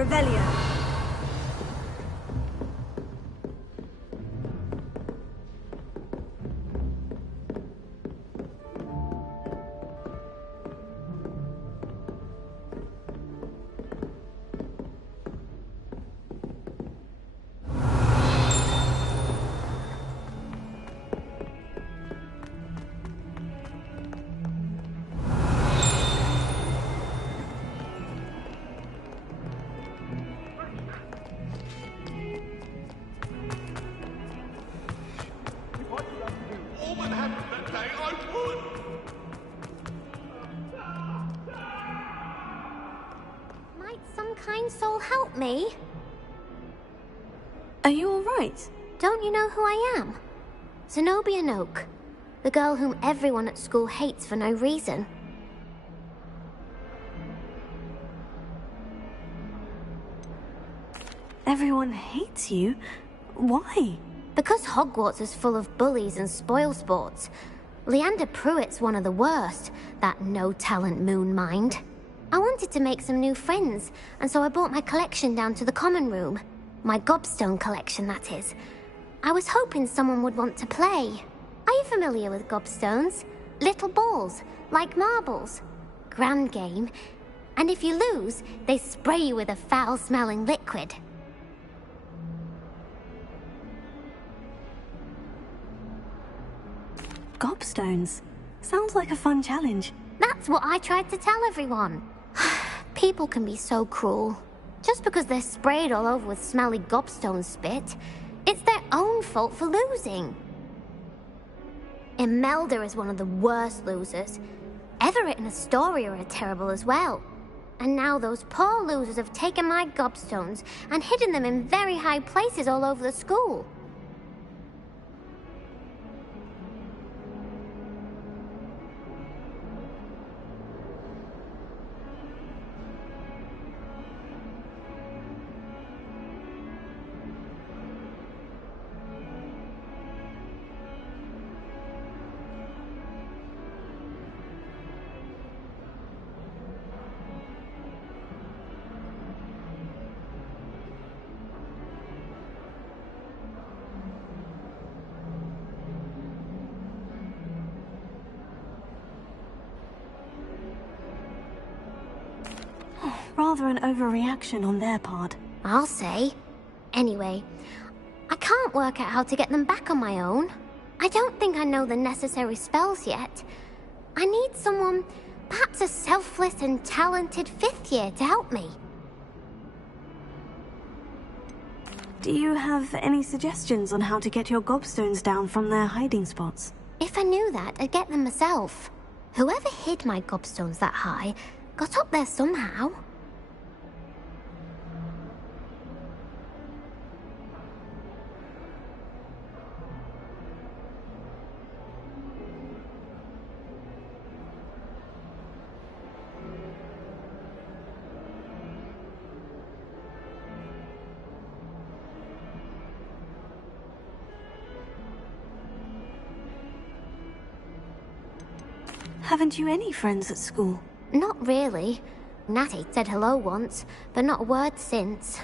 Revelio. All that happened that day, I would! Might some kind soul help me? Are you alright? Don't you know who I am? Zenobia Noak, the girl whom everyone at school hates for no reason. Everyone hates you? Why? Because Hogwarts is full of bullies and spoilsports. Leander Pruitt's one of the worst, that no-talent moon mind. I wanted to make some new friends, and so I brought my collection down to the common room. My gobstone collection, that is. I was hoping someone would want to play. Are you familiar with gobstones? Little balls, like marbles. Grand game. And if you lose, they spray you with a foul-smelling liquid. Gobstones. Sounds like a fun challenge. That's what I tried to tell everyone. People can be so cruel. Just because they're sprayed all over with smelly gobstone spit, it's their own fault for losing. Imelda is one of the worst losers. Everett and Astoria are terrible as well. And now those poor losers have taken my gobstones and hidden them in very high places all over the school. Rather an overreaction on their part. I'll say. Anyway, I can't work out how to get them back on my own. I don't think I know the necessary spells yet. I need someone, perhaps a selfless and talented fifth year to help me. Do you have any suggestions on how to get your gobstones down from their hiding spots? If I knew that, I'd get them myself. Whoever hid my gobstones that high got up there somehow. Haven't you any friends at school? Not really. Natty said hello once, but not a word since.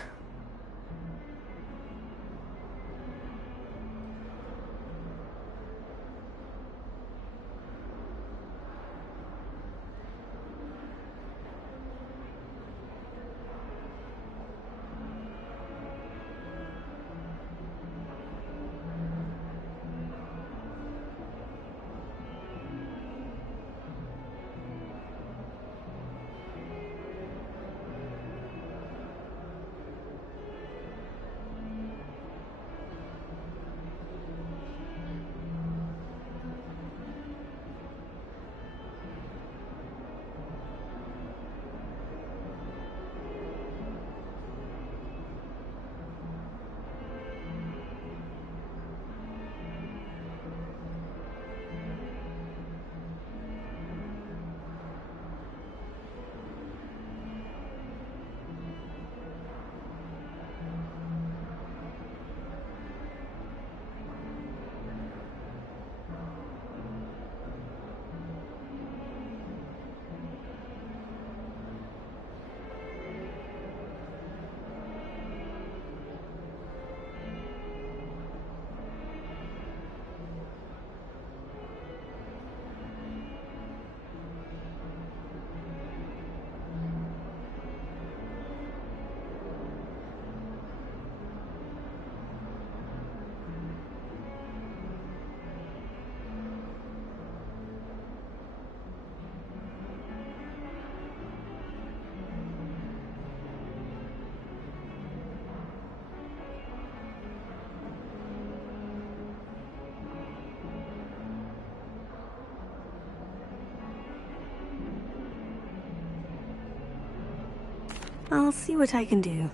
I'll see what I can do.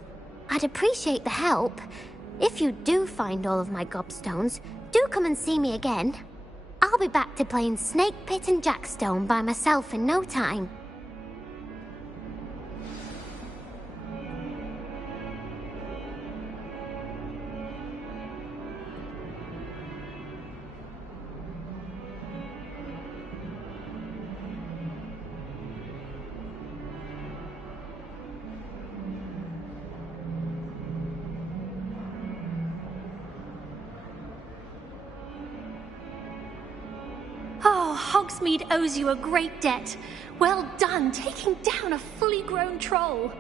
I'd appreciate the help. If you do find all of my gobstones, do come and see me again. I'll be back to playing Snake Pit and Jackstone by myself in no time. Oh, Hogsmeade owes you a great debt. Well done, taking down a fully grown troll.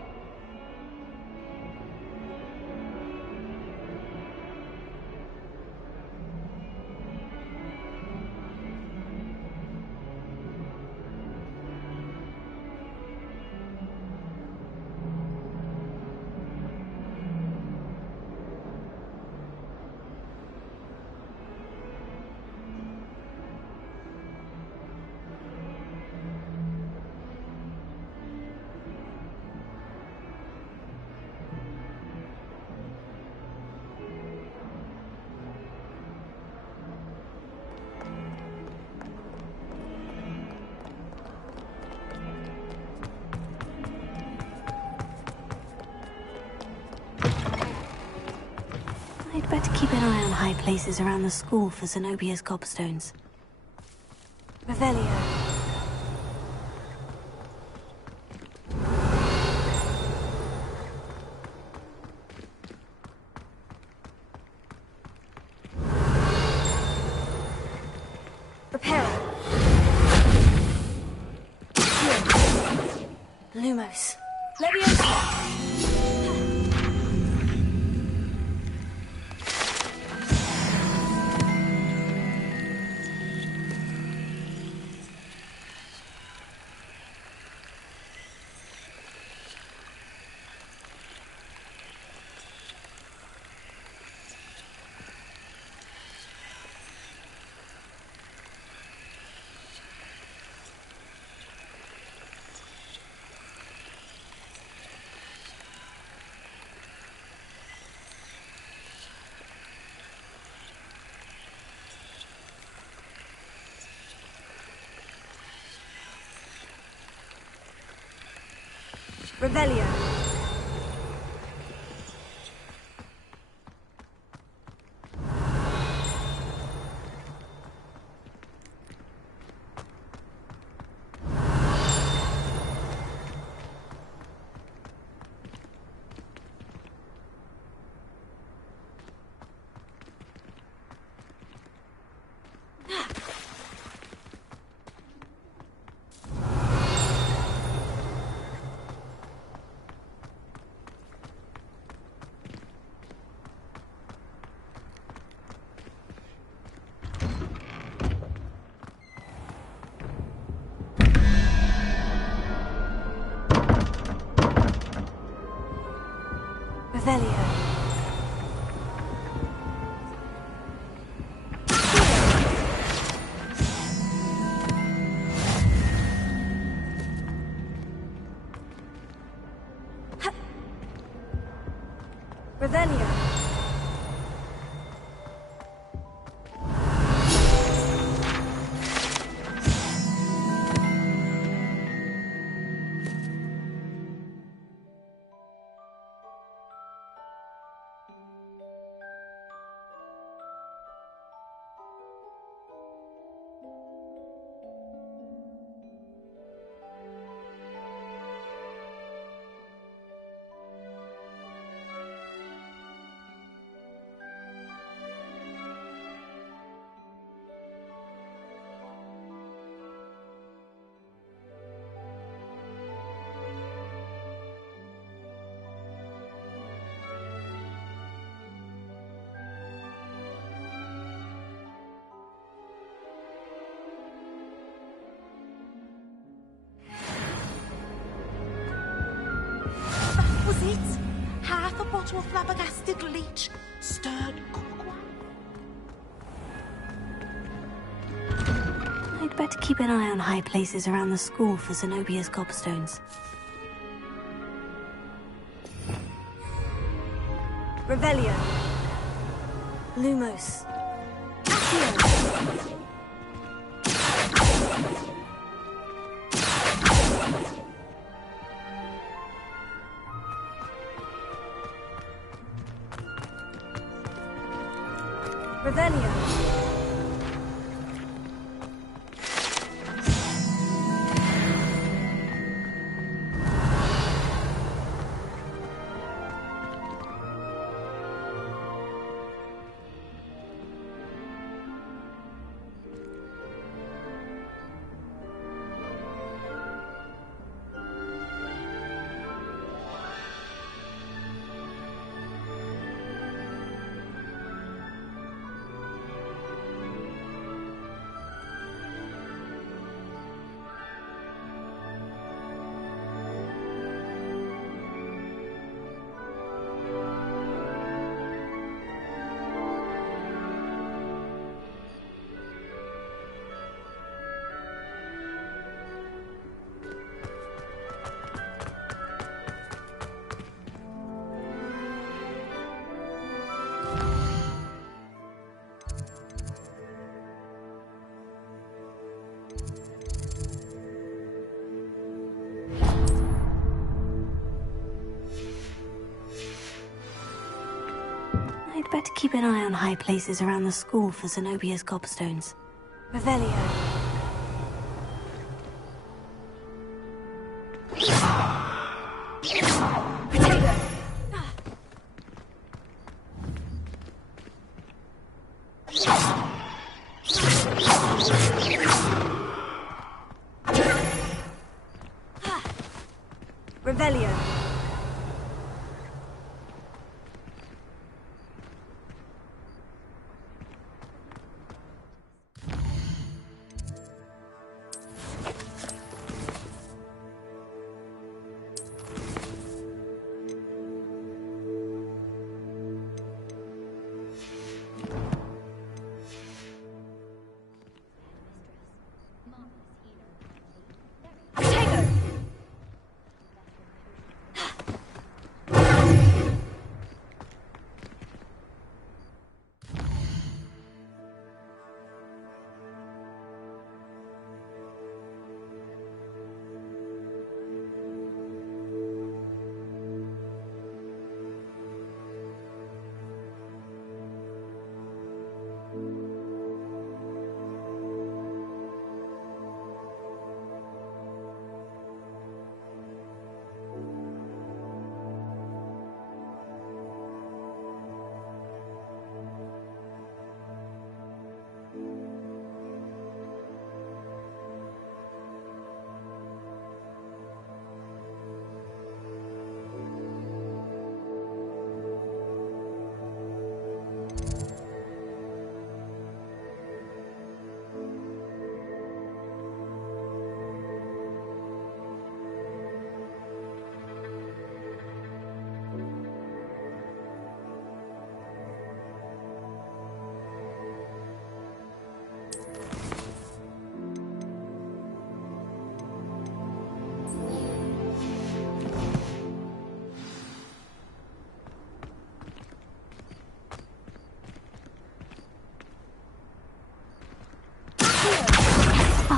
I'd better keep an eye on high places around the school for Zenobia's gobstones. Revelio. Reparo. Lumos. Leviosa. Revelio. Revelio. Revelio. Was it? Half a bottle of flabbergasted leech, stirred cocoa. I'd better keep an eye on high places around the school for Zenobia's gobstones. Revelio. Lumos. Accio. Revelio. I'd better keep an eye on high places around the school for Zenobia's gobstones. Revelio. Revelio.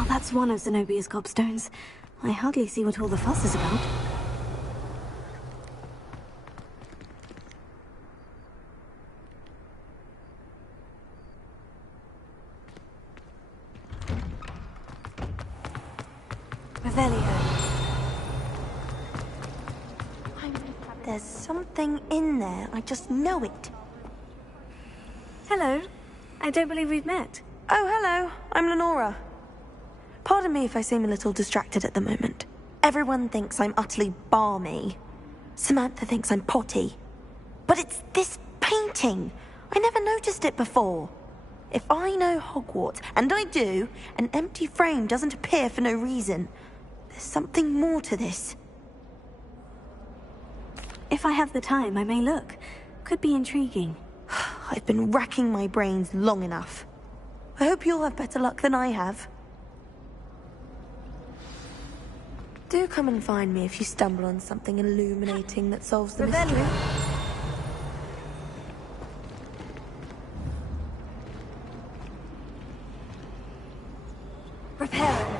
That's one of Zenobia's gobstones. I hardly see what all the fuss is about. Revelio. There's something in there. I just know it. Hello. I don't believe we've met. Oh, hello. I'm Lenora. Pardon me if I seem a little distracted at the moment. Everyone thinks I'm utterly balmy. Samantha thinks I'm potty. But it's this painting. I never noticed it before. If I know Hogwarts, and I do, an empty frame doesn't appear for no reason. There's something more to this. If I have the time, I may look. Could be intriguing. I've been racking my brains long enough. I hope you'll have better luck than I have. Do come and find me if you stumble on something illuminating that solves the mystery. Repairing.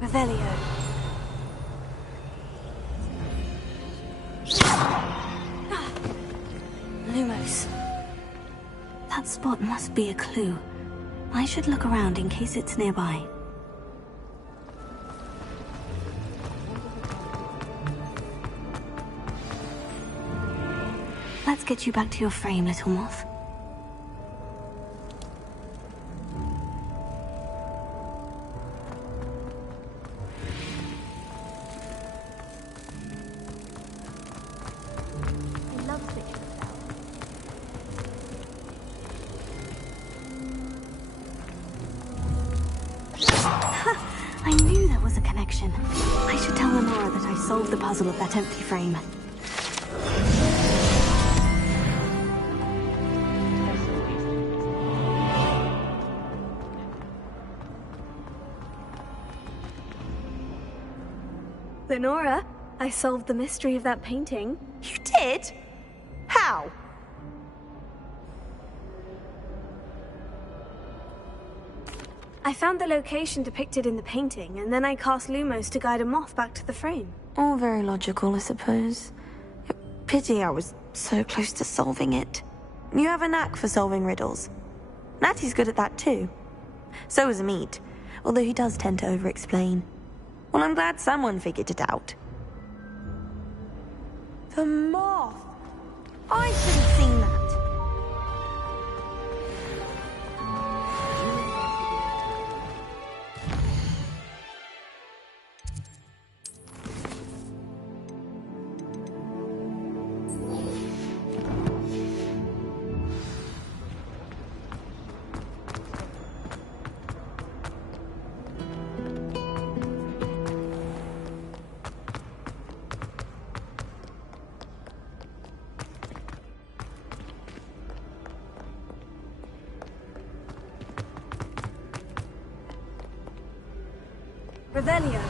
Revelio. Lumos. That spot must be a clue. I should look around in case it's nearby. Let's get you back to your frame, little moth. I knew there was a connection. I should tell Lenora that I solved the puzzle of that empty frame. Lenora, I solved the mystery of that painting. You did? How? I found the location depicted in the painting, and then I cast Lumos to guide a moth back to the frame. All very logical, I suppose. Pity I was so close to solving it. You have a knack for solving riddles. Natty's good at that too. So is Amit, although he does tend to over-explain. Well, I'm glad someone figured it out. The moth! I should have seen that. Revelio.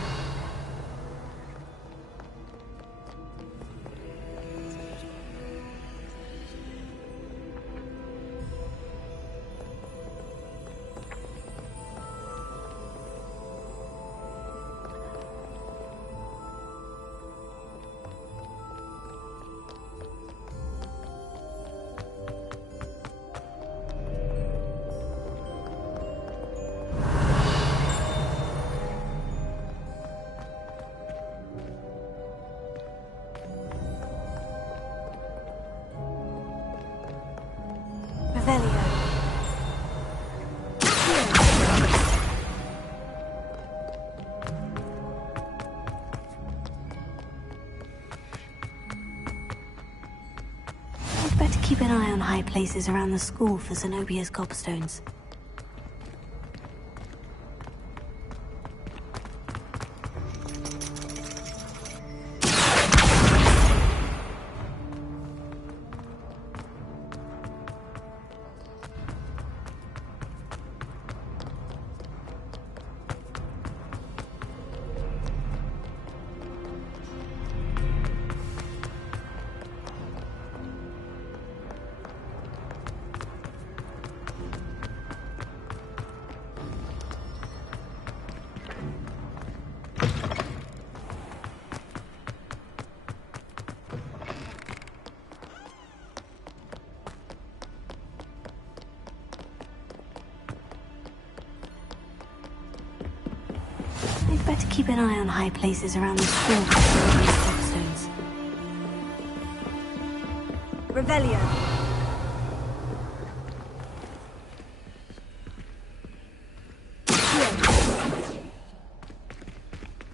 I'd better keep an eye on high places around the school for Zenobia's gobstones. I'd better keep an eye on high places around the school for Zenobia's gobstones. Revelio.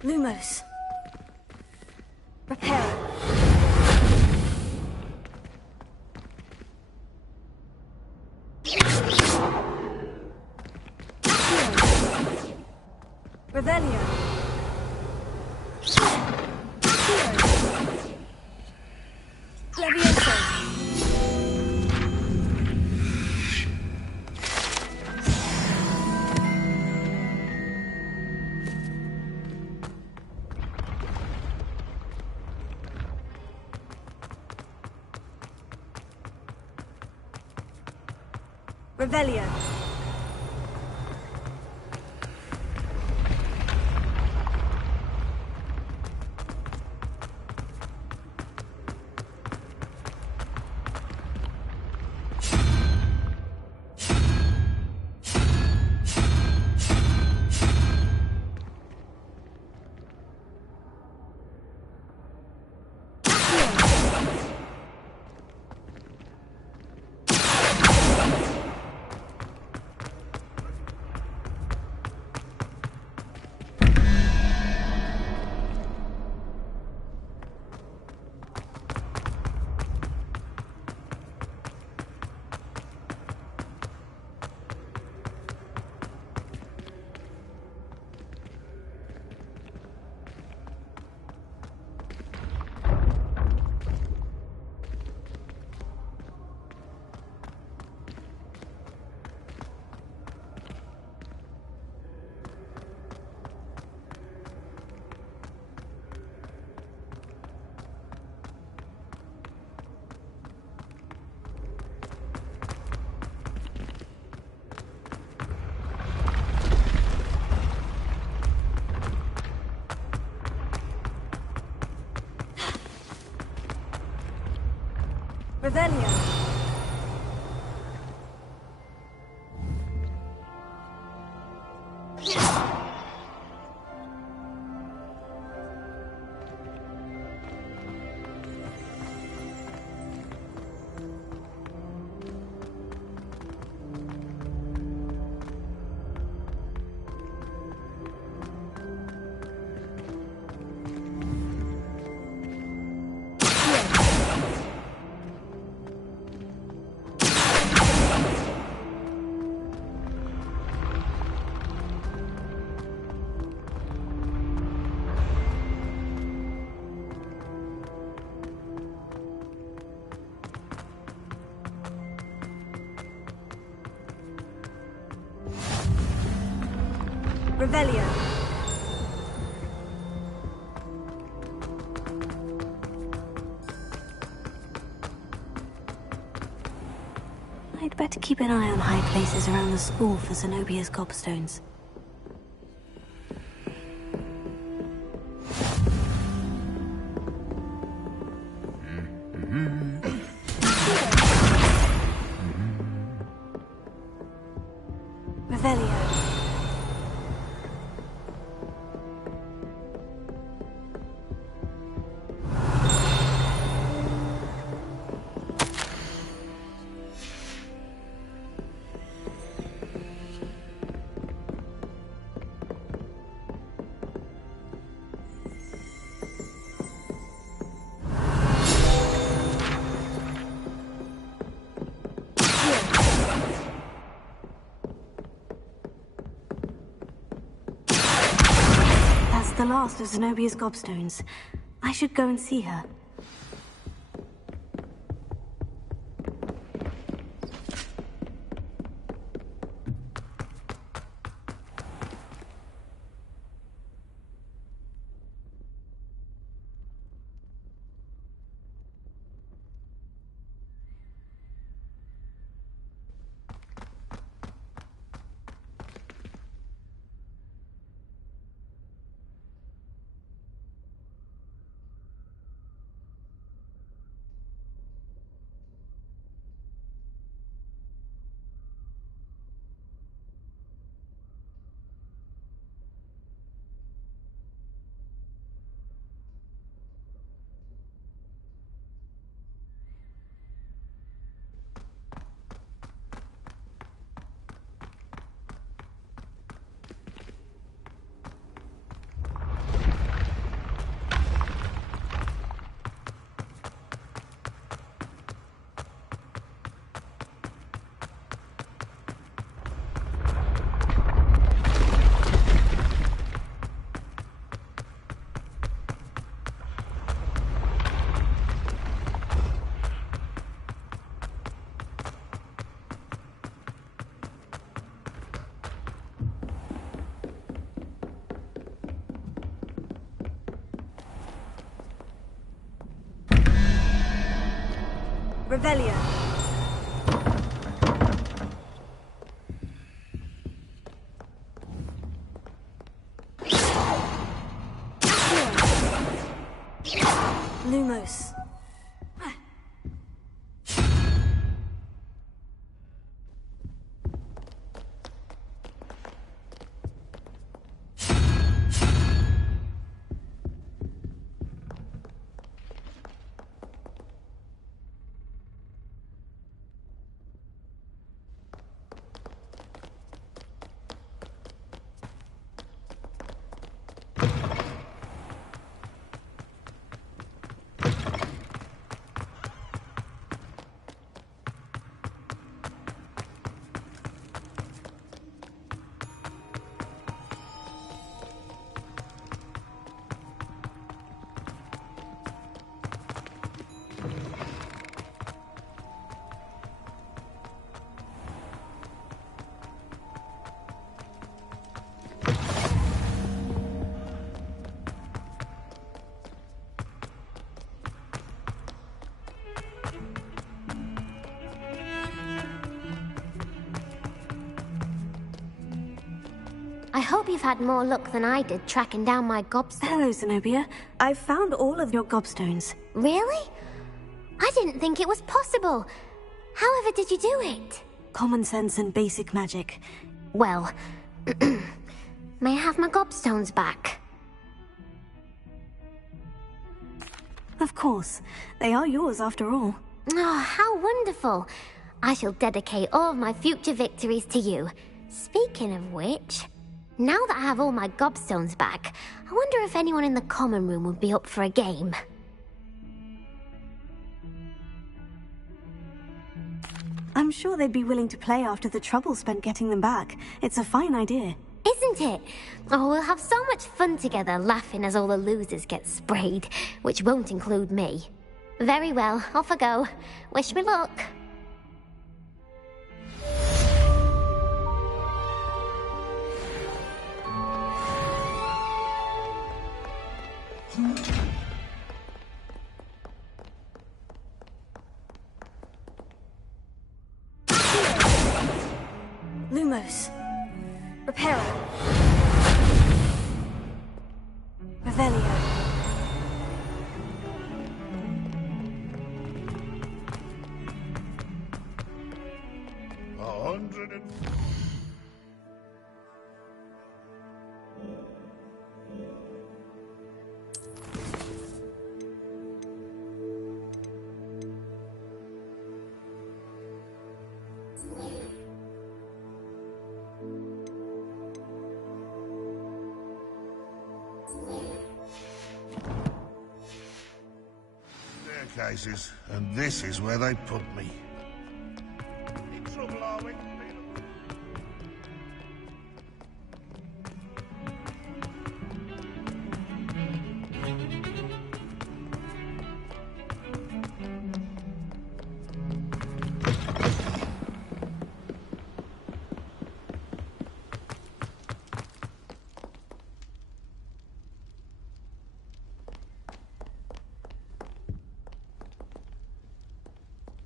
Lumos. Repair. Revelio. Levioso. Revelio. Revelio. Revelio. I'd better keep an eye on high places around the school for Zenobia's gobstones. Revelio. The last of Zenobia's gobstones. I should go and see her. Revelio. I hope you've had more luck than I did tracking down my gobstone. Hello, Zenobia. I've found all of your gobstones. Really? I didn't think it was possible. However did you do it? Common sense and basic magic. Well, may I have my gobstones back? Of course. They are yours after all. Oh, how wonderful. I shall dedicate all of my future victories to you. Speaking of which, now that I have all my gobstones back, I wonder if anyone in the common room would be up for a game. I'm sure they'd be willing to play after the trouble spent getting them back. It's a fine idea. Isn't it? Oh, we'll have so much fun together laughing as all the losers get sprayed, which won't include me. Very well, off I go. Wish me luck. Lumos. Reparo. Revelio. 100 and... Staircases, and this is where they put me. In trouble, are we?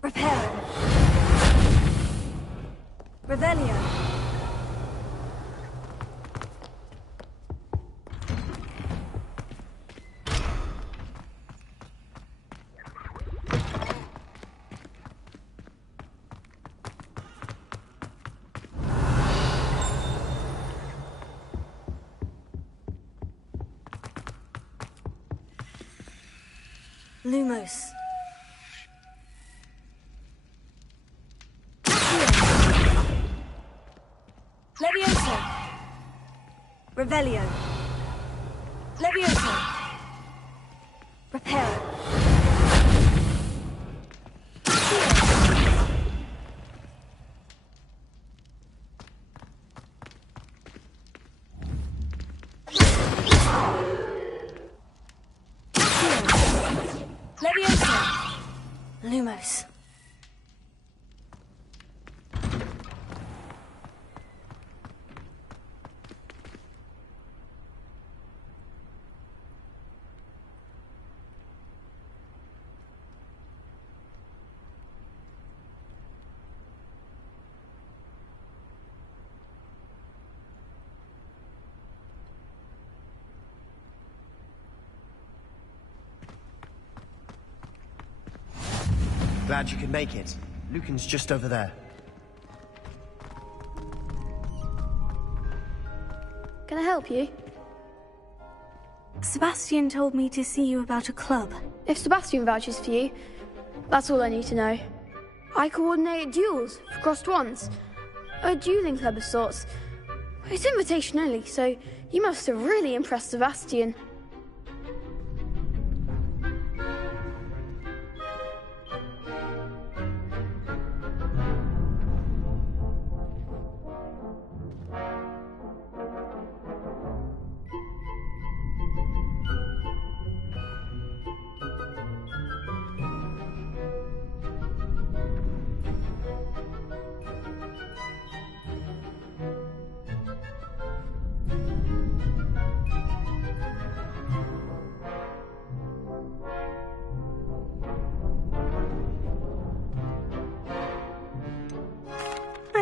Reparo. Revelio. Lumos. Levioso. Revelio. Levioso. Reparo. Levioso. Lumos. Glad you could make it. Lucan's just over there. Can I help you? Sebastian told me to see you about a club. If Sebastian vouches for you, that's all I need to know. I coordinate duels for crossed wands. A dueling club of sorts. It's invitation only, so you must have really impressed Sebastian.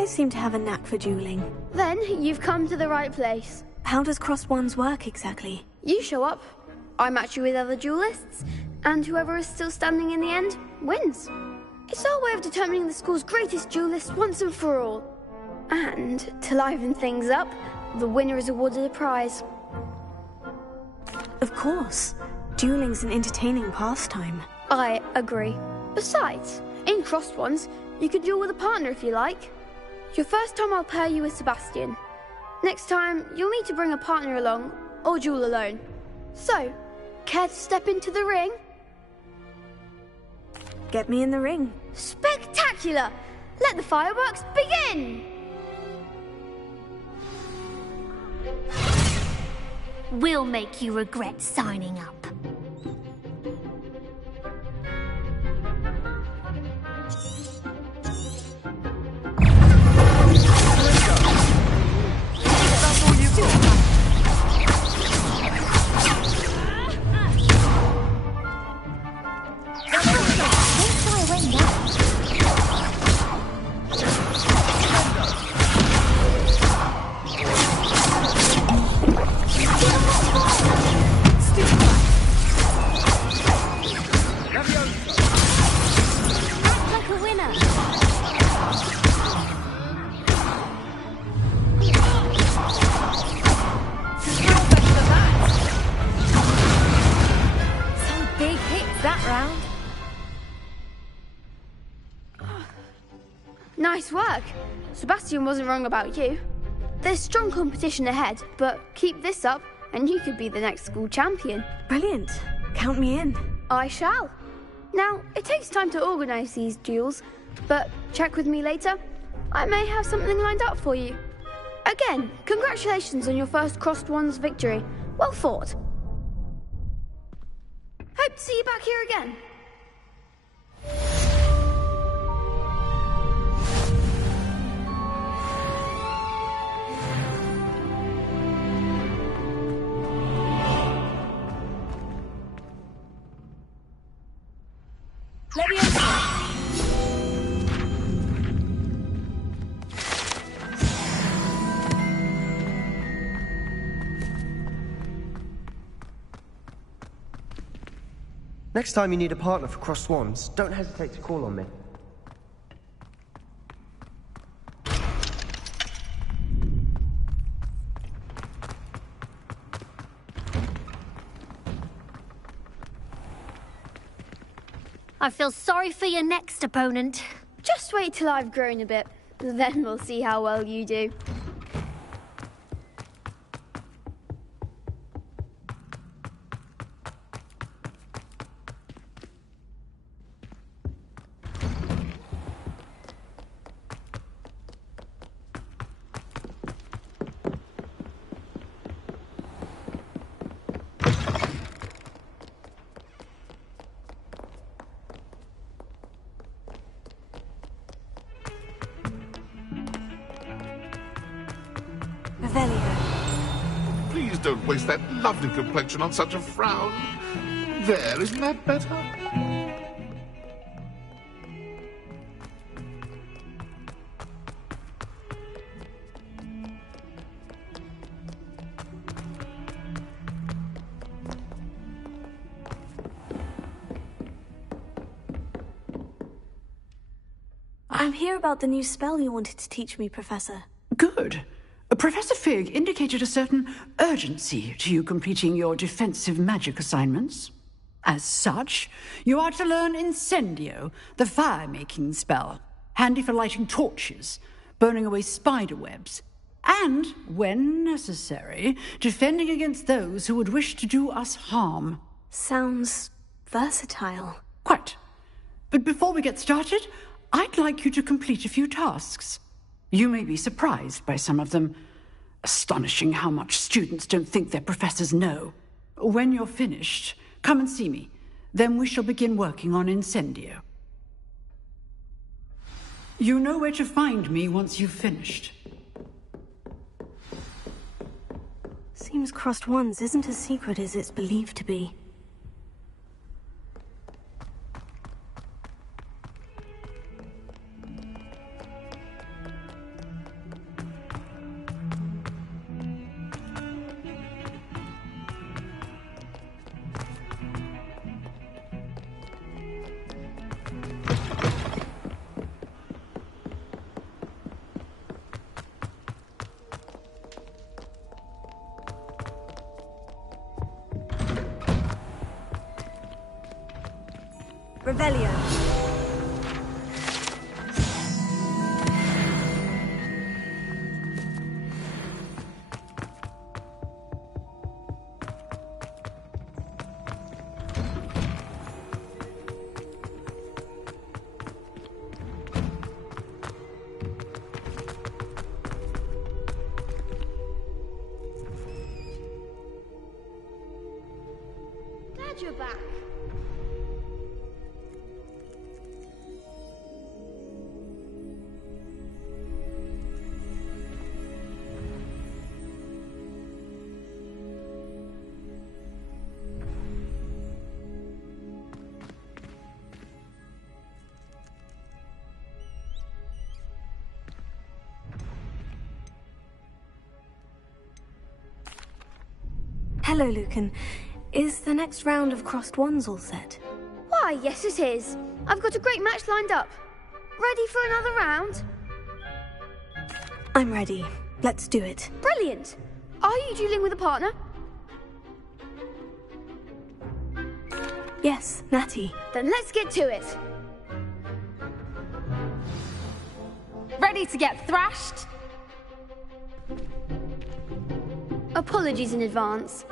guys seem to have a knack for dueling. Then you've come to the right place. How does crossed ones work exactly? You show up, I match you with other duelists, and whoever is still standing in the end wins. It's our way of determining the school's greatest duelist once and for all. And to liven things up, the winner is awarded a prize. Of course. Dueling's an entertaining pastime. I agree. Besides, in crossed ones, you could duel with a partner if you like. Your first time I'll pair you with Sebastian. Next time, you'll need to bring a partner along, or duel alone. So, care to step into the ring? Get me in the ring. Spectacular! Let the fireworks begin! We'll make you regret signing up. Nice work. Sebastian wasn't wrong about you. There's strong competition ahead, but keep this up and you could be the next school champion. Brilliant. Count me in. I shall. Now, it takes time to organise these duels, but check with me later. I may have something lined up for you. Again, congratulations on your first crossed ones victory. Well fought. Hope to see you back here again. Next time you need a partner for crossed swans, don't hesitate to call on me. I feel sorry for your next opponent. Just wait till I've grown a bit, then we'll see how well you do. Please don't waste that lovely complexion on such a frown. There, isn't that better? I'm here about the new spell you wanted to teach me, Professor. Good. Professor Fig indicated a certain urgency to you completing your defensive magic assignments. As such, you are to learn Incendio, the fire-making spell, handy for lighting torches, burning away spider webs, and, when necessary, defending against those who would wish to do us harm. Sounds versatile. Quite. But before we get started, I'd like you to complete a few tasks. You may be surprised by some of them. Astonishing how much students don't think their professors know. When you're finished, come and see me. Then we shall begin working on Incendio. You know where to find me once you've finished. Seems crossed ones isn't as secret as it's believed to be. Revelio. Glad you're back. Hello, Lucan. Is the next round of crossed wands all set? Why, yes it is. I've got a great match lined up. Ready for another round? I'm ready. Let's do it. Brilliant. Are you dueling with a partner? Yes, Natty. Then let's get to it. Ready to get thrashed? Apologies in advance.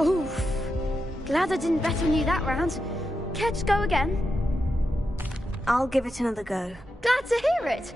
Oof. Glad I didn't bet on you that round. Care to go again? I'll give it another go. Glad to hear it.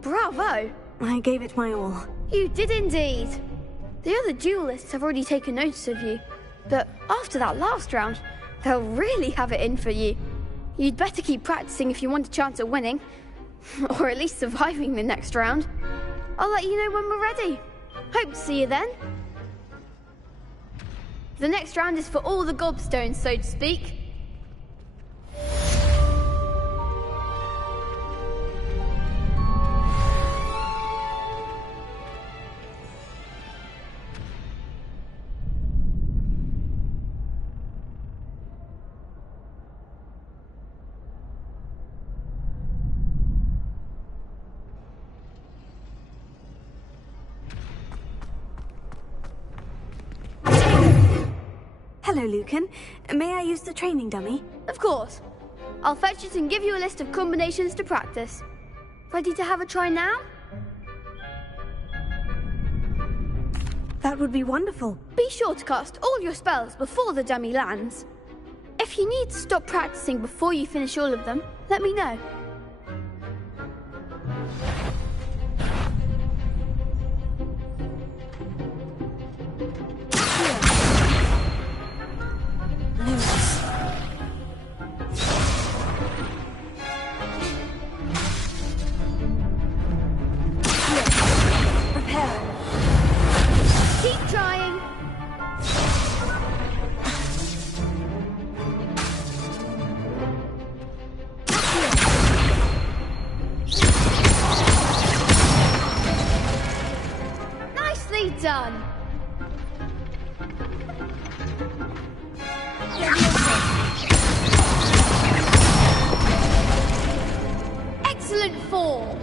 Bravo! I gave it my all. You did indeed. The other duelists have already taken notice of you, but after that last round, they'll really have it in for you. You'd better keep practicing if you want a chance at winning, or at least surviving the next round. I'll let you know when we're ready. Hope to see you then. The next round is for all the gobstones, so to speak. Hello, Lucan. May I use the training dummy? Of course. I'll fetch it and give you a list of combinations to practice. Ready to have a try now? That would be wonderful. Be sure to cast all your spells before the dummy lands. If you need to stop practicing before you finish all of them, let me know. Keep trying. Nicely done. Excellent fall.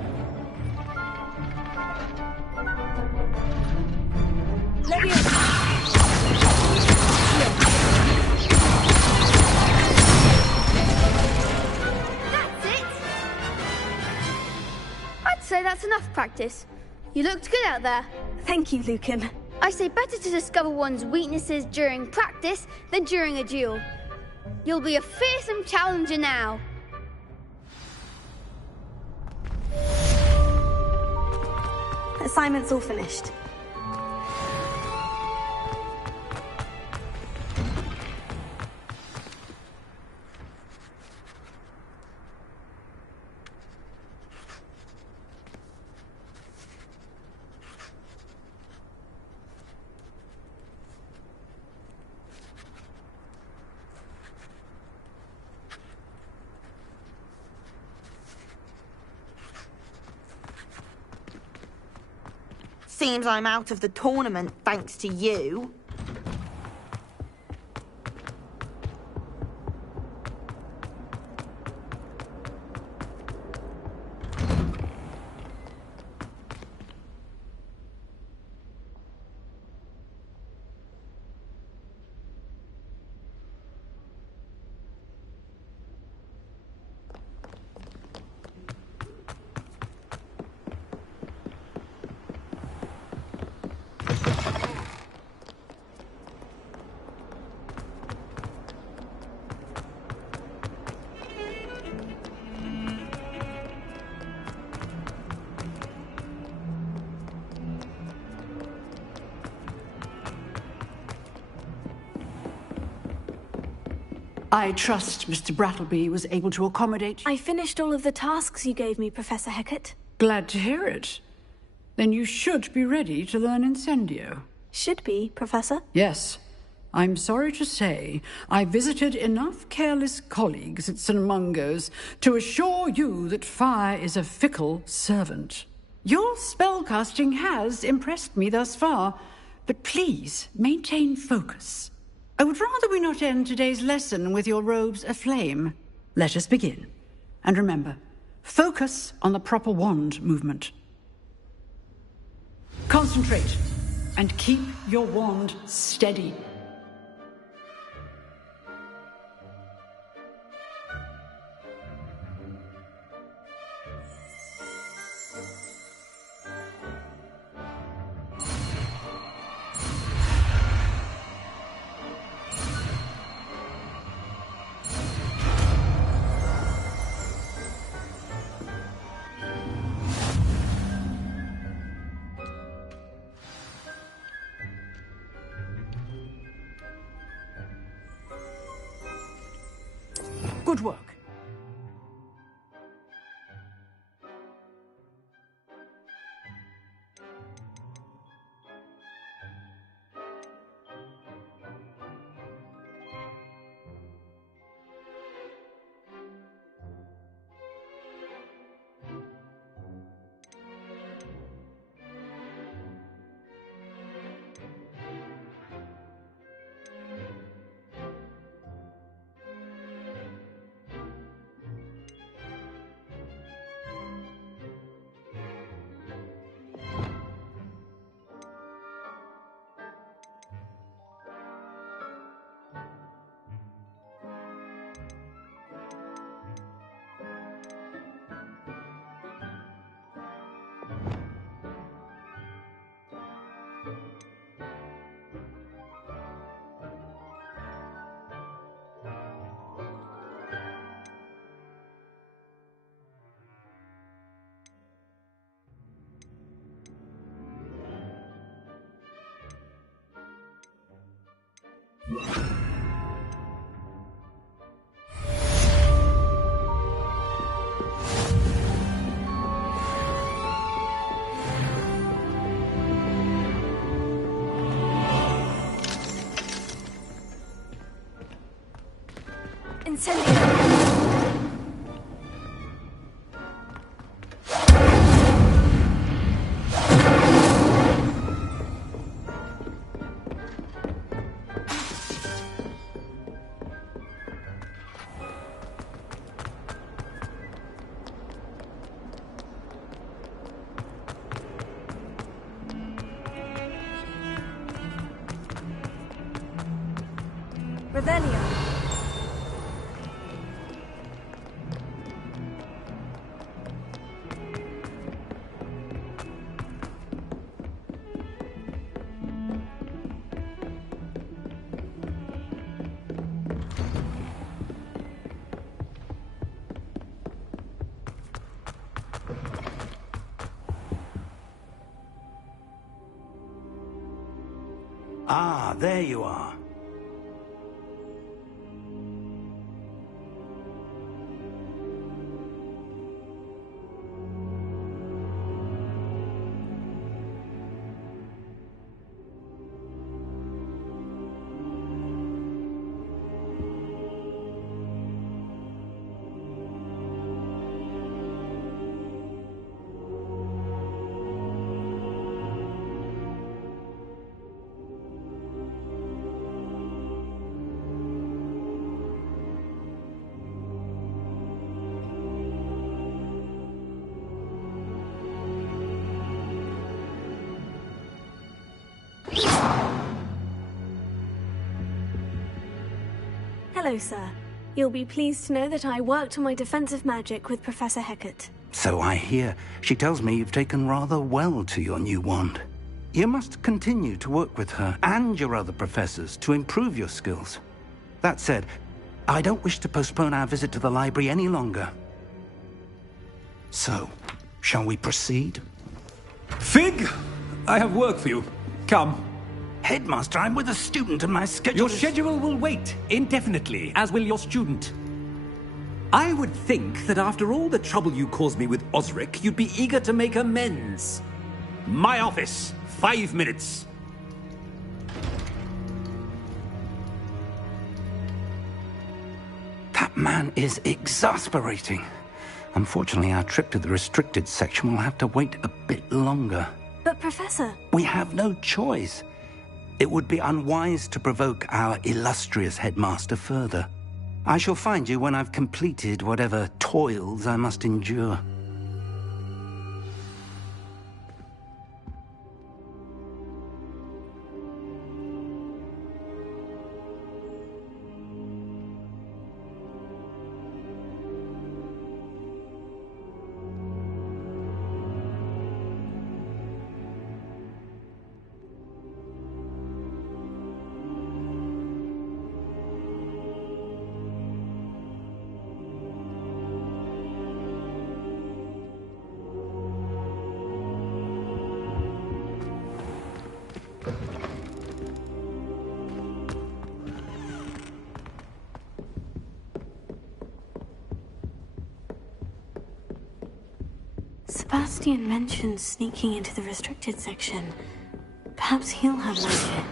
That's it. I'd say that's enough practice. You looked good out there. Thank you, Lucan. I say better to discover one's weaknesses during practice than during a duel. You'll be a fearsome challenger now. Assignment's all finished. Seems I'm out of the tournament thanks to you. I trust Mr. Brattleby was able to accommodate you. I finished all of the tasks you gave me, Professor Hecat. Glad to hear it. Then you should be ready to learn Incendio. Should be, Professor. Yes. I'm sorry to say I visited enough careless colleagues at St. Mungo's to assure you that fire is a fickle servant. Your spellcasting has impressed me thus far, but please maintain focus. I would rather we not end today's lesson with your robes aflame. Let us begin. And remember, focus on the proper wand movement. Concentrate and keep your wand steady. Good work. Incendio! Revelio. Ah, there you are. Hello, sir. You'll be pleased to know that I worked on my defensive magic with Professor Hecat. So I hear. She tells me you've taken rather well to your new wand. You must continue to work with her and your other professors to improve your skills. That said, I don't wish to postpone our visit to the library any longer. So, shall we proceed? Fig, I have work for you. Come. Headmaster, I'm with a student and my schedule Your schedule will wait indefinitely, as will your student. I would think that after all the trouble you caused me with Osric, you'd be eager to make amends. My office, 5 minutes. That man is exasperating. Unfortunately, our trip to the restricted section will have to wait a bit longer. But, Professor... We have no choice. It would be unwise to provoke our illustrious headmaster further. I shall find you when I've completed whatever toils I must endure. Sebastian mentioned sneaking into the restricted section. Perhaps he'll have magic.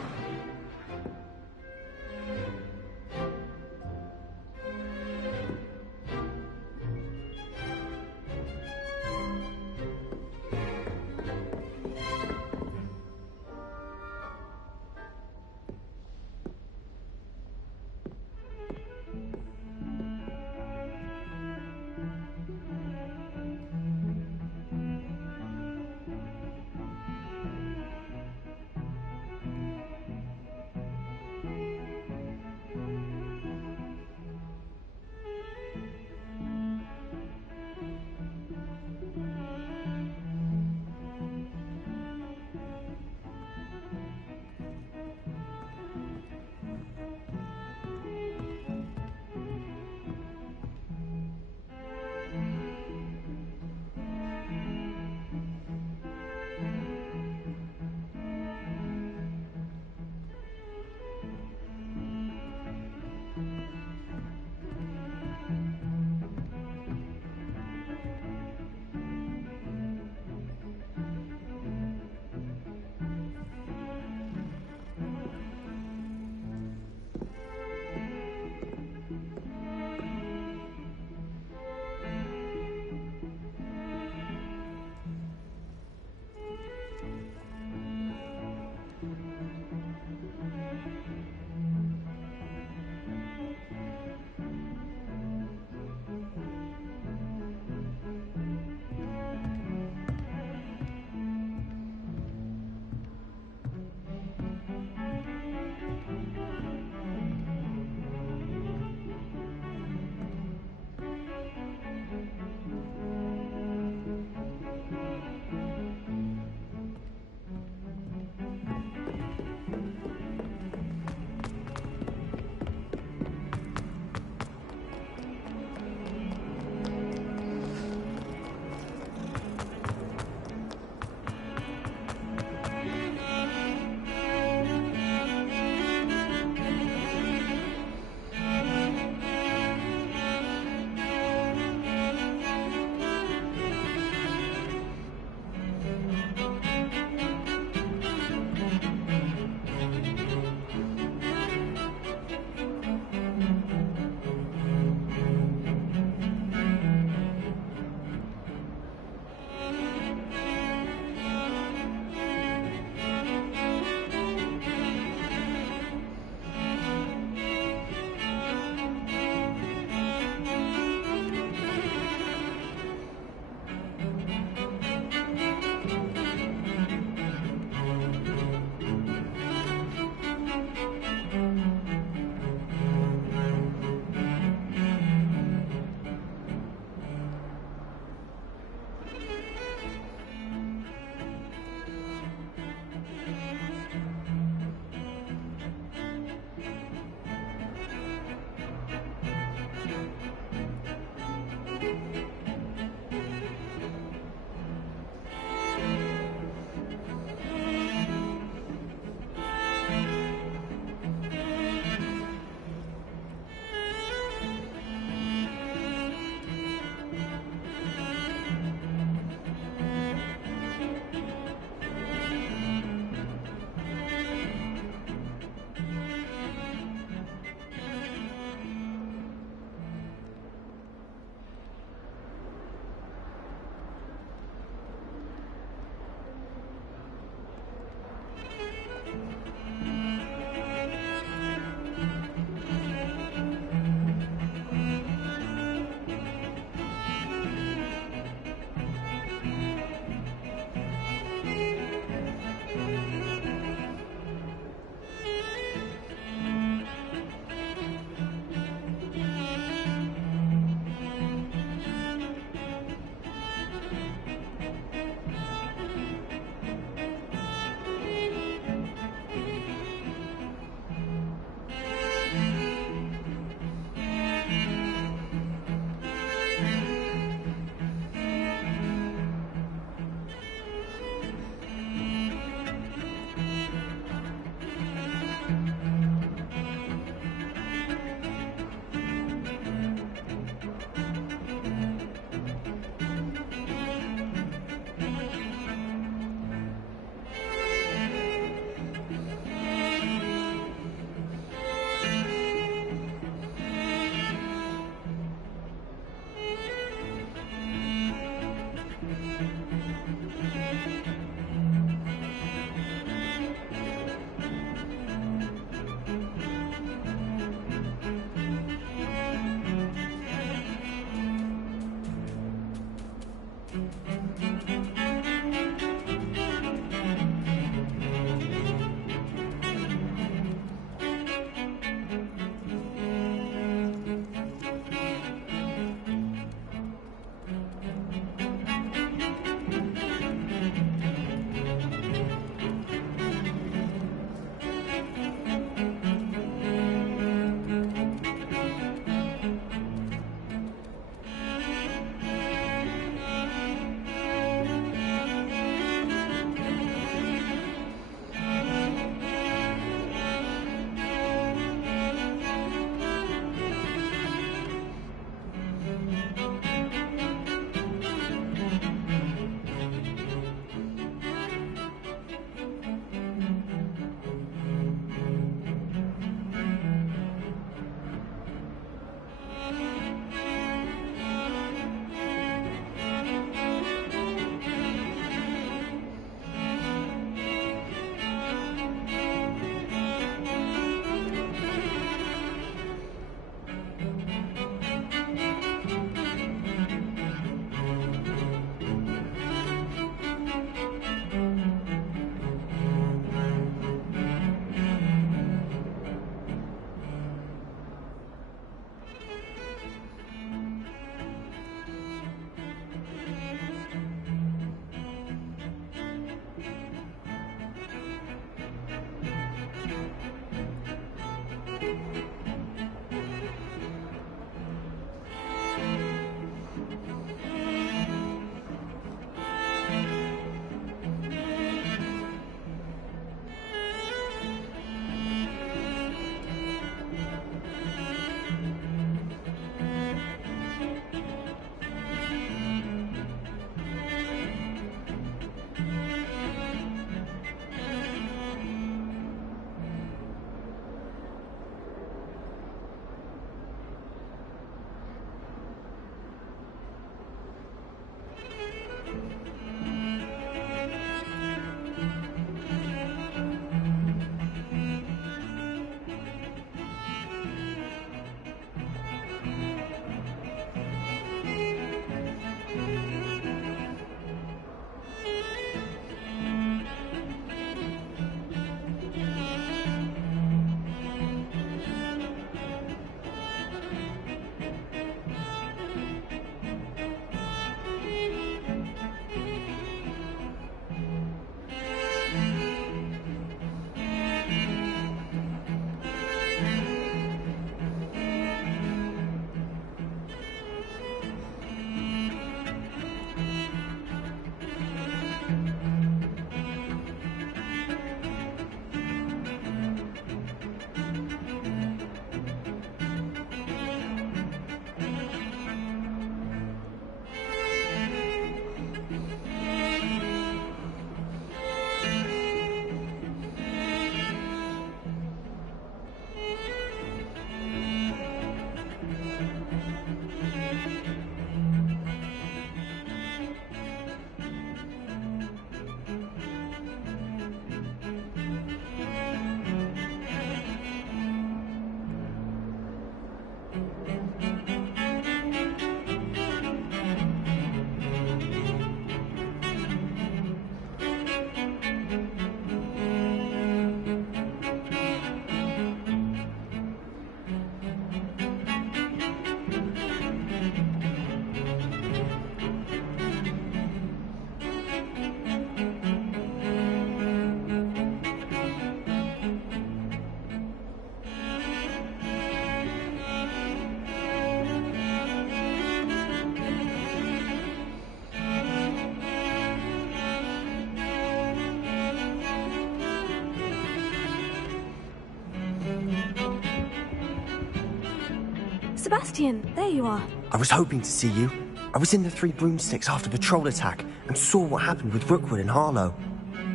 Sebastian, there you are. I was hoping to see you. I was in the Three Broomsticks after the troll attack and saw what happened with Rookwood and Harlow.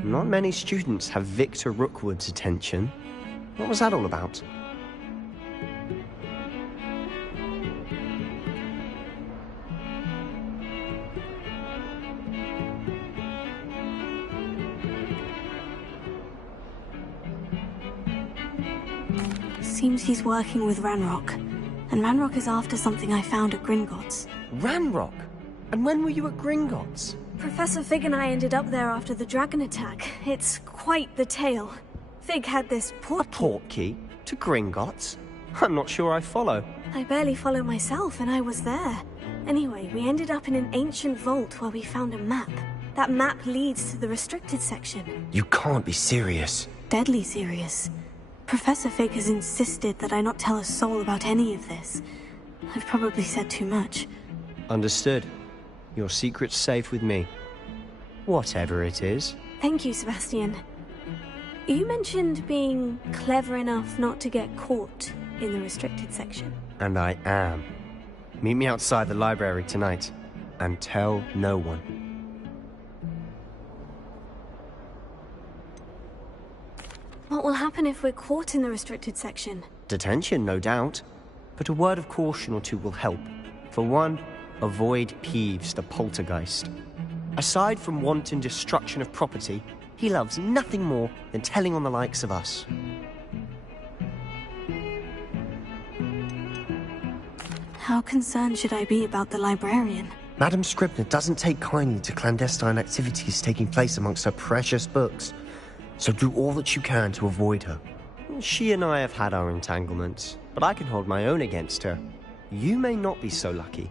Not many students have Victor Rookwood's attention. What was that all about? Seems he's working with Ranrock. And Ranrock is after something I found at Gringotts. Ranrock? And when were you at Gringotts? Professor Fig and I ended up there after the dragon attack. It's quite the tale. Fig had this port key. A port key? To Gringotts? I'm not sure I follow. I barely follow myself, and I was there. Anyway, we ended up in an ancient vault where we found a map. That map leads to the restricted section. You can't be serious. Deadly serious. Professor Fig has insisted that I not tell a soul about any of this. I've probably said too much. Understood. Your secret's safe with me. Whatever it is. Thank you, Sebastian. You mentioned being clever enough not to get caught in the restricted section. And I am. Meet me outside the library tonight. And tell no one. What will happen if we're caught in the restricted section? Detention, no doubt. But a word of caution or two will help. For one, avoid Peeves, the poltergeist. Aside from wanton destruction of property, he loves nothing more than telling on the likes of us. How concerned should I be about the librarian? Madame Scribner doesn't take kindly to clandestine activities taking place amongst her precious books. So do all that you can to avoid her. She and I have had our entanglements, but I can hold my own against her. You may not be so lucky.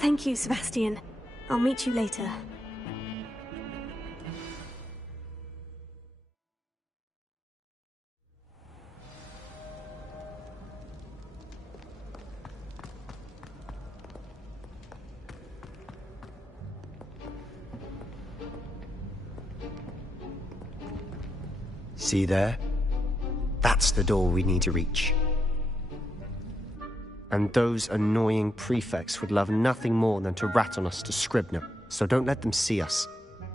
Thank you, Sebastian. I'll meet you later. See there? That's the door we need to reach. And those annoying prefects would love nothing more than to rat on us to Scribner, so don't let them see us.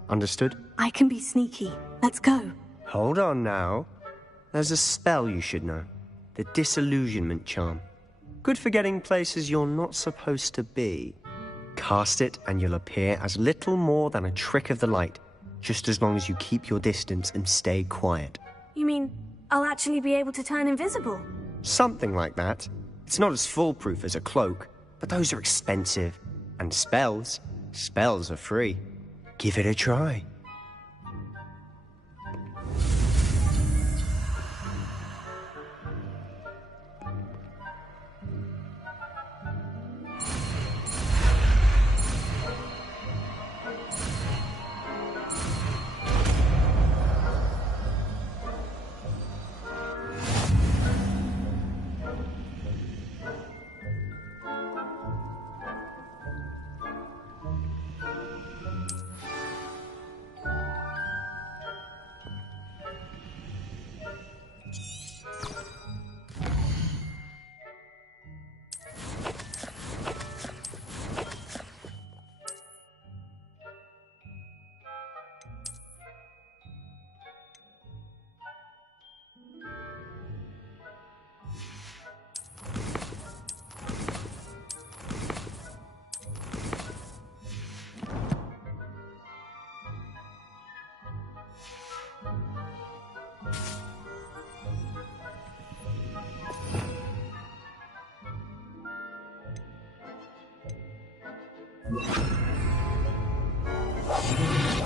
Understood? I can be sneaky. Let's go. Hold on now. There's a spell you should know. The Disillusionment Charm. Good for getting places you're not supposed to be. Cast it and you'll appear as little more than a trick of the light, just as long as you keep your distance and stay quiet. You mean I'll actually be able to turn invisible? Something like that. It's not as foolproof as a cloak, but those are expensive. And spells are free. Give it a try.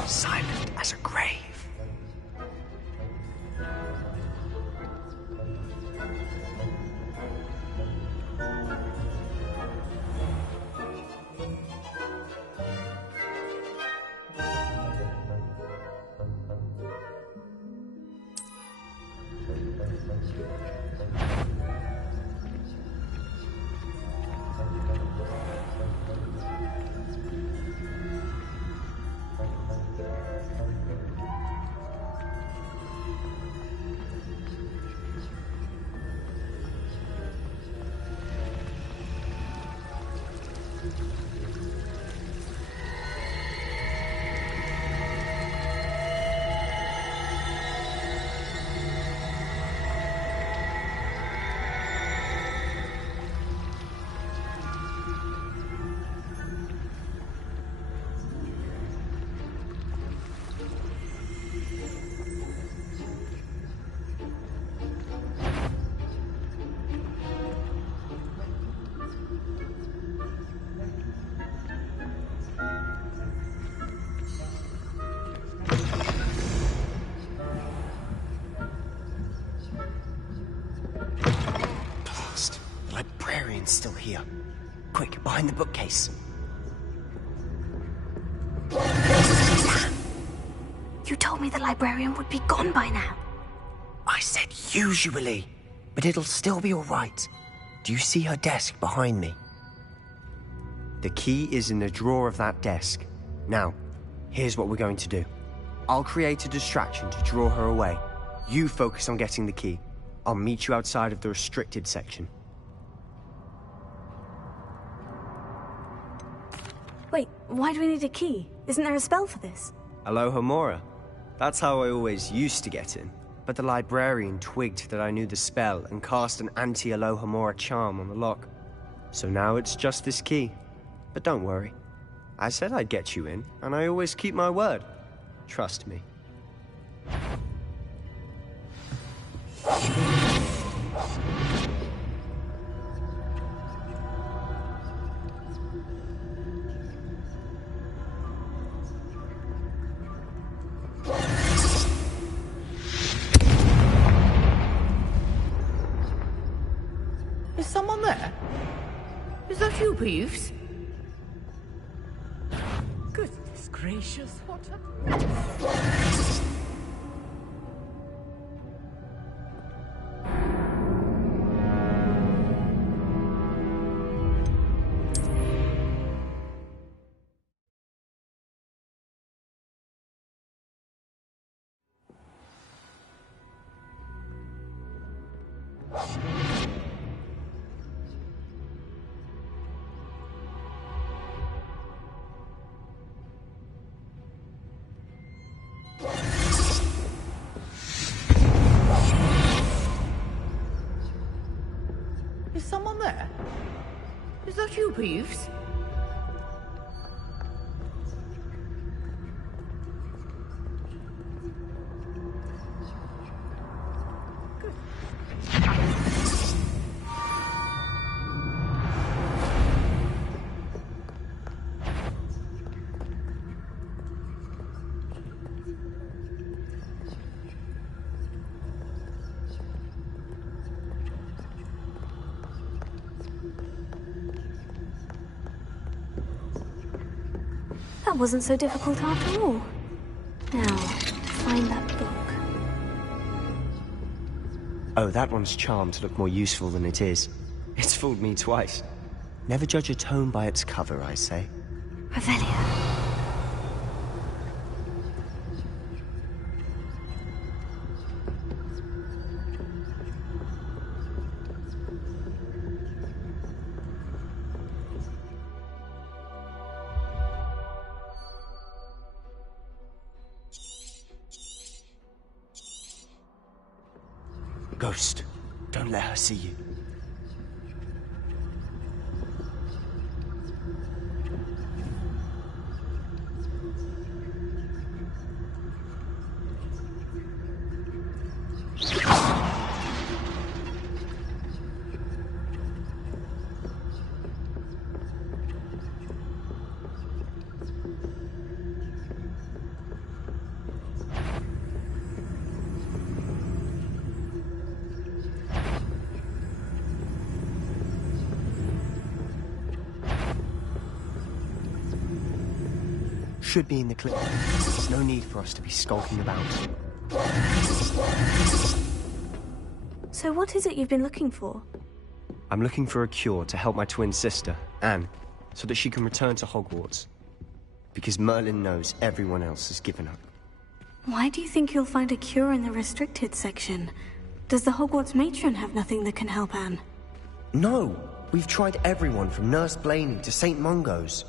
Silent as a grave. Still here. Quick, behind the bookcase. You told me the librarian would be gone by now. I said usually, but it'll still be all right. Do you see her desk behind me? The key is in the drawer of that desk. Now, here's what we're going to do. I'll create a distraction to draw her away. You focus on getting the key. I'll meet you outside of the restricted section. Wait, why do we need a key? Isn't there a spell for this? Alohomora. That's how I always used to get in. But the librarian twigged that I knew the spell and cast an anti-Alohomora charm on the lock. So now it's just this key. But don't worry. I said I'd get you in, and I always keep my word. Trust me. Is someone there? Is that you, Peeves? Goodness gracious, what a... Is someone there? Is that you, Peeves? That wasn't so difficult after all. Now, to find that book. Oh, that one's charmed to look more useful than it is. It's fooled me twice. Never judge a tome by its cover, I say. Revelia. Ghost, don't let her see you. Should be in the clip. There's no need for us to be skulking about. So what is it you've been looking for? I'm looking for a cure to help my twin sister, Anne, so that she can return to Hogwarts. Because Merlin knows everyone else has given up. Why do you think you'll find a cure in the restricted section? Does the Hogwarts matron have nothing that can help Anne? No! We've tried everyone from Nurse Blaney to St. Mungo's.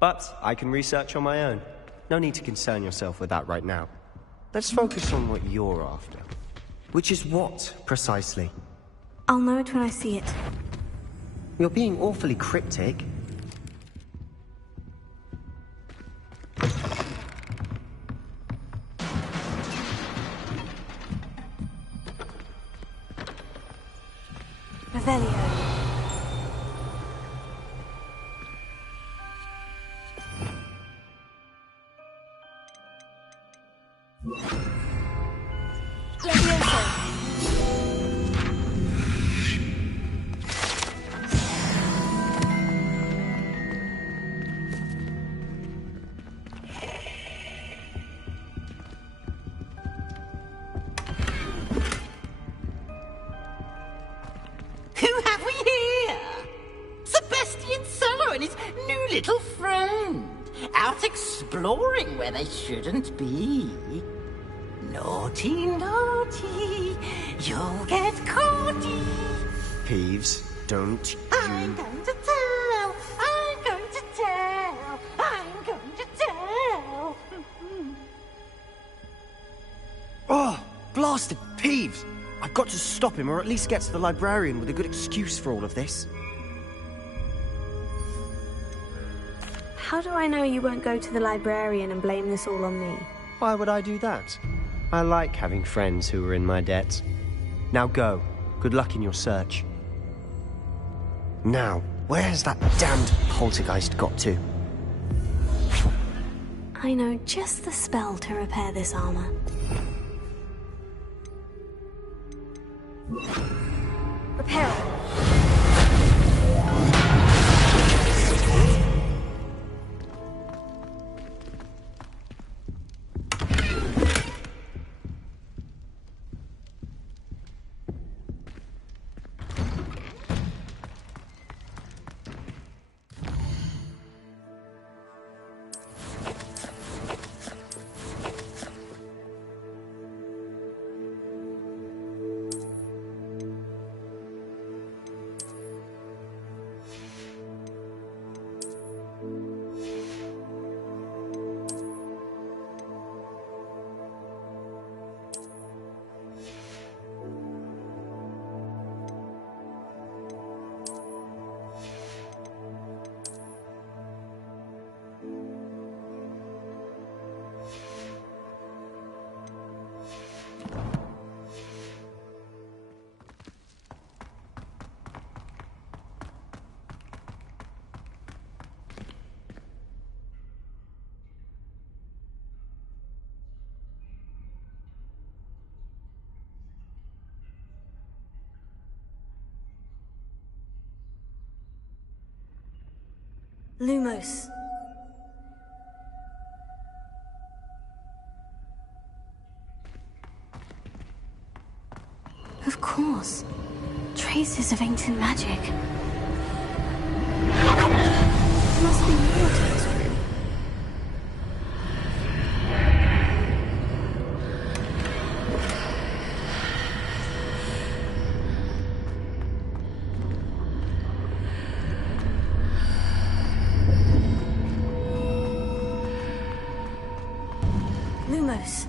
But I can research on my own. No need to concern yourself with that right now. Let's focus on what you're after. Which is what, precisely? I'll know it when I see it. You're being awfully cryptic. Revelio. Little friend, out exploring where they shouldn't be. Naughty, naughty, you'll get caughty. Peeves, don't you... I'm going to tell, I'm going to tell, I'm going to tell. Oh, blasted Peeves! I've got to stop him, or at least get to the librarian with a good excuse for all of this. How do I know you won't go to the librarian and blame this all on me? Why would I do that? I like having friends who are in my debt. Now go. Good luck in your search. Now, where has that damned poltergeist got to? I know just the spell to repair this armor. Repair it. Lumos. Of course. Traces of ancient magic. There must be more to this room. Lumos.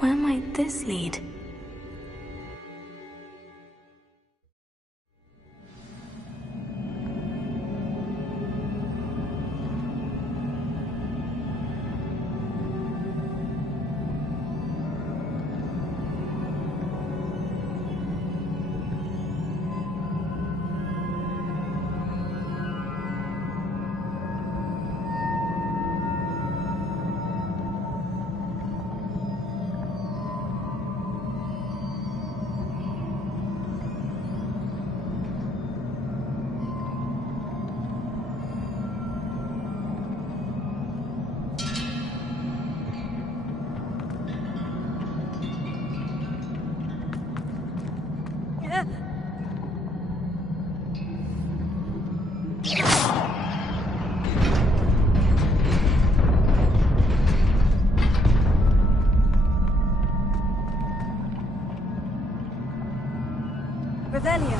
Where might this lead? Revelio.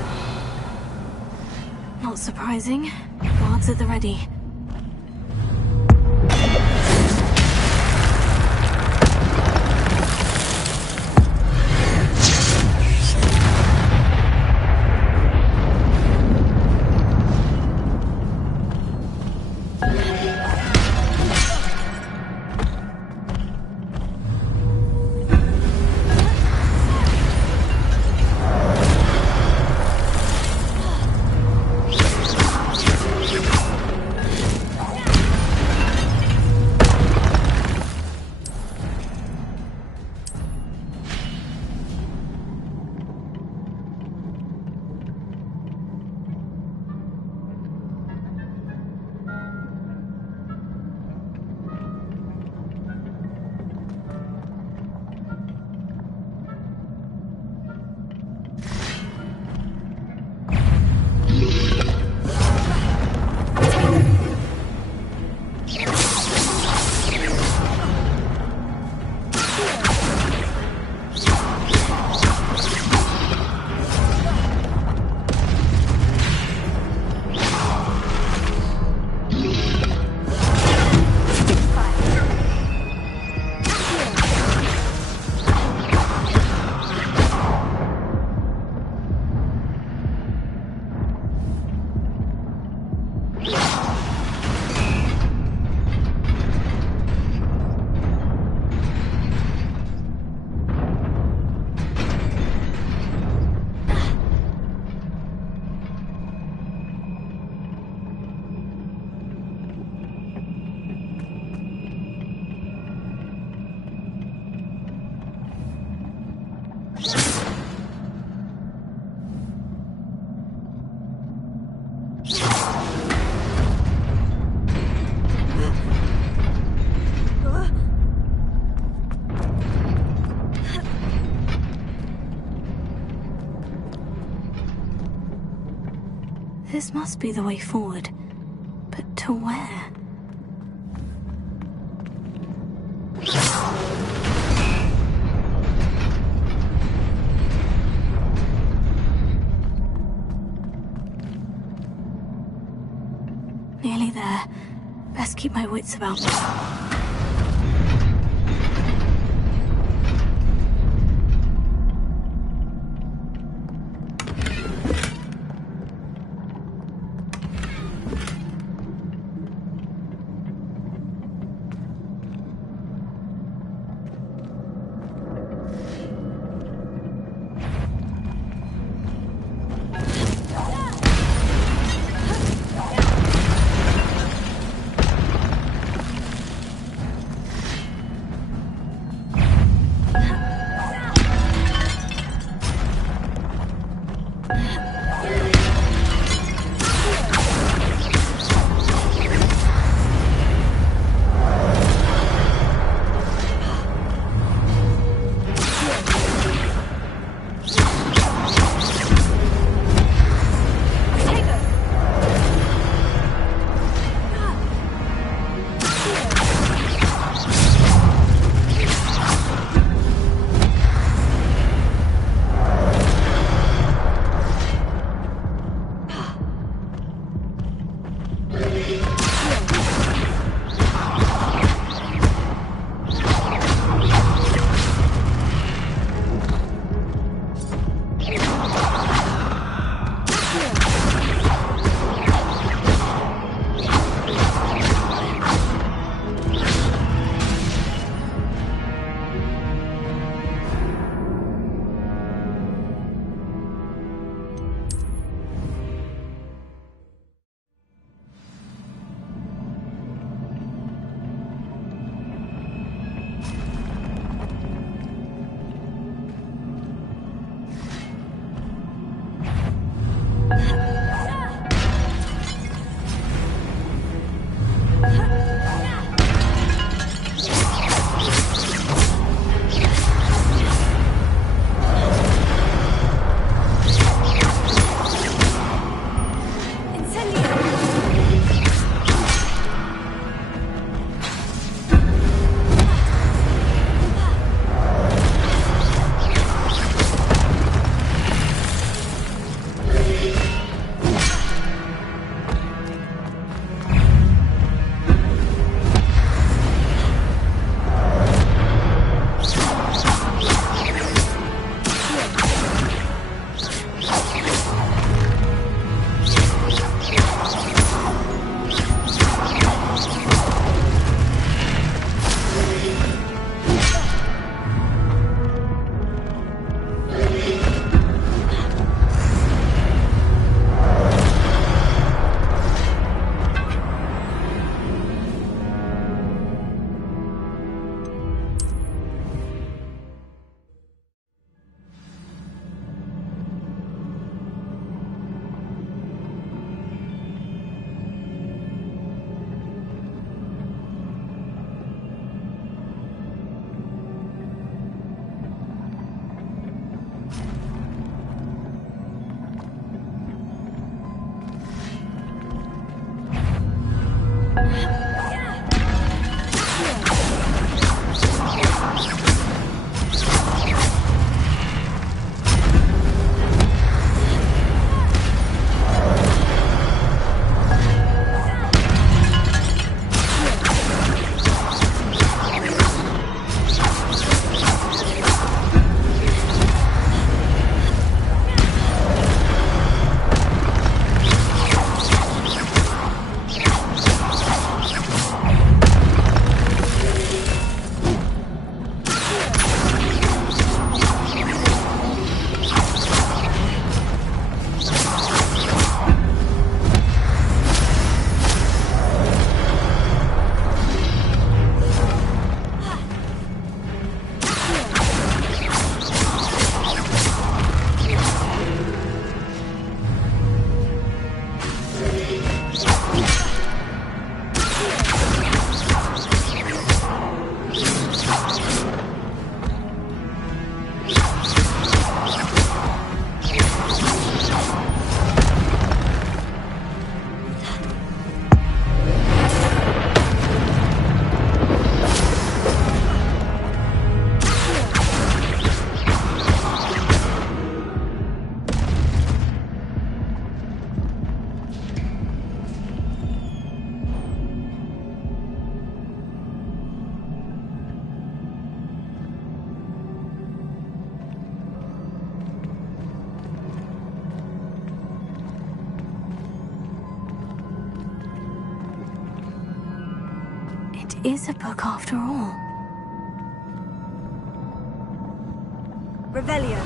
Not surprising. Guards at the ready. This must be the way forward. But to where? Nearly there. Best keep my wits about me. It is a book after all. Revelio.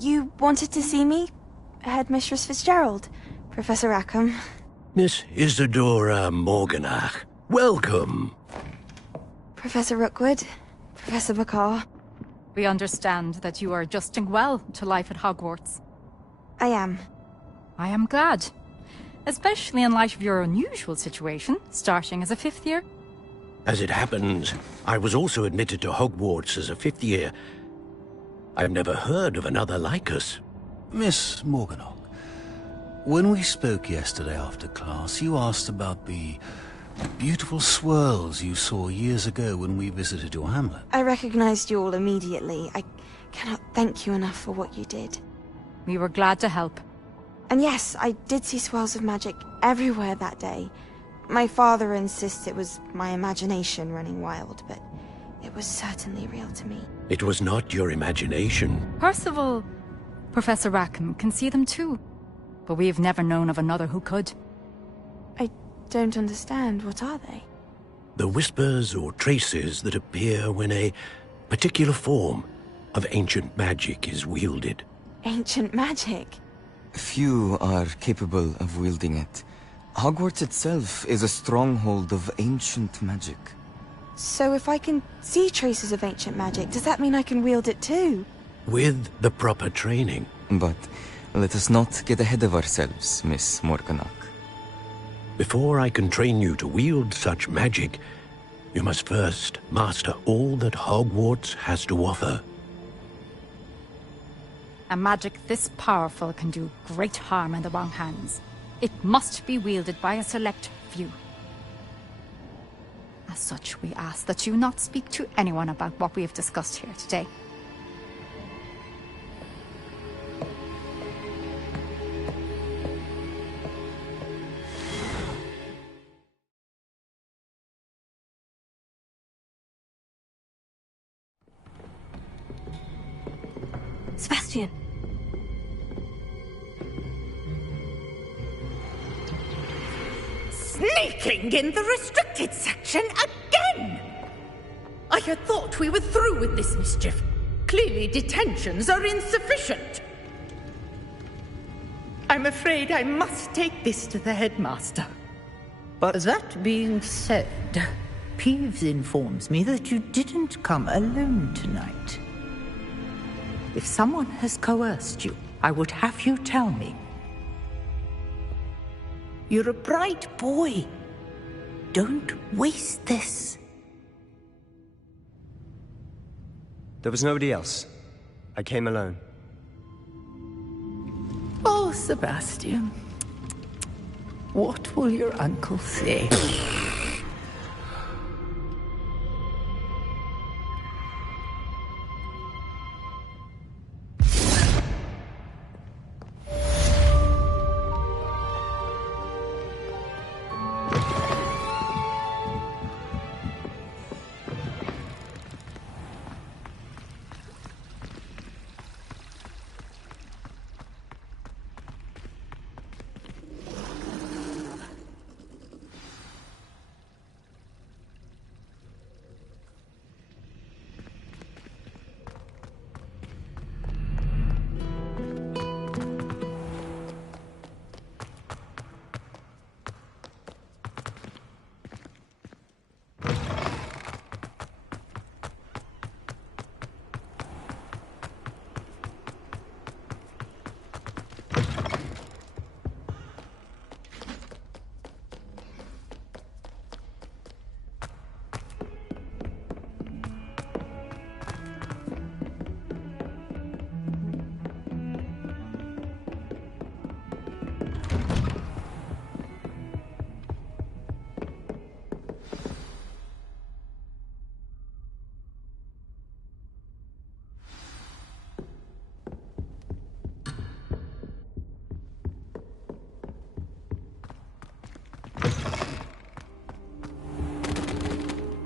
You wanted to see me? Headmistress Fitzgerald, Professor Rackham. Miss Isadora Morganach, welcome. Professor Rookwood, Professor McCaw. We understand that you are adjusting well to life at Hogwarts. I am. I am glad. Especially in light of your unusual situation, starting as a 5th year. As it happens, I was also admitted to Hogwarts as a 5th year. I've never heard of another like us. Miss Morganach, when we spoke yesterday after class, you asked about the beautiful swirls you saw years ago when we visited your hamlet. I recognized you all immediately. I cannot thank you enough for what you did. We were glad to help. And yes, I did see swirls of magic everywhere that day. My father insists it was my imagination running wild, but it was certainly real to me. It was not your imagination. Percival, Professor Rackham can see them too. But we've never known of another who could. I don't understand. What are they? The whispers or traces that appear when a particular form of ancient magic is wielded. Ancient magic? Few are capable of wielding it. Hogwarts itself is a stronghold of ancient magic. So if I can see traces of ancient magic, does that mean I can wield it too? With the proper training. But let us not get ahead of ourselves, Miss Morganach. Before I can train you to wield such magic, you must first master all that Hogwarts has to offer. A magic this powerful can do great harm in the wrong hands. It must be wielded by a select few. As such, we ask that you not speak to anyone about what we have discussed here today. Sebastian. Sneaking in the restricted section again! I had thought we were through with this mischief. Clearly detentions are insufficient. I'm afraid I must take this to the headmaster. But that being said, Peeves informs me that you didn't come alone tonight. If someone has coerced you, I would have you tell me. You're a bright boy. Don't waste this. There was nobody else. I came alone. Oh, Sebastian. What will your uncle say?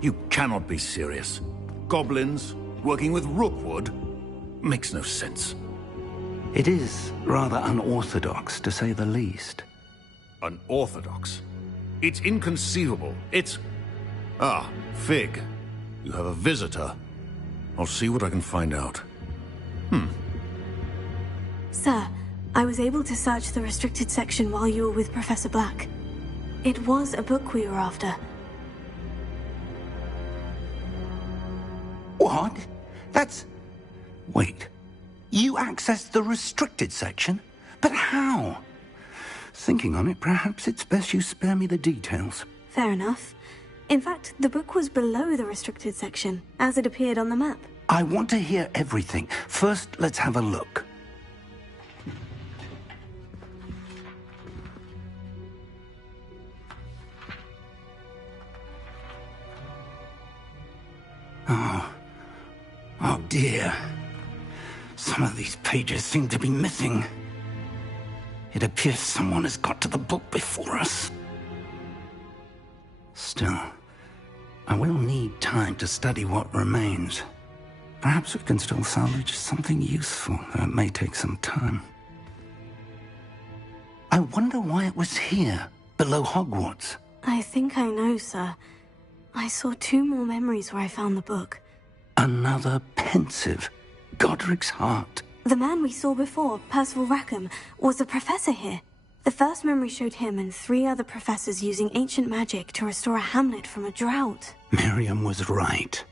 You cannot be serious. Goblins working with Rookwood makes no sense. It is rather unorthodox, to say the least. Unorthodox? It's inconceivable. It's... Ah, Fig. You have a visitor. I'll see what I can find out. Sir, I was able to search the restricted section while you were with Professor Black. It was a book we were after. What? That's... Wait. You accessed the restricted section? But how? Thinking on it, perhaps it's best you spare me the details. Fair enough. In fact, the book was below the restricted section, as it appeared on the map. I want to hear everything. First, let's have a look. Oh dear. Some of these pages seem to be missing. It appears someone has got to the book before us. Still, I will need time to study what remains. Perhaps we can still salvage something useful, though it may take some time. I wonder why it was here, below Hogwarts. I think I know, sir. I saw 2 more memories where I found the book. Another pensive. Godric's heart. The man we saw before, Percival Rackham, was a professor here. The first memory showed him and 3 other professors using ancient magic to restore a hamlet from a drought. Miriam was right.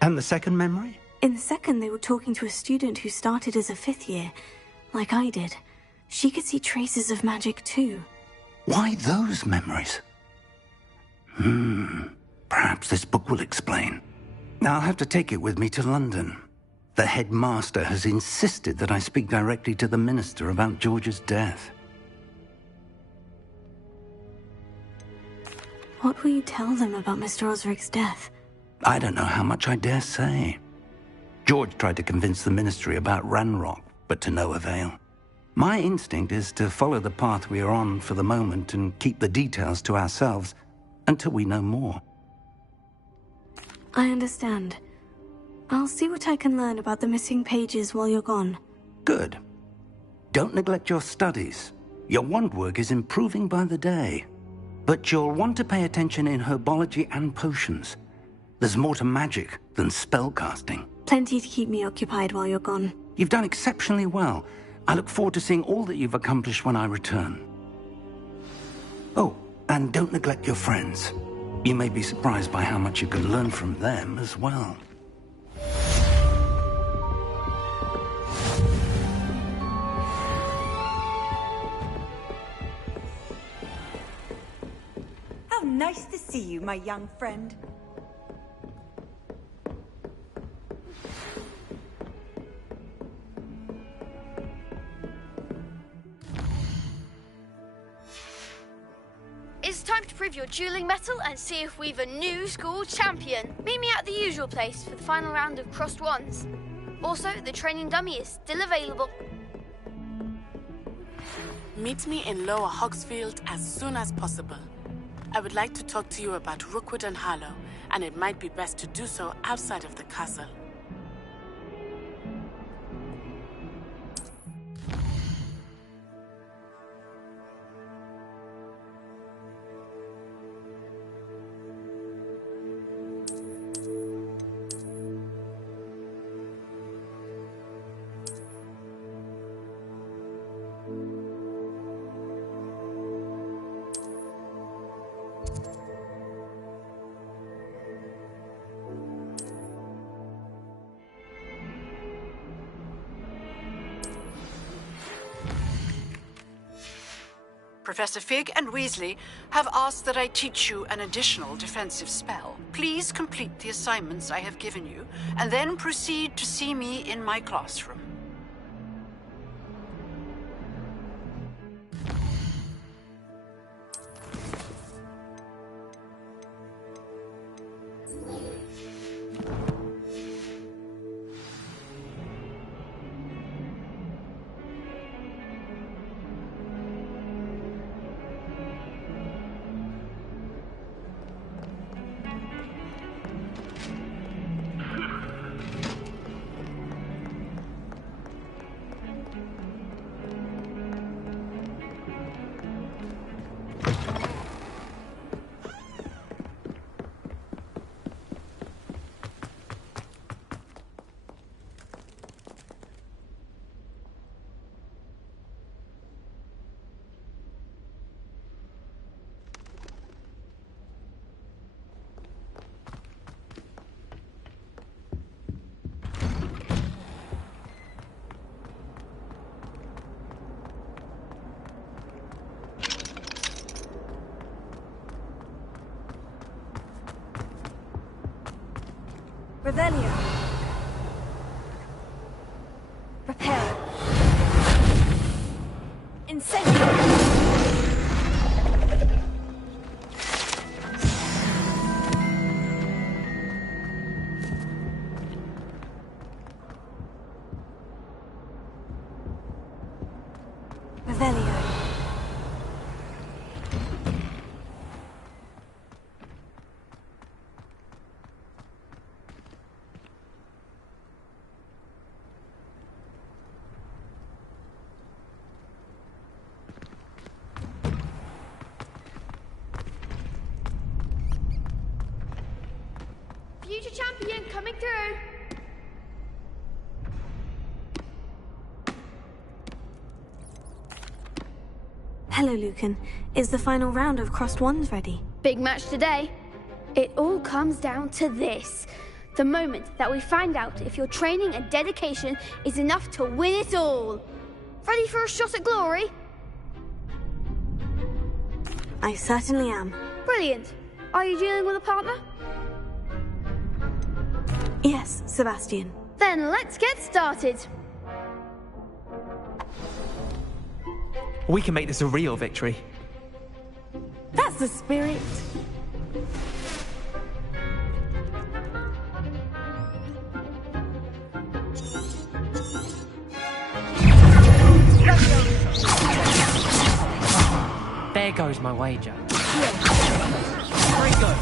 And the second memory? In the second, they were talking to a student who started as a 5th year, like I did. She could see traces of magic too. Why those memories? Perhaps this book will explain. I'll have to take it with me to London. The headmaster has insisted that I speak directly to the minister about George's death. What will you tell them about Mr. Osric's death? I don't know how much I dare say. George tried to convince the ministry about Ranrock, but to no avail. My instinct is to follow the path we are on for the moment and keep the details to ourselves until we know more. I understand. I'll see what I can learn about the missing pages while you're gone. Good. Don't neglect your studies. Your wand work is improving by the day. But you'll want to pay attention in herbology and potions. There's more to magic than spellcasting. Plenty to keep me occupied while you're gone. You've done exceptionally well. I look forward to seeing all that you've accomplished when I return. Oh, and don't neglect your friends. You may be surprised by how much you can learn from them as well. How nice to see you, my young friend. It's time to prove your dueling mettle and see if we've a new school champion. Meet me at the usual place for the final round of crossed wands. Also, the training dummy is still available. Meet me in Lower Hogsfield as soon as possible. I would like to talk to you about Rookwood and Harlow, and it might be best to do so outside of the castle. Professor Fig and Weasley have asked that I teach you an additional defensive spell. Please complete the assignments I have given you, and then proceed to see me in my classroom. Revelio. Prepare. Incendio. Revelio. Future champion coming through. Hello, Lucan. Is the final round of Crossed Wands ready? Big match today. It all comes down to this. The moment that we find out if your training and dedication is enough to win it all. Ready for a shot at glory? I certainly am. Brilliant. Are you dealing with a partner? Yes, Sebastian. Then let's get started. We can make this a real victory. That's the spirit. There goes my wager. Free go.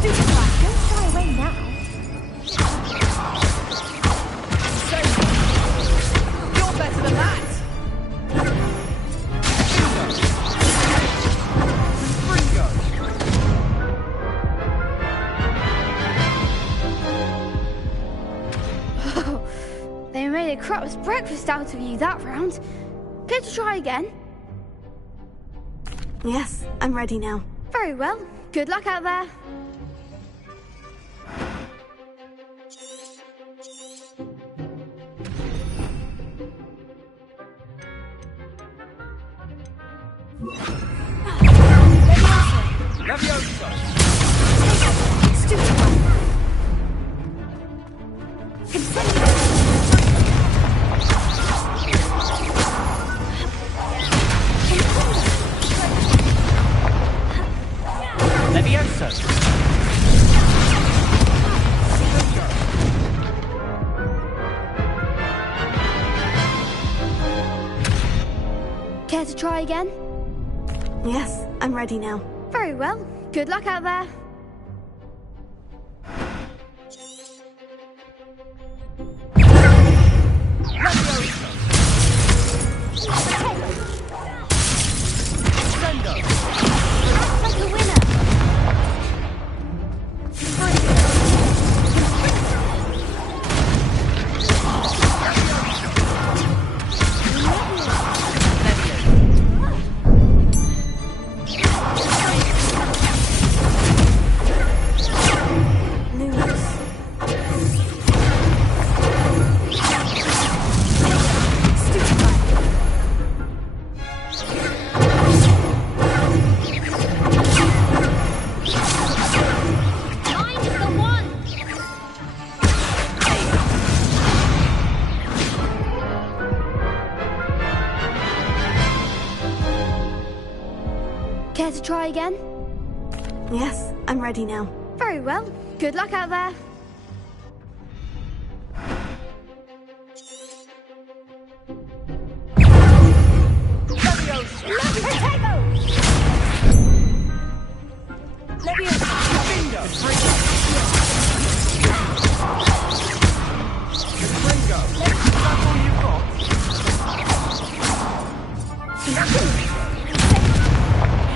Stupid That was breakfast out of you that round. Care to try again? Yes, I'm ready now. Very well. Good luck out there. Care to try again? Yes, I'm ready now. Very well. Good luck out there. Care to try again? Yes, I'm ready now. Very well. Good luck out there.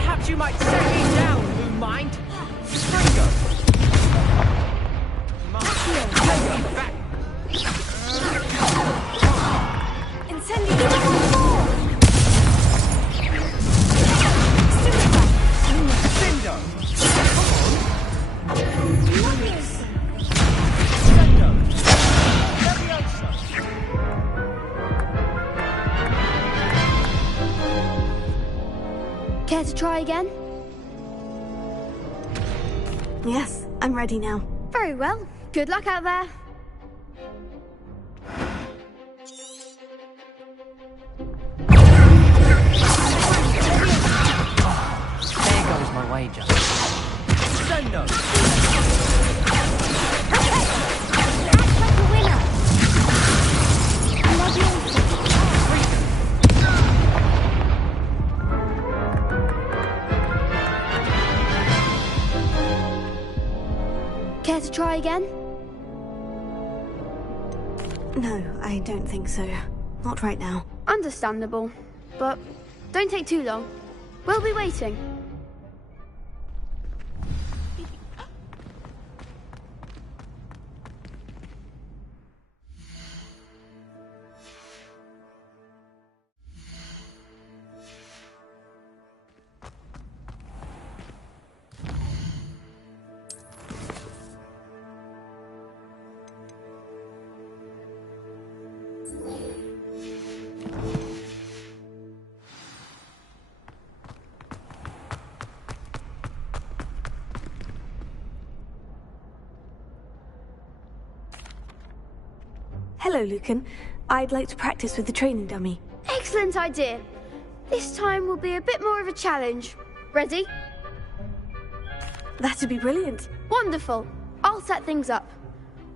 Perhaps you might set me down, Moon Mind. Springo. Care to try again? Yes, I'm ready now. Very well. Good luck out there. There goes my wager. Sendo. Care to try again? No, I don't think so. Not right now. Understandable. But don't take too long. We'll be waiting. Hello, Lucan. I'd like to practice with the training dummy. Excellent idea. This time will be a bit more of a challenge. Ready? That'd be brilliant. Wonderful. I'll set things up.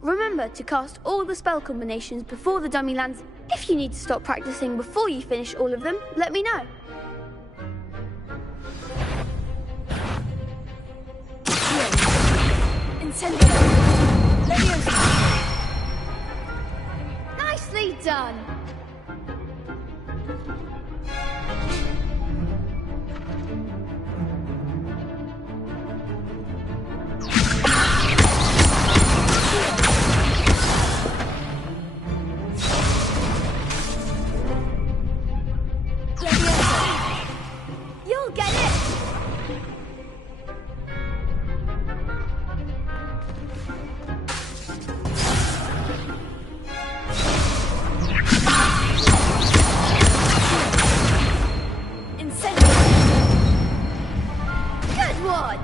Remember to cast all the spell combinations before the dummy lands. If you need to stop practicing before you finish all of them, let me know. Incendio. Nicely done. on!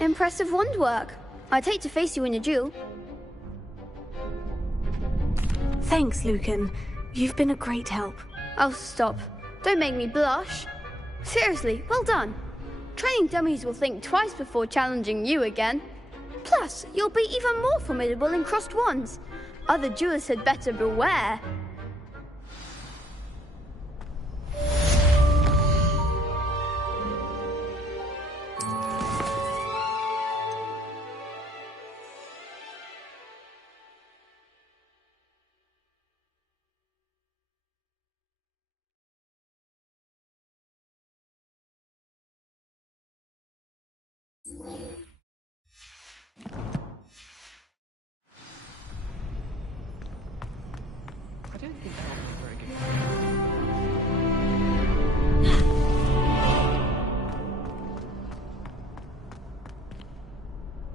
Impressive wand work. I'd hate to face you in a duel. Thanks, Lucan. You've been a great help. Oh, stop. Don't make me blush. Seriously, well done. Training dummies will think twice before challenging you again. Plus, you'll be even more formidable in crossed wands. Other duelists had better beware. I don't think that would be very good.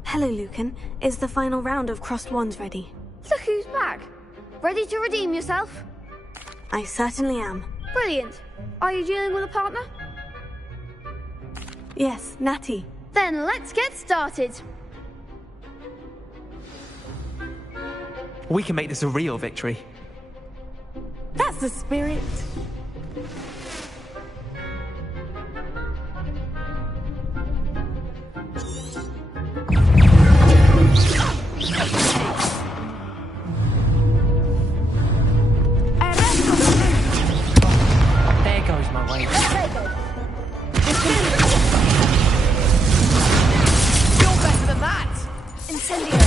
Hello, Lucan. Is the final round of crossed wands ready? Look who's back. Ready to redeem yourself? I certainly am. Brilliant. Are you dealing with a partner? Yes, Natty. Then let's get started. We can make this a real victory. That's the spirit. There goes my way. You're better than that! Incendio!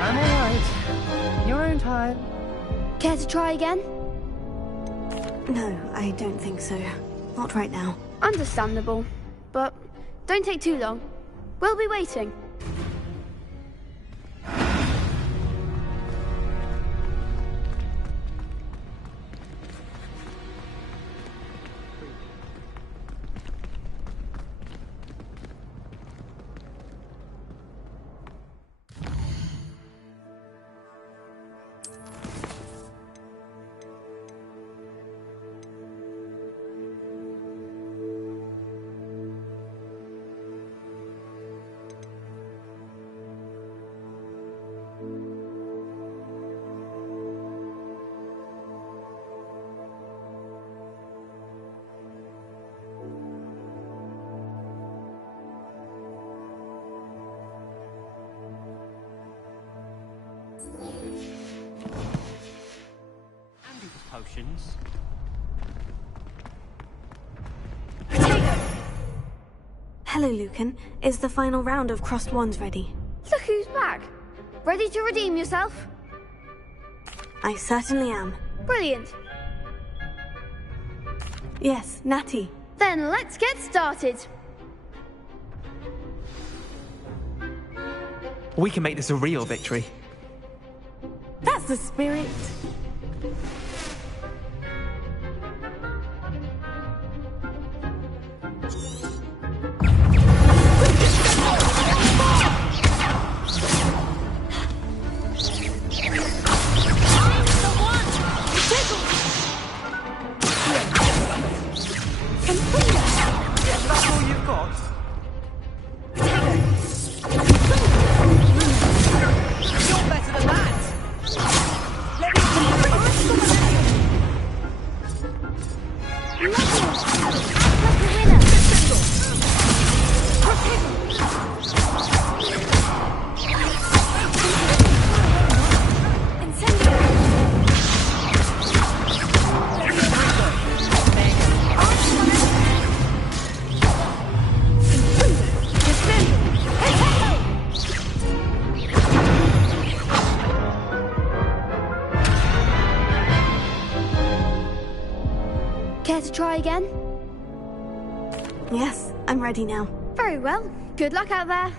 I'm alright. Your own time. Care to try again? No, I don't think so. Not right now. Understandable. But don't take too long. We'll be waiting. Potions. Hello, Lucan. Is the final round of crossed wands ready? Look who's back. Ready to redeem yourself? I certainly am. Brilliant. Yes, Natty. Then let's get started. We can make this a real victory. That's the spirit. That's all you've got? You're better than that! Let me Care to try again? Yes, I'm ready now. Very well. Good luck out there.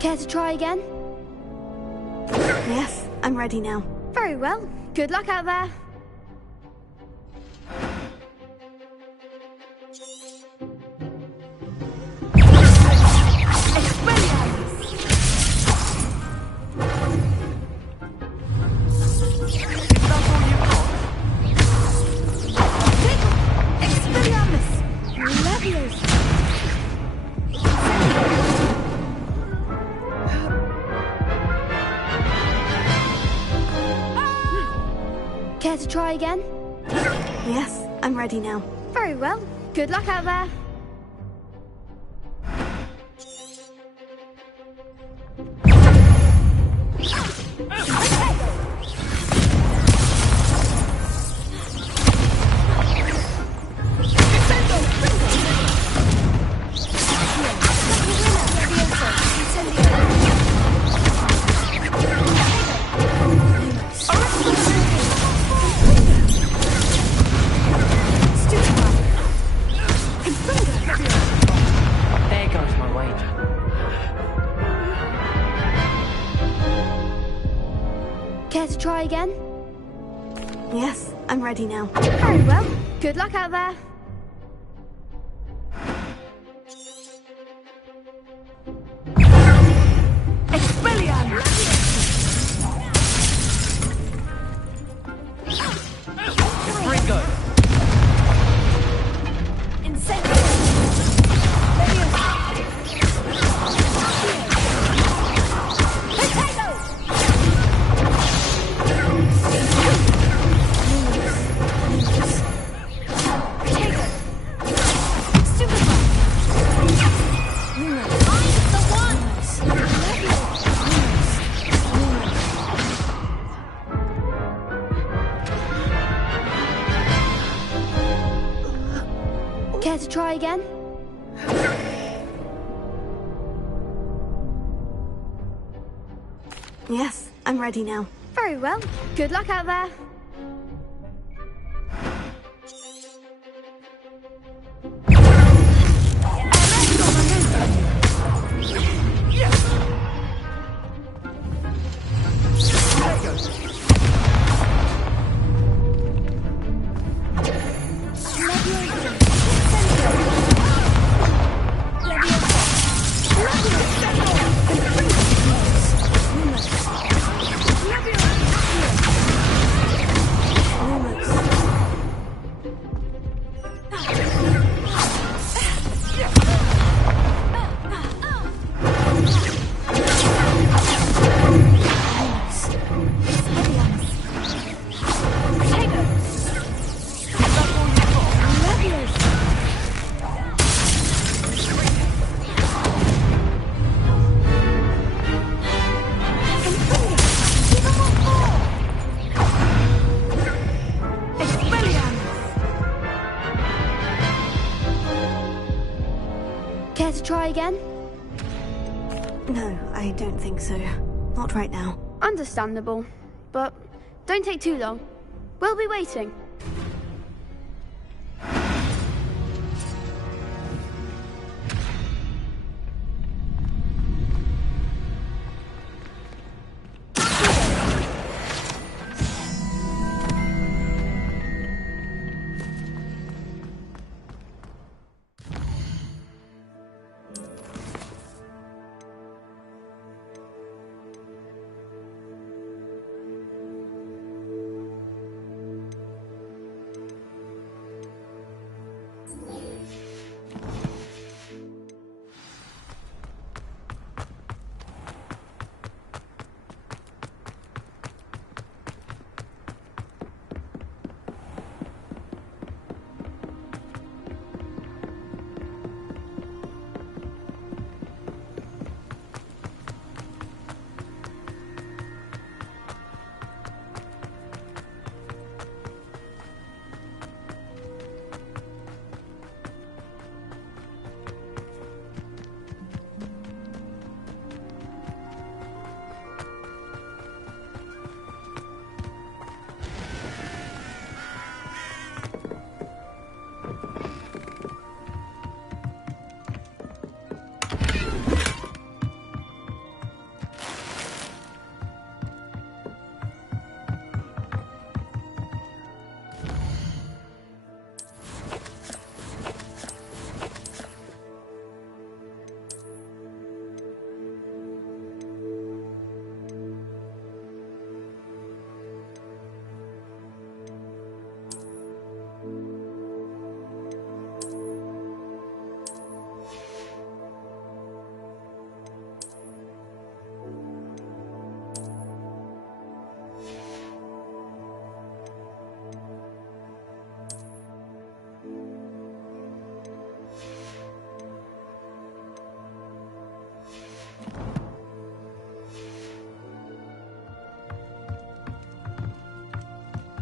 Care to try again? Yes, I'm ready now. Very well. Good luck out there. Care to try again? Yes, I'm ready now. Very well. Good luck out there. There goes my wager. Care to try again? Yes, I'm ready now. Very well. Good luck out there. Ringo! Care to try again? Yes, I'm ready now. Very well. Good luck out there. Care to try again? No, I don't think so. Not right now. Understandable. But don't take too long. We'll be waiting.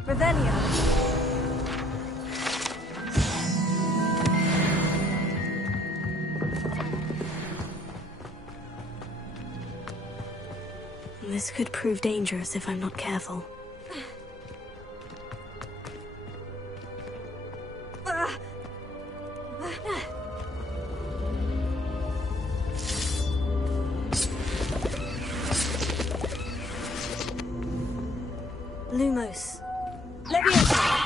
Revelio. This could prove dangerous if I'm not careful. Lumos. Leviosa!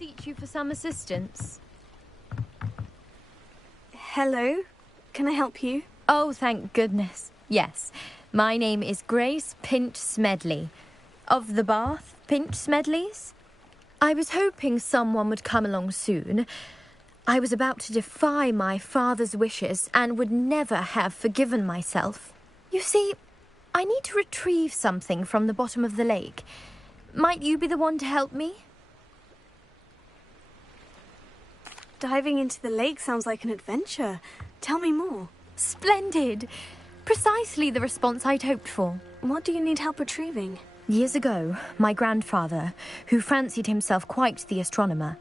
Beseech you for some assistance. Hello? Can I help you? Oh, thank goodness. Yes. My name is Grace Pinch Smedley. Of the Bath Pinch Smedleys. I was hoping someone would come along soon. I was about to defy my father's wishes and would never have forgiven myself. You see, I need to retrieve something from the bottom of the lake. Might you be the one to help me? Diving into the lake sounds like an adventure. Tell me more. Splendid! Precisely the response I'd hoped for. What do you need help retrieving? Years ago, my grandfather, who fancied himself quite the astronomer,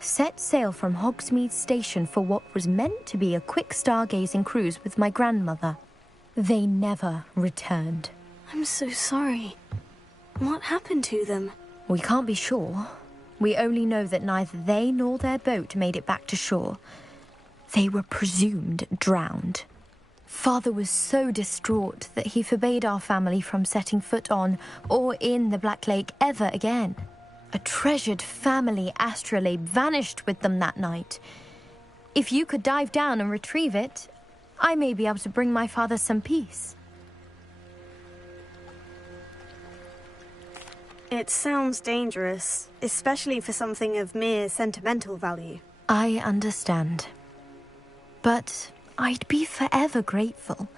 set sail from Hogsmeade Station for what was meant to be a quick stargazing cruise with my grandmother. They never returned. I'm so sorry. What happened to them? We can't be sure. We only know that neither they nor their boat made it back to shore. They were presumed drowned. Father was so distraught that he forbade our family from setting foot on or in the Black Lake ever again. A treasured family astrolabe vanished with them that night. If you could dive down and retrieve it, I may be able to bring my father some peace. It sounds dangerous, especially for something of mere sentimental value. I understand. But I'd be forever grateful.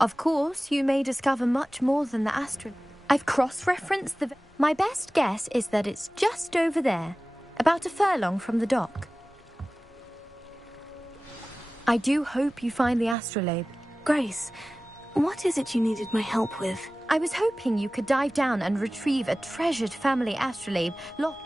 Of course, you may discover much more than the astral. I've cross-referenced the... My best guess is that it's just over there, about a furlong from the dock. I do hope you find the astrolabe. Grace, what is it you needed my help with? I was hoping you could dive down and retrieve a treasured family astrolabe locked.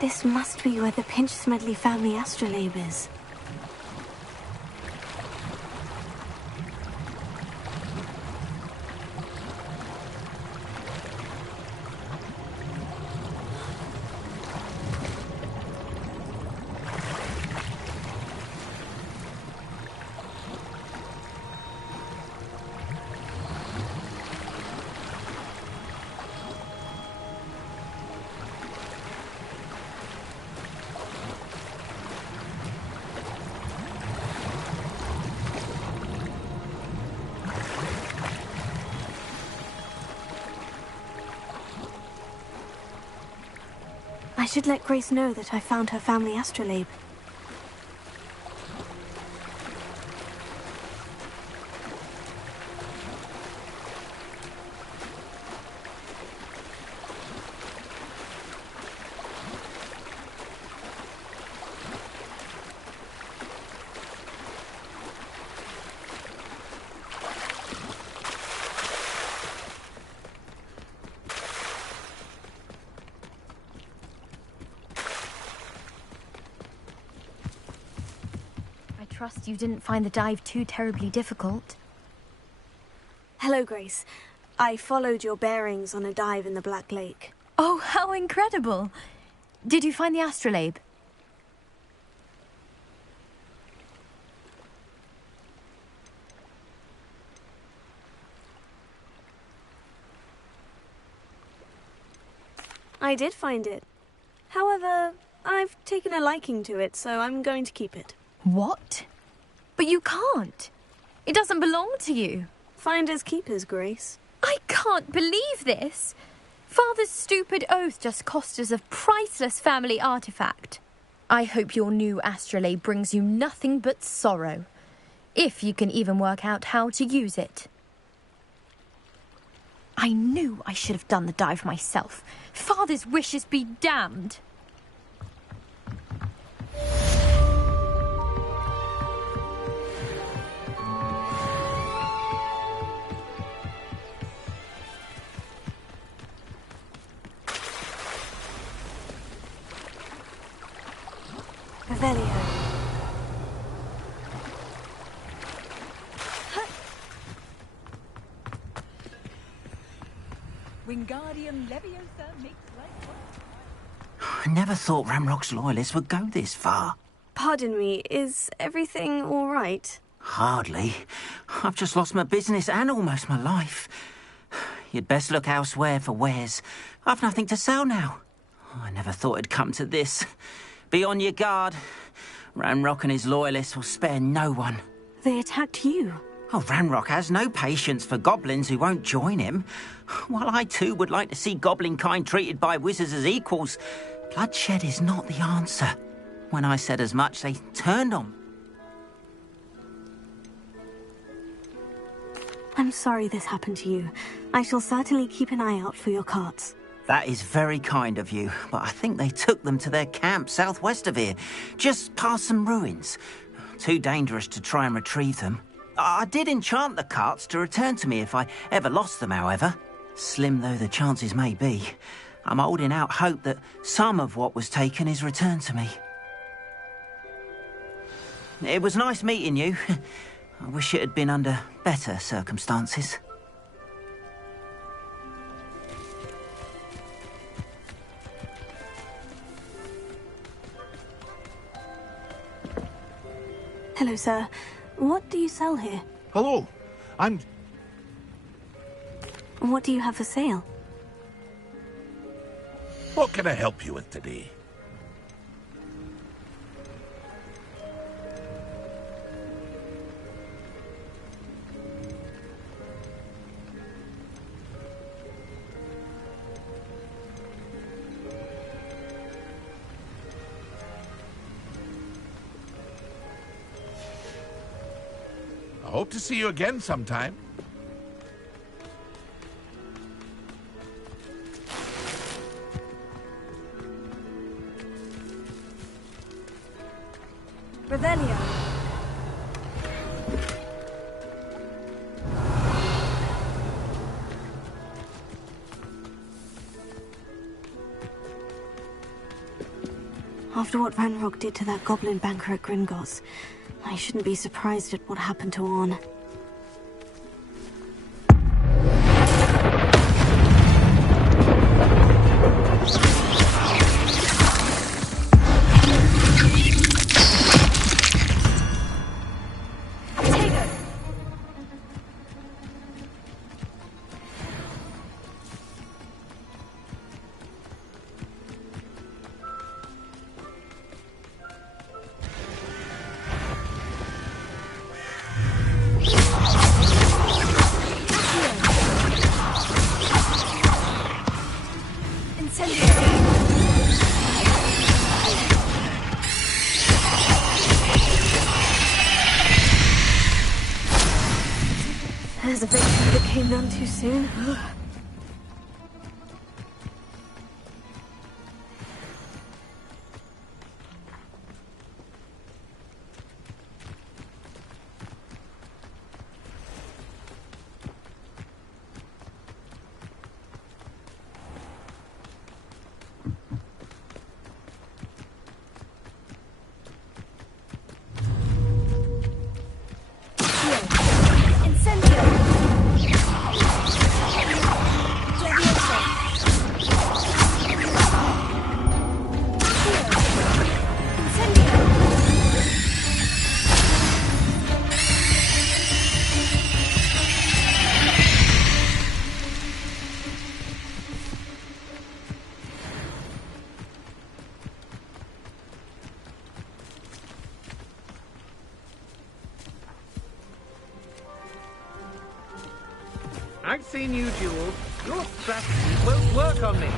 This must be where the Pinch-Smedley family astrolabe is. I should let Grace know that I found her family astrolabe. Trust you didn't find the dive too terribly difficult. Hello, Grace. I followed your bearings on a dive in the Black Lake. Oh, how incredible! Did you find the astrolabe? I did find it. However, I've taken a liking to it, so I'm going to keep it. What? But you can't. It doesn't belong to you. Finders keepers, Grace. I can't believe this. Father's stupid oath just cost us a priceless family artifact. I hope your new astrolabe brings you nothing but sorrow. If you can even work out how to use it. I knew I should have done the dive myself. Father's wishes be damned. Revelio. Wingardium Leviosa makes life. I never thought Ramrock's loyalists would go this far. Pardon me, is everything all right? Hardly. I've just lost my business and almost my life. You'd best look elsewhere for wares. I've nothing to sell now. I never thought it'd come to this. Be on your guard. Ranrock and his loyalists will spare no one. They attacked you. Oh, Ranrock has no patience for goblins who won't join him. While I too would like to see goblin kind treated by wizards as equals, bloodshed is not the answer. When I said as much, they turned on me. I'm sorry this happened to you. I shall certainly keep an eye out for your carts. That is very kind of you, but I think they took them to their camp southwest of here, just past some ruins. Too dangerous to try and retrieve them. I did enchant the carts to return to me if I ever lost them, however. Slim though the chances may be, I'm holding out hope that some of what was taken is returned to me. It was nice meeting you. I wish it had been under better circumstances. Hello, sir. What do you sell here? Hello. What do you have for sale? What can I help you with today? I hope to see you again sometime. Revelio. After what Ranrock did to that goblin banker at Gringotts, I shouldn't be surprised at what happened to Orn. There's a victory that came none too soon. I've seen you, Jules. Your strategy won't work on me.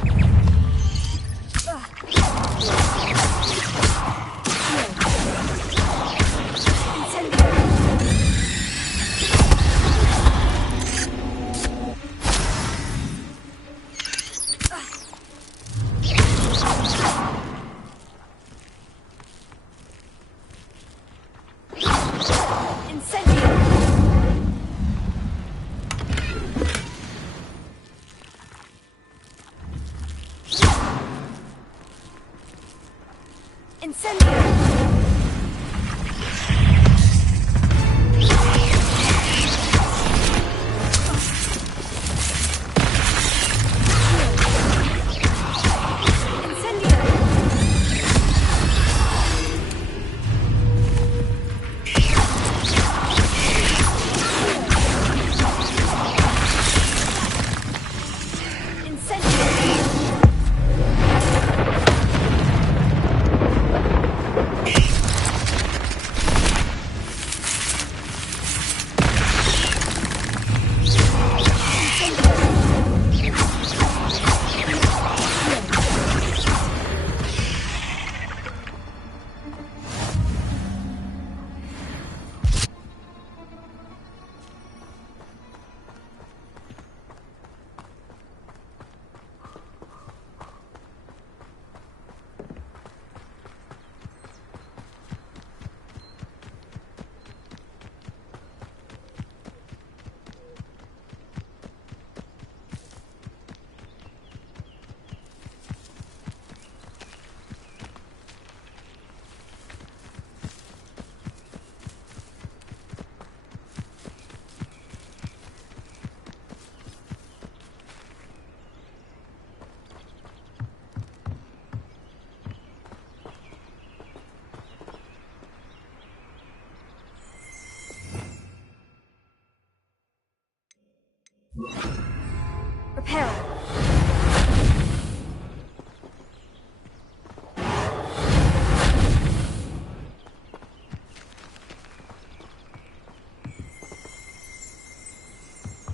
Reparo.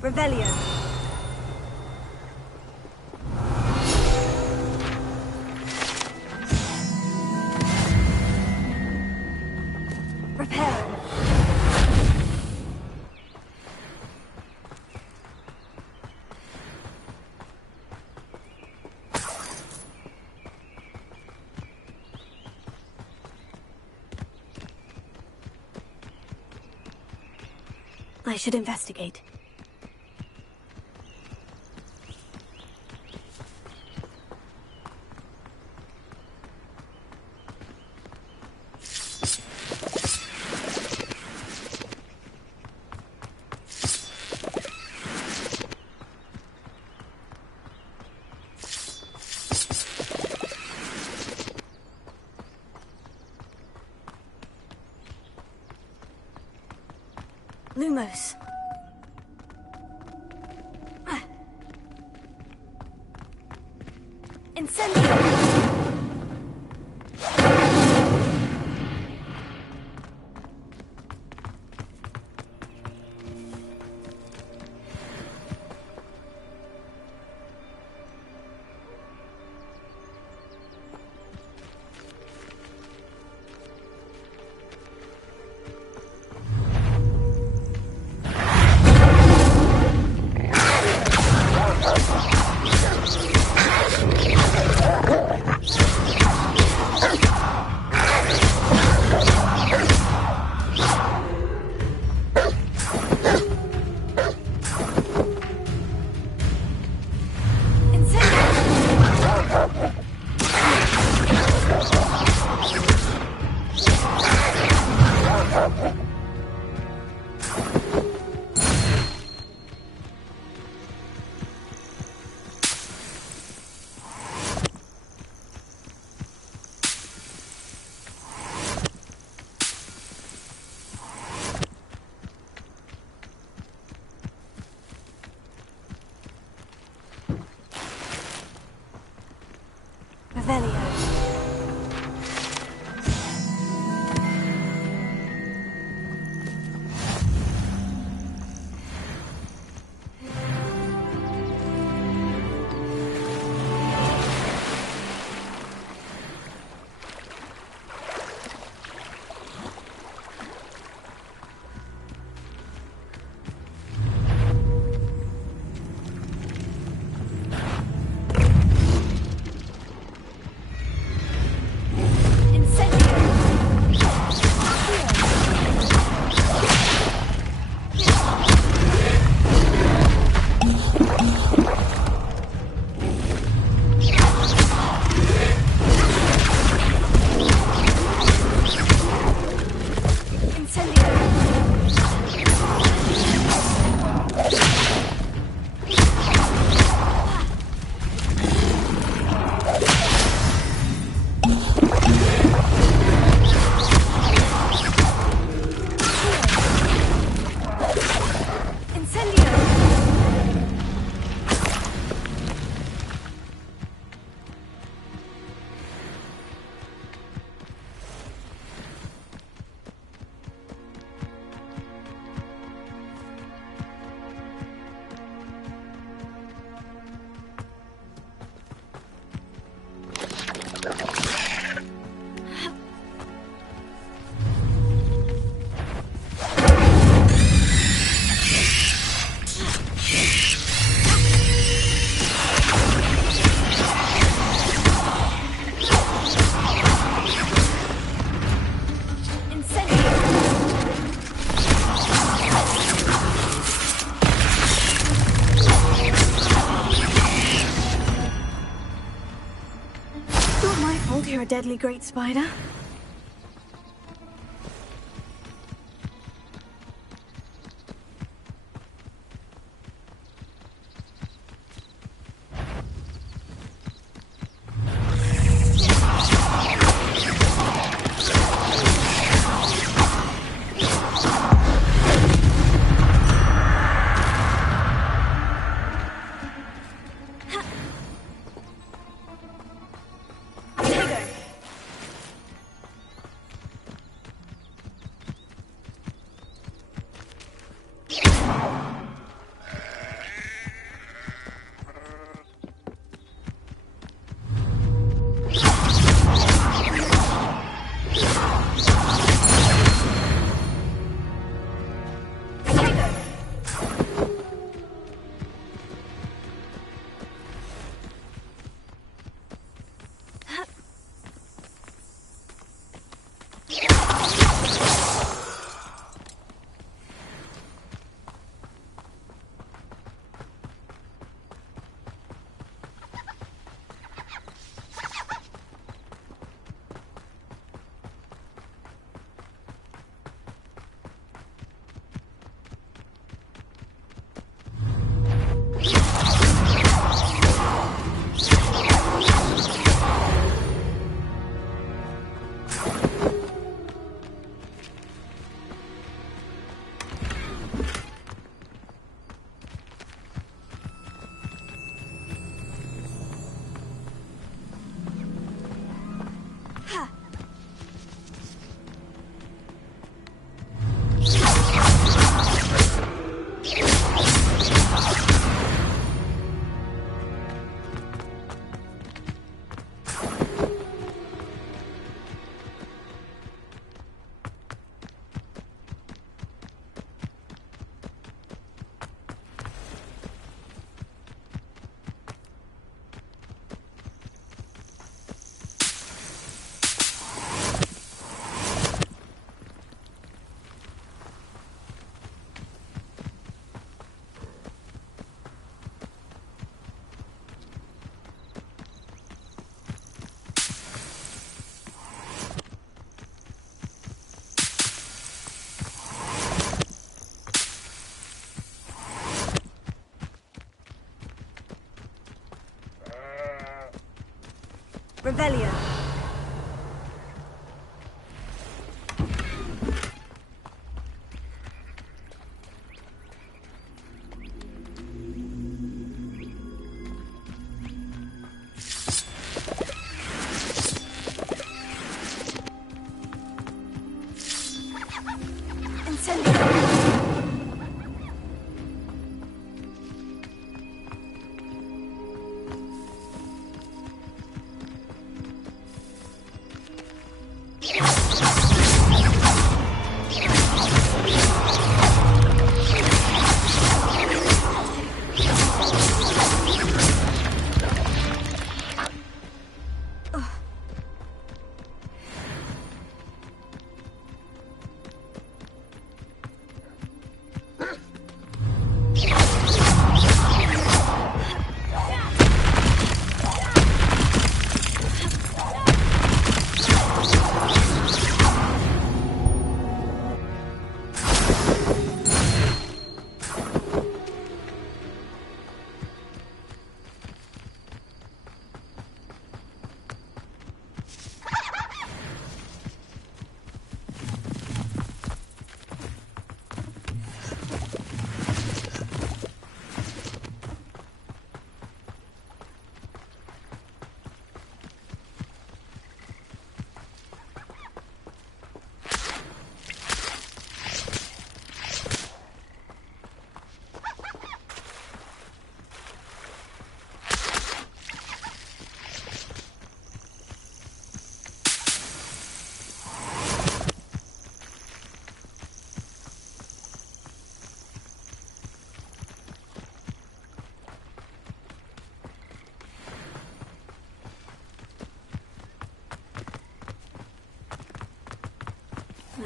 Revelio. Reparo. I should investigate. Lumos. Incendio! Revelio. You're a deadly great spider. Revelio.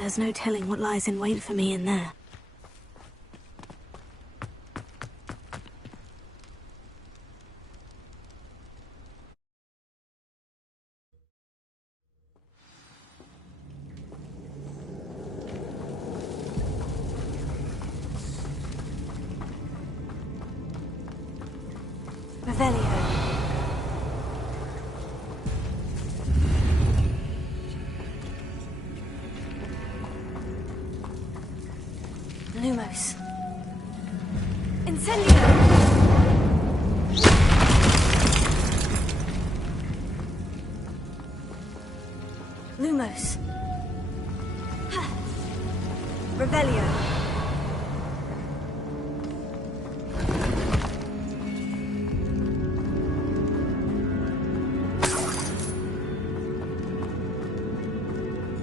There's no telling what lies in wait for me in there. Revelio. Lumos. Incendio! Lumos. Revelio.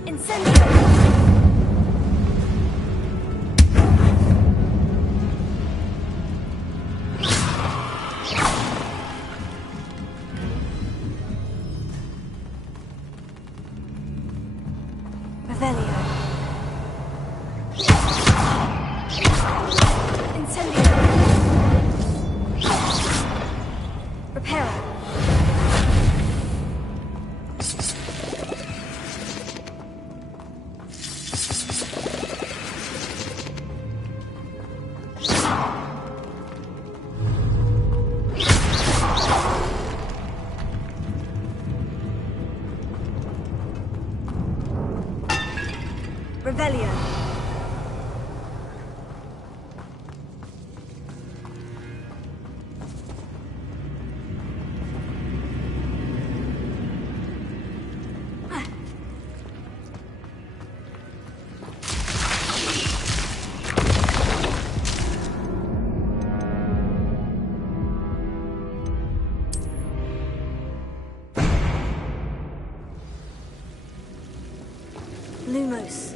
Incendio! Revelio. Lumos.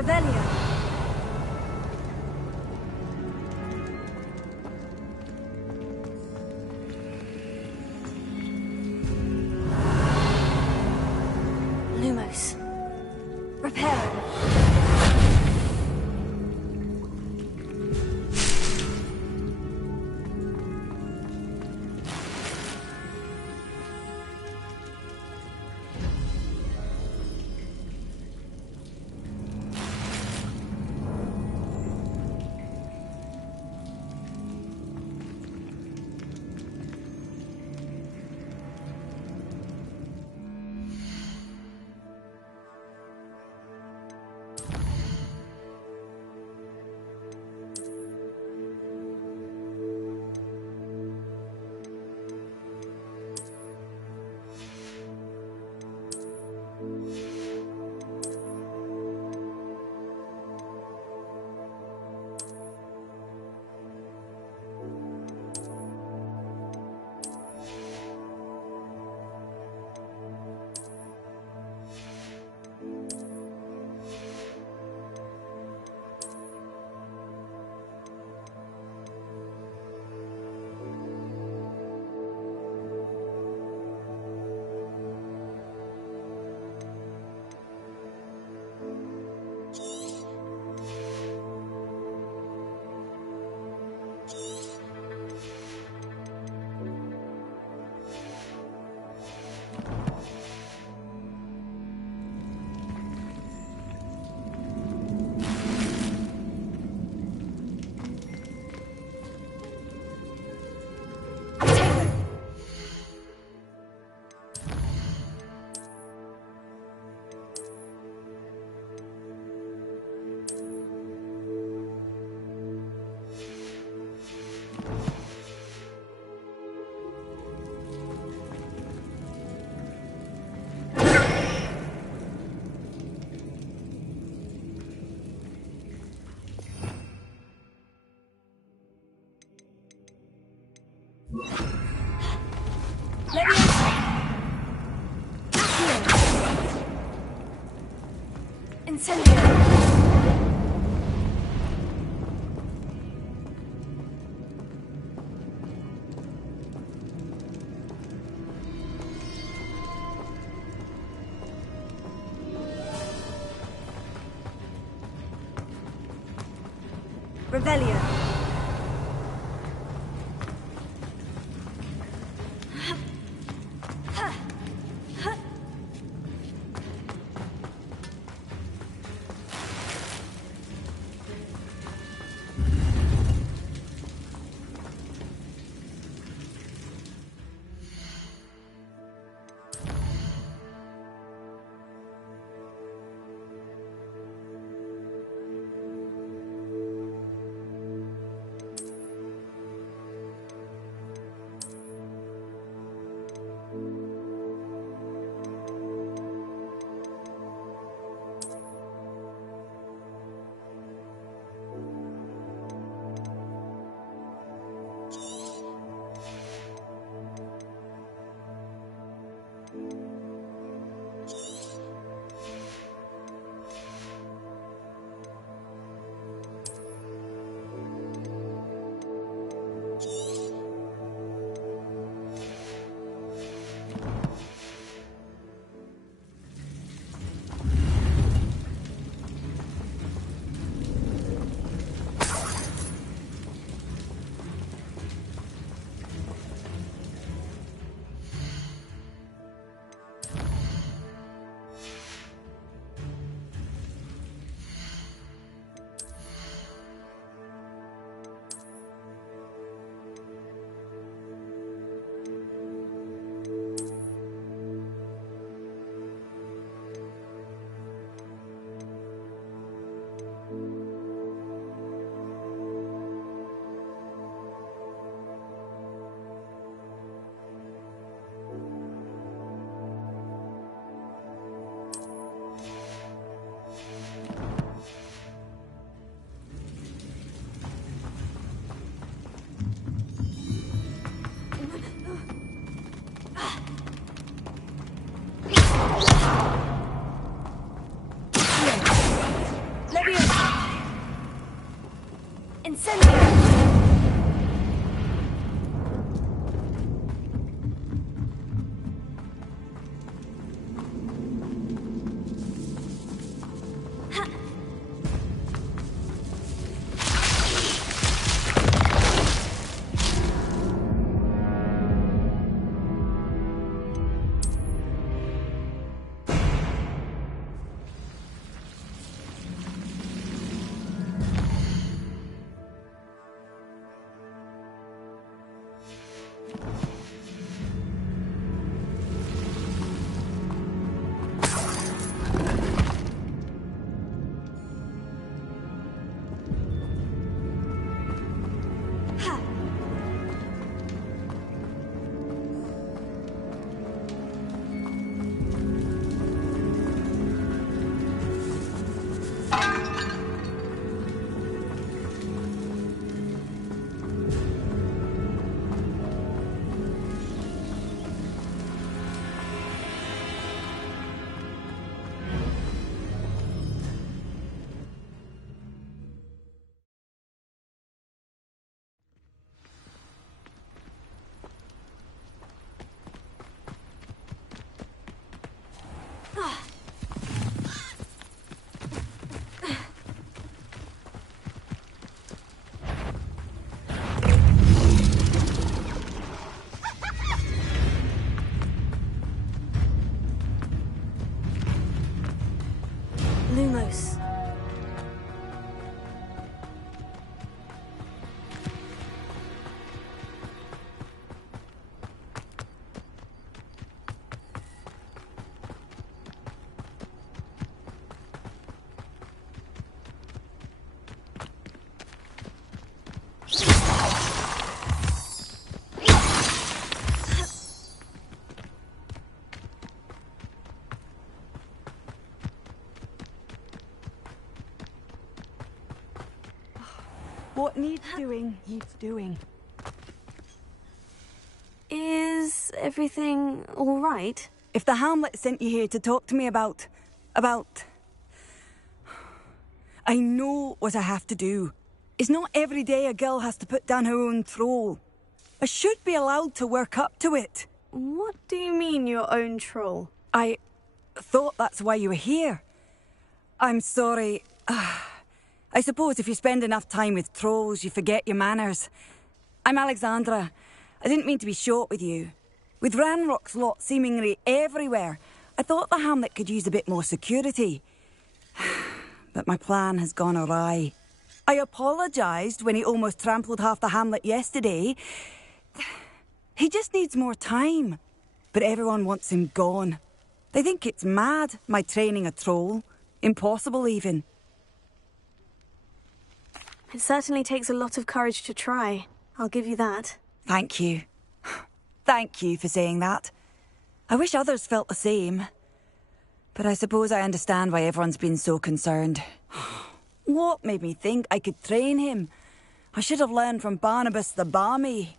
Revelio. Lumos. Reparo. Incendio. Revelio. Incendio! Lumos. What needs doing, needs doing. Is everything all right? If the Hamlet sent you here to talk to me about... I know what I have to do. It's not every day a girl has to put down her own troll. I should be allowed to work up to it. What do you mean, your own troll? I thought that's why you were here. I'm sorry. I suppose if you spend enough time with trolls, you forget your manners. I'm Alexandra. I didn't mean to be short with you. With Ranrock's lot seemingly everywhere, I thought the Hamlet could use a bit more security. But my plan has gone awry. I apologised when he almost trampled half the Hamlet yesterday. He just needs more time. But everyone wants him gone. They think it's mad, my training a troll. Impossible, even. It certainly takes a lot of courage to try. I'll give you that. Thank you. Thank you for saying that. I wish others felt the same. But I suppose I understand why everyone's been so concerned. What made me think I could train him? I should have learned from Barnabas the Barmy.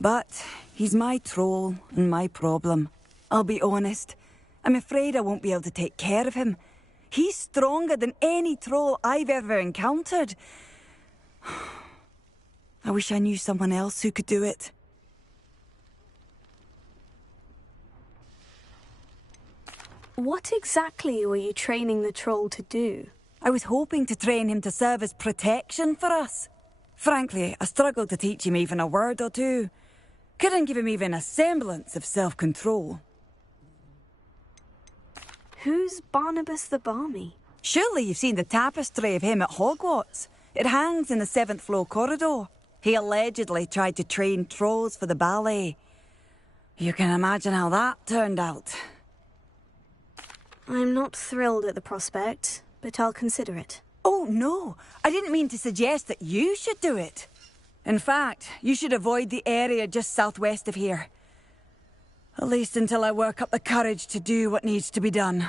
But he's my troll and my problem. I'll be honest. I'm afraid I won't be able to take care of him. He's stronger than any troll I've ever encountered. I wish I knew someone else who could do it. What exactly were you training the troll to do? I was hoping to train him to serve as protection for us. Frankly, I struggled to teach him even a word or two. Couldn't give him even a semblance of self-control. Who's Barnabas the Barmy? Surely you've seen the tapestry of him at Hogwarts. It hangs in the 7th floor corridor. He allegedly tried to train trolls for the ballet. You can imagine how that turned out. I'm not thrilled at the prospect, but I'll consider it. Oh, no. I didn't mean to suggest that you should do it. In fact, you should avoid the area just southwest of here. At least until I work up the courage to do what needs to be done.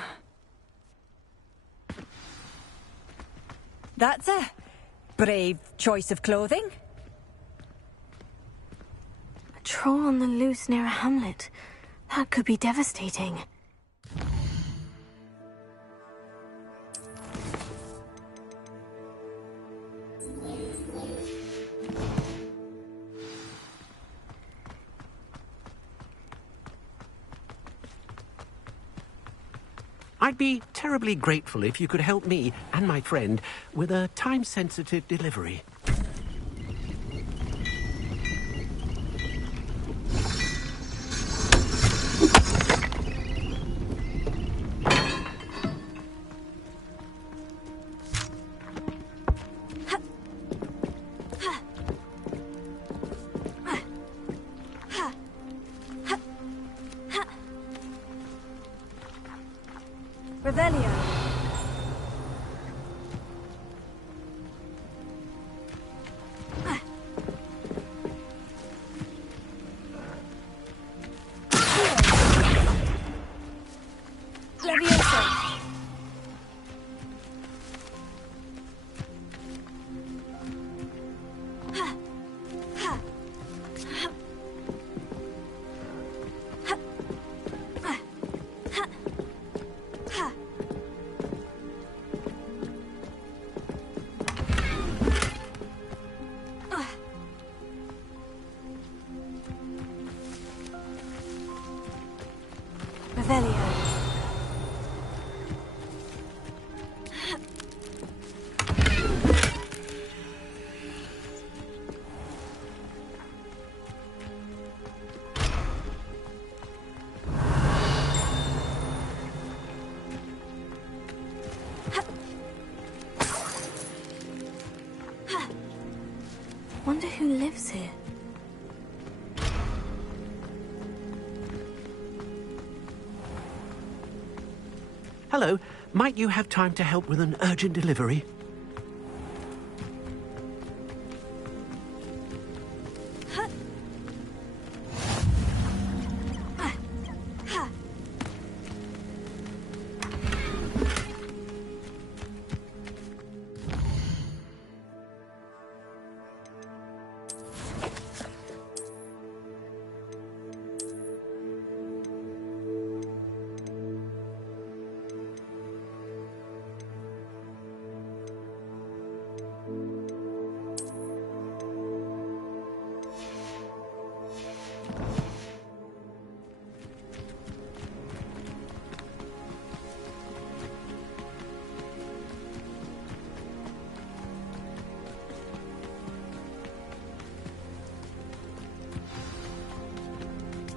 That's a brave choice of clothing. A troll on the loose near a hamlet. That could be devastating. I'd be terribly grateful if you could help me and my friend with a time-sensitive delivery. Revelio. Levioso. Revelio. Wonder who lives here. Hello, might you have time to help with an urgent delivery?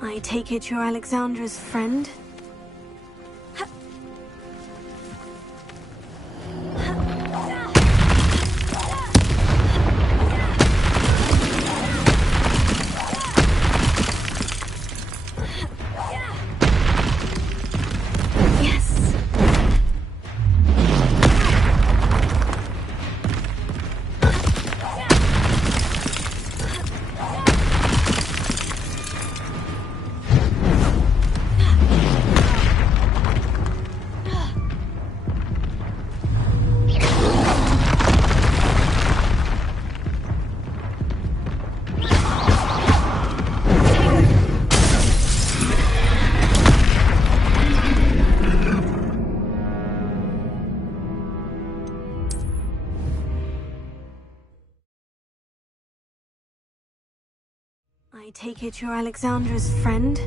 I take it you're Alexandra's friend? I take it you're Alexandra's friend?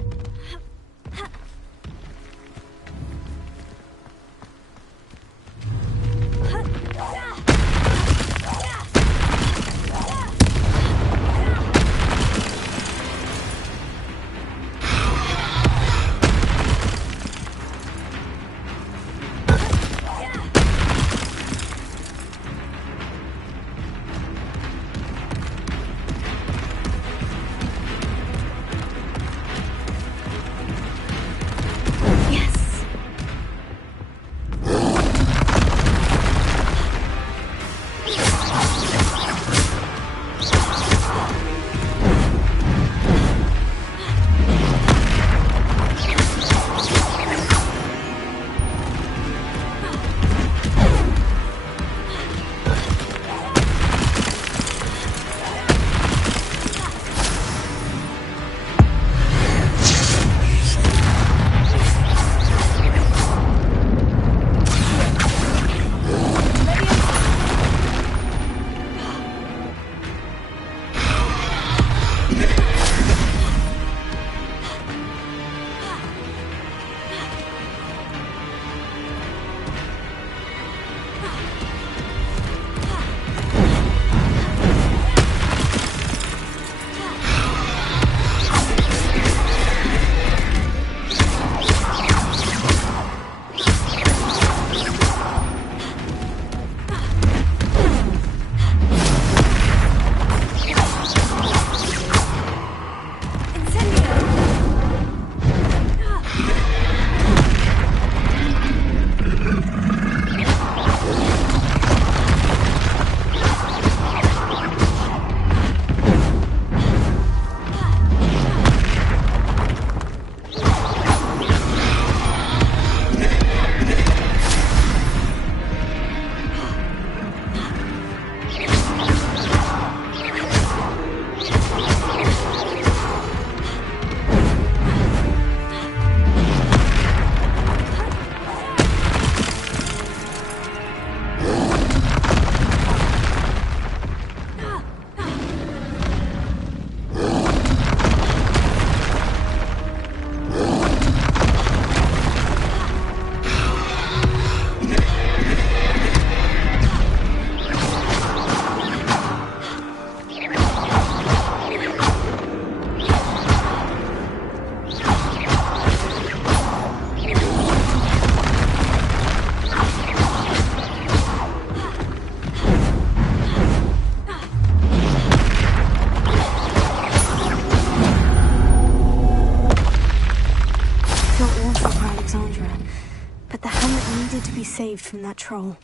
saved from that troll.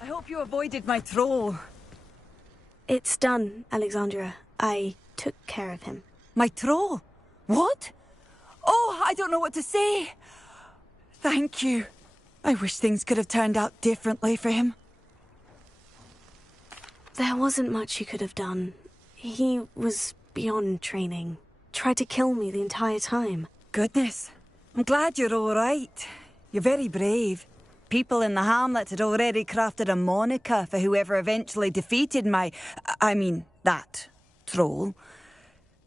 I hope you avoided my troll. It's done, Alexandra. I took care of him. My troll? What? Oh, I don't know what to say. Thank you. I wish things could have turned out differently for him. There wasn't much you could have done. He was beyond training. Tried to kill me the entire time. Goodness. I'm glad you're all right. You're very brave. People in the hamlet had already crafted a moniker for whoever eventually defeated that troll.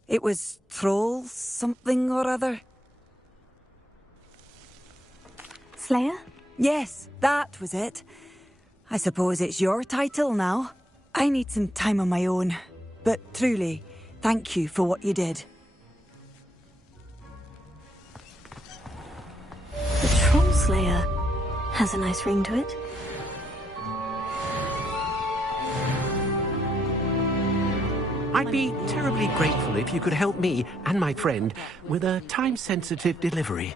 It was Troll something or other. Slayer? Yes, that was it. I suppose it's your title now. I need some time on my own. But truly, thank you for what you did. The Troll Slayer has a nice ring to it. I'd be terribly grateful if you could help me and my friend with a time-sensitive delivery.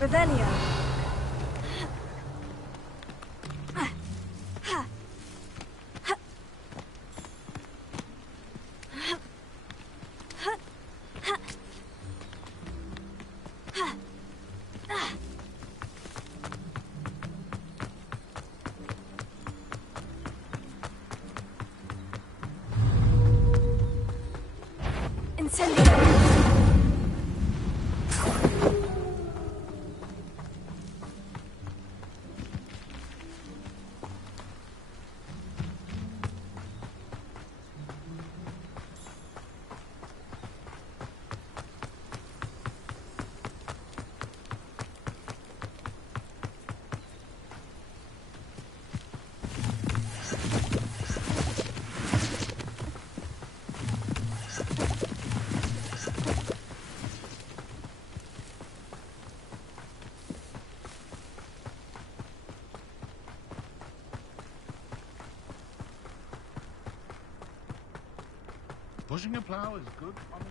Revelio. Pushing a plow is good on the...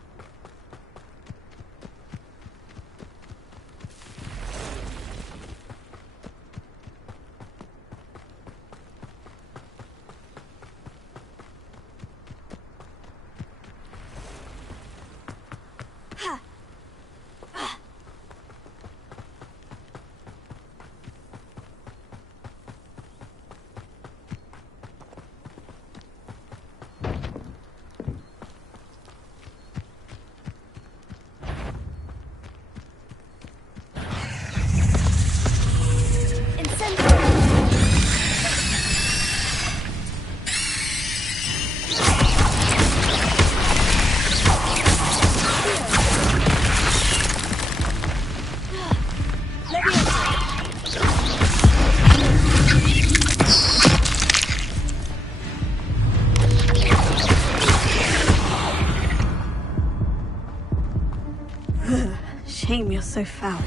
shame you're so foul.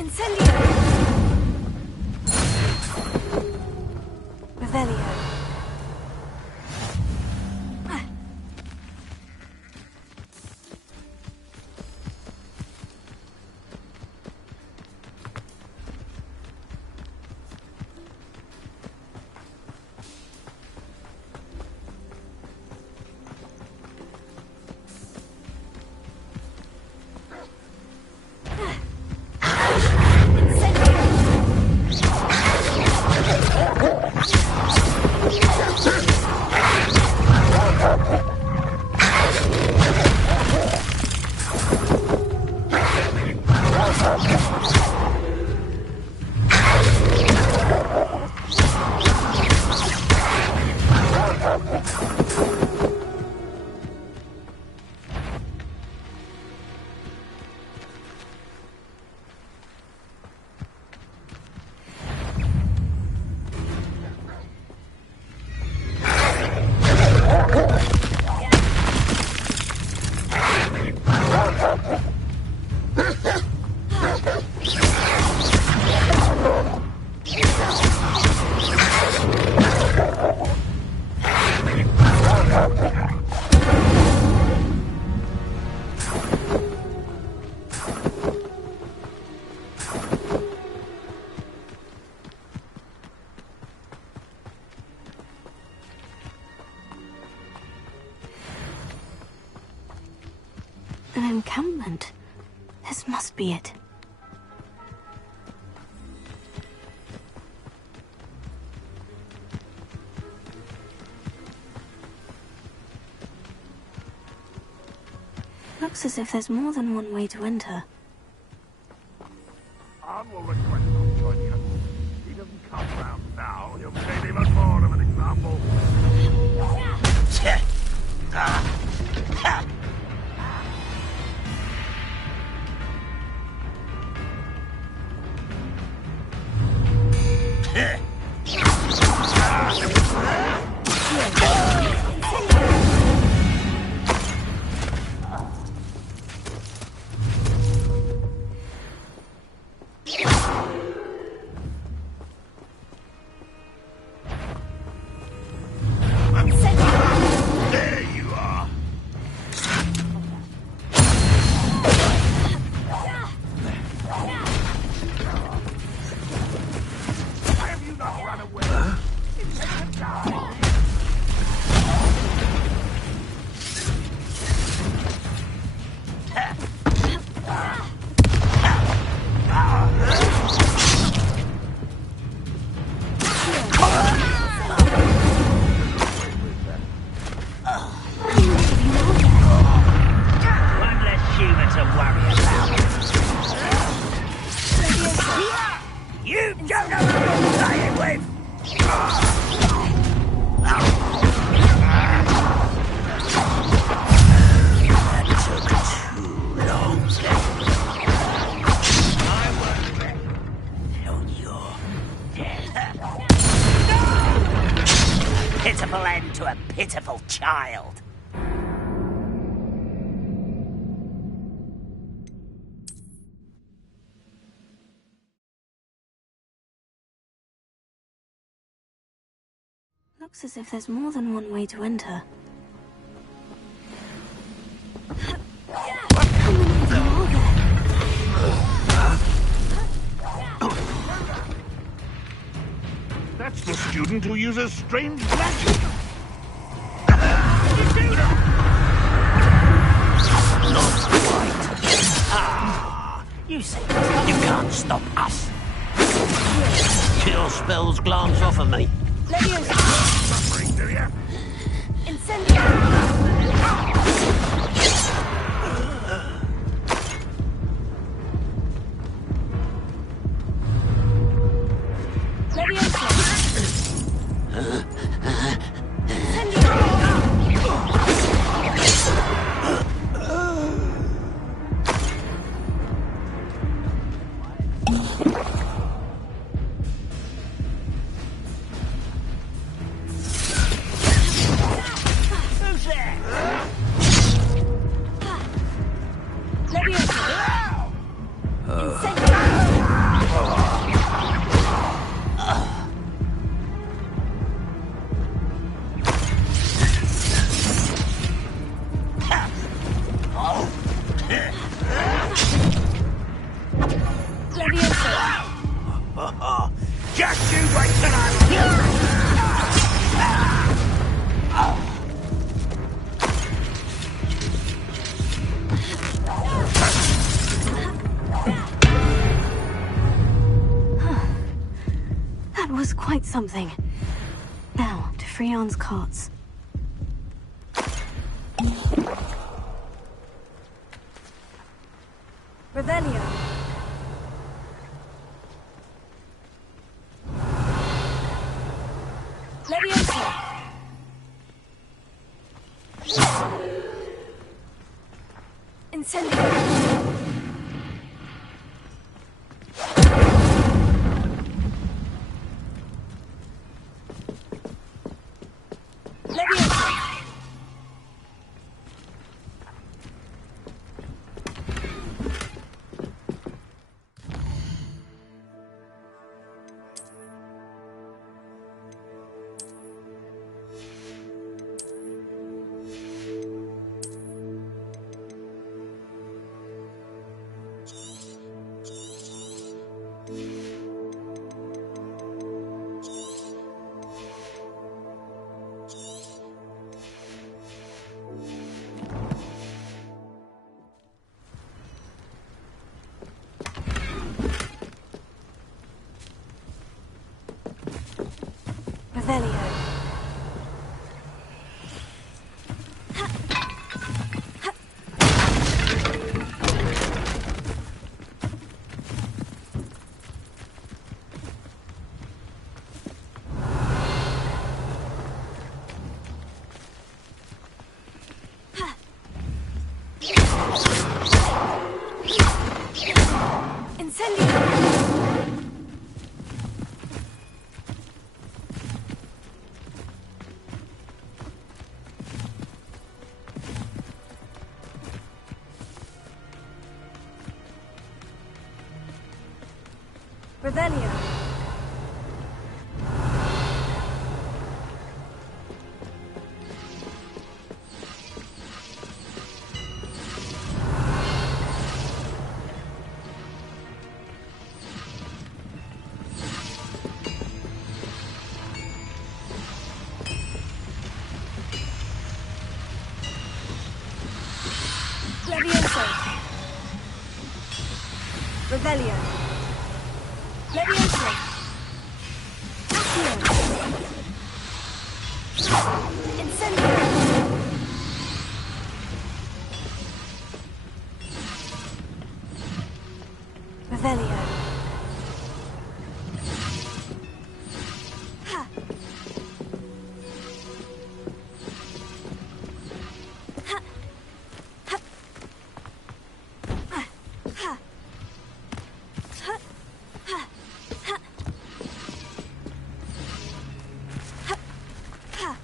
Incendio! Revelio. An encampment. This must be it. Looks as if there's more than one way to enter. Arn will request from joining us. He doesn't come round now. He'll make even more of an example. child. Looks as if there's more than one way to enter. How many of them are there? That's the student who uses strange magic. Not quite. Ah, you say you can't stop us. Your spells glance off of me. Suffering, do ya? Just you wait till That was quite something. Now, to Freon's carts. Revelio. Leviosa. Incendio. Revelio. Revelio. Levioso. Revelio. Levioso. Accio. Incendio. Revelio. Ha. Ha. Ha. Ha. Ha. Ha. Ha. Ha. Ha.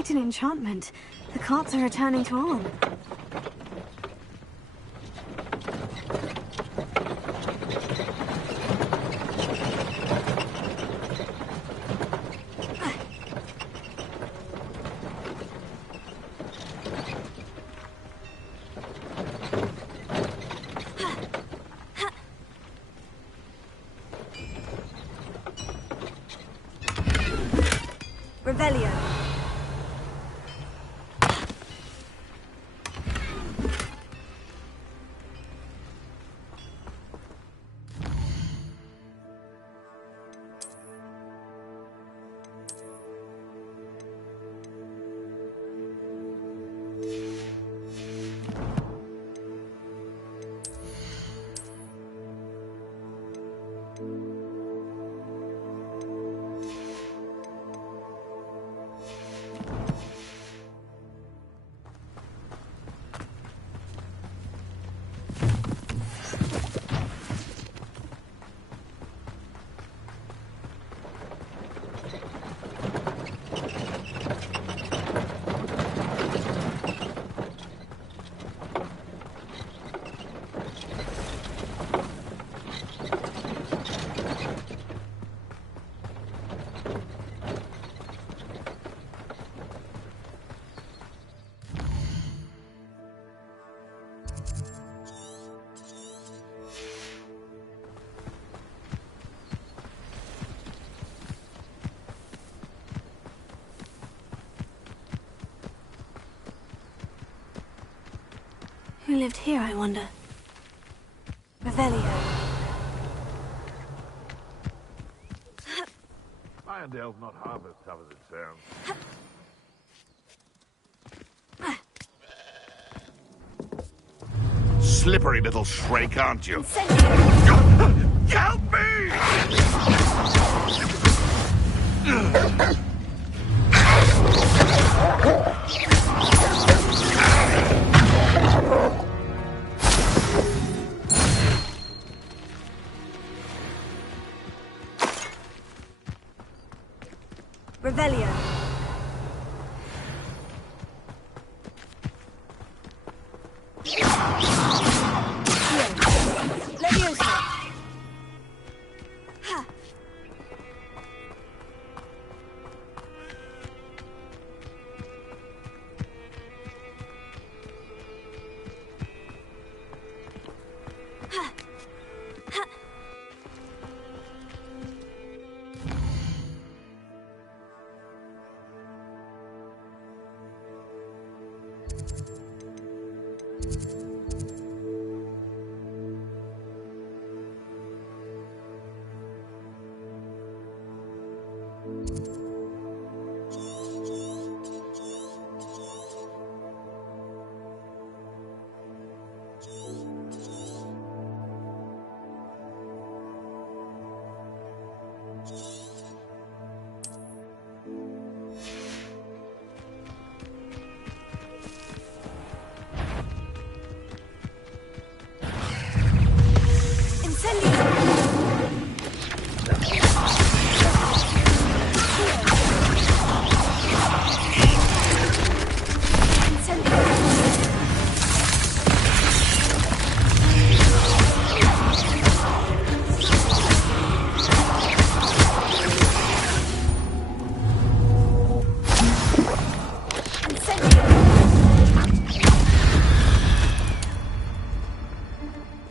quite an enchantment. The carts are returning to Arm. Revelio. Who lived here, I wonder? Revelio. Irondale's not half as tough as it sounds. Slippery little shrike, aren't you? Help me! Revelio. Leviosa. Ha. Ha. Ha.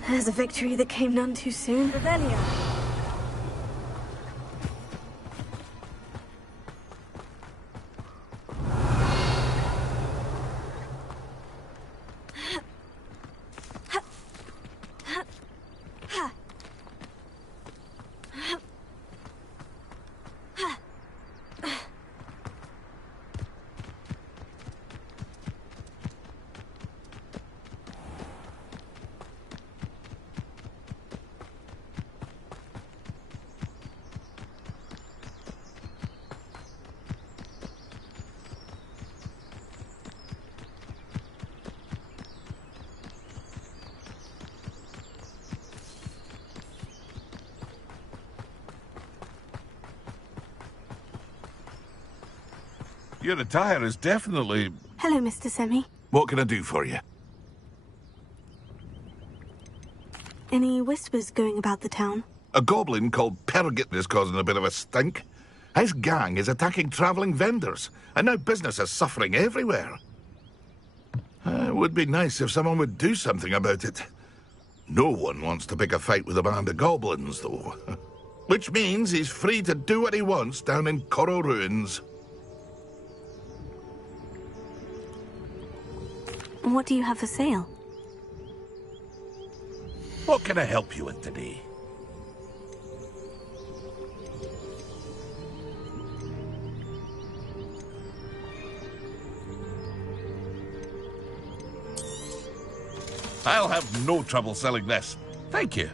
There's a victory that came none too soon. Revelio. Your attire is definitely... Hello, Mr. Semi. What can I do for you? Any whispers going about the town? A goblin called Pergit is causing a bit of a stink. His gang is attacking travelling vendors, and now business is suffering everywhere. It would be nice if someone would do something about it. No one wants to pick a fight with a band of goblins, though. Which means he's free to do what he wants down in Coral Ruins. What do you have for sale? What can I help you with today? I'll have no trouble selling this. Thank you.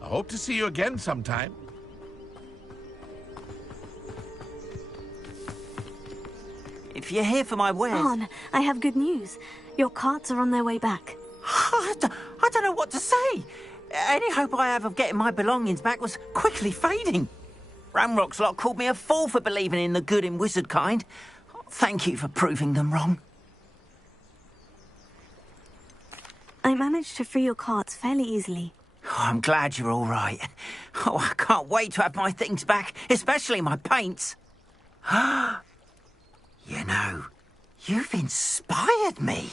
I hope to see you again sometime. If you're here for my wares... On, I have good news. Your carts are on their way back. I don't know what to say. Any hope I have of getting my belongings back was quickly fading. Ramrock's lot called me a fool for believing in the good in wizard kind. Thank you for proving them wrong. I managed to free your carts fairly easily. Oh, I'm glad you're all right. Oh, I can't wait to have my things back, especially my paints. You know, you've inspired me.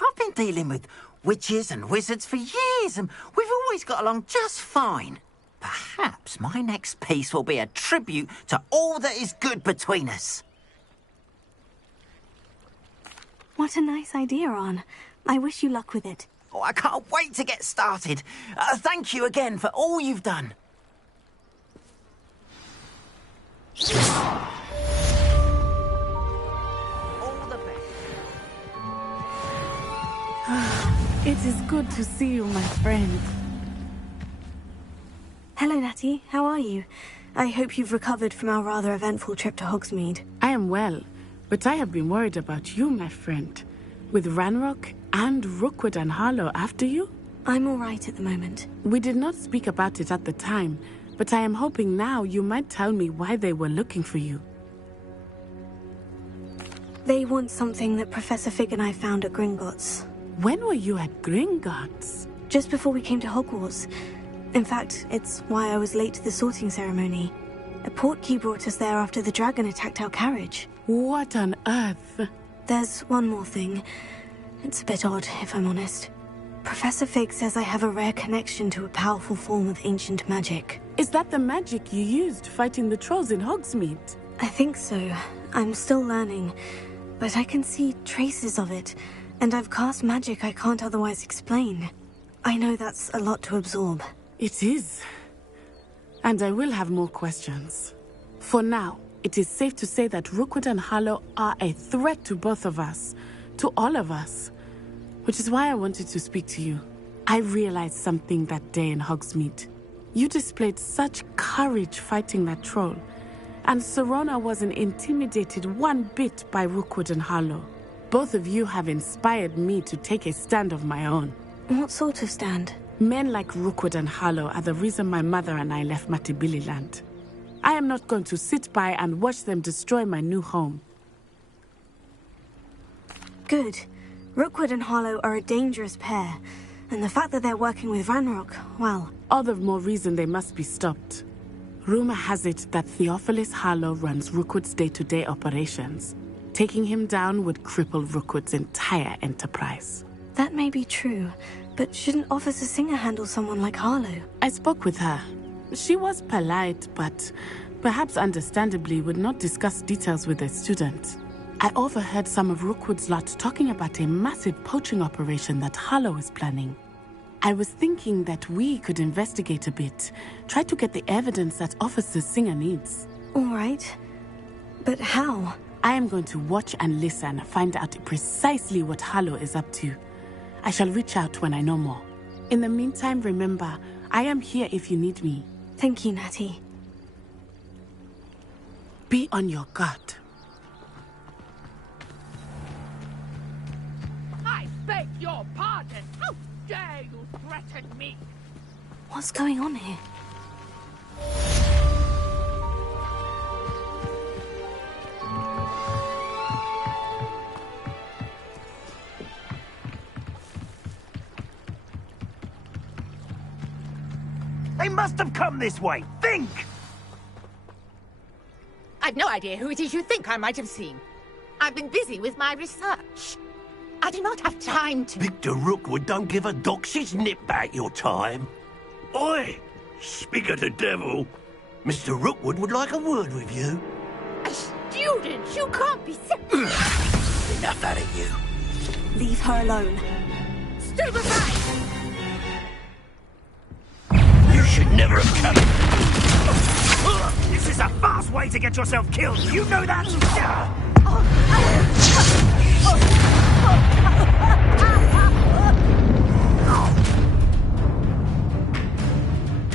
I've been dealing with witches and wizards for years, and we've always got along just fine. Perhaps my next piece will be a tribute to all that is good between us. What a nice idea, On. I wish you luck with it. Oh, I can't wait to get started. Thank you again for all you've done. All the best. It is good to see you, my friend. Hello, Natty. How are you? I hope you've recovered from our rather eventful trip to Hogsmeade. I am well, but I have been worried about you, my friend. With Ranrock and Rookwood and Harlow after you? I'm all right at the moment. We did not speak about it at the time, but I am hoping now you might tell me why they were looking for you. They want something that Professor Fig and I found at Gringotts. When were you at Gringotts? Just before we came to Hogwarts. In fact, it's why I was late to the sorting ceremony. A portkey brought us there after the dragon attacked our carriage. What on earth? There's one more thing. It's a bit odd, if I'm honest. Professor Fig says I have a rare connection to a powerful form of ancient magic. Is that the magic you used fighting the trolls in Hogsmeade? I think so. I'm still learning, but I can see traces of it, and I've cast magic I can't otherwise explain. I know that's a lot to absorb. It is. And I will have more questions. For now, it is safe to say that Rookwood and Harlow are a threat to both of us, to all of us. Which is why I wanted to speak to you. I realized something that day in Hogsmeade. You displayed such courage fighting that troll, and Serona wasn't intimidated one bit by Rookwood and Harlow. Both of you have inspired me to take a stand of my own. What sort of stand? Men like Rookwood and Harlow are the reason my mother and I left Matabeleland. I am not going to sit by and watch them destroy my new home. Good. Rookwood and Harlow are a dangerous pair, and the fact that they're working with Ranrock, well... All the more reason they must be stopped. Rumor has it that Theophilus Harlow runs Rookwood's day-to-day operations. Taking him down would cripple Rookwood's entire enterprise. That may be true, but shouldn't Officer Singer handle someone like Harlow? I spoke with her. She was polite, but perhaps understandably would not discuss details with a student. I overheard some of Rookwood's lot talking about a massive poaching operation that Harlow is planning. I was thinking that we could investigate a bit, try to get the evidence that Officer Singer needs. All right. But how? I am going to watch and listen, find out precisely what Harlow is up to. I shall reach out when I know more. In the meantime, remember, I am here if you need me. Thank you, Natty. Be on your guard. pardon! How dare you threaten me? What's going on here? They must have come this way. Think! I've no idea who it is you think I might have seen. I've been busy with my research. I do not have time to... Victor Rookwood don't give a doxy's nip back your time. Oi! Speak of the devil. Mr. Rookwood would like a word with you. A student? You can't be... Enough out of you. Leave her alone. Stupefy! You should never have come. This is a fast way to get yourself killed. You know that?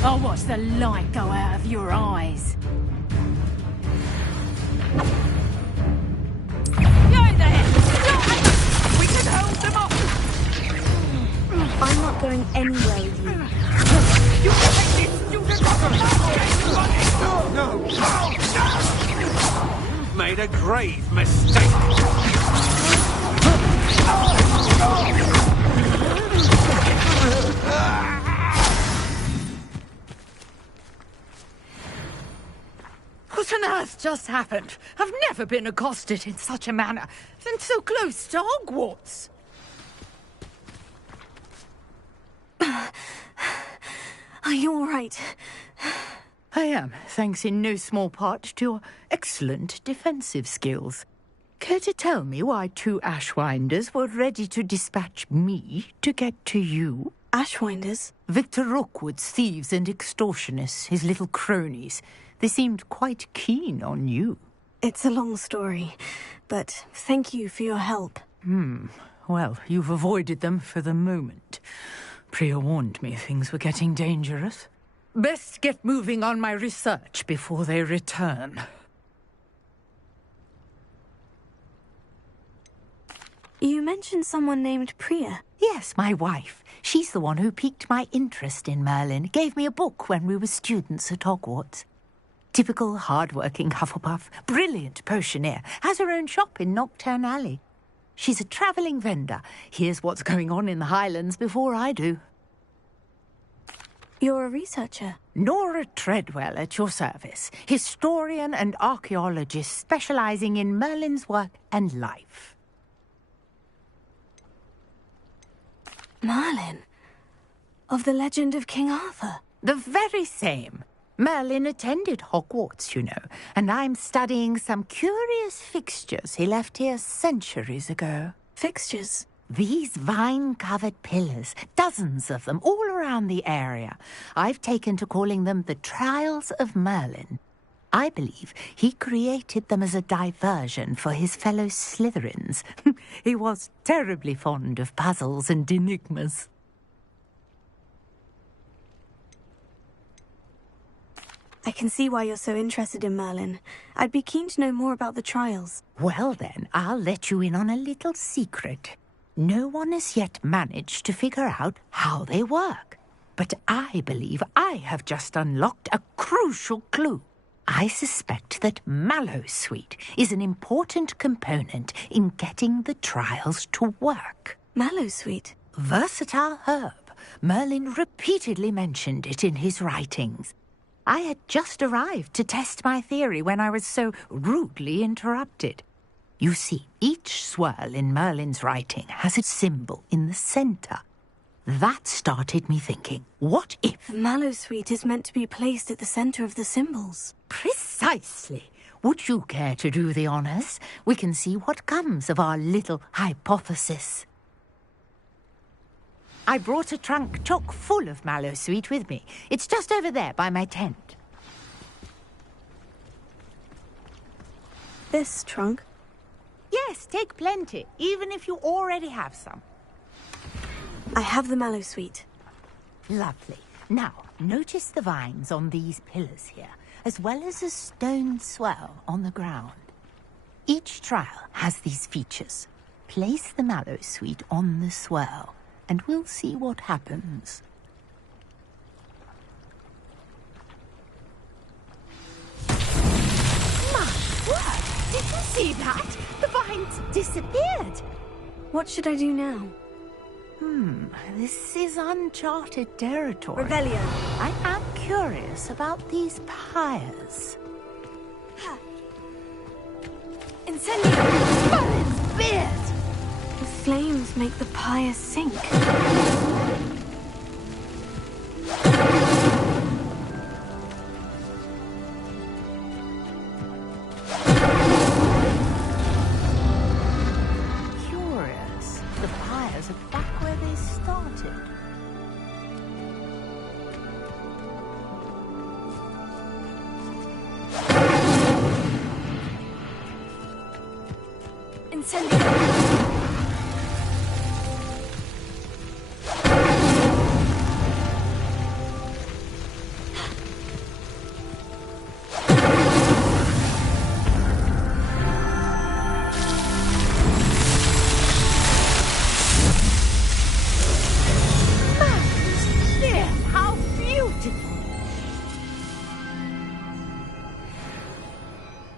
I'll watch the light go out of your eyes. You're there! We can hold them off! I'm not going anywhere with you. You can take this student No! Made a grave mistake. What on earth just happened? I've never been accosted in such a manner, and so close to Hogwarts. Are you all right? I am, thanks in no small part to your excellent defensive skills. Care to tell me why 2 Ashwinders were ready to dispatch me to get to you? Ashwinders? Victor Rookwood's thieves and extortionists, his little cronies. They seemed quite keen on you. It's a long story, but thank you for your help. Well, you've avoided them for the moment. Priya warned me things were getting dangerous. Best get moving on my research before they return. You mentioned someone named Priya. Yes, my wife. She's the one who piqued my interest in Merlin. Gave me a book when we were students at Hogwarts. Typical hard-working Hufflepuff, brilliant potioneer, has her own shop in Knockturn Alley. She's a travelling vendor. Hears what's going on in the Highlands before I do. You're a researcher? Nora Treadwell at your service. Historian and archaeologist specialising in Merlin's work and life. Merlin? Of the legend of King Arthur? The very same. Merlin attended Hogwarts, you know, and I'm studying some curious fixtures he left here centuries ago. Fixtures? These vine-covered pillars, dozens of them, all around the area. I've taken to calling them the Trials of Merlin. I believe he created them as a diversion for his fellow Slytherins. He was terribly fond of puzzles and enigmas. I can see why you're so interested in Merlin. I'd be keen to know more about the trials. Well then, I'll let you in on a little secret. No one has yet managed to figure out how they work. But I believe I have just unlocked a crucial clue. I suspect that Mallowsweet is an important component in getting the trials to work. Mallowsweet? Versatile herb. Merlin repeatedly mentioned it in his writings. I had just arrived to test my theory when I was so rudely interrupted. You see, each swirl in Merlin's writing has a symbol in the centre. That started me thinking, what if... Mallowsweet is meant to be placed at the centre of the symbols. Precisely. Would you care to do the honours? We can see what comes of our little hypothesis. I brought a trunk chock full of Mallowsweet with me. It's just over there by my tent. This trunk? Yes, take plenty, even if you already have some. I have the Mallowsweet. Lovely. Now, notice the vines on these pillars here, as well as a stone swirl on the ground. Each trial has these features. Place the Mallowsweet on the swirl. and we'll see what happens. My word! Did you see that? The vines disappeared. What should I do now? This is uncharted territory. Revelio. I am curious about these pyres. Incendio! Merlin's beard! The flames make the pyre sink. Curious. The pyres are back where they started. Incendio! How beautiful!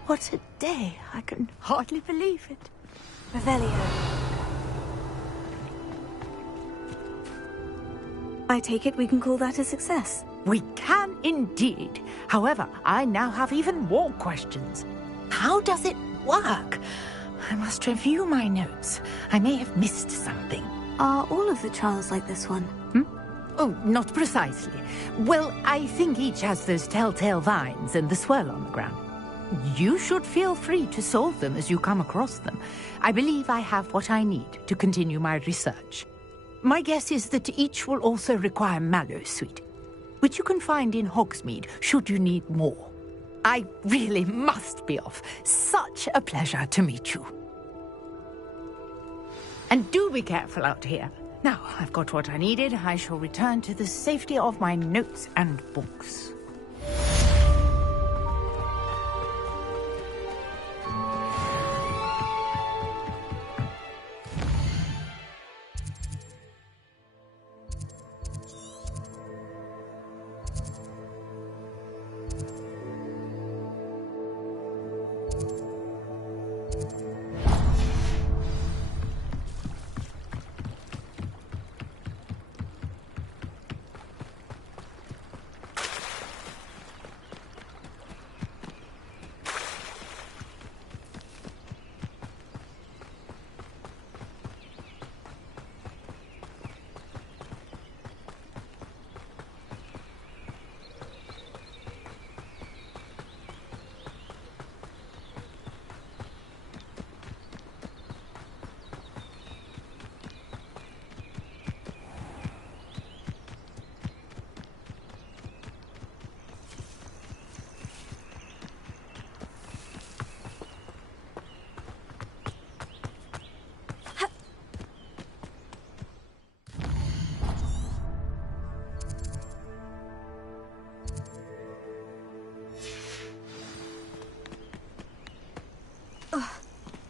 What a day. I can hardly believe it. Revelio. I take it we can call that a success. We can indeed. However, I now have even more questions. How does it work? I must review my notes. I may have missed something. Are all of the trials like this one? Oh, not precisely. Well, I think each has those telltale vines and the swirl on the ground. You should feel free to solve them as you come across them. I believe I have what I need to continue my research. My guess is that each will also require mallow sweet, which you can find in Hogsmeade should you need more. I really must be off. Such a pleasure to meet you. And do be careful out here. Now, I've got what I needed. I shall return to the safety of my notes and books.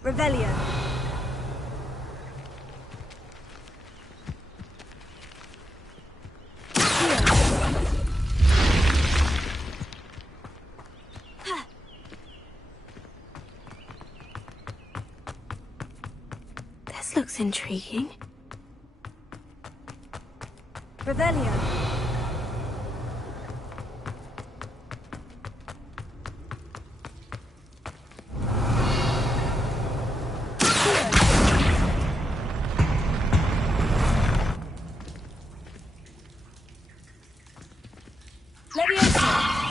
Revelio. This looks intriguing. Revelio. Revelio.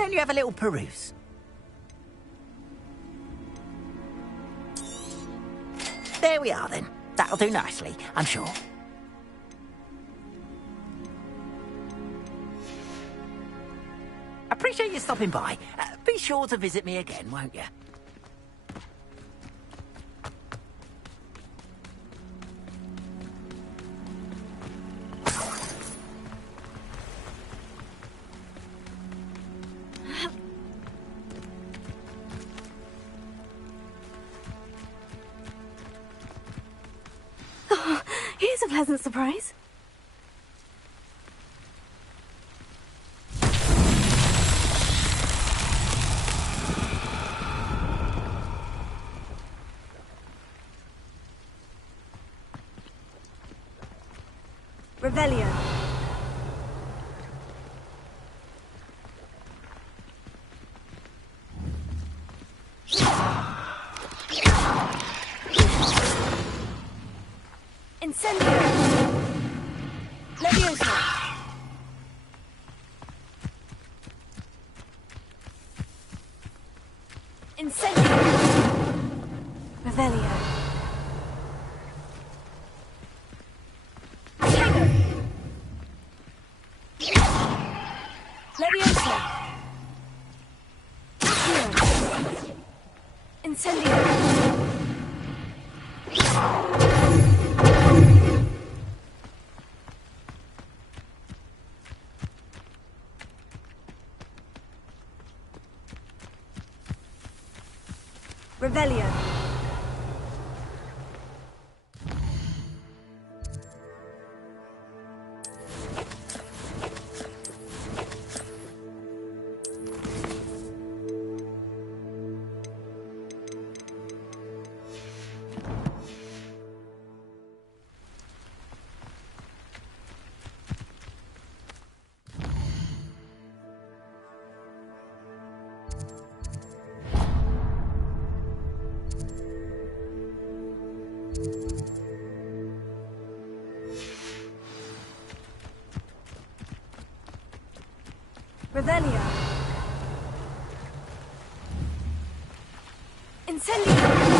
don't you have a little peruse? There we are, then. That'll do nicely, I'm sure. Appreciate you stopping by. Be sure to visit me again, won't you? Oh, here's a pleasant surprise. Revelio. Incendio. Leviosa. Incendio. Revelio. Leviosa. Accio. Incendio. Revelio. Revelio. Incendio.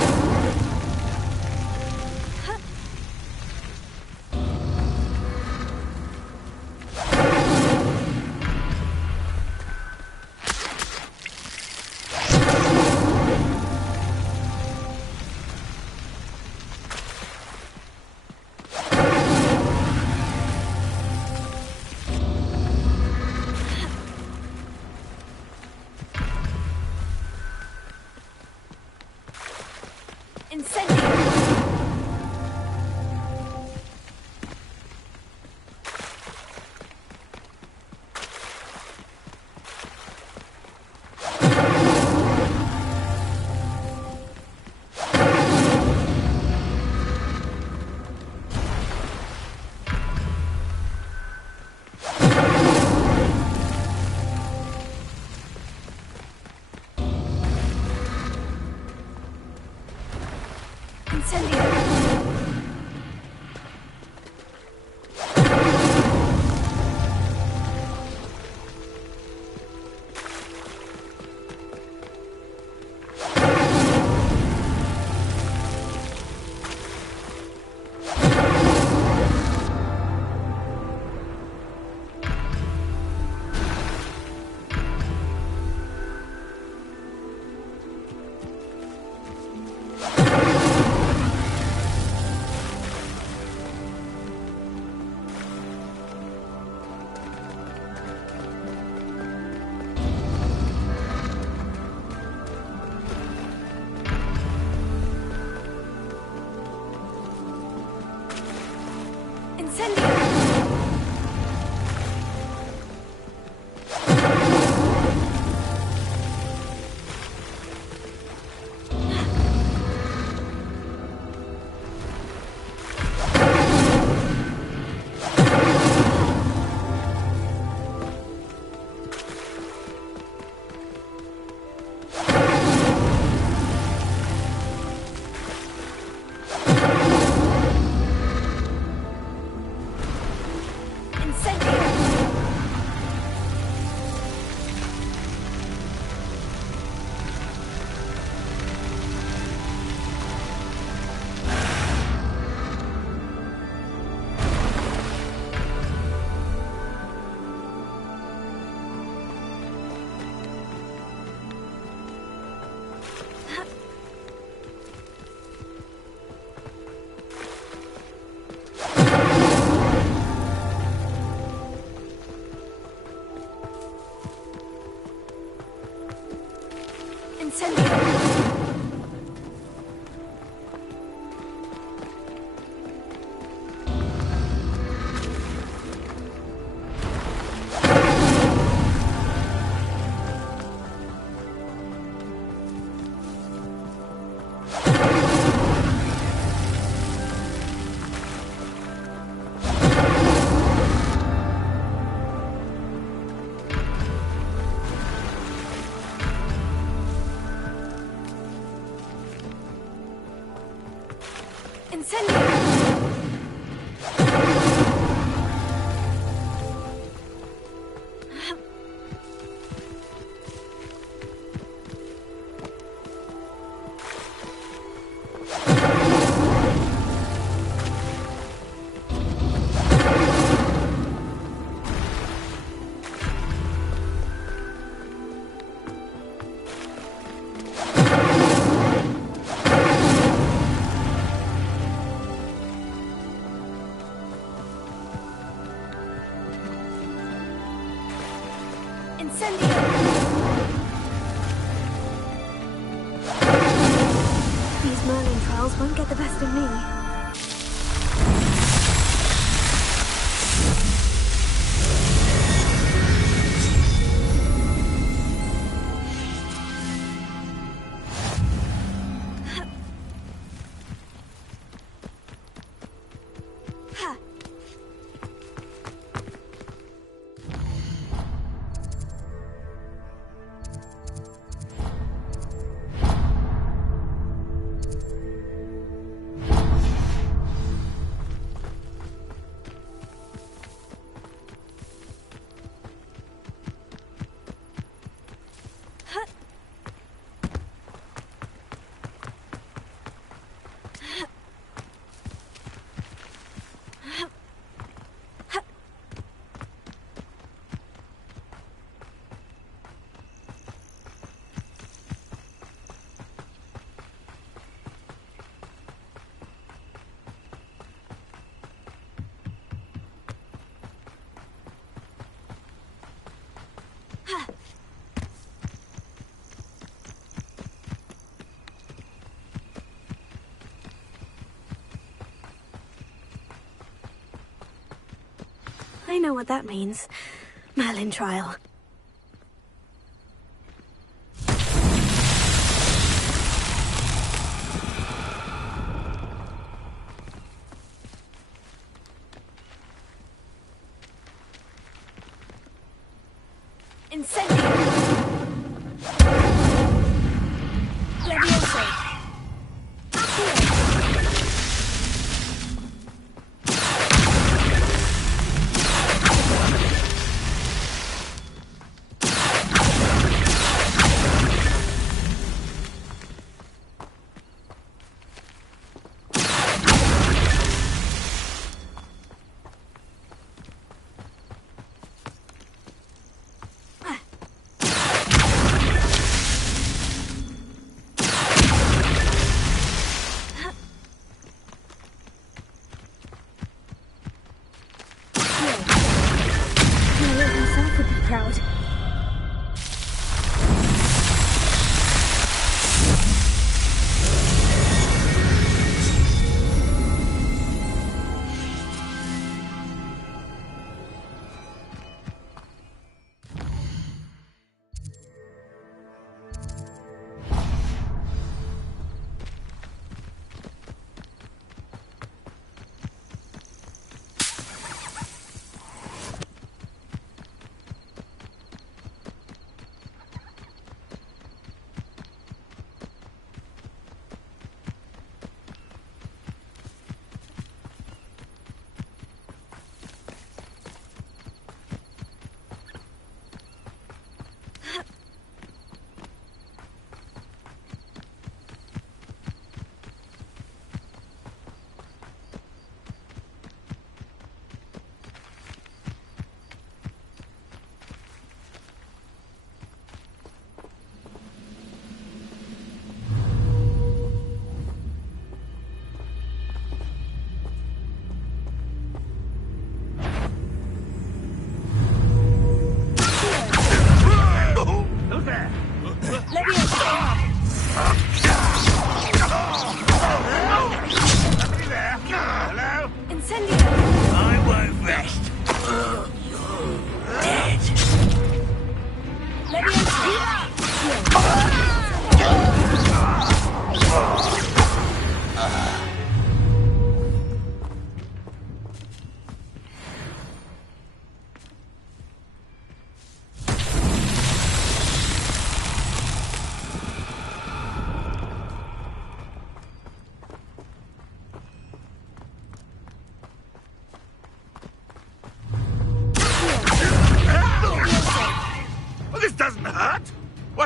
Incendio! These Merlin trials won't get the best of me. I know what that means. Merlin trial. Incendio! Levioso!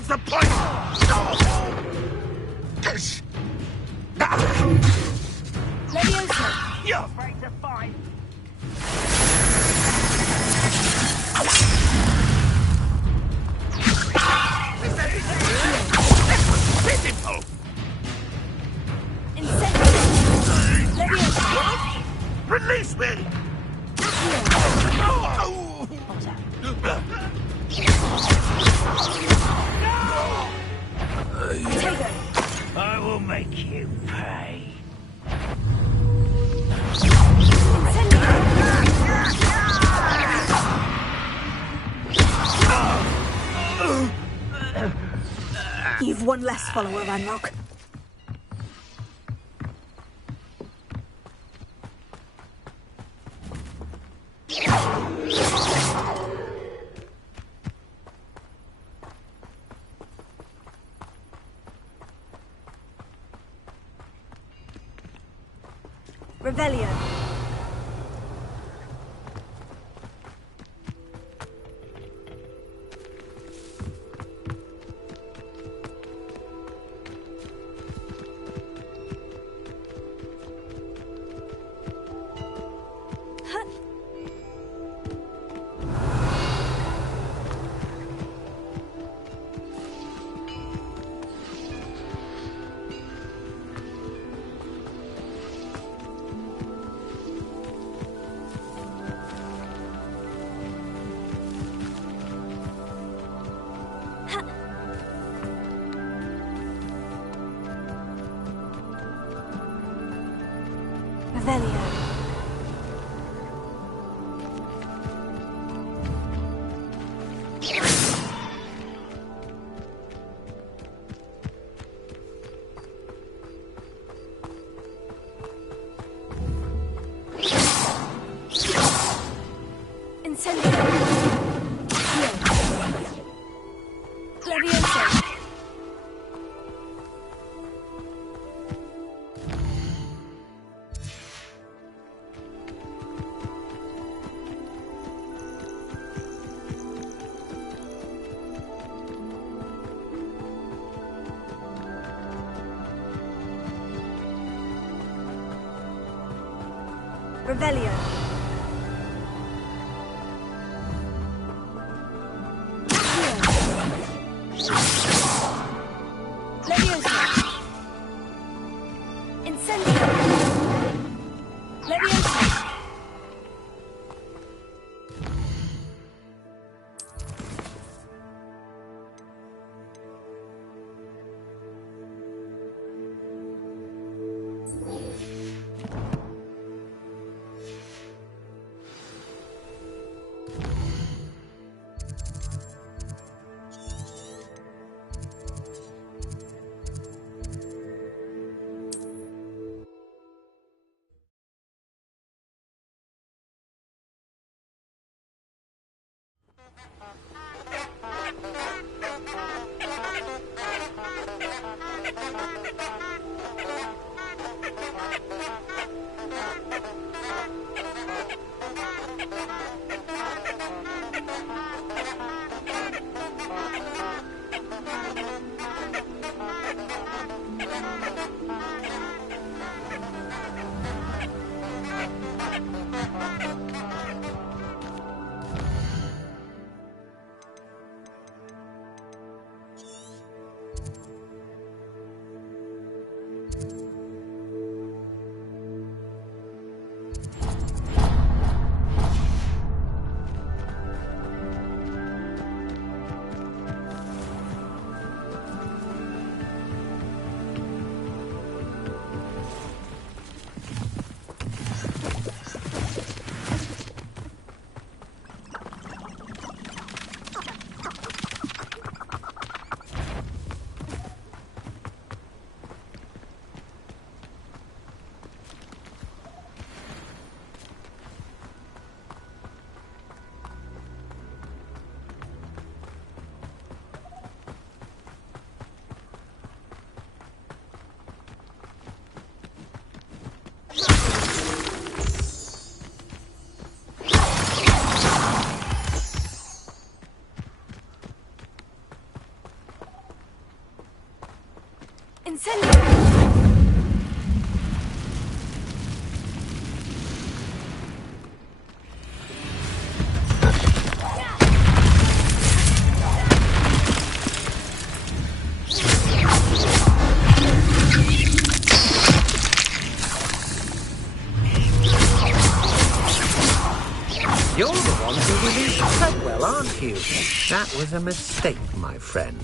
What's the point? Leviosa! You're afraid to fight. Pitiful! Release me! I will make you pay. You've one less follower, Ranrock. Revelio. Revelio. Incendio. Leviosa. Revelio. Leviosa. Incendio. Leviosa. You're the one who released Treadwell, aren't you? That was a mistake, my friend.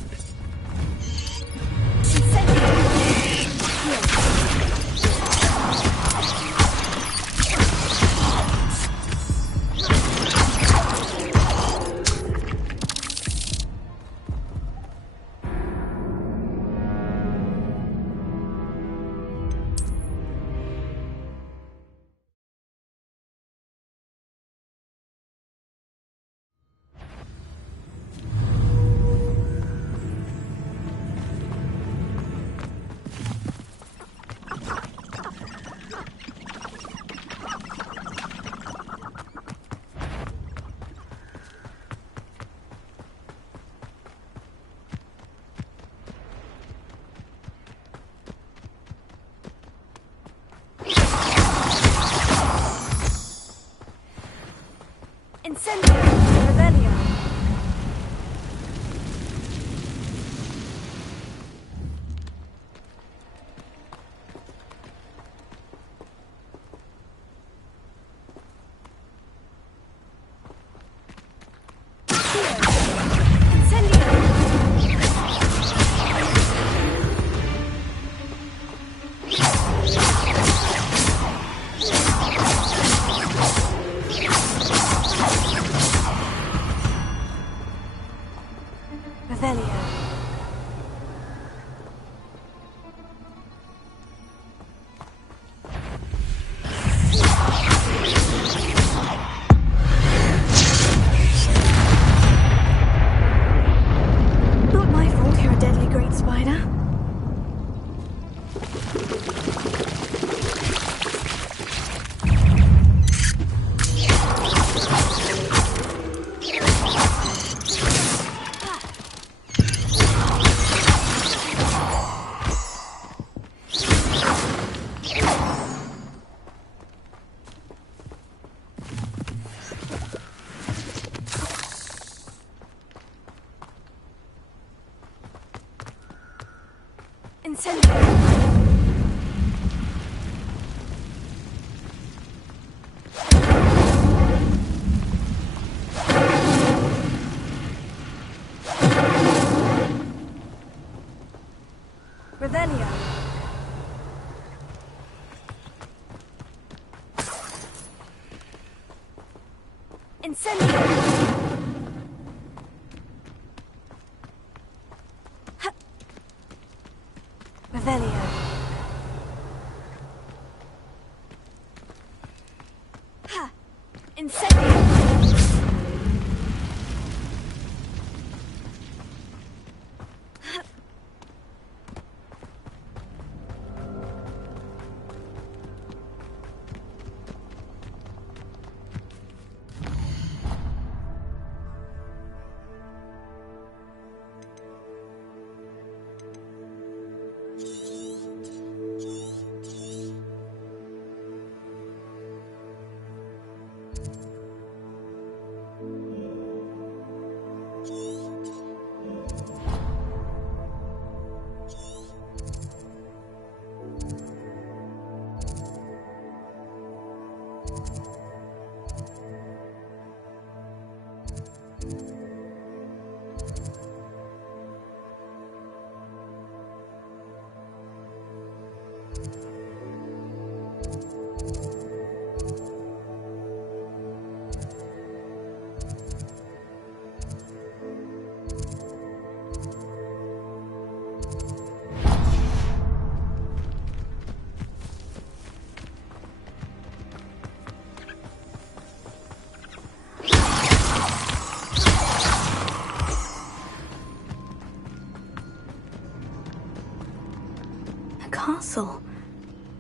Castle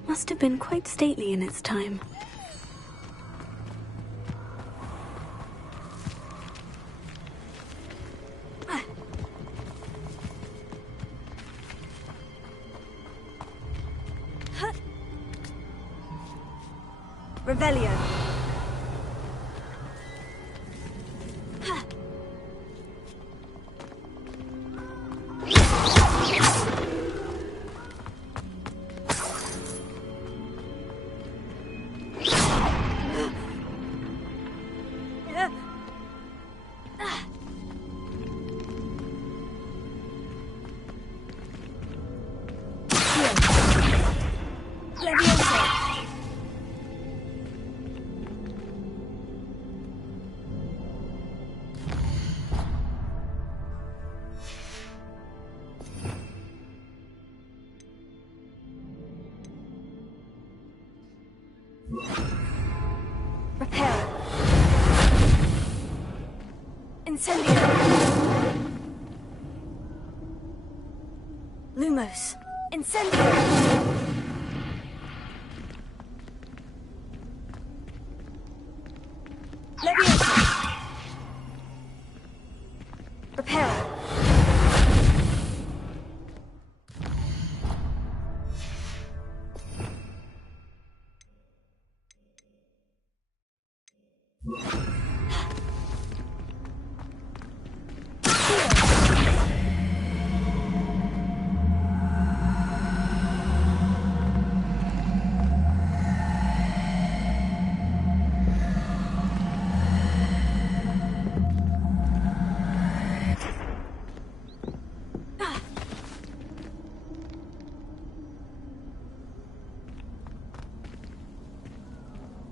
must have been quite stately in its time. Revelio. Reparo. Incendio. Lumos. Incendio. Leviosa. Reparo.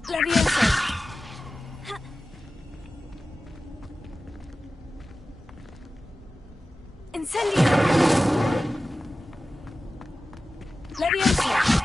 Leviosa. Incendio. Leviosa.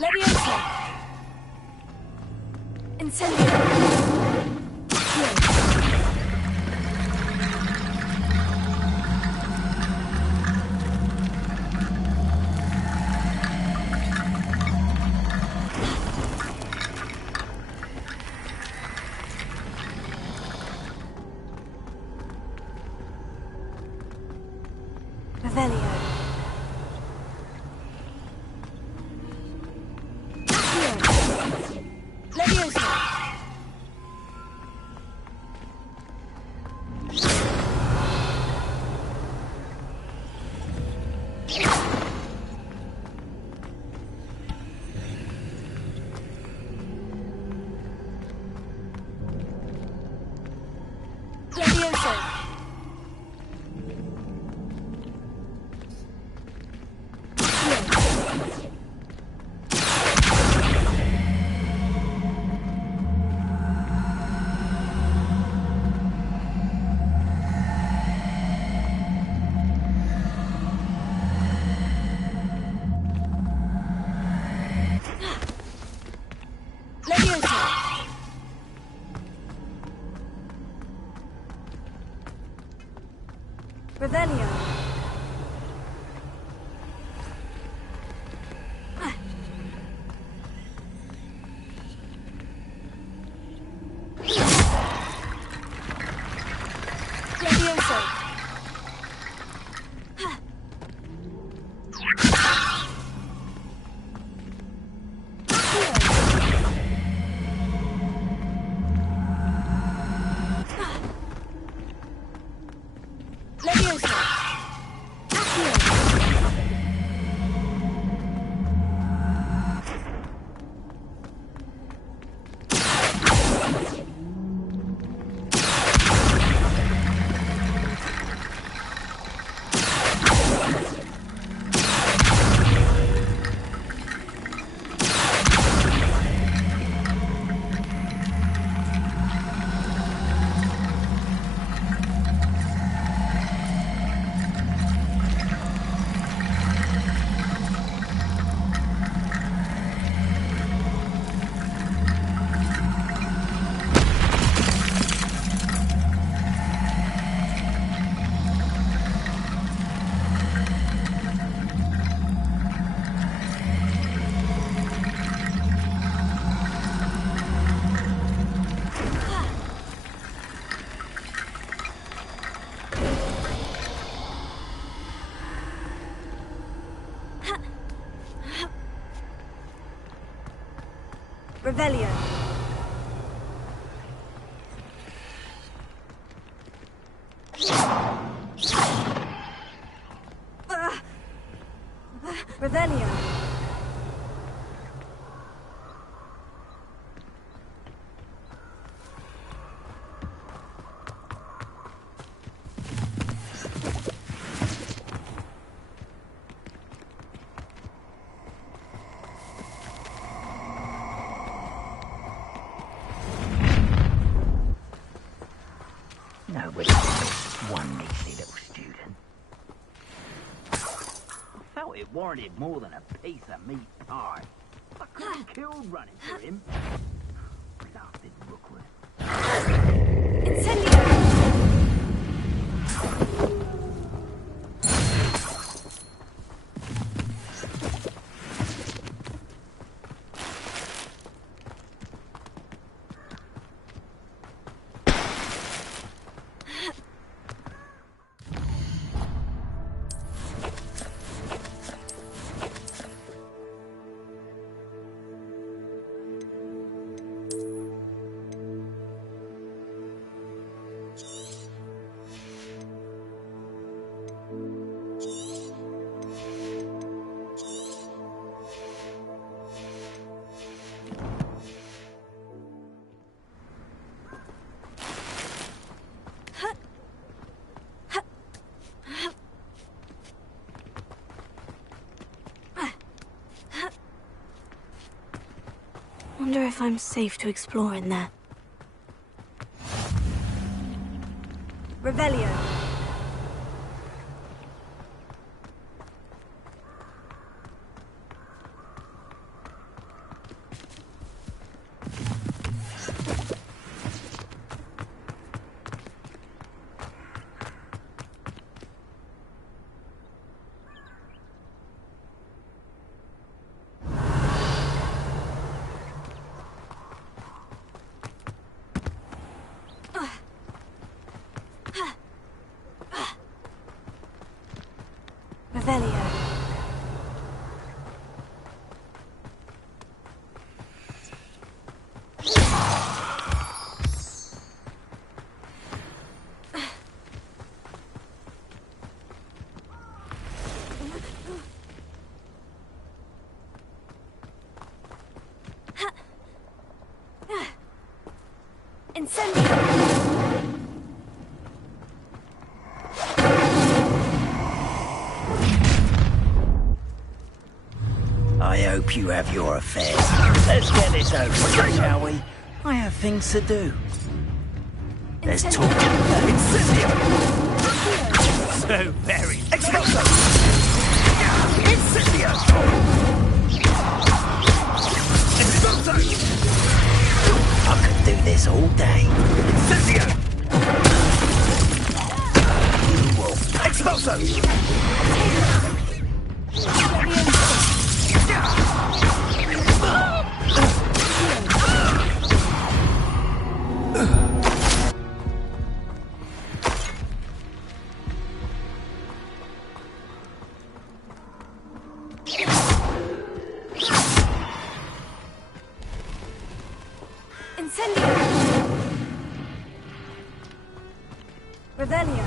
Leviosa. Incendio. Revelio. Leviosa. Leviosa. Revelio. Levioso. Revelio. Revelio. Nobody likes one measly little student. I felt it warranted more than a piece of meat pie. I could have killed running through him. Blasted Rookwood. Incendio! Wonder if I'm safe to explore in there. Revelio. Revelio. Incendio! I hope you have your affairs. Let's get this over with, shall we? I have things to do. There's talk. Incendio! So very. Exploso! Incendio! Exploso! I could do this all day. Incendio! You will. Exploso! Incendio! Revelio.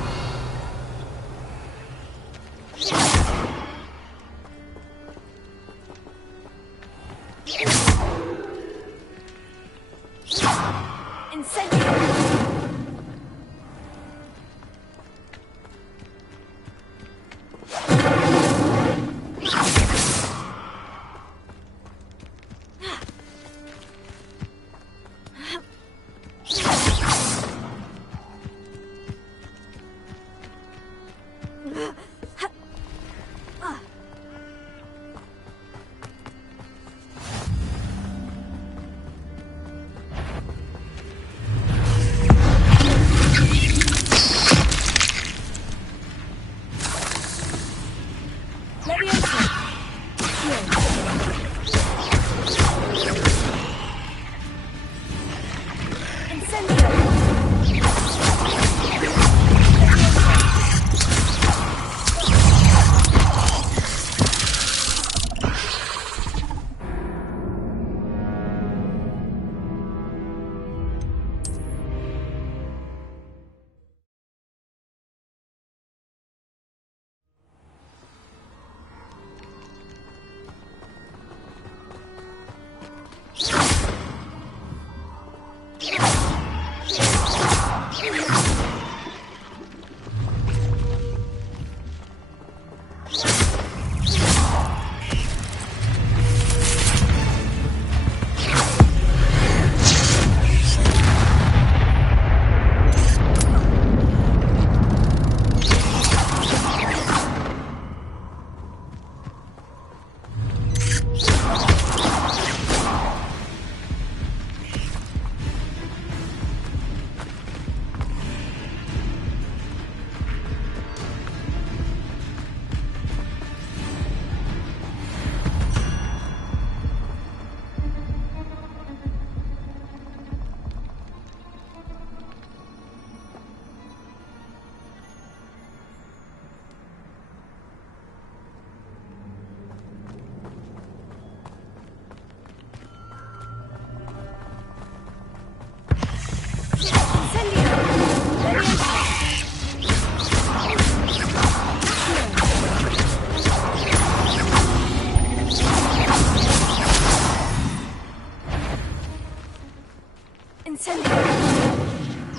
Incendio!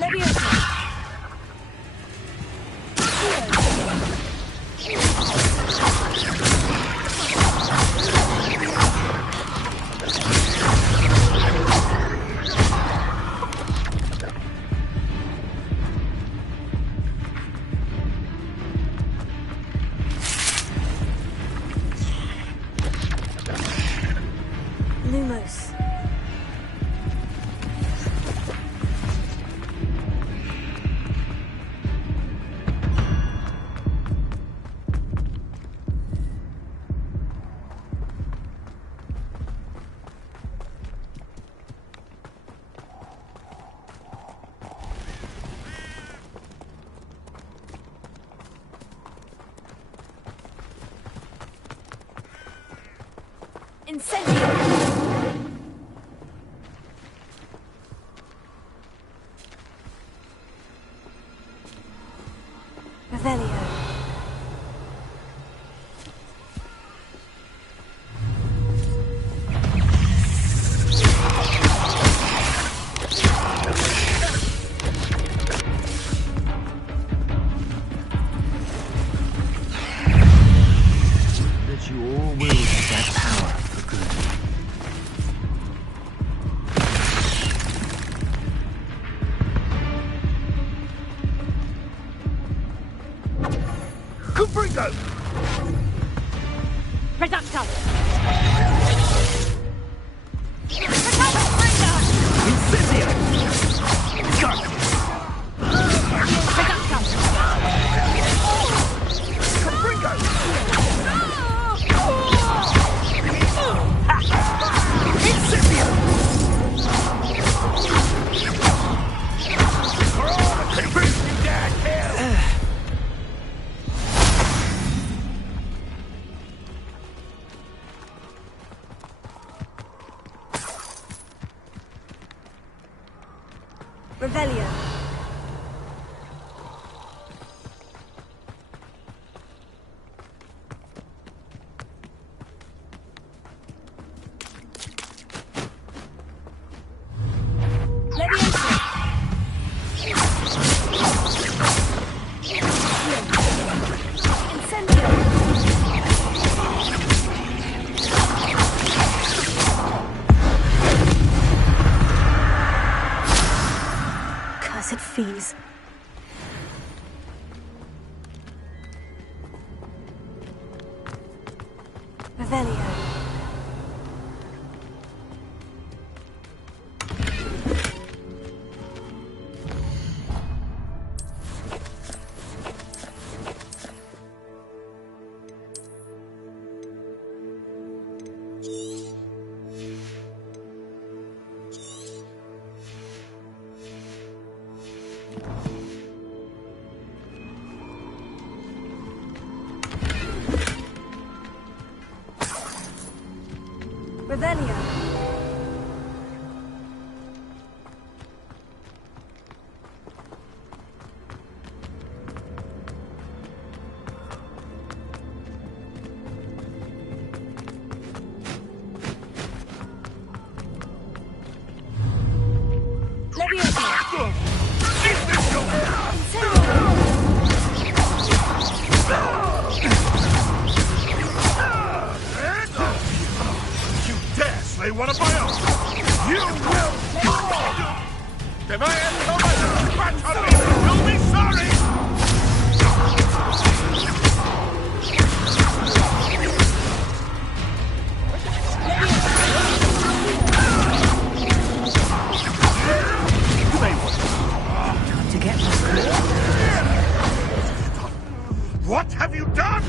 Leviosa! Lumos. Incendio! Revelio. That you all wield that power for good. Confringo! Reducto! Incendio! Revelio. Leviosa. Incendio. Cursed fiends. Revelio. Revelio. Leviosa. You dare slay one of my own! You will fall! Defiant Commander, scratch on me! You'll be sorry! Time to get What have you done?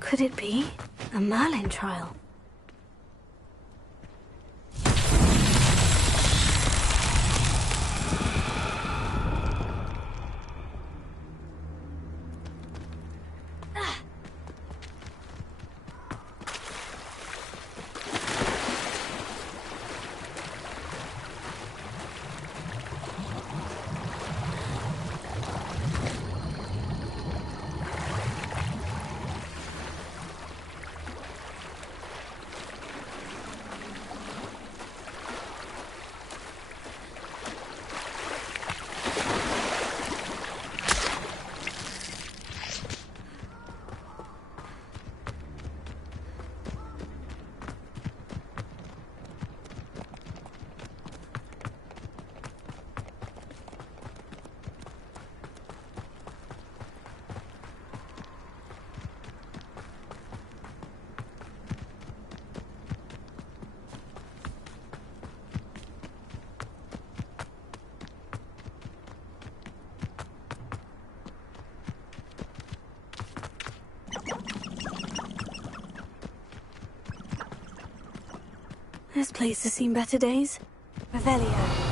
Could it be a Merlin trial? This place has seen better days. Revelio.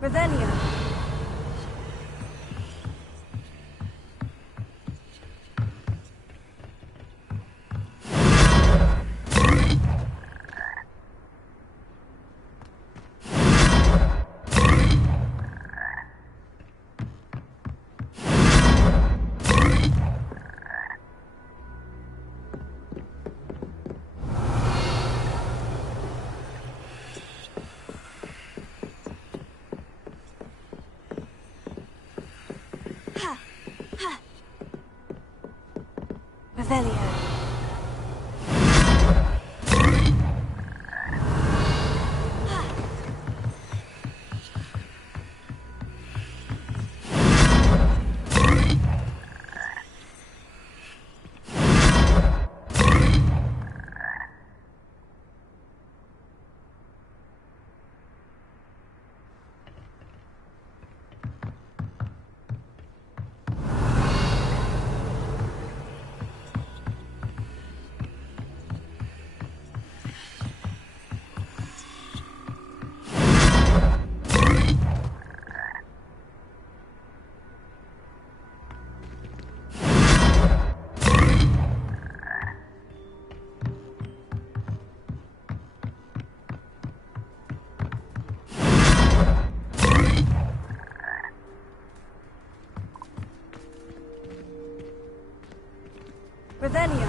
Revelio. Revelio. Revelio.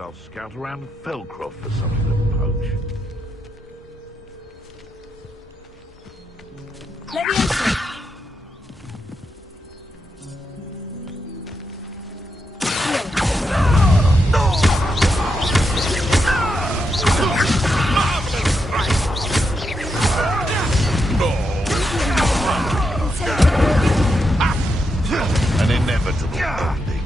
I'll scout around Felcroft for something to poach. Leviosa! An inevitable ending.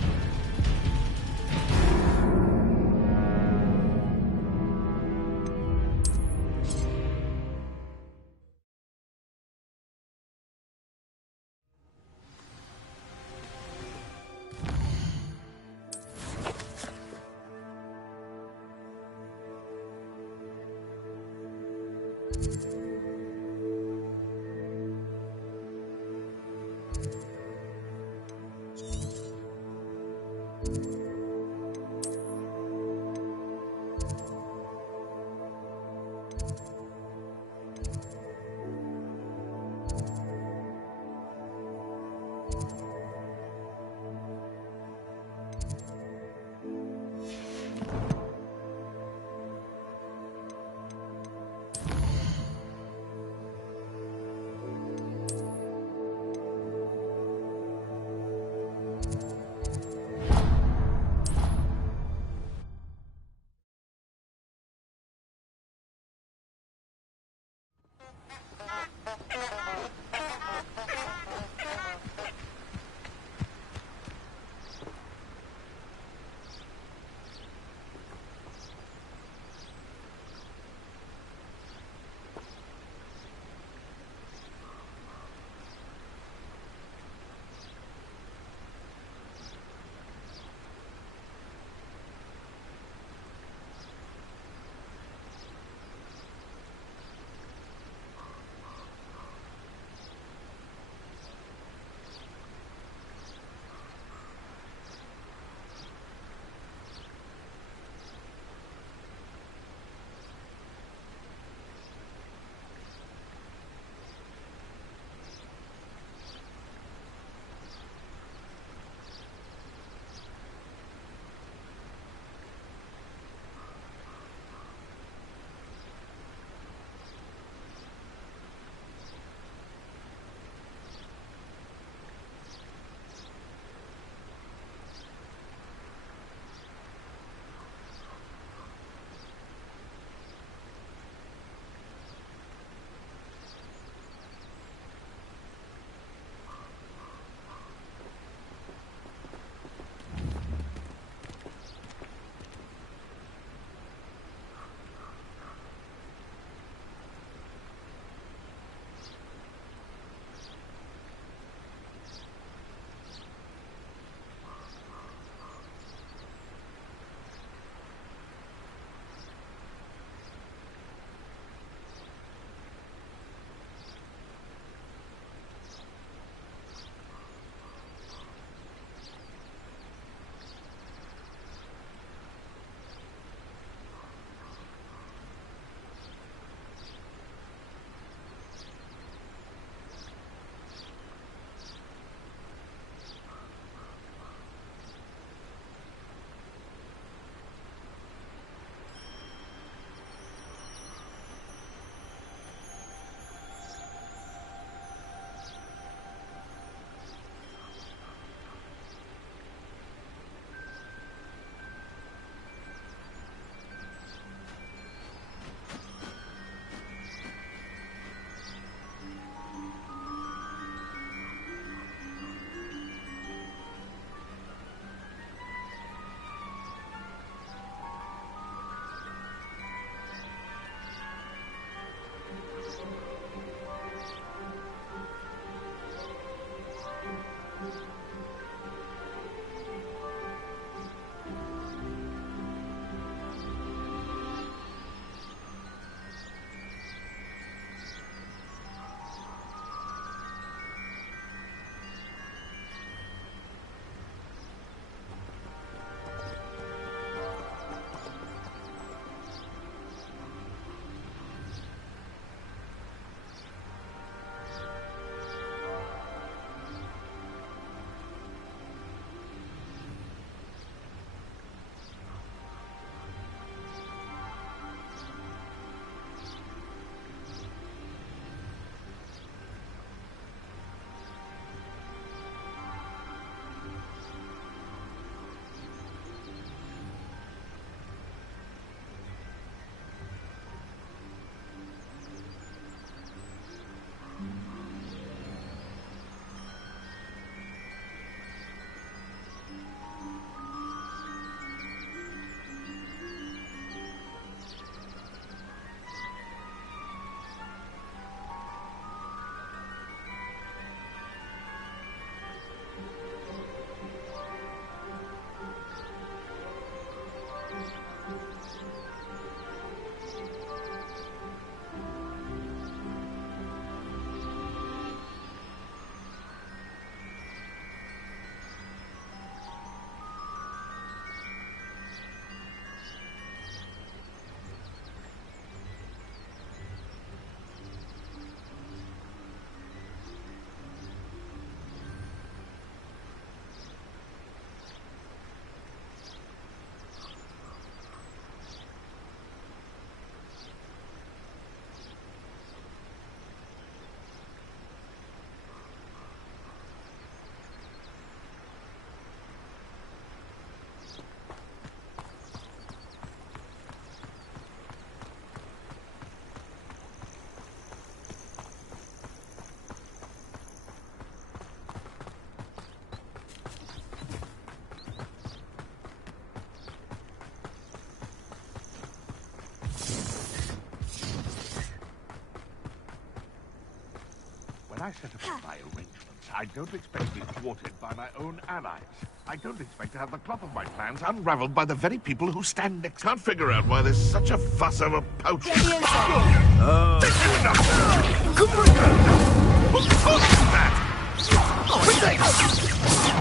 I set about my arrangements, I don't expect to be thwarted by my own allies. I don't expect to have the cloth of my plans unraveled by the very people who stand next. Can't figure out why there's such a fuss over pouches. Oh.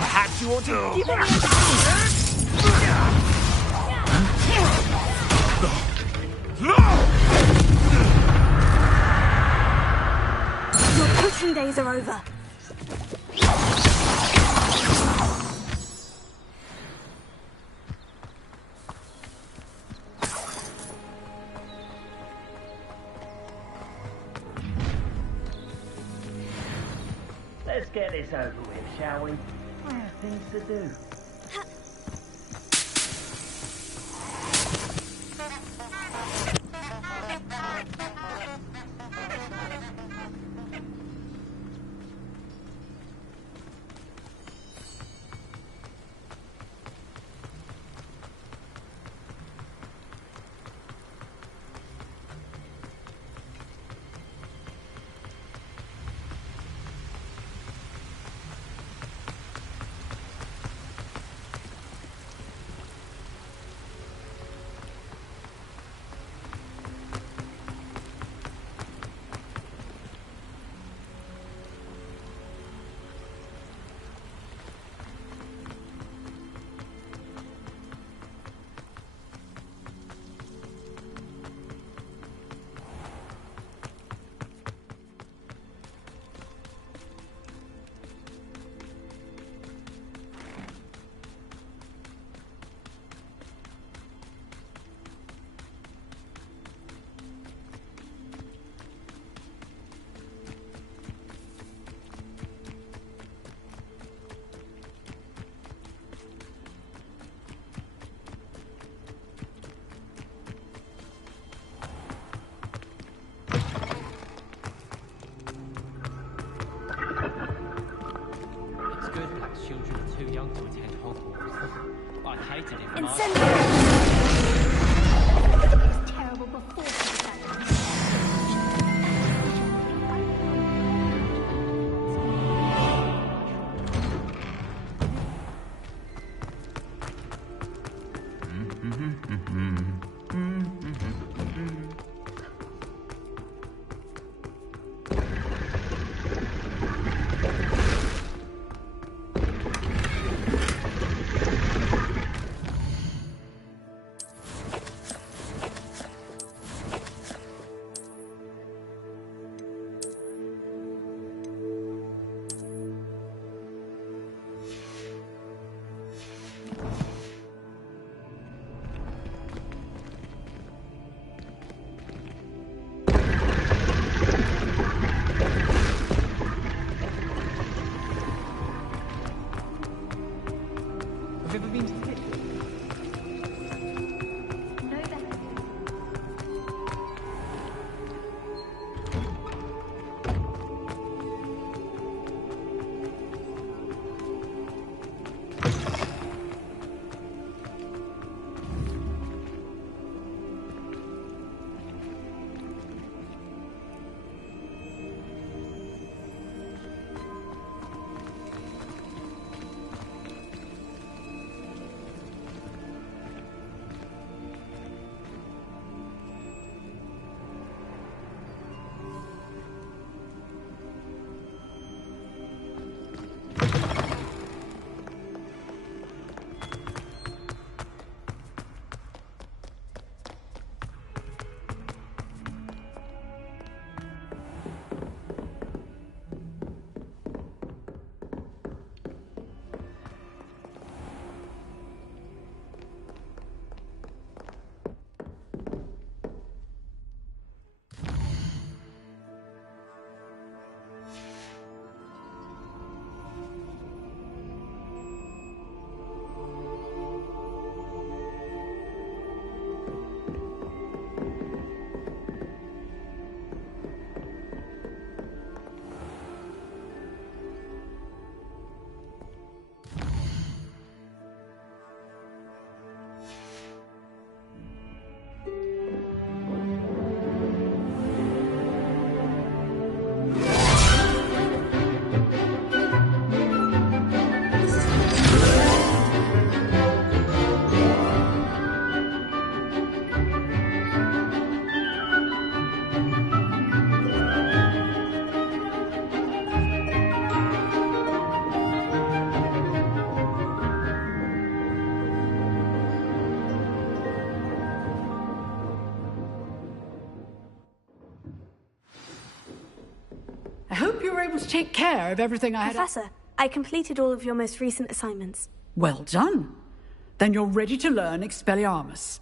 Perhaps you ought to give Your pushing days are over. Let's get this over with, shall we? I have things to do. children are too young to attend Hogwarts. I hated it. Incendiary! It was terrible before she Have you ever been to the picture? able to take care of everything I had... Professor, I completed all of your most recent assignments. Well done. Then you're ready to learn Expelliarmus.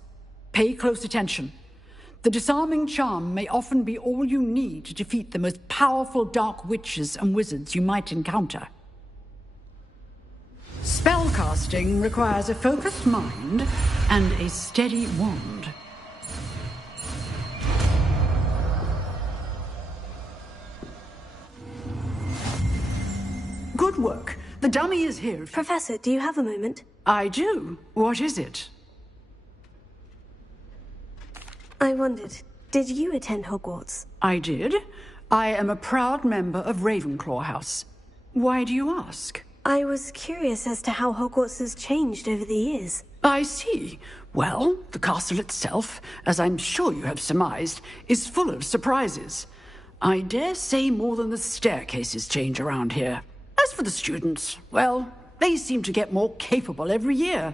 Pay close attention. The disarming charm may often be all you need to defeat the most powerful dark witches and wizards you might encounter. Spellcasting requires a focused mind and a steady wand. Good work. The dummy is here. Professor, do you have a moment? I do. What is it? I wondered, did you attend Hogwarts? I did. I am a proud member of Ravenclaw House. Why do you ask? I was curious as to how Hogwarts has changed over the years. I see. Well, the castle itself, as I'm sure you have surmised, is full of surprises. I dare say more than the staircases change around here. As for the students, well, they seem to get more capable every year.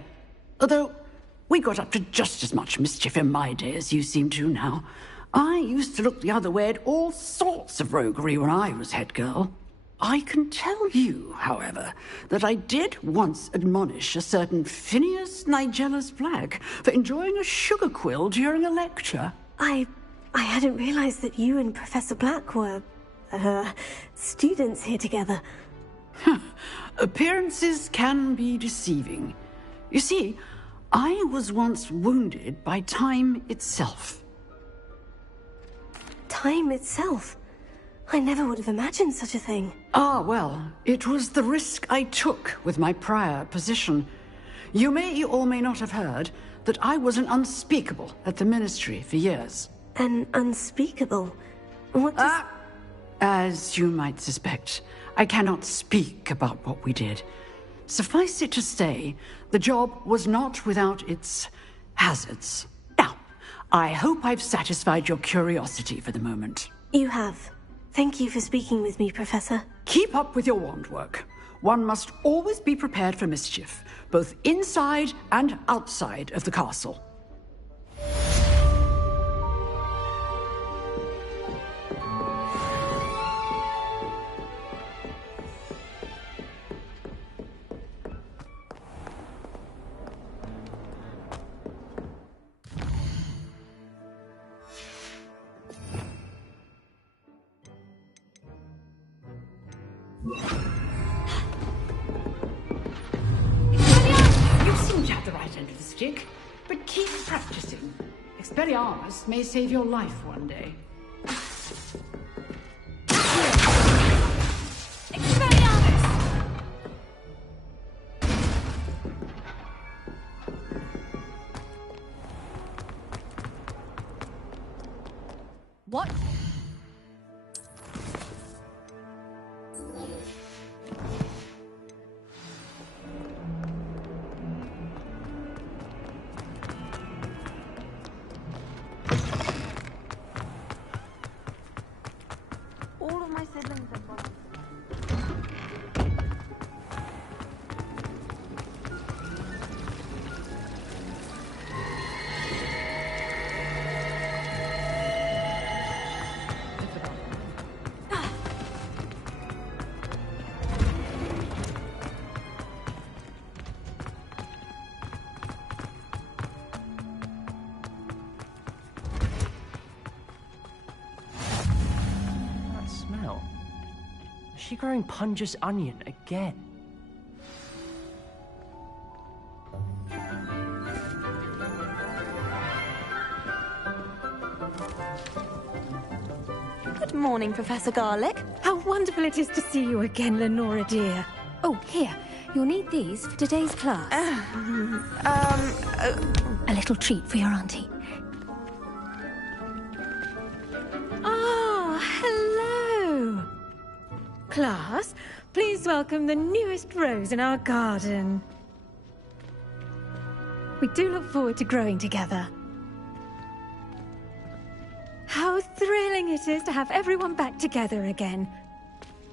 Although, we got up to just as much mischief in my day as you seem to now. I used to look the other way at all sorts of roguery when I was head girl. I can tell you, however, that I did once admonish a certain Phineas Nigellus Black for enjoying a sugar quill during a lecture. I hadn't realized that you and Professor Black were, students here together. Appearances can be deceiving. You see, I was once wounded by time itself. Time itself? I never would have imagined such a thing. Ah, well, it was the risk I took with my prior position. You may or may not have heard that I was an unspeakable at the Ministry for years. An unspeakable? What does... As you might suspect, I cannot speak about what we did. Suffice it to say, the job was not without its hazards. Now, I hope I've satisfied your curiosity for the moment. You have. Thank you for speaking with me, Professor. Keep up with your wand work. One must always be prepared for mischief, both inside and outside of the castle. You seem to have the right end of the stick, but keep practicing. Expelliarmus may save your life one day. What? All of my siblings are gone. Is she growing Punja's onion again? Good morning, Professor Garlick. How wonderful it is to see you again, Lenora dear. Oh, here. You'll need these for today's class. A little treat for your auntie. Ah, hello. Class, please welcome the newest rose in our garden. We do look forward to growing together. How thrilling it is to have everyone back together again.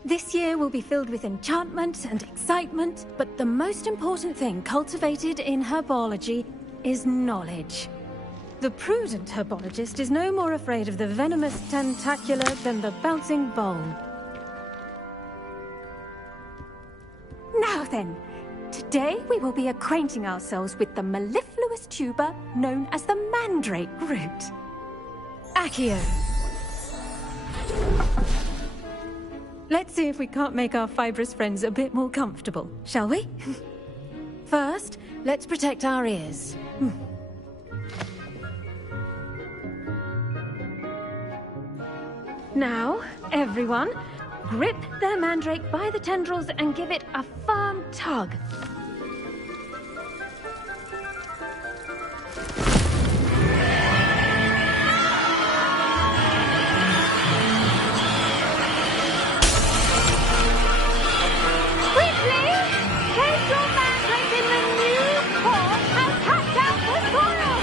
This year will be filled with enchantment and excitement, but the most important thing cultivated in herbology is knowledge. The prudent herbologist is no more afraid of the venomous tentacula than the bouncing bowl. Now then, today we will be acquainting ourselves with the mellifluous tuber known as the mandrake root. Accio. Let's see if we can't make our fibrous friends a bit more comfortable, shall we? First, let's protect our ears. Now, everyone, grip their mandrake by the tendrils and give it a firm tug. Quickly! Place your mandrake in the new pot and catch out the soil!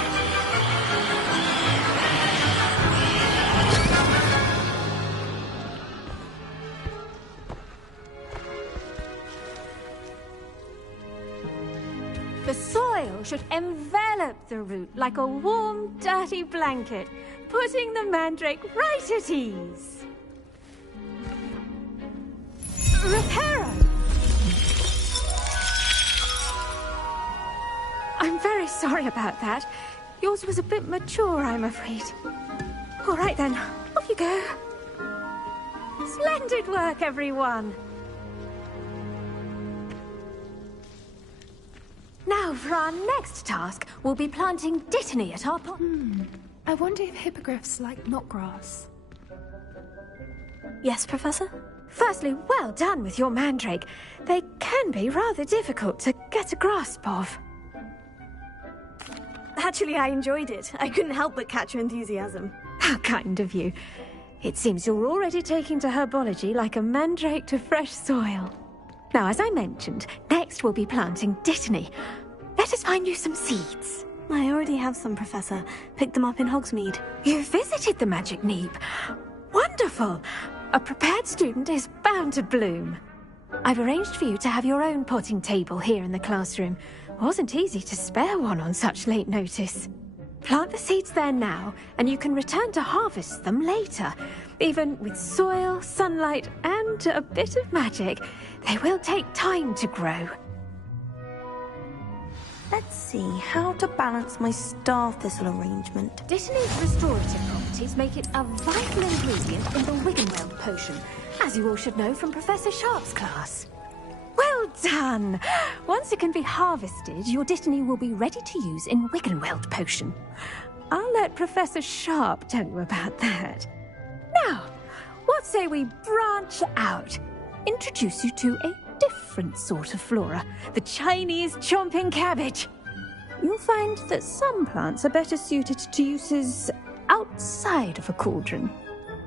The soil should envelop the root like a warm, dirty blanket, putting the mandrake right at ease. Reparo! I'm very sorry about that. Yours was a bit mature, I'm afraid. All right then, off you go. Splendid work, everyone. Now, for our next task, we'll be planting dittany at our pot. I wonder if hippogriffs like knotgrass. Yes, Professor? Firstly, well done with your mandrake. They can be rather difficult to get a grasp of. Actually, I enjoyed it. I couldn't help but catch your enthusiasm. How kind of you. It seems you're already taking to herbology like a mandrake to fresh soil. Now, as I mentioned, next we'll be planting dittany. Let us find you some seeds. I already have some, Professor. Picked them up in Hogsmeade. You visited the Magic Neep. Wonderful! A prepared student is bound to bloom. I've arranged for you to have your own potting table here in the classroom. Wasn't easy to spare one on such late notice. Plant the seeds there now, and you can return to harvest them later. Even with soil, sunlight, and a bit of magic, they will take time to grow. Let's see, how to balance my star thistle arrangement. Dittany's restorative properties make it a vital ingredient in the Wiggenweld potion, as you all should know from Professor Sharp's class. Well done! Once it can be harvested, your dittany will be ready to use in Wiggenweld potion. I'll let Professor Sharp tell you about that. Now, what say we branch out? Introduce you to a different sort of flora, the Chinese chomping cabbage. You'll find that some plants are better suited to uses outside of a cauldron.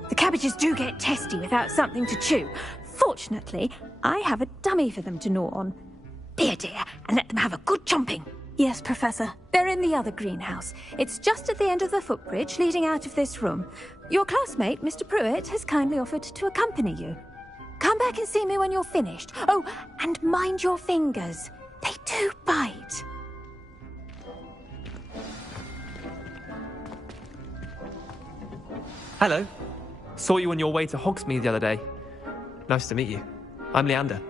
The cabbages do get testy without something to chew. Fortunately, I have a dummy for them to gnaw on. Be a dear and let them have a good chomping. Yes, Professor. They're in the other greenhouse. It's just at the end of the footbridge leading out of this room. Your classmate, Mr. Pruitt, has kindly offered to accompany you. Come back and see me when you're finished. Oh, and mind your fingers. They do bite. Hello. Saw you on your way to Hogsmeade the other day. Nice to meet you. I'm Leander.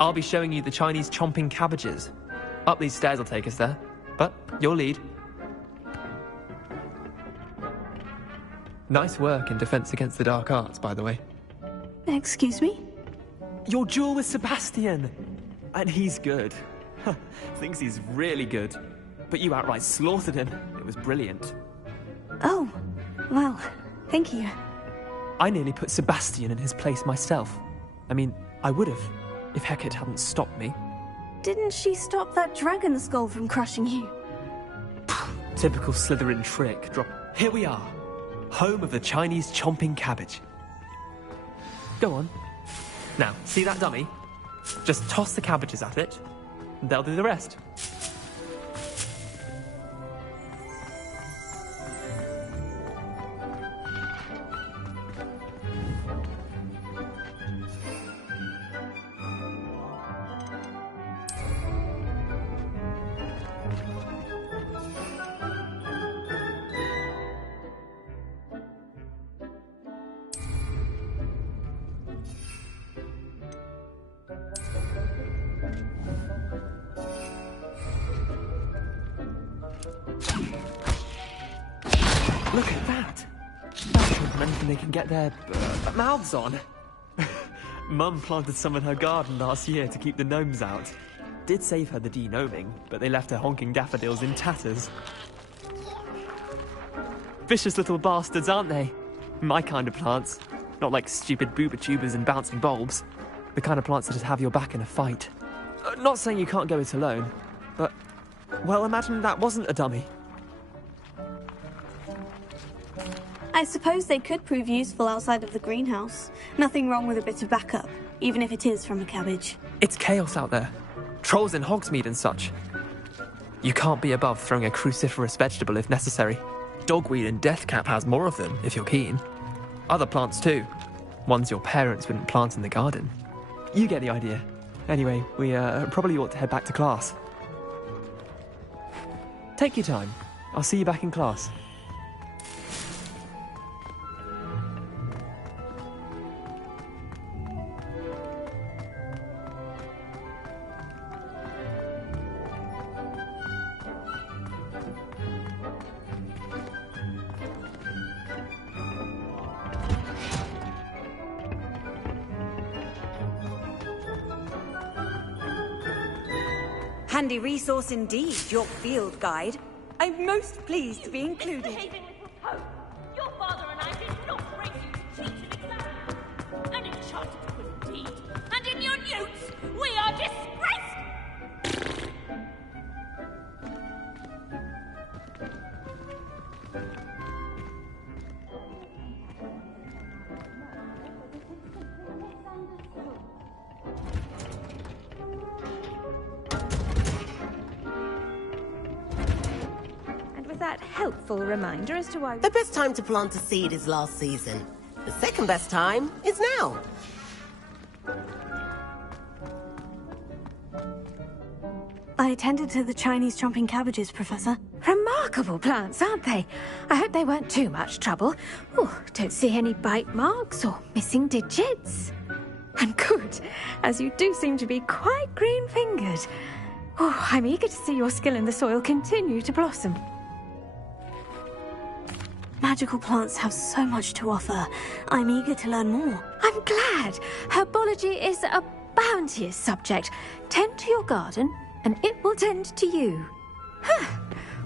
I'll be showing you the Chinese chomping cabbages. Up these stairs will take us there, but you'll lead. Nice work in Defense Against the Dark Arts, by the way. Excuse me? Your duel with Sebastian! And he's good. Thinks he's really good. But you outright slaughtered him. It was brilliant. Oh, well, thank you. I nearly put Sebastian in his place myself. I mean, I would have, if Hecate hadn't stopped me. Didn't she stop that dragon skull from crushing you? Typical Slytherin trick. Here we are. Home of the Chinese chomping cabbage. Go on. Now, see that dummy? Just toss the cabbages at it, and they'll do the rest. anything they can get their mouths on. Mum planted some in her garden last year to keep the gnomes out. Did save her the de-gnoming, but they left her honking daffodils in tatters. Vicious little bastards, aren't they? My kind of plants. Not like stupid booba tubers and bouncing bulbs. The kind of plants that'd have your back in a fight. Not saying you can't go it alone, but... well, imagine that wasn't a dummy. I suppose they could prove useful outside of the greenhouse. Nothing wrong with a bit of backup, even if it is from a cabbage. It's chaos out there. Trolls in Hogsmeade and such. You can't be above throwing a cruciferous vegetable if necessary. Dogweed and deathcap has more of them, if you're keen. Other plants too. Ones your parents wouldn't plant in the garden. You get the idea. Anyway, we probably ought to head back to class. Take your time. I'll see you back in class. Handy resource indeed, your field guide. I'm most pleased to be included. Your father and I did not bring you to teach an exam. An enchanted quiz indeed. And in your notes, we are disgraced. That helpful reminder as to why... The best time to plant a seed is last season. The second best time is now. I attended to the Chinese chomping cabbages, Professor. Remarkable plants, aren't they? I hope they weren't too much trouble. Oh, don't see any bite marks or missing digits. And good, as you do seem to be quite green-fingered. Oh, I'm eager to see your skill in the soil continue to blossom. Magical plants have so much to offer. I'm eager to learn more. I'm glad. Herbology is a bounteous subject. Tend to your garden, and it will tend to you.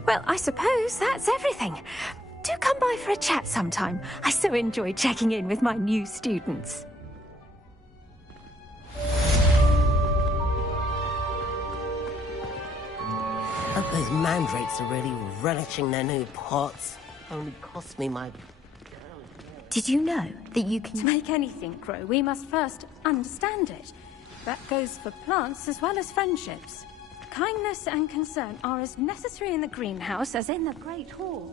Well, I suppose that's everything. Do come by for a chat sometime. I so enjoy checking in with my new students. Hope those mandrakes are really relishing their new pots. Only cost me my... Did you know that you can... To make anything grow, we must first understand it. That goes for plants as well as friendships. Kindness and concern are as necessary in the greenhouse as in the Great Hall.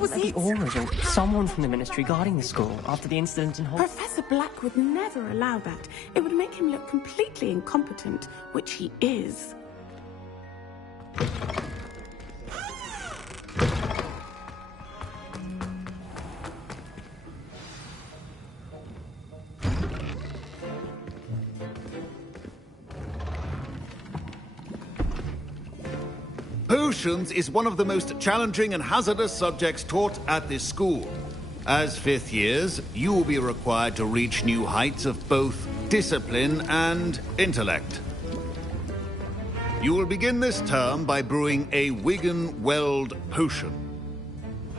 Was it? The Auras or someone from the Ministry guarding the school after the incident in Hogwarts. Professor Black would never allow that. It would make him look completely incompetent, which he is. Potions is one of the most challenging and hazardous subjects taught at this school. As fifth years, you will be required to reach new heights of both discipline and intellect. You will begin this term by brewing a Wigan Weld potion.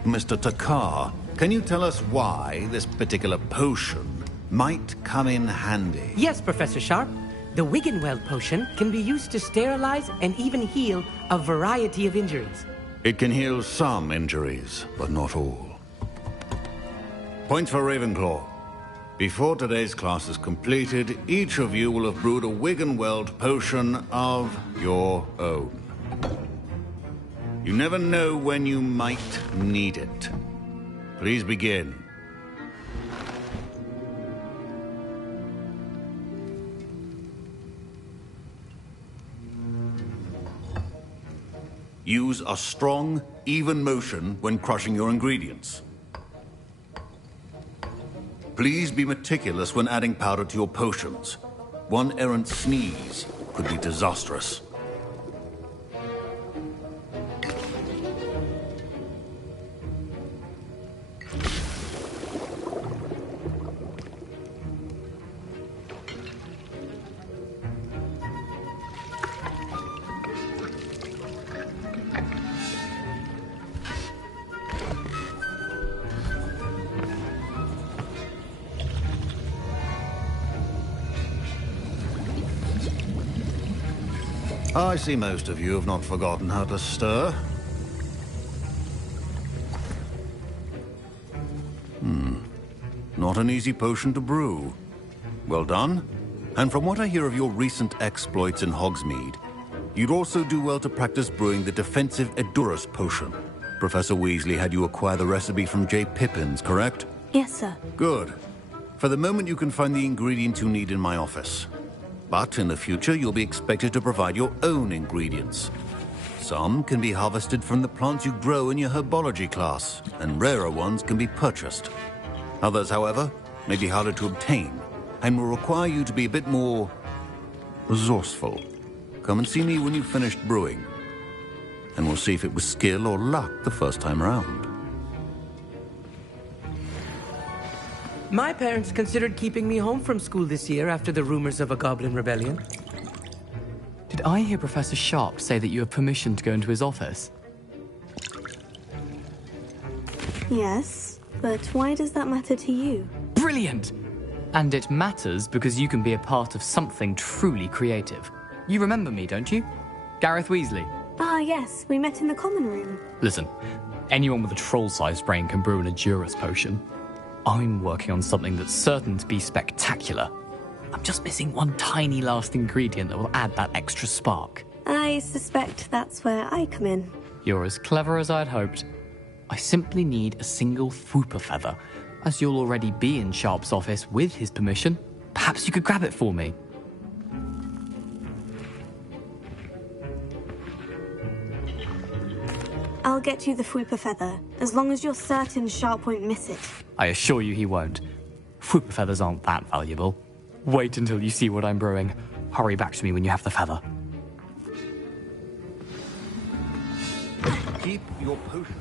Mr. Takar, can you tell us why this particular potion might come in handy. Yes, Professor Sharp. The Wiggenweld potion can be used to sterilize and even heal a variety of injuries. It can heal some injuries, but not all. Points for Ravenclaw. Before today's class is completed, each of you will have brewed a Wiggenweld potion of your own. You never know when you might need it. Please begin. Use a strong, even motion when crushing your ingredients. Please be meticulous when adding powder to your potions. One errant sneeze could be disastrous. I see most of you have not forgotten how to stir. Not an easy potion to brew. Well done. And from what I hear of your recent exploits in Hogsmeade, you'd also do well to practice brewing the defensive Edurus potion. Professor Weasley had you acquire the recipe from J. Pippins, correct? Yes, sir. Good. For the moment, you can find the ingredients you need in my office. But in the future, you'll be expected to provide your own ingredients. Some can be harvested from the plants you grow in your herbology class, and rarer ones can be purchased. Others, however, may be harder to obtain, and will require you to be a bit more resourceful. Come and see me when you've finished brewing, and we'll see if it was skill or luck the first time around. My parents considered keeping me home from school this year after the rumors of a goblin rebellion. Did I hear Professor Sharp say that you have permission to go into his office? Yes, but why does that matter to you? Brilliant! And it matters because you can be a part of something truly creative. You remember me, don't you? Gareth Weasley. Ah, yes, we met in the common room. Listen, anyone with a troll-sized brain can brew an Edurus potion. I'm working on something that's certain to be spectacular. I'm just missing one tiny last ingredient that will add that extra spark. I suspect that's where I come in. You're as clever as I'd hoped. I simply need a single Fwooper feather. As you'll already be in Sharp's office with his permission, perhaps you could grab it for me. I'll get you the Fwooper feather, as long as you're certain Sharp won't miss it. I assure you he won't. Fwooper feathers aren't that valuable. Wait until you see what I'm brewing. Hurry back to me when you have the feather. Keep your potion.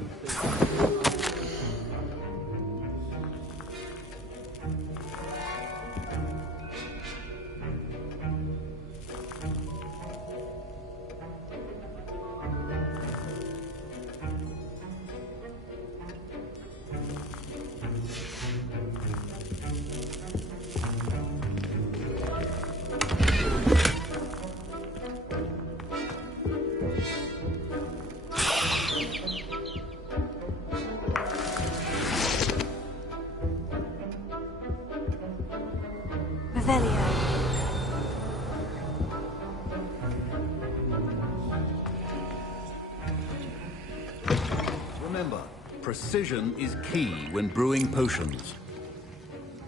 Remember, precision is key when brewing potions.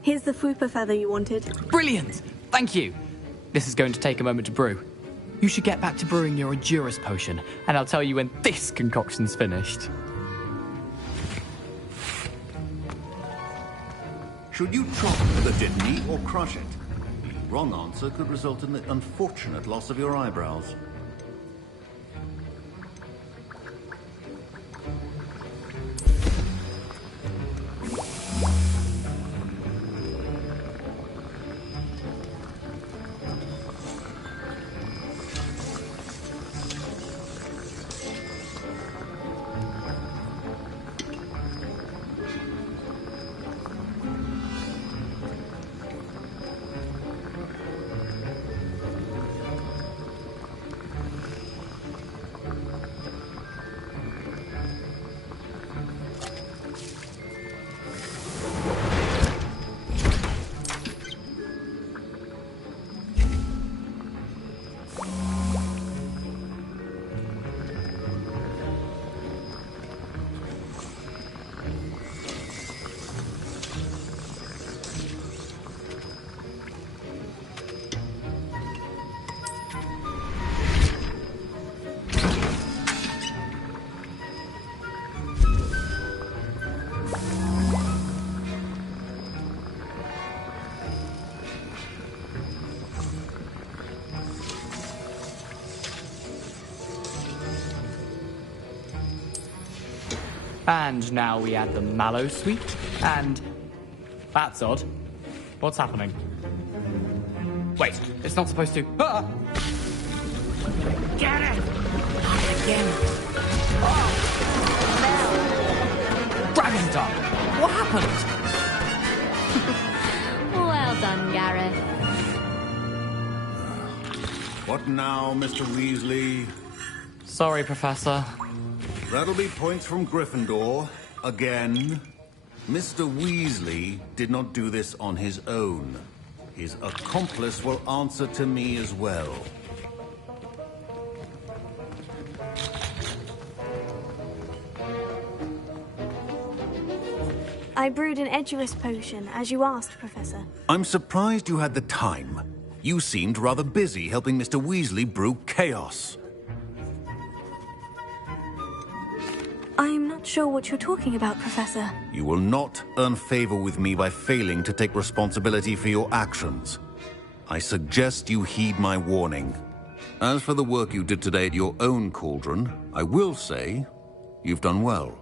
Here's the Fwooper feather you wanted. Brilliant! Thank you! This is going to take a moment to brew. You should get back to brewing your Edurus potion, and I'll tell you when this concoction's finished. Should you chop the Dittany or crush it? The wrong answer could result in the unfortunate loss of your eyebrows. And now we add the mallow sweet, and... That's odd. What's happening? Wait, it's not supposed to... Ah! Get it! Again. Dragon's Dog! What happened? Well done, Gareth. What now, Mr. Weasley? Sorry, Professor. That'll be points from Gryffindor. Again. Mr. Weasley did not do this on his own. His accomplice will answer to me as well. I brewed an Edurus potion, as you asked, Professor. I'm surprised you had the time. You seemed rather busy helping Mr. Weasley brew chaos. I'm not sure what you're talking about, Professor. You will not earn favor with me by failing to take responsibility for your actions. I suggest you heed my warning. As for the work you did today at your own cauldron, I will say you've done well.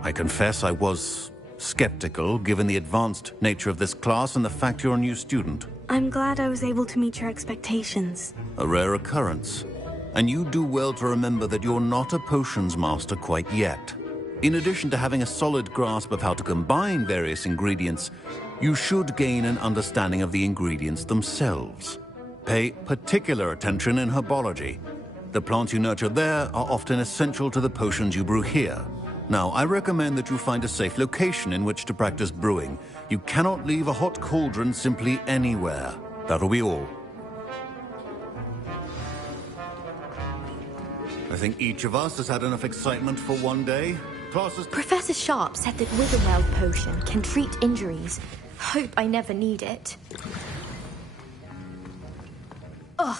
I confess I was skeptical, given the advanced nature of this class and the fact you're a new student. I'm glad I was able to meet your expectations. A rare occurrence. And you do well to remember that you're not a potions master quite yet. In addition to having a solid grasp of how to combine various ingredients, you should gain an understanding of the ingredients themselves. Pay particular attention in herbology. The plants you nurture there are often essential to the potions you brew here. Now, I recommend that you find a safe location in which to practice brewing. You cannot leave a hot cauldron simply anywhere. That'll be all. I think each of us has had enough excitement for one day. Classes... Professor Sharp said that Witherweld potion can treat injuries. Hope I never need it. Ugh.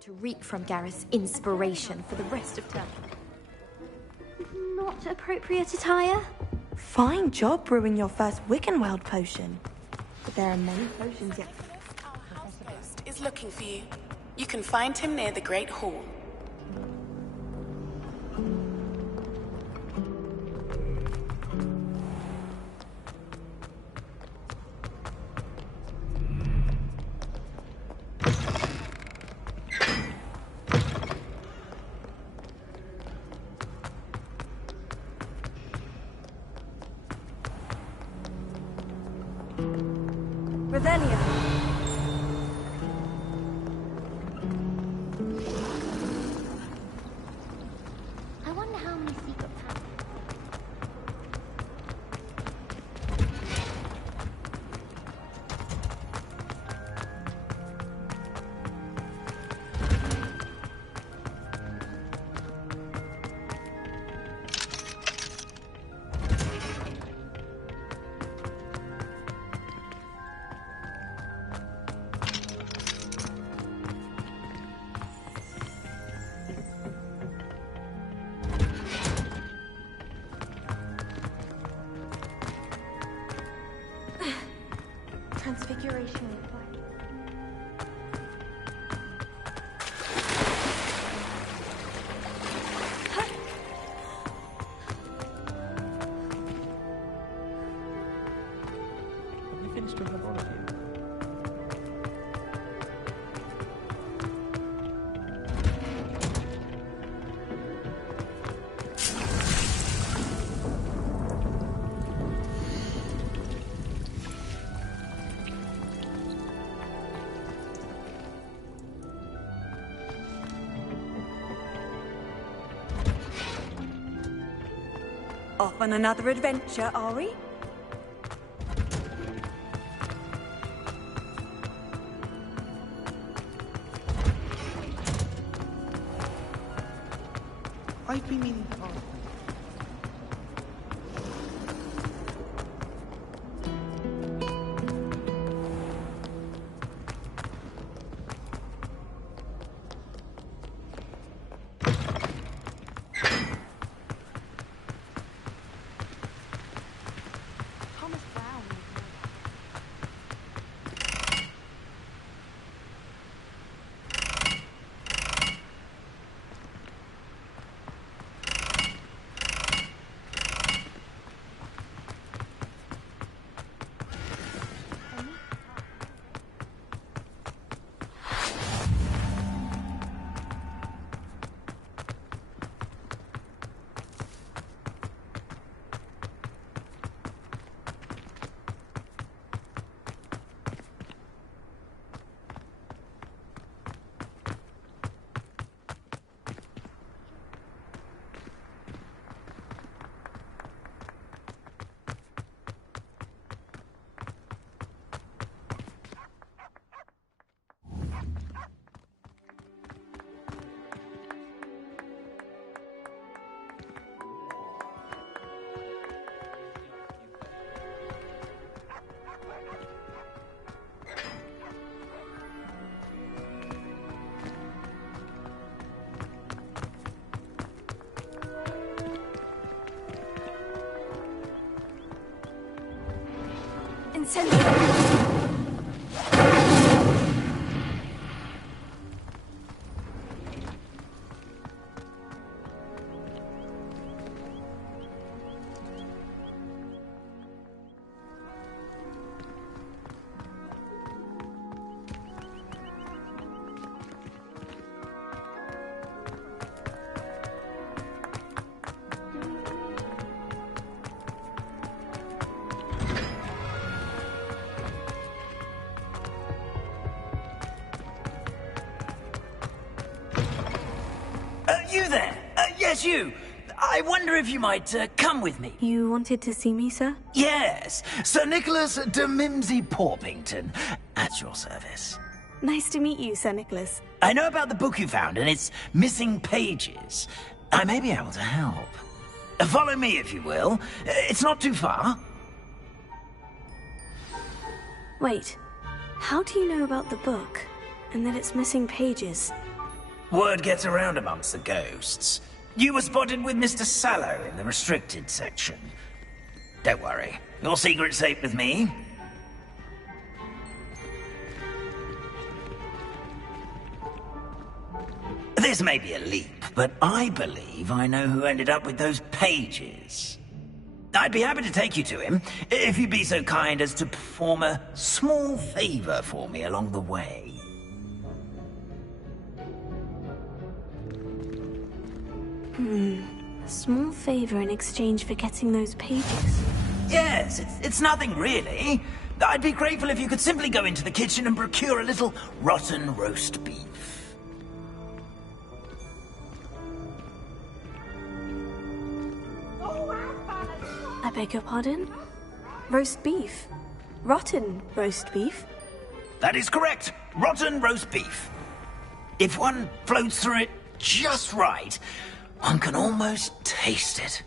To reap from Gareth's inspiration for the rest of term. Not appropriate attire? Fine job brewing your first Wiccanweld potion. But there are many potions yet. Our house ghost is looking for you. You can find him near the Great Hall. Revelio. I wonder how many secret paths. Transfiguration required. Have you finished your herbology? Off on another adventure, are we? I've been meaning to ask. You there? Yes, you. I wonder if you might come with me. You wanted to see me, sir? Yes, Sir Nicholas de Mimsy Porpington, at your service. Nice to meet you, Sir Nicholas. I know about the book you found and its missing pages. I may be able to help. Follow me, if you will. It's not too far. Wait, how do you know about the book? And that it's missing pages? Word gets around amongst the ghosts. You were spotted with Mr. Sallow in the restricted section. Don't worry, your secret's safe with me. This may be a leap, but I believe I know who ended up with those pages. I'd be happy to take you to him, if you'd be so kind as to perform a small favor for me along the way. A small favor in exchange for getting those pages. Yes, it's nothing really. I'd be grateful if you could simply go into the kitchen and procure a little rotten roast beef. I beg your pardon? Roast beef? Rotten roast beef? That is correct. Rotten roast beef. If one floats through it just right, one can almost taste it.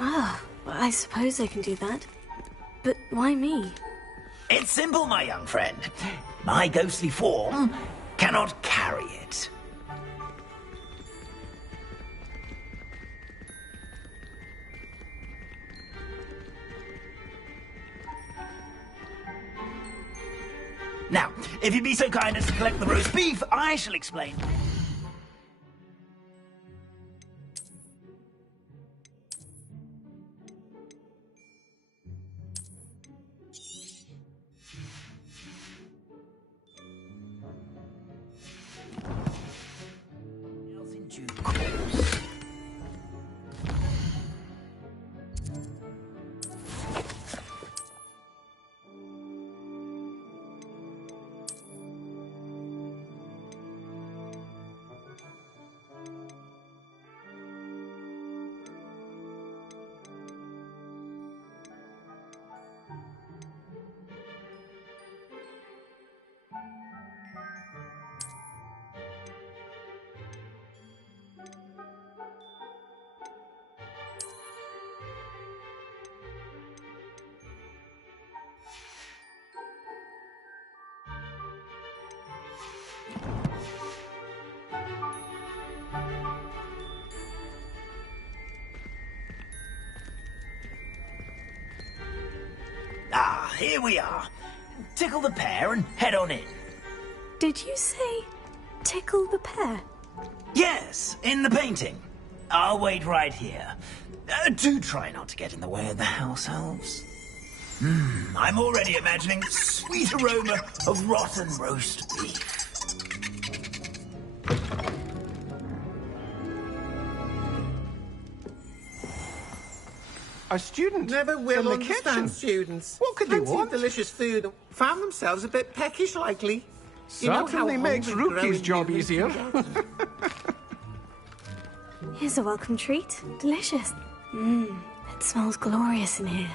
Ah, well, I suppose I can do that. But why me? It's simple, my young friend. My ghostly form cannot carry it. Now, if you'd be so kind as to collect the roast beef, I shall explain. here we are. Tickle the pear and head on in. Did you say tickle the pear? Yes, in the painting. I'll wait right here. Do try not to get in the way of the house elves. I'm already imagining the sweet aroma of rotten roast beef. A student never will in the understand kitchen. students. What could they Plenty of want? delicious food. Found themselves a bit peckish, likely. You know how Certainly makes hungry Rookie's growing job humans easier. can get? Here's a welcome treat. Delicious. It smells glorious in here.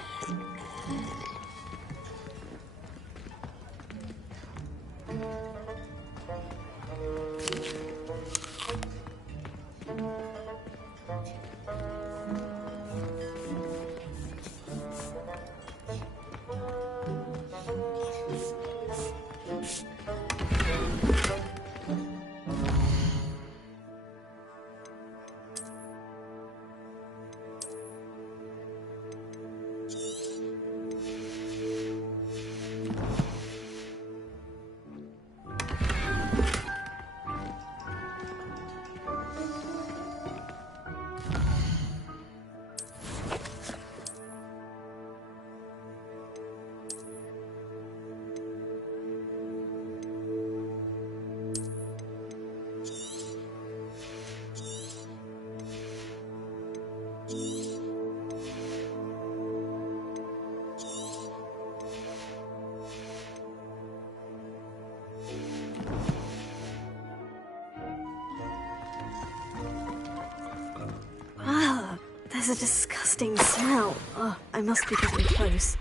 There's a disgusting smell. Oh, I must be getting close.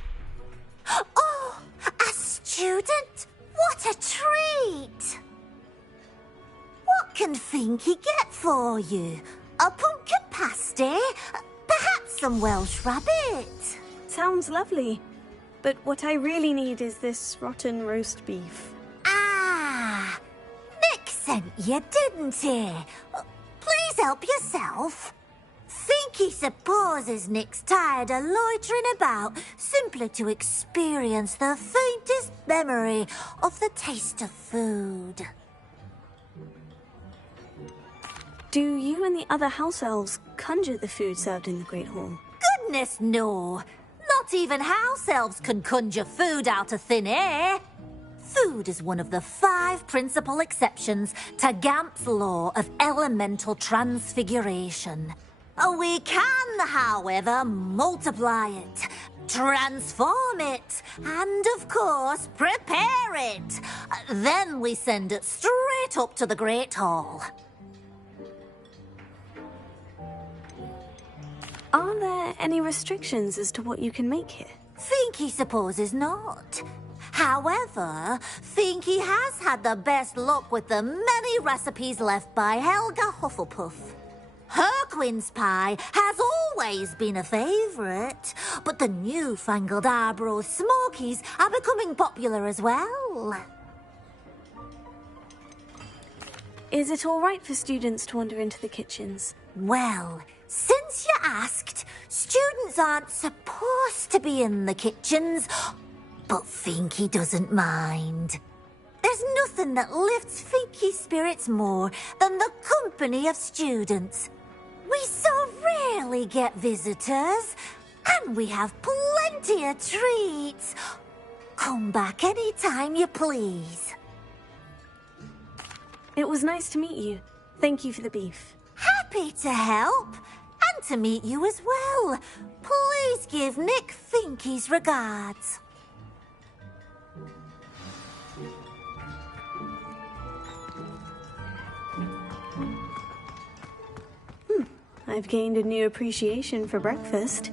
Oh, a student? What a treat! What can Finky get for you? A pumpkin pasty? Perhaps some Welsh rabbit? Sounds lovely. But what I really need is this rotten roast beef. Ah, Nick sent you, didn't he? Please help yourself. Finky supposes Nick's tired of loitering about simply to experience the faintest memory of the taste of food. Do you and the other house elves conjure the food served in the Great Hall? Goodness, no. Not even house elves can conjure food out of thin air. Food is one of the 5 principal exceptions to Gamp's law of elemental transfiguration. We can, however, multiply it, transform it, and, of course, prepare it. Then we send it straight up to the Great Hall. Are there any restrictions as to what you can make here? Finky supposes not. However, Finky has had the best luck with the many recipes left by Helga Hufflepuff. Her quince pie has always been a favourite, but the newfangled Arbroath Smokies are becoming popular as well. Is it all right for students to wander into the kitchens? Well, since you asked, students aren't supposed to be in the kitchens, but Finky doesn't mind. There's nothing that lifts Finky's spirits more than the company of students. We so rarely get visitors, and we have plenty of treats. Come back any time you please. It was nice to meet you. Thank you for the beef. Happy to help, and to meet you as well. Please give Nick Finky's regards. I've gained a new appreciation for breakfast.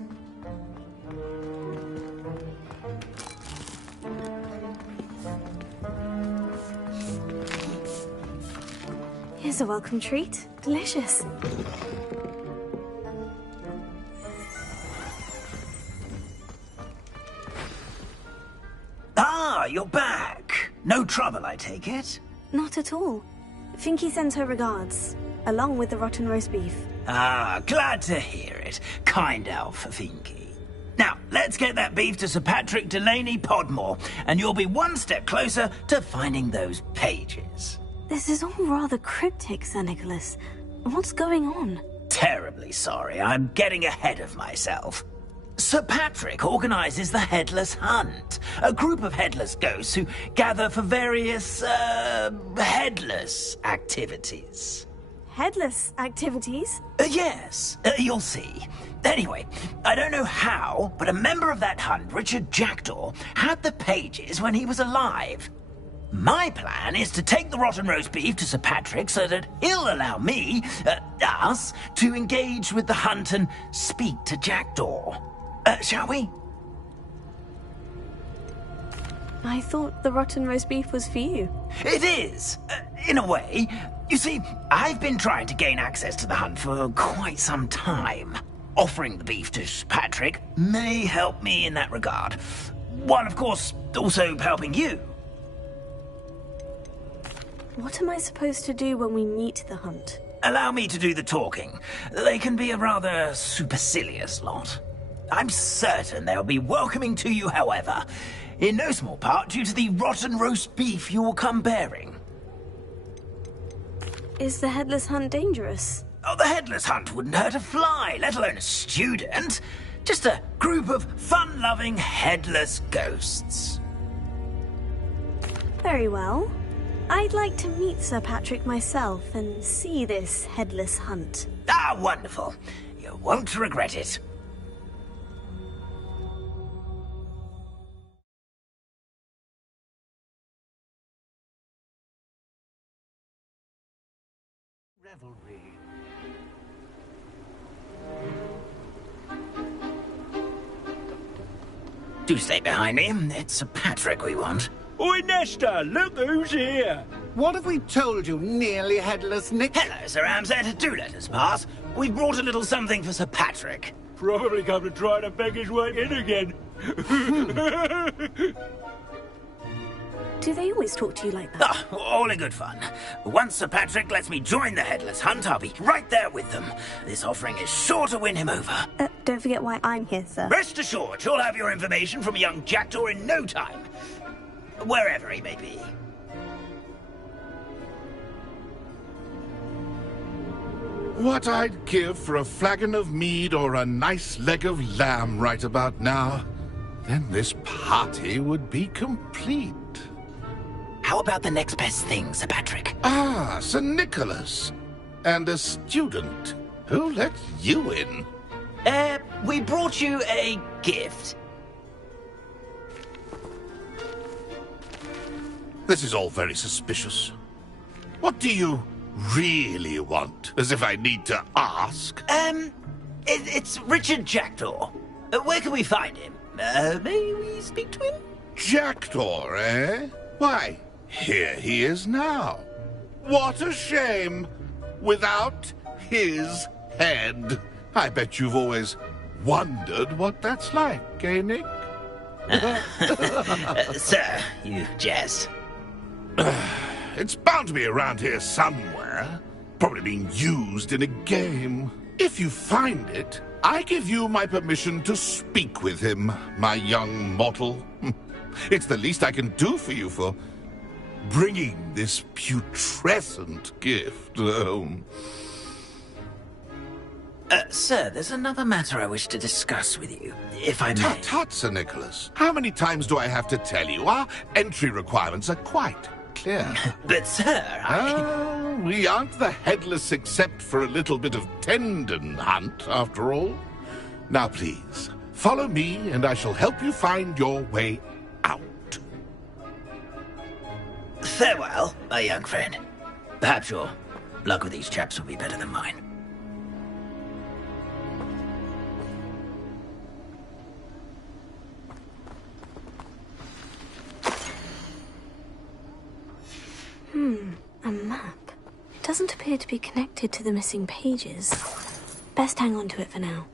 Here's a welcome treat. Delicious. Ah, you're back. No trouble, I take it? Not at all. Finky sends her regards, along with the rotten roast beef. Ah, glad to hear it. Kind elf, Finky. Now, let's Let's get that beef to Sir Patrick Delaney Podmore, and you'll be one step closer to finding those pages. This is all rather cryptic, Sir Nicholas. What's going on? Terribly sorry, I'm getting ahead of myself. Sir Patrick organises the Headless Hunt, a group of headless ghosts who gather for various, headless activities. Headless activities? Yes, you'll see. Anyway, I don't know how, but a member of that hunt, Richard Jackdaw, had the pages when he was alive. My plan is to take the rotten roast beef to Sir Patrick so that he'll allow me, us, to engage with the hunt and speak to Jackdaw. Shall we? I thought the rotten roast beef was for you. It is, in a way. You see, I've been trying to gain access to the hunt for quite some time. Offering the beef to Sir Patrick may help me in that regard. While, of course, also helping you. What am I supposed to do when we meet the hunt? Allow me to do the talking. They can be a rather supercilious lot. I'm certain they'll be welcoming to you, however, in no small part due to the rotten roast beef you will come bearing. Is the Headless Hunt dangerous? Oh, the Headless Hunt wouldn't hurt a fly, let alone a student. Just a group of fun-loving headless ghosts. Very well. I'd like to meet Sir Patrick myself and see this Headless Hunt. Ah, wonderful. You won't regret it. Do stay behind me. It's Sir Patrick we want. Oi, Nesta, look who's here. What have we told you, nearly headless Nick? Hello, Sir Ramsay. Do let us pass. We've brought a little something for Sir Patrick. Probably come to try to beg his way in again. Do they always talk to you like that? Oh, all in good fun. Once Sir Patrick lets me join the Headless Hunt, I'll be right there with them. This offering is sure to win him over. Don't forget why I'm here, sir. Rest assured, you'll have your information from young Jackdaw in no time. Wherever he may be. What I'd give for a flagon of mead or a nice leg of lamb right about now. Then this party would be complete. How about the next best thing, Sir Patrick? Ah, Sir Nicholas. And a student. Who let you in? We brought you a gift. This is all very suspicious. What do you really want? As if I need to ask. It's Richard Jackdaw. Where can we find him? May we speak to him? Jackdaw, eh? Why, here he is now. What a shame. Without his head. I bet you've always wondered what that's like, eh, Nick? Sir, you jest. It's bound to be around here somewhere. Probably being used in a game. If you find it, I give you my permission to speak with him, my young mortal. It's the least I can do for you for bringing this putrescent gift home. Sir, there's another matter I wish to discuss with you, if I may. Tut, tut, Sir Nicholas. How many times do I have to tell you? Our entry requirements are quite clear. But, sir, we aren't the headless except for a little bit of tendon hunt, after all. Now, please, follow me, and I shall help you find your way out. Farewell, my young friend. Perhaps your luck with these chaps will be better than mine. A map. It doesn't appear to be connected to the missing pages. Best hang on to it for now.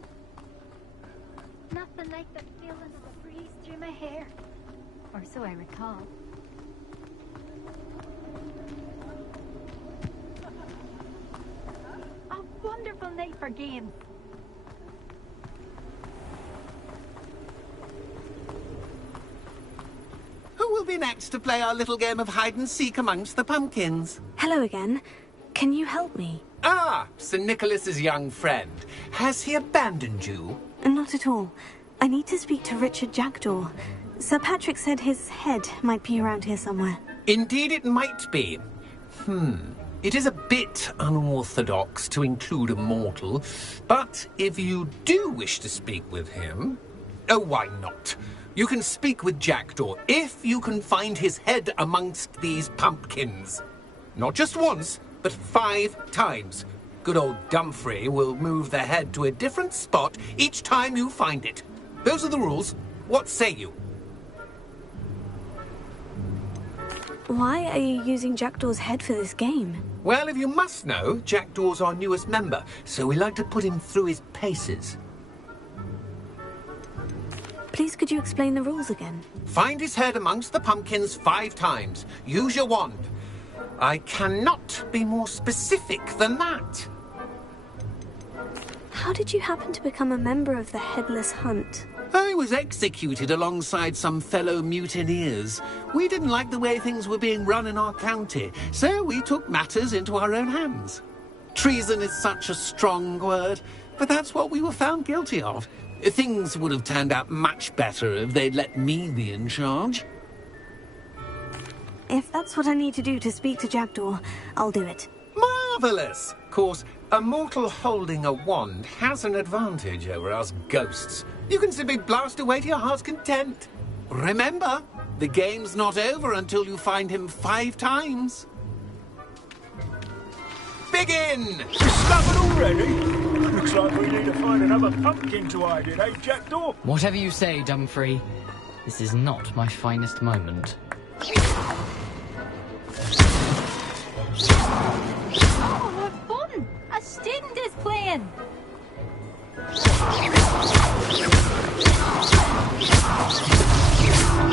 Nothing like the feeling of the breeze through my hair. Or so I recall. A wonderful night for games. be next to play our little game of hide-and-seek amongst the pumpkins? Hello again. Can you help me? Ah, Sir Nicholas's young friend. Has he abandoned you? Not at all. I need to speak to Richard Jackdaw. Sir Patrick said his head might be around here somewhere. Indeed it might be. It is a bit unorthodox to include a mortal, but if you do wish to speak with him... Oh, why not? You can speak with Jackdaw if you can find his head amongst these pumpkins. Not just once, but 5 times. Good old Dumfrey will move the head to a different spot each time you find it. Those are the rules. What say you? Why are you using Jackdaw's head for this game? Well, if you must know, Jackdaw's our newest member, so we like to put him through his paces. Please could you explain the rules again? Find his head amongst the pumpkins 5 times. Use your wand. I cannot be more specific than that. How did you happen to become a member of the Headless Hunt? I was executed alongside some fellow mutineers. We didn't like the way things were being run in our county, so we took matters into our own hands. Treason is such a strong word, but that's what we were found guilty of. Things would have turned out much better if they'd let me be in charge. If that's what I need to do to speak to Jackdaw, I'll do it. Marvellous! Of course, a mortal holding a wand has an advantage over us ghosts. You can simply blast away to your heart's content. Remember, the game's not over until you find him 5 times. Begin! Discovered already? Looks like we need to find another pumpkin to hide in, eh, Jackdaw? Whatever you say, Dumfrey. This is not my finest moment. Oh, what fun! A student is playing!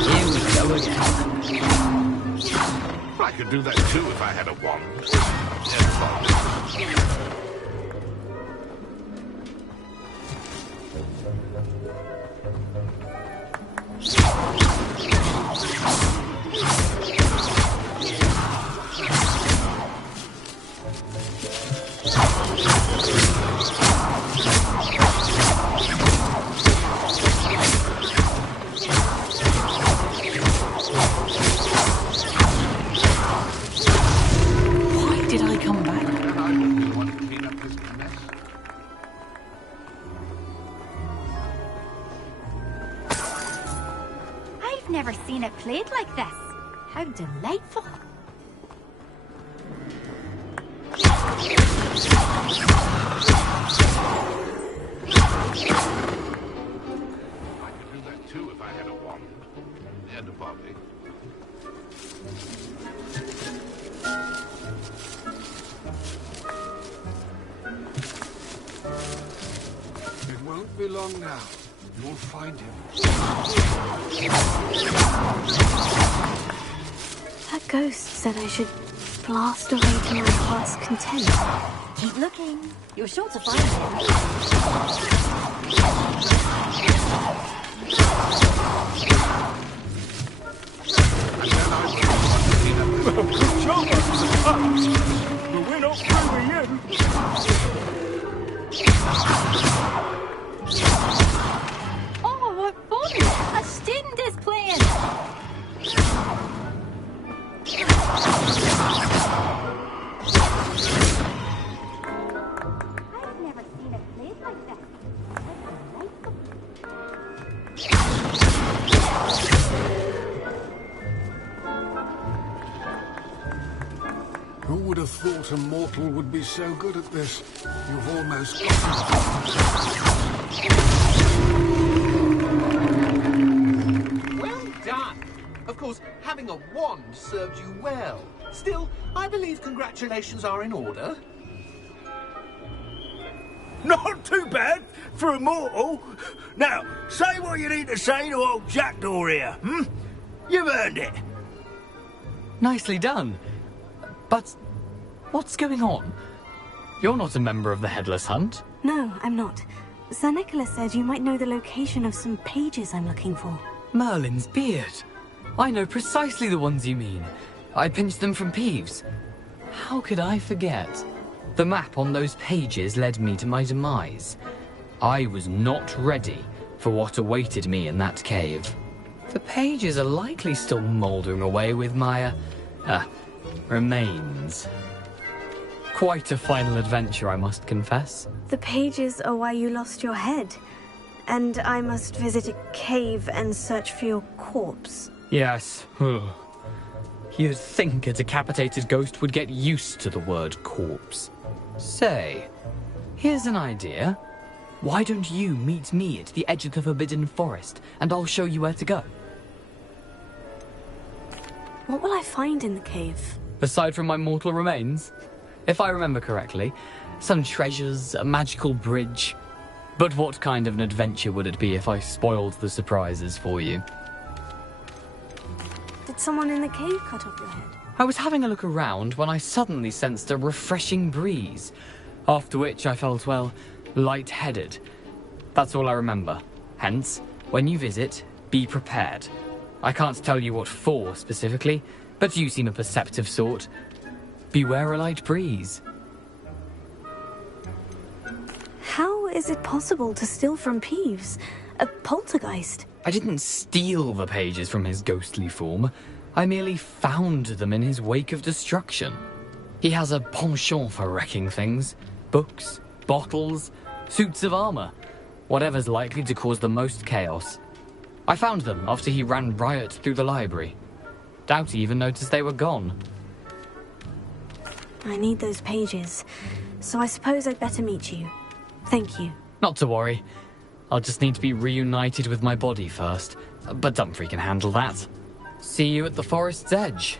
Here we go again. I could do that too if I had a wand. Why did I come back? I've never seen it played like this. How delightful. I could do that too if I had a wand. And a body. It won't be long now. You'll find him. That ghost said I should blast away to my heart's content. Keep looking. You're sure to find him. Good job, but we're not through with you. Oh, what fun! A student is playing! I've never seen it played like this. Who would have thought a mortal would be so good at this? You've almost got it. Well done! Of course, having a wand served you well. Still, I believe congratulations are in order. Not too bad for a mortal. Now, say what you need to say to old Jackdaw here, You've earned it. Nicely done. But what's going on? You're not a member of the Headless Hunt. No, I'm not. Sir Nicholas said you might know the location of some pages I'm looking for. Merlin's beard. I know precisely the ones you mean. I pinched them from Peeves. How could I forget? The map on those pages led me to my demise. I was not ready for what awaited me in that cave. The pages are likely still mouldering away with my, remains. Quite a final adventure, I must confess. The pages are why you lost your head. And I must visit a cave and search for your corpse. Yes. You'd think a decapitated ghost would get used to the word corpse. Say, here's an idea. Why don't you meet me at the edge of the Forbidden Forest, and I'll show you where to go? What will I find in the cave? Aside from my mortal remains? If I remember correctly, some treasures, a magical bridge. But what kind of an adventure would it be if I spoiled the surprises for you? Did someone in the cave cut off your head? I was having a look around when I suddenly sensed a refreshing breeze, after which I felt, well, lightheaded. That's all I remember. Hence, when you visit, be prepared. I can't tell you what for specifically, but you seem a perceptive sort. Beware a light breeze. How is it possible to steal from Peeves? A poltergeist? I didn't steal the pages from his ghostly form. I merely found them in his wake of destruction. He has a penchant for wrecking things. Books, bottles, suits of armor. Whatever's likely to cause the most chaos. I found them after he ran riot through the library. Doubt he even noticed they were gone. I need those pages, so I suppose I'd better meet you. Thank you. Not to worry. I'll just need to be reunited with my body first. But Dumfries can handle that. See you at the forest's edge.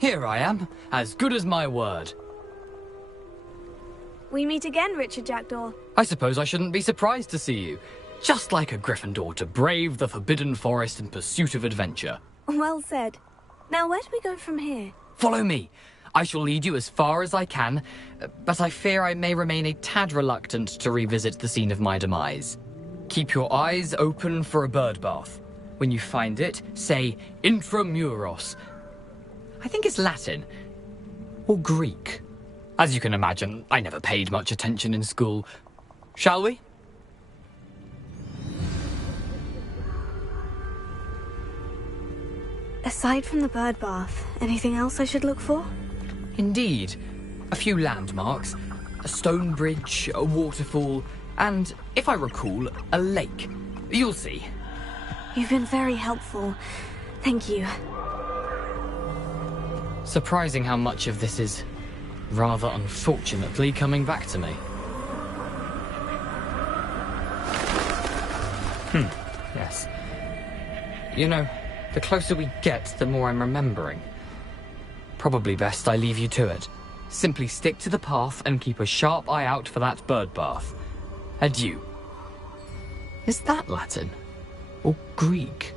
Here I am, as good as my word. We meet again, Richard Jackdaw. I suppose I shouldn't be surprised to see you. Just like a Gryffindor to brave the Forbidden Forest in pursuit of adventure. Well said. Now, where do we go from here? Follow me. I shall lead you as far as I can, but I fear I may remain a tad reluctant to revisit the scene of my demise. Keep your eyes open for a bird bath. When you find it, say Intramuros. I think it's Latin. Or Greek. As you can imagine, I never paid much attention in school. Shall we? Aside from the bird bath, anything else I should look for? Indeed. A few landmarks. A stone bridge, a waterfall, and, if I recall, a lake. You'll see. You've been very helpful. Thank you. Surprising how much of this is, rather unfortunately, coming back to me. Yes. You know, the closer we get, the more I'm remembering. Probably best I leave you to it. Simply stick to the path and keep a sharp eye out for that bird bath. Adieu. Is that Latin? Or Greek?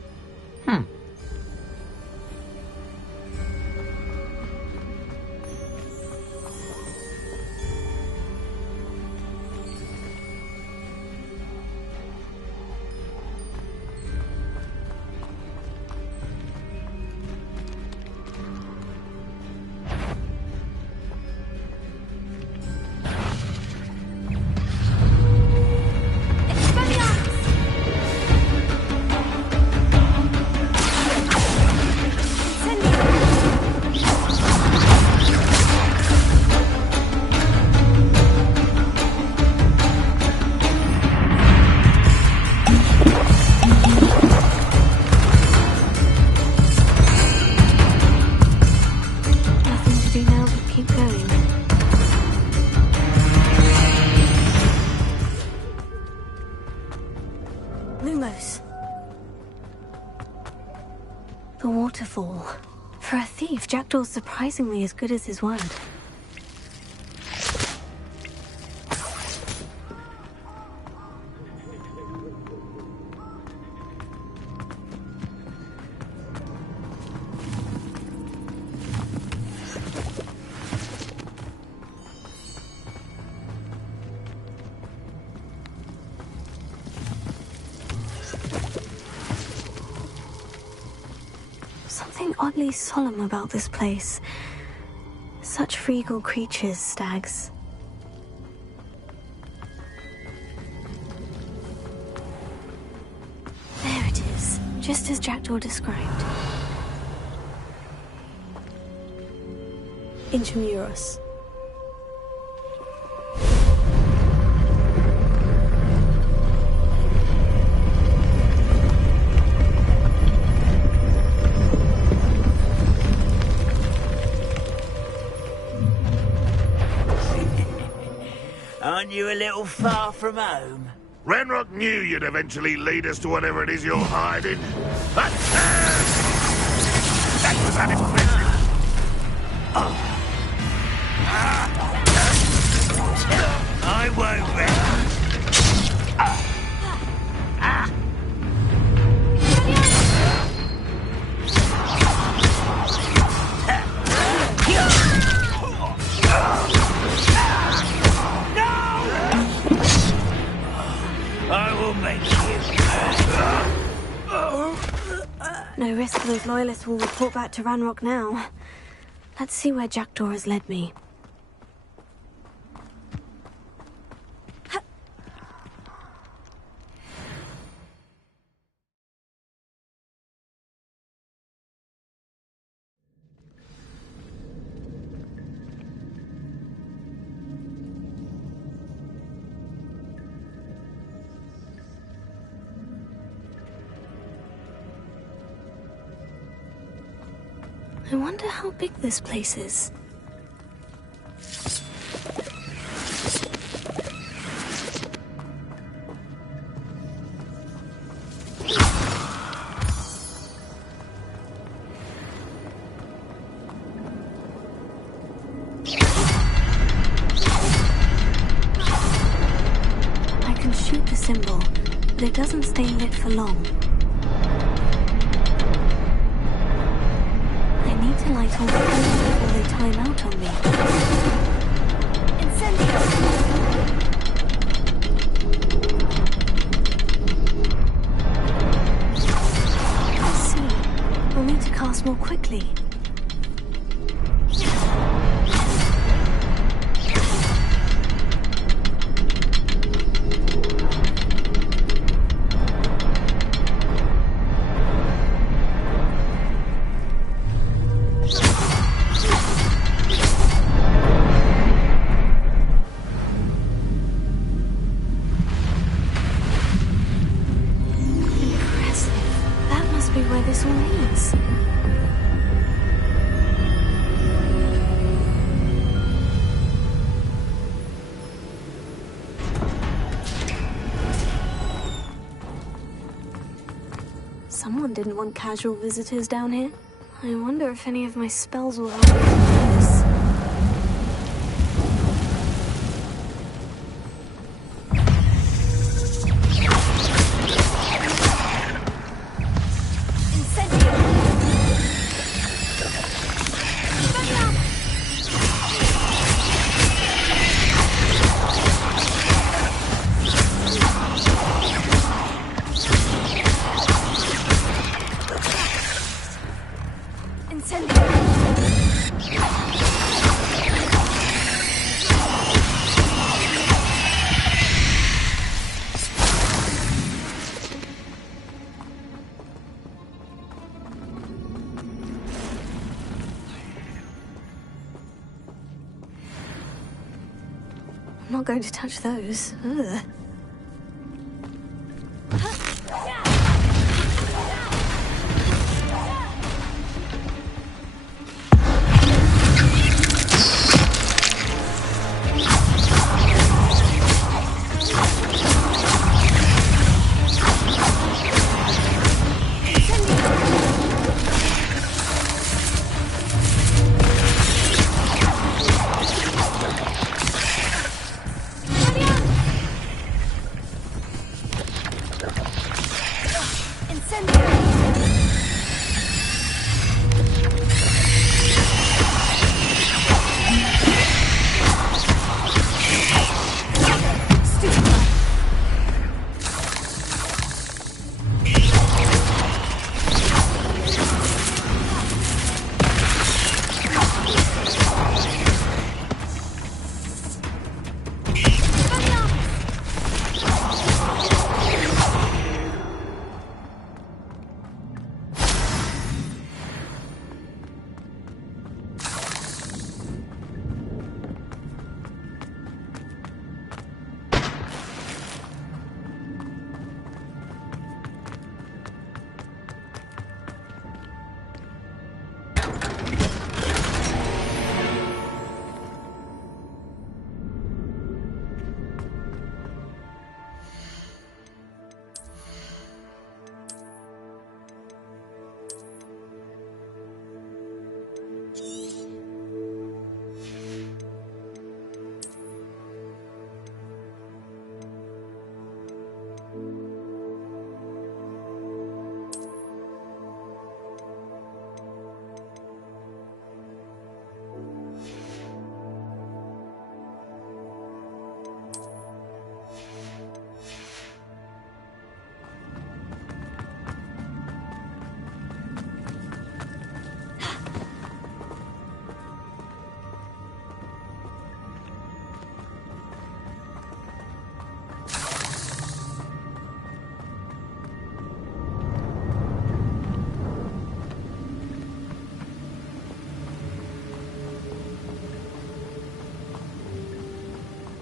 The waterfall. For a thief, Jackdaw's surprisingly as good as his word. Something oddly solemn about this place. Such regal creatures, stags. There it is, just as Jackdaw described. Intramuros. Aren't you a little far from home? Ranrock knew you'd eventually lead us to whatever it is you're hiding. That was unimpressive. I won't rest. I will make you. No risk those loyalists will report back to Ranrock now. Let's see where Jackdaw has led me. I wonder how big this place is. I can shoot the symbol, but it doesn't stay lit for long. To light all the candles before they time out on me. Incendio! I see. I'll need to cast more quickly. someone didn't want casual visitors down here. I wonder if any of my spells will help me do this. I'm not going to touch those. Ugh.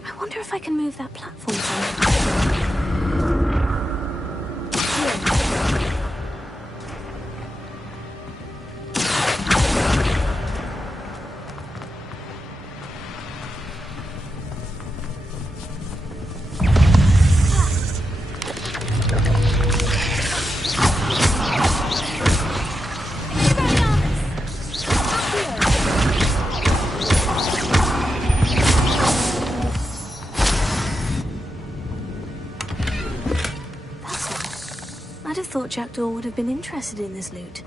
I wonder if I can move that platform somehow. I'd have thought Jackdaw would have been interested in this loot.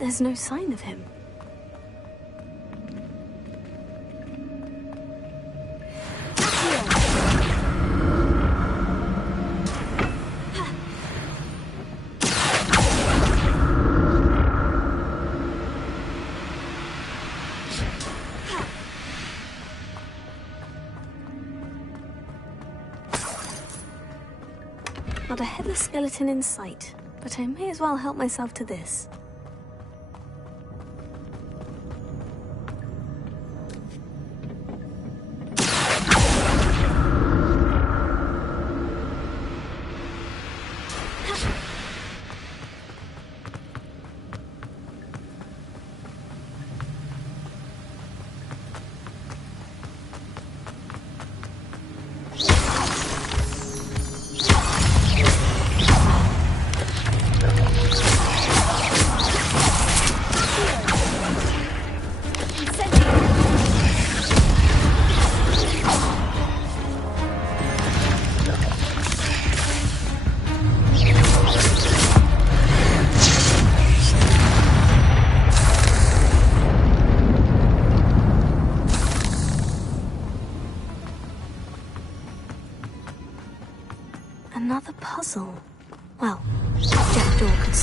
There's no sign of him. Not a headless skeleton in sight, but I may as well help myself to this.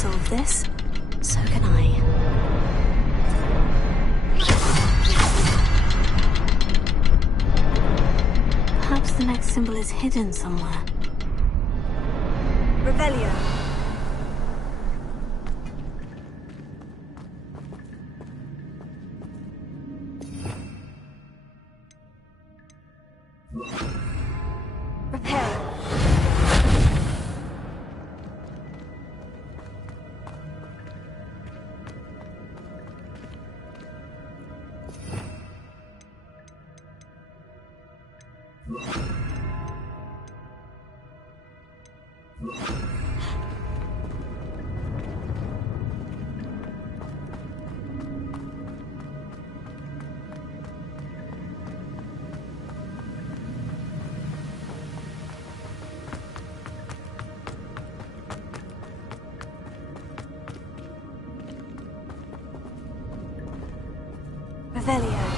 solve this, so can I. Perhaps the next symbol is hidden somewhere. Revelio. Revelio.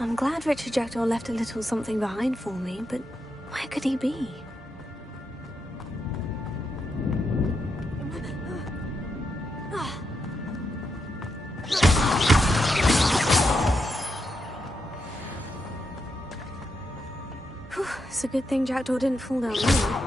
I'm glad Richard Jackdaw left a little something behind for me, but where could he be? Whew, it's a good thing Jackdaw didn't fall down there.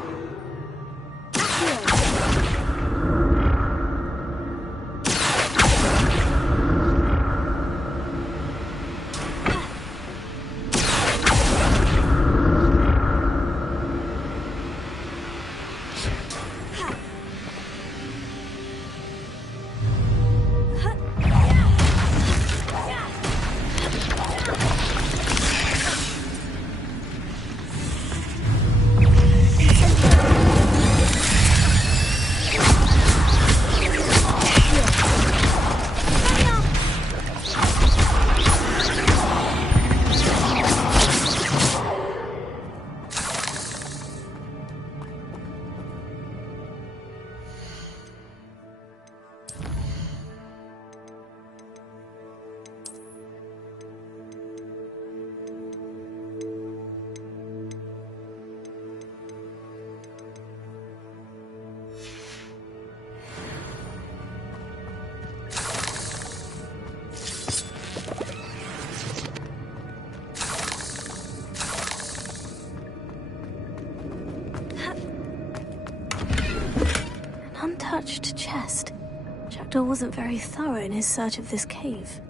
Untouched chest. Jackdaw wasn't very thorough in his search of this cave.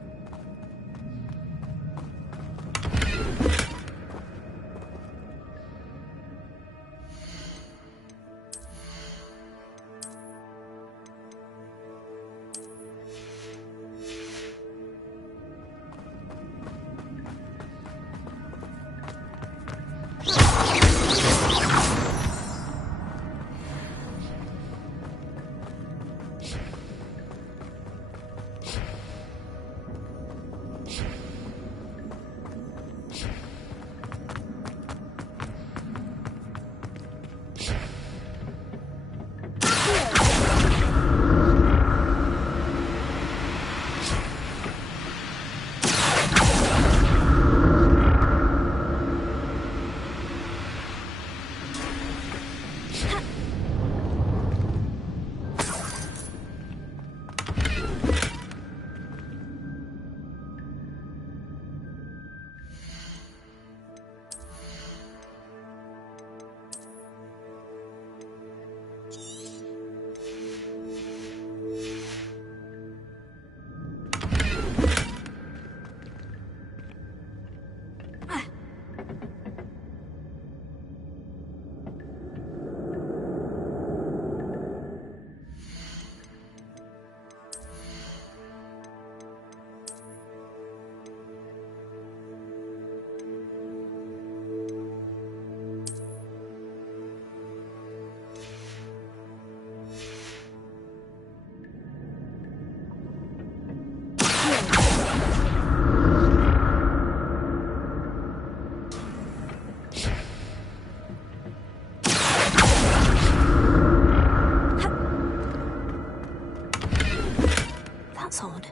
That's odd.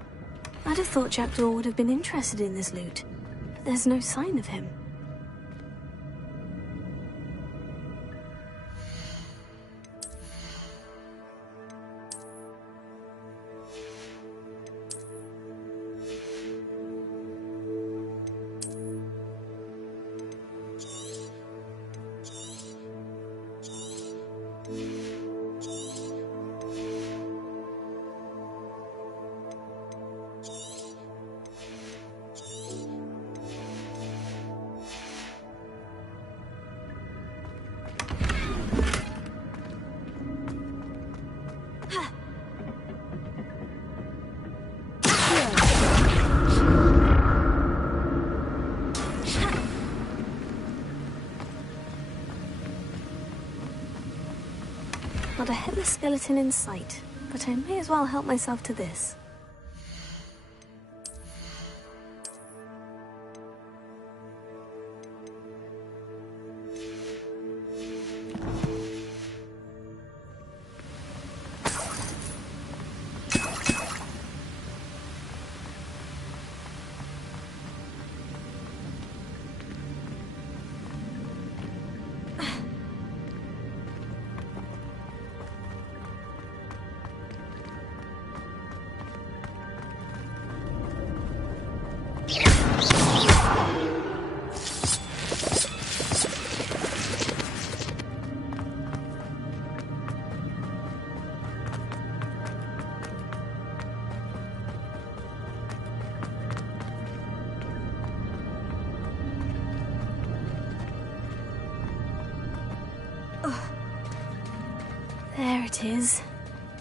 I'd have thought Jackdaw would have been interested in this loot. But there's no sign of him. Not a headless skeleton in sight, but I may as well help myself to this. There it is.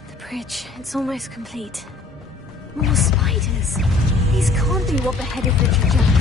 The bridge. It's almost complete. More spiders. These can't be what beheaded Richard Jackson.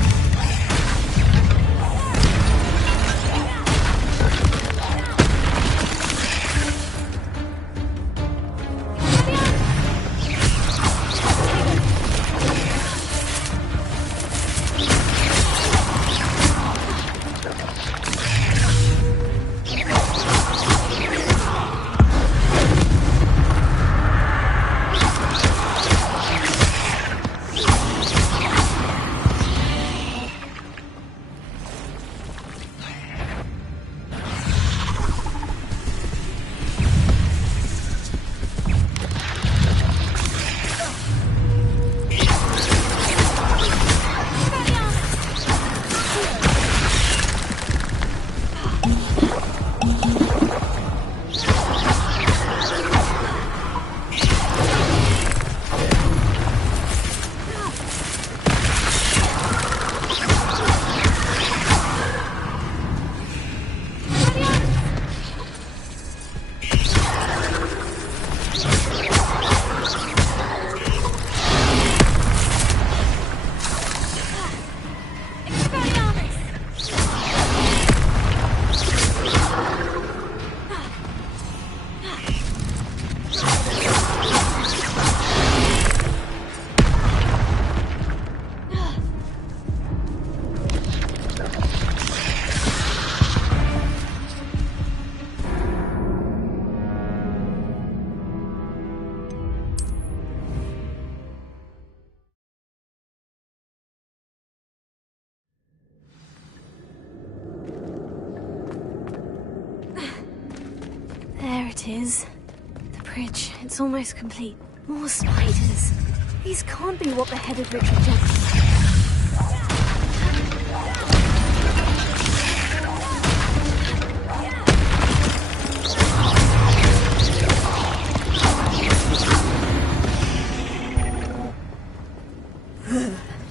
There it is. The bridge. It's almost complete. More spiders. These can't be what beheaded Richard Jackson.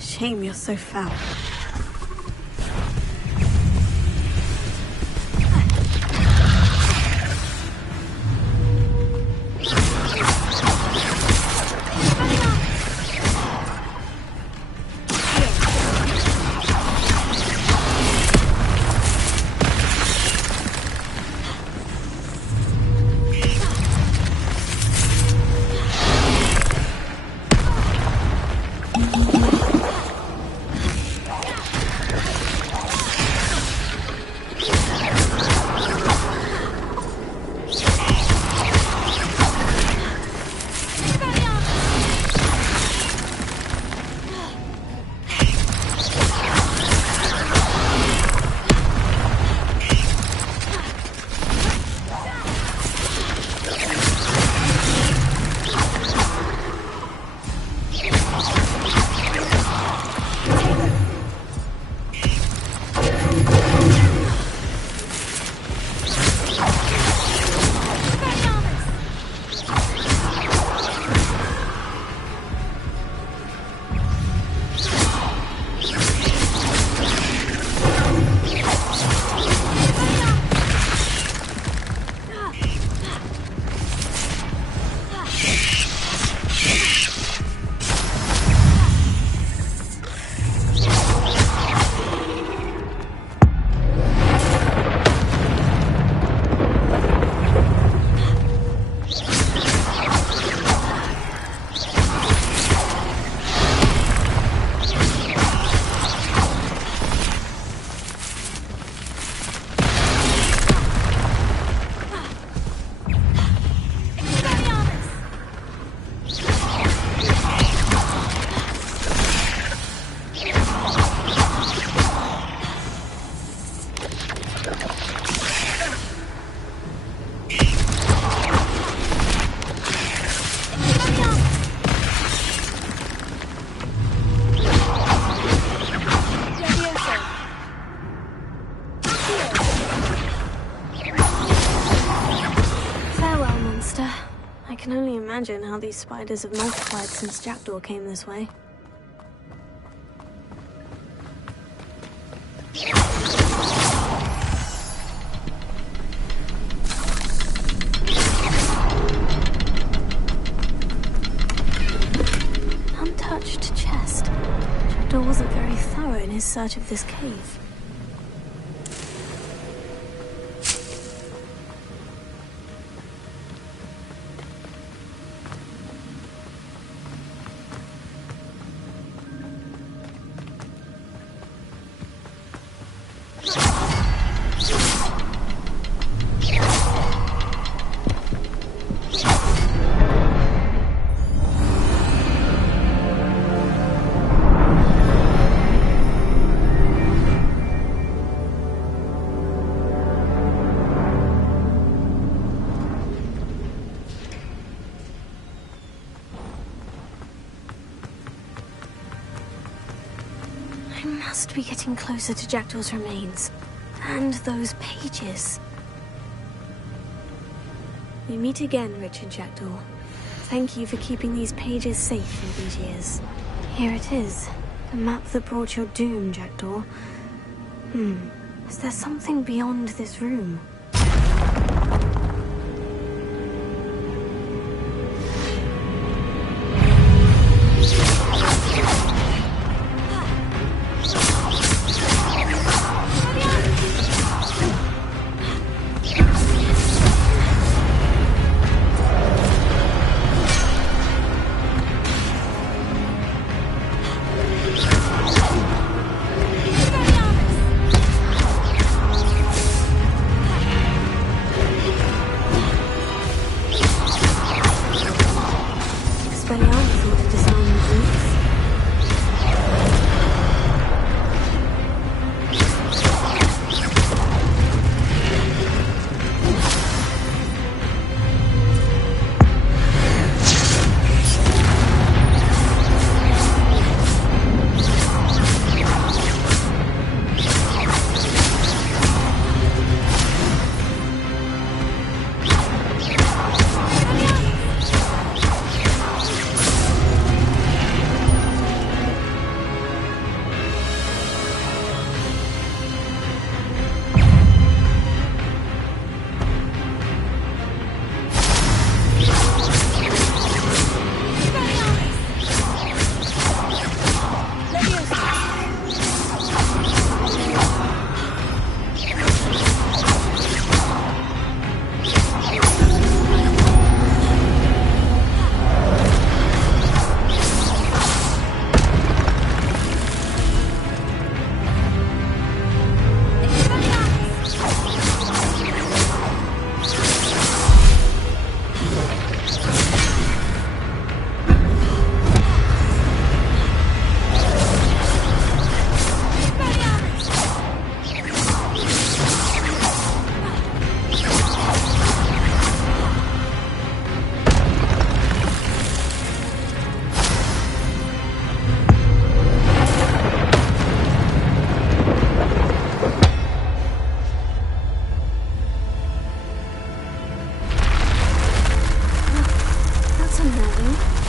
Shame you're so foul. imagine how these spiders have multiplied since Jackdaw came this way. Untouched chest. Jackdaw wasn't very thorough in his search of this cave. I must be getting closer to Jackdaw's remains. And those pages. We meet again, Richard Jackdaw. Thank you for keeping these pages safe through these years. Here it is. The map that brought your doom, Jackdaw. Is there something beyond this room?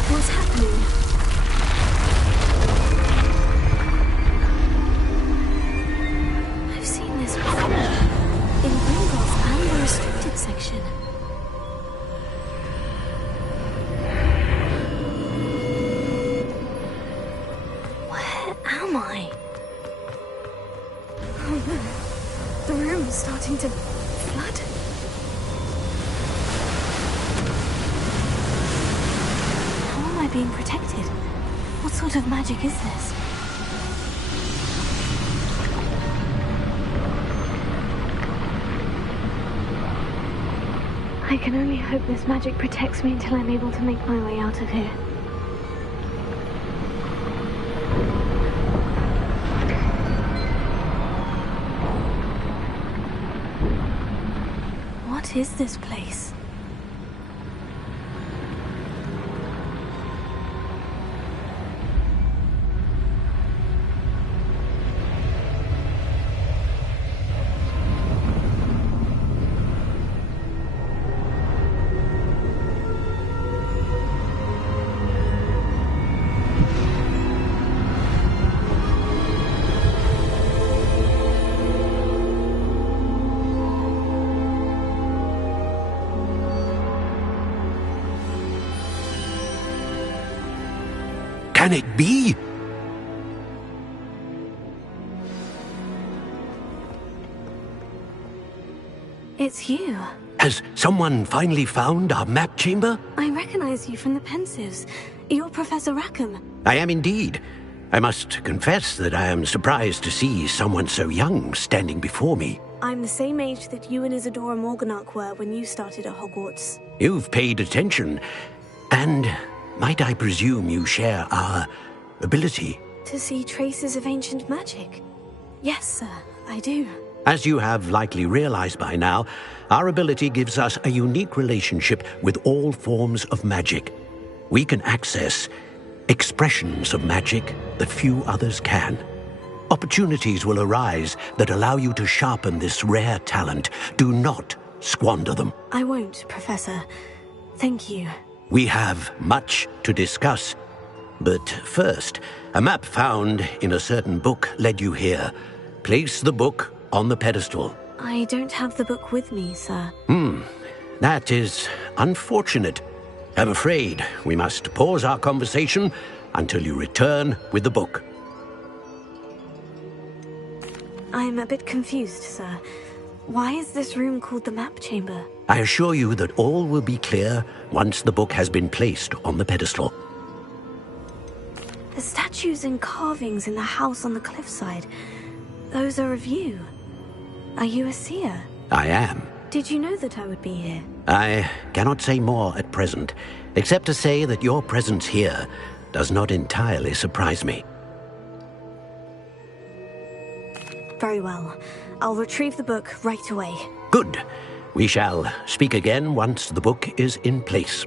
What's happening? I've seen this before. In Gringotts and the restricted section. Where am I? Oh no. The room is starting to flood. Being protected? What sort of magic is this? I can only hope this magic protects me until I'm able to make my way out of here. What is this place? Can it be? It's you. Has someone finally found our map chamber? I recognize you from the Pensives. You're Professor Rackham. I am indeed. I must confess that I am surprised to see someone so young standing before me. I'm the same age that you and Isadora Morganach were when you started at Hogwarts. You've paid attention. And might I presume you share our ability? To see traces of ancient magic? Yes, sir, I do. As you have likely realized by now, our ability gives us a unique relationship with all forms of magic. We can access expressions of magic that few others can. Opportunities will arise that allow you to sharpen this rare talent. Do not squander them. I won't, Professor. Thank you. We have much to discuss. But first, a map found in a certain book led you here. Place the book on the pedestal. I don't have the book with me, sir. That is unfortunate. I'm afraid we must pause our conversation until you return with the book. I'm a bit confused, sir. Why is this room called the map chamber? I assure you that all will be clear once the book has been placed on the pedestal. The statues and carvings in the house on the cliffside, those are of you. Are you a seer? I am. Did you know that I would be here? I cannot say more at present, except to say that your presence here does not entirely surprise me. Very well. I'll retrieve the book right away. Good. We shall speak again once the book is in place.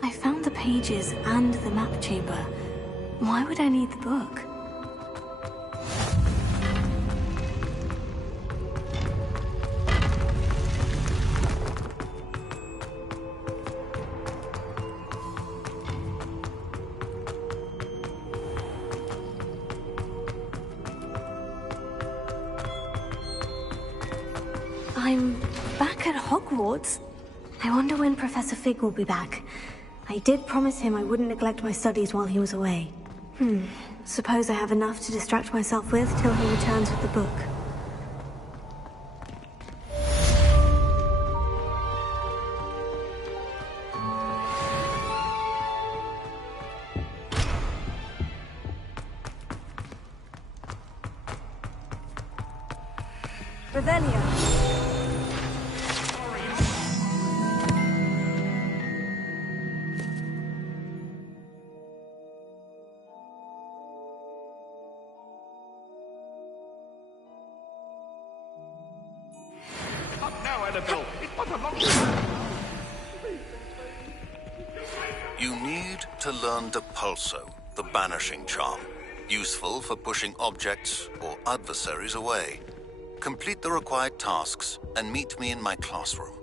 I found the pages and the map chamber. Why would I need the book? I'm back at Hogwarts. I wonder when Professor Fig will be back. I did promise him I wouldn't neglect my studies while he was away. Suppose I have enough to distract myself with till he returns with the book. Revelio. You need to learn Depulso, the banishing charm. Useful for pushing objects or adversaries away. Complete the required tasks and meet me in my classroom.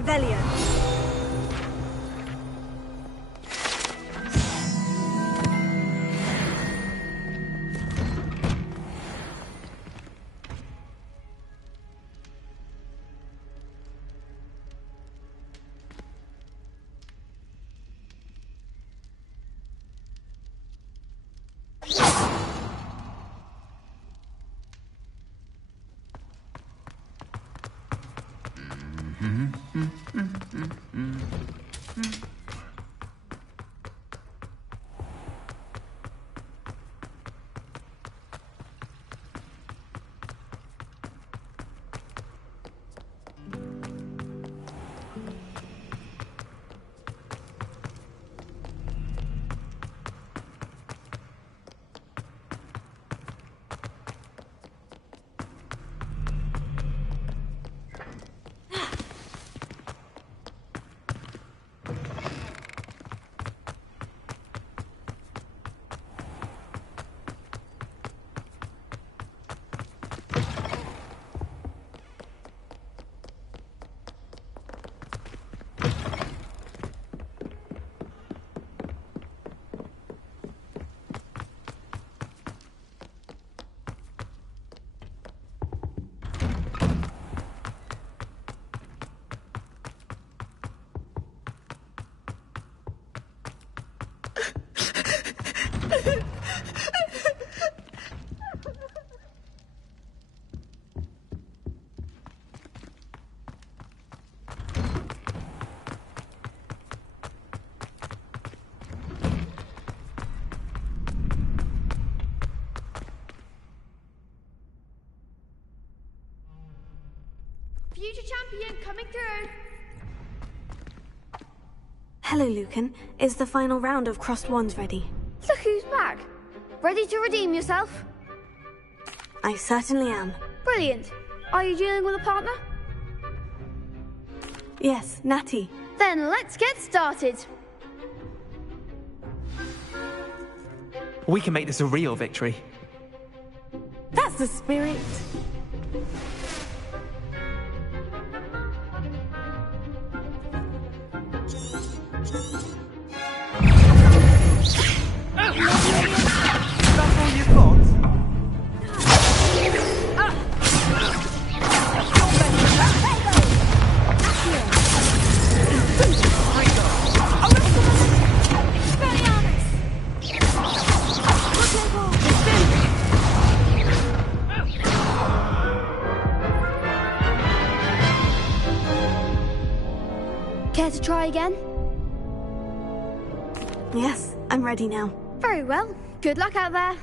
Revelio. Future champion coming through. Hello, Lucan. Is the final round of Crossed Wands ready? Look who's back. Ready to redeem yourself? I certainly am. Brilliant. Are you dealing with a partner? Yes, Natty. Then let's get started. We can make this a real victory. That's the spirit. That's all you've got? Care to try again? Yes, I'm ready now. Very well. Good luck out there.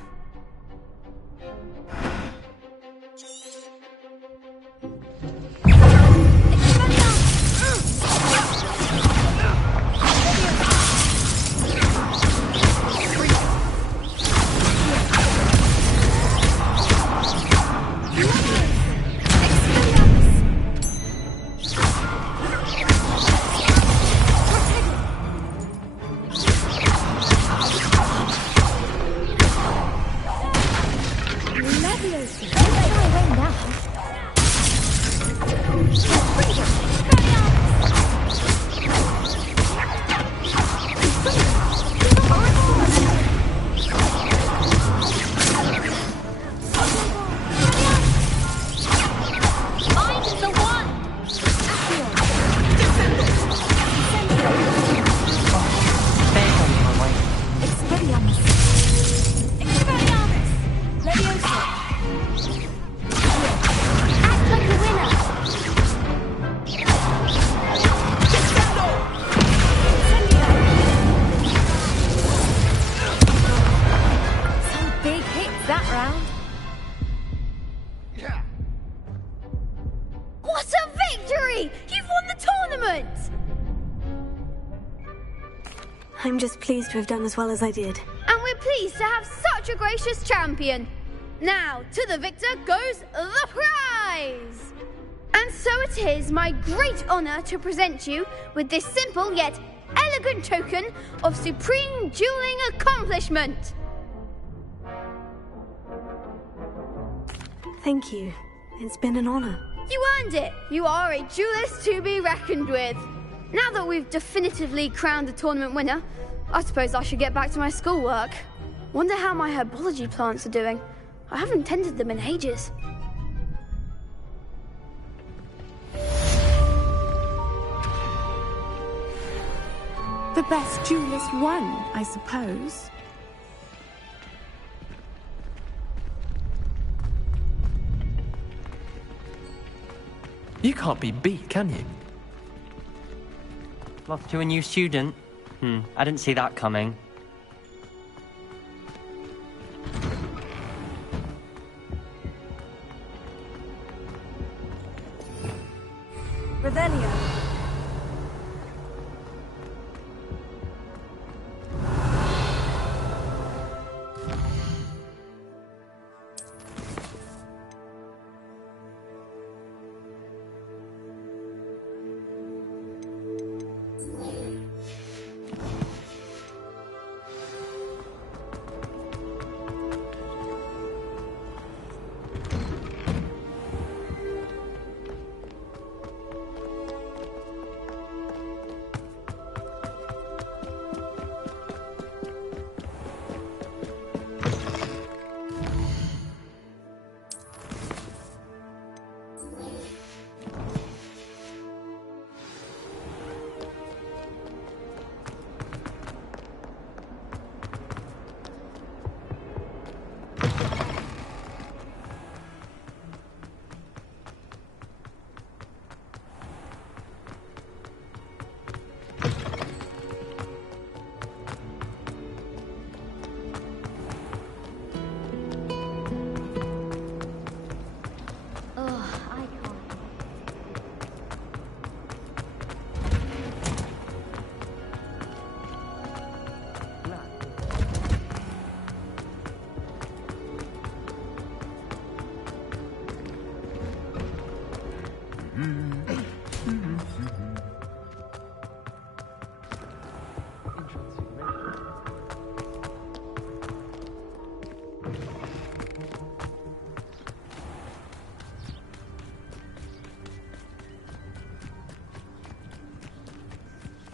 I'm just pleased to have done as well as I did. And we're pleased to have such a gracious champion. Now, to the victor goes the prize! And so it is my great honour to present you with this simple yet elegant token of supreme dueling accomplishment. Thank you. It's been an honour. You earned it! You are a duelist to be reckoned with. Now that we've definitively crowned the tournament winner, I suppose I should get back to my schoolwork. Wonder how my herbology plants are doing. I haven't tended them in ages. The best duelist won, I suppose. You can't be beat, can you? Off to a new student? I didn't see that coming. Revelio.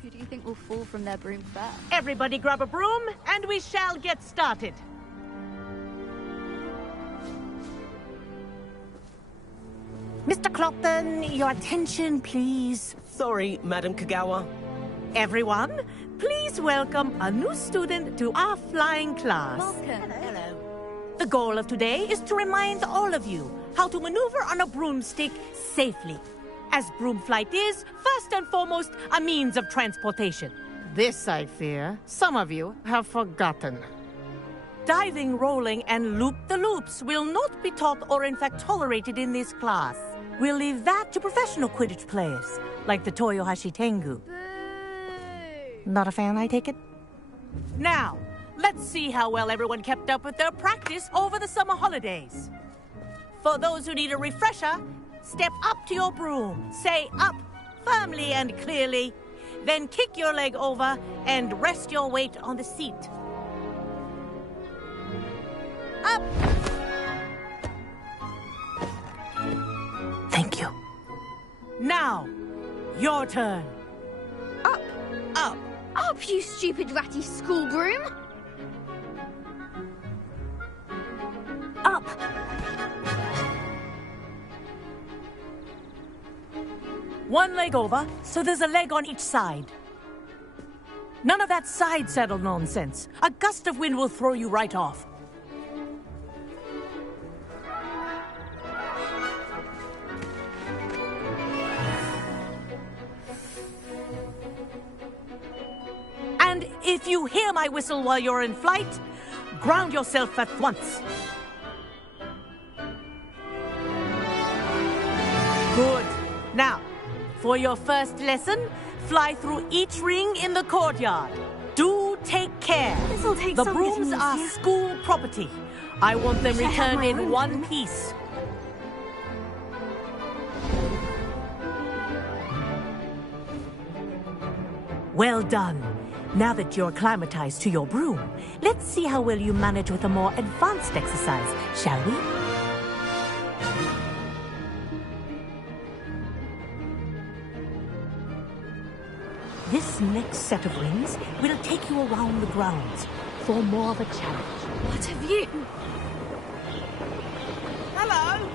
Who do you think will fall from their broom first? Everybody grab a broom, and we shall get started. Mr. Clopton, your attention, please. Sorry, Madam Kagawa. Everyone, please welcome a new student to our flying class. Welcome. Hello. The goal of today is to remind all of you how to maneuver on a broomstick safely, as broom flight is, first and foremost, a means of transportation. This, I fear, some of you have forgotten. Diving, rolling, and loop-the-loops will not be taught or in fact tolerated in this class. We'll leave that to professional Quidditch players, like the Toyohashi Tengu. Not a fan, I take it? Now, let's see how well everyone kept up with their practice over the summer holidays. For those who need a refresher, step up to your broom, say up firmly and clearly, then kick your leg over and rest your weight on the seat. Up! Thank you. Now, your turn. Up! Up! Up, you stupid ratty school broom! Up! One leg over, so there's a leg on each side. None of that side saddle nonsense. A gust of wind will throw you right off. And if you hear my whistle while you're in flight, ground yourself at once. Good. Now, for your first lesson, fly through each ring in the courtyard. Do take care. This'll take the some brooms getting are used to. school property. I want them Wish I had returned my in own one broom. piece. Well done. Now that you're acclimatized to your broom, let's see how well you manage with a more advanced exercise, shall we? next set of rings will take you around the grounds for more of a challenge. What a view! Hello!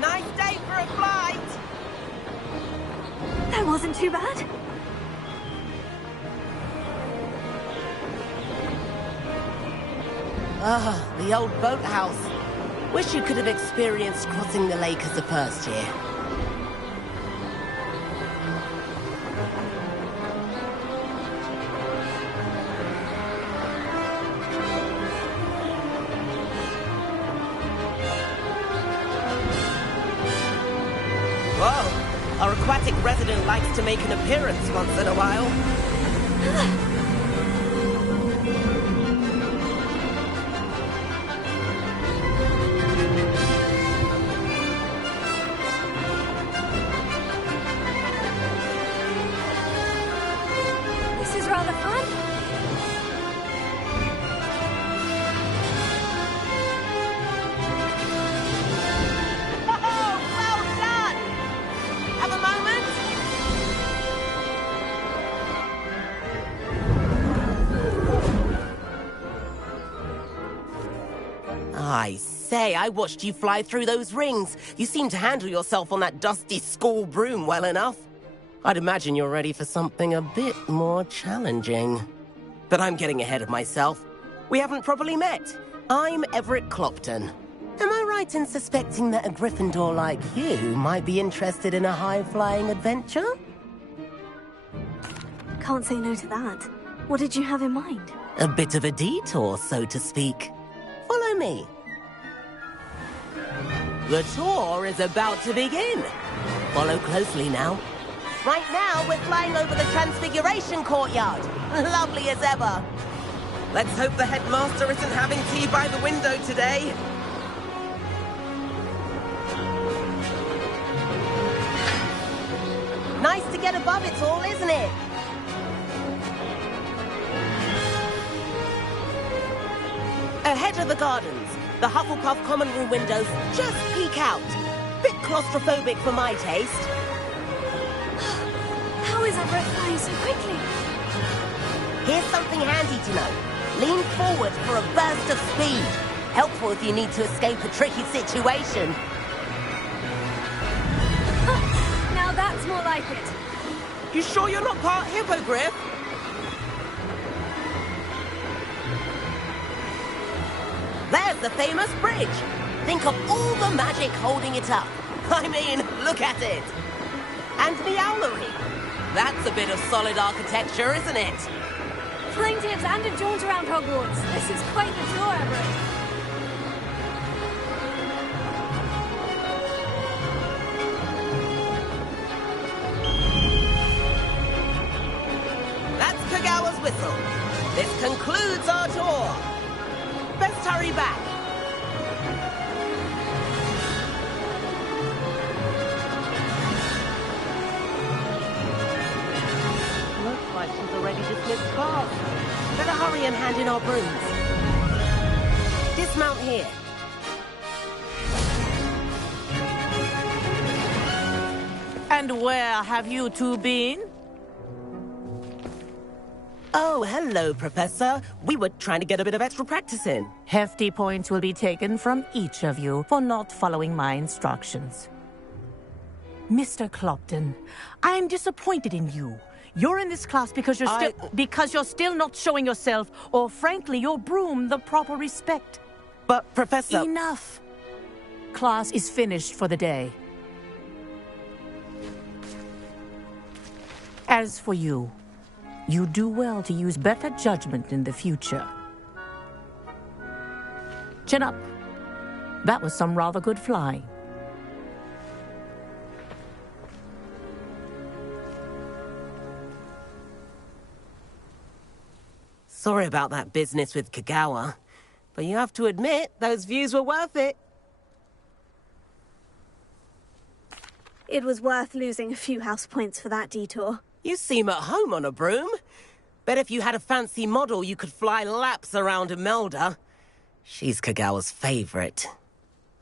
Nice day for a flight! That wasn't too bad. Ah, the old boathouse. Wish you could have experienced crossing the lake as a first year. Whoa, our aquatic resident likes to make an appearance once in a while. This is rather fun. Oh, well done! Have a moment? I say, I watched you fly through those rings. You seem to handle yourself on that dusty school broom well enough. I'd imagine you're ready for something a bit more challenging. But I'm getting ahead of myself. We haven't properly met. I'm Everett Clopton. Am I right in suspecting that a Gryffindor like you might be interested in a high-flying adventure? Can't say no to that. What did you have in mind? A bit of a detour, so to speak. Follow me. The tour is about to begin. Follow closely now. Right now, we're flying over the Transfiguration Courtyard. Lovely as ever. Let's hope the headmaster isn't having tea by the window today. Nice to get above it all, isn't it? Ahead of the gardens, the Hufflepuff common room windows just peek out. Bit claustrophobic for my taste. How is Everett flying so quickly? Here's something handy to know. Lean forward for a burst of speed. Helpful if you need to escape a tricky situation. Now that's more like it. You sure you're not part hippogriff? There's the famous bridge. Think of all the magic holding it up. I mean, look at it. And the owlery. That's a bit of solid architecture, isn't it? Flying tips and a jaunt around Hogwarts. This is quite the tour, Everett. That's Kagawa's whistle. This concludes our tour. Best hurry back. Looks like she's already dismissed class. Better hurry and hand in our brooms. Dismount here. And where have you two been? Oh, hello, Professor. We were trying to get a bit of extra practice in. Hefty points will be taken from each of you for not following my instructions. Mr. Clopton, I am disappointed in you. You're in this class because you're still not showing yourself, or frankly, your broom, the proper respect. But, Professor... Enough. Class is finished for the day. As for you, you do well to use better judgment in the future. Chin up. That was some rather good flying. Sorry about that business with Kagawa, but you have to admit, those views were worth it. It was worth losing a few house points for that detour. You seem at home on a broom. Bet if you had a fancy model, you could fly laps around Imelda. She's Kagawa's favorite.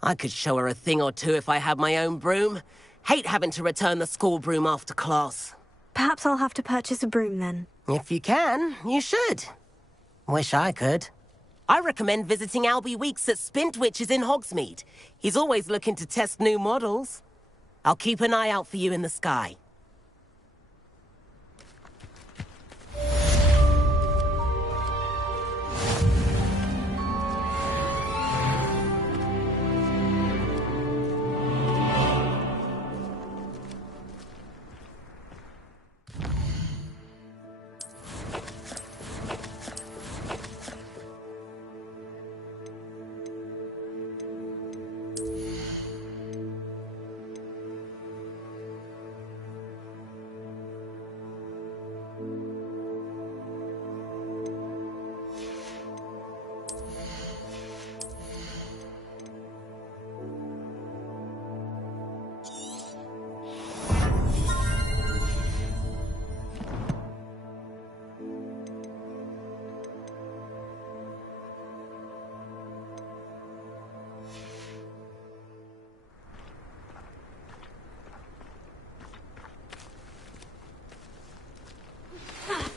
I could show her a thing or two if I had my own broom. Hate having to return the school broom after class. Perhaps I'll have to purchase a broom then. If you can, you should. Wish I could. I recommend visiting Albie Weeks at Spintwitches in Hogsmeade. He's always looking to test new models. I'll keep an eye out for you in the sky.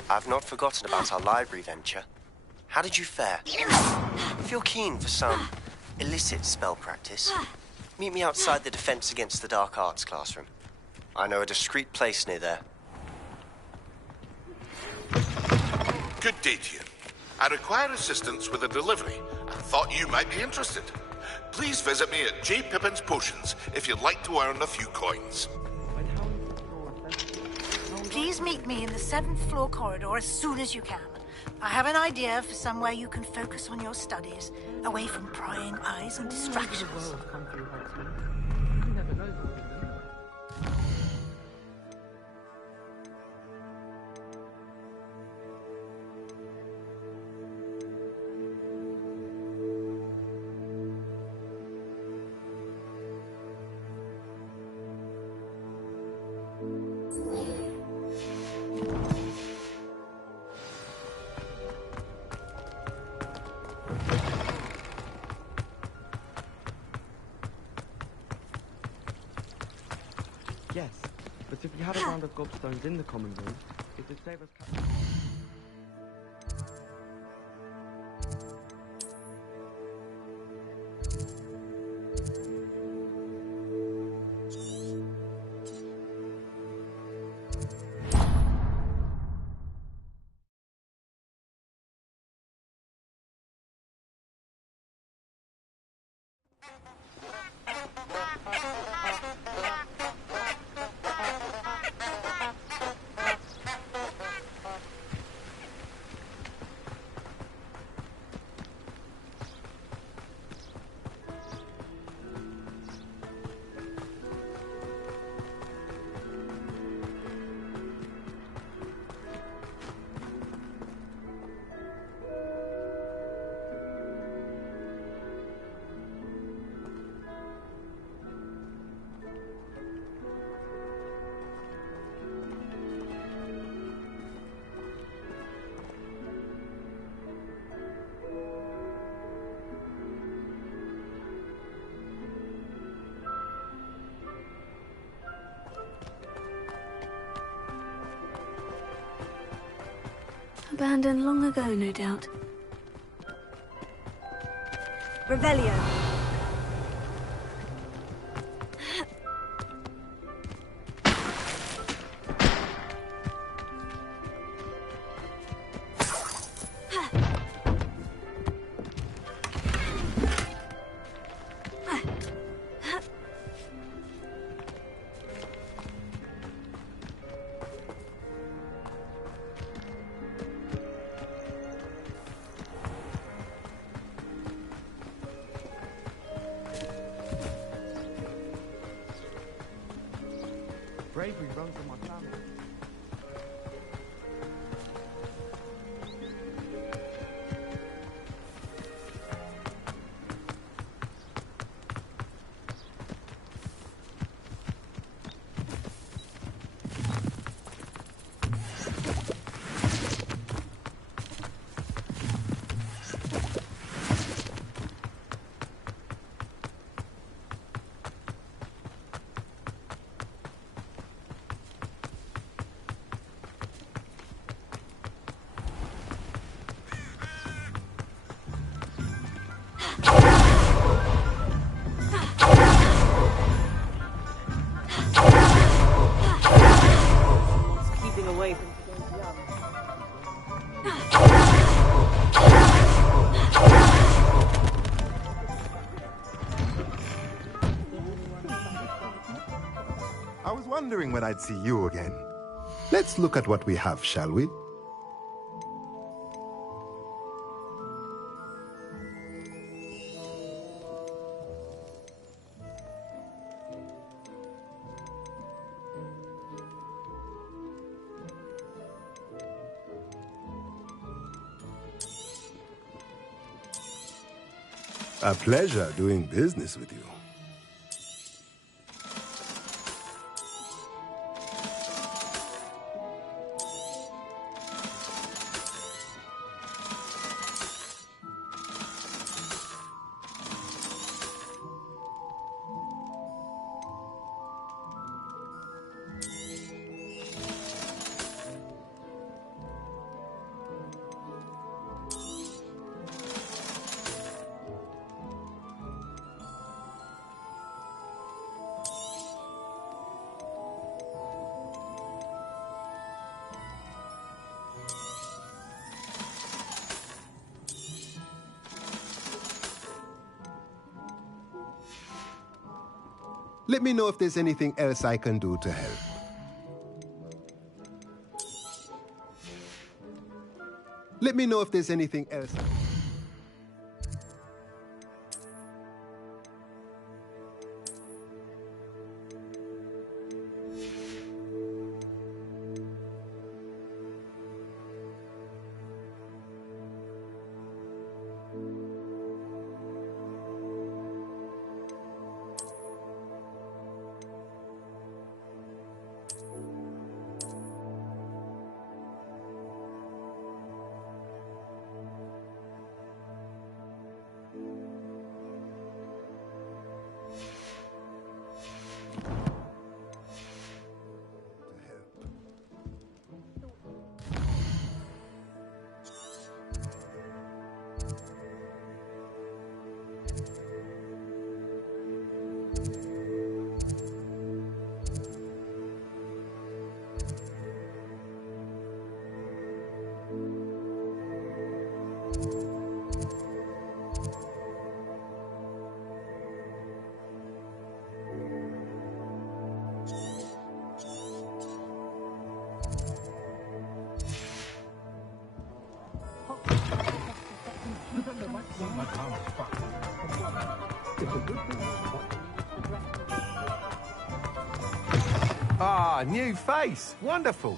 I've not forgotten about our library venture. How did you fare? If you're keen for some illicit spell practice, meet me outside the Defense Against the Dark Arts classroom. I know a discreet place near there. Good day to you. I require assistance with a delivery and thought you might be interested. Please visit me at J. Pippin's Potions if you'd like to earn a few coins. Please meet me in the 7th floor corridor as soon as you can. I have an idea for somewhere you can focus on your studies, away from prying eyes and distractions. Yes, but if we had a round of gobstones in the common room, it would save us... Abandoned long ago, no doubt. Revelio. Bravery runs in my family. wondering when I'd see you again. Let's look at what we have, shall we? A pleasure doing business with you. Let me know if there's anything else I can do to help. Let me know if there's anything else. Ah, new face. Wonderful.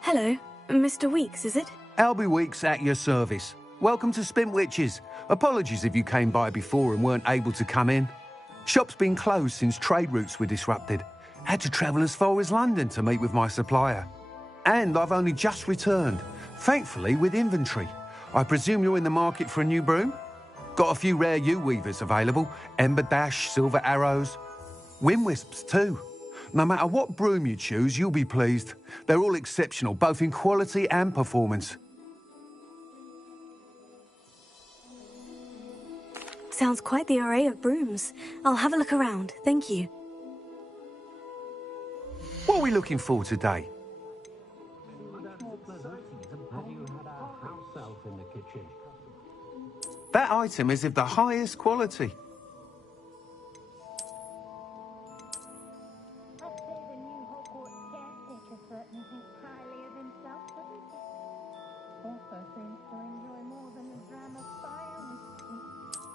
Hello, Mr. Weeks, is it? Albie Weeks at your service. Welcome to Spintwitches. Apologies if you came by before and weren't able to come in. Shop's been closed since trade routes were disrupted. Had to travel as far as London to meet with my supplier. And I've only just returned, thankfully with inventory. I presume you're in the market for a new broom? Got a few rare U-weavers available. Ember Dash, Silver Arrows. Wind Wisps too. No matter what broom you choose, you'll be pleased. They're all exceptional, both in quality and performance. Sounds quite the array of brooms. I'll have a look around, thank you. What are we looking for today? That item is of the highest quality.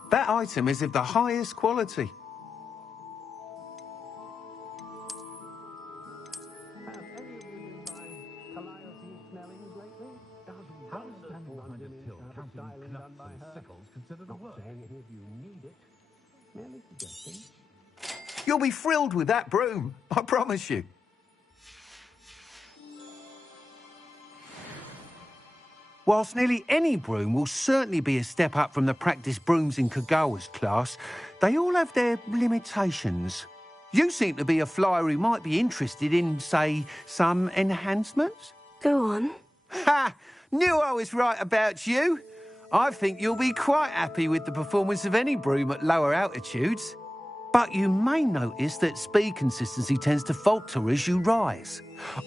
That item is of the highest quality. You'll be thrilled with that broom, I promise you. Whilst nearly any broom will certainly be a step up from the practice brooms in Kagawa's class, they all have their limitations. You seem to be a flyer who might be interested in, say, some enhancements? Go on. Ha! Knew I was right about you. I think you'll be quite happy with the performance of any broom at lower altitudes. But you may notice that speed consistency tends to falter as you rise.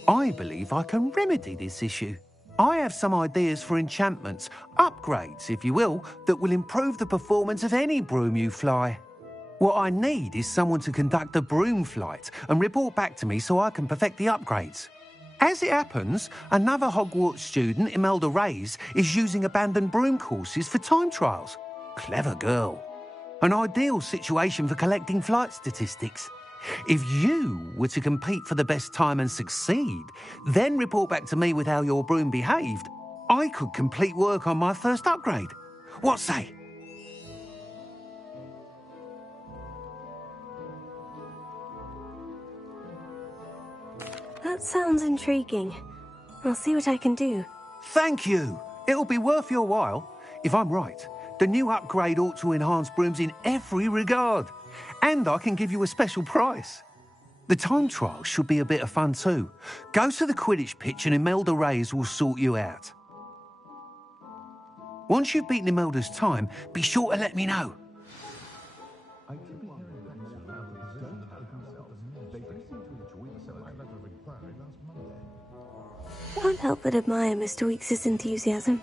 I believe I can remedy this issue. I have some ideas for enchantments, upgrades, if you will, that will improve the performance of any broom you fly. What I need is someone to conduct a broom flight and report back to me so I can perfect the upgrades. As it happens, another Hogwarts student, Imelda Reyes, is using abandoned broom courses for time trials. Clever girl. An ideal situation for collecting flight statistics. If you were to compete for the best time and succeed, then report back to me with how your broom behaved, I could complete work on my first upgrade. What say? That sounds intriguing. I'll see what I can do. Thank you. It'll be worth your while. If I'm right, the new upgrade ought to enhance brooms in every regard. And I can give you a special price. The time trial should be a bit of fun too. Go to the Quidditch pitch and Imelda Reyes will sort you out. Once you've beaten Imelda's time, be sure to let me know. Can't help but admire Mr. Weekes' enthusiasm.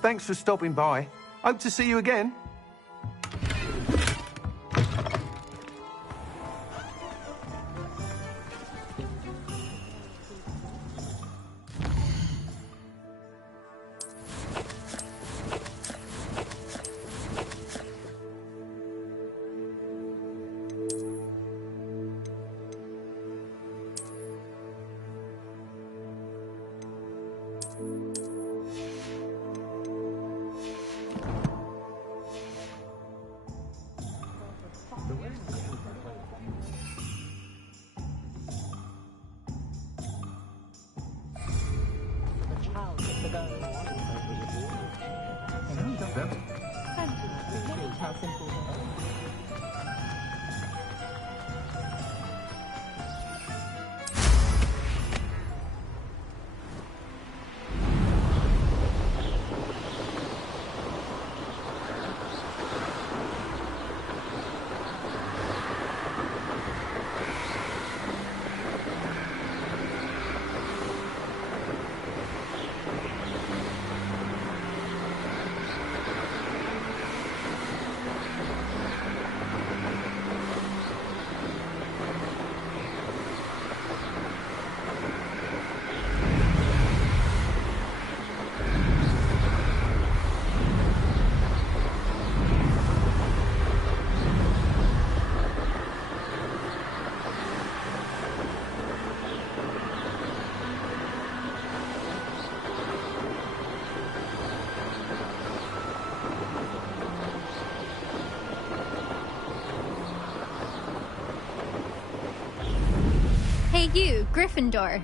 Thanks for stopping by. Hope to see you again. Hey you, Gryffindor.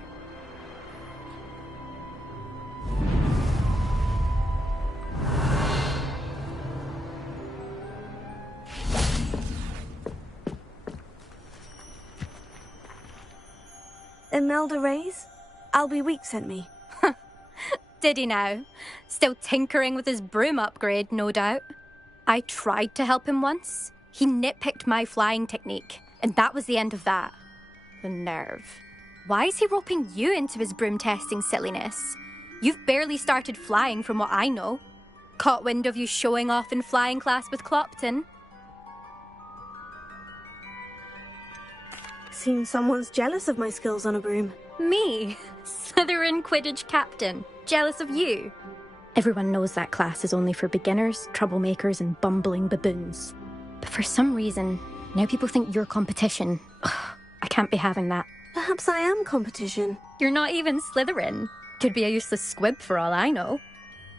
Imelda Reyes? Albie Week sent me. Did he now? Still tinkering with his broom upgrade, no doubt. I tried to help him once. He nitpicked my flying technique, and that was the end of that. The nerve. Why is he roping you into his broom testing silliness? You've barely started flying from what I know. Caught wind of you showing off in flying class with Clopton. Seems someone's jealous of my skills on a broom. Me? Slytherin Quidditch captain. Jealous of you? Everyone knows that class is only for beginners, troublemakers, and bumbling baboons. But for some reason, now people think you're competition. Ugh, I can't be having that. Perhaps I am competition. You're not even Slytherin. Could be a useless squib for all I know.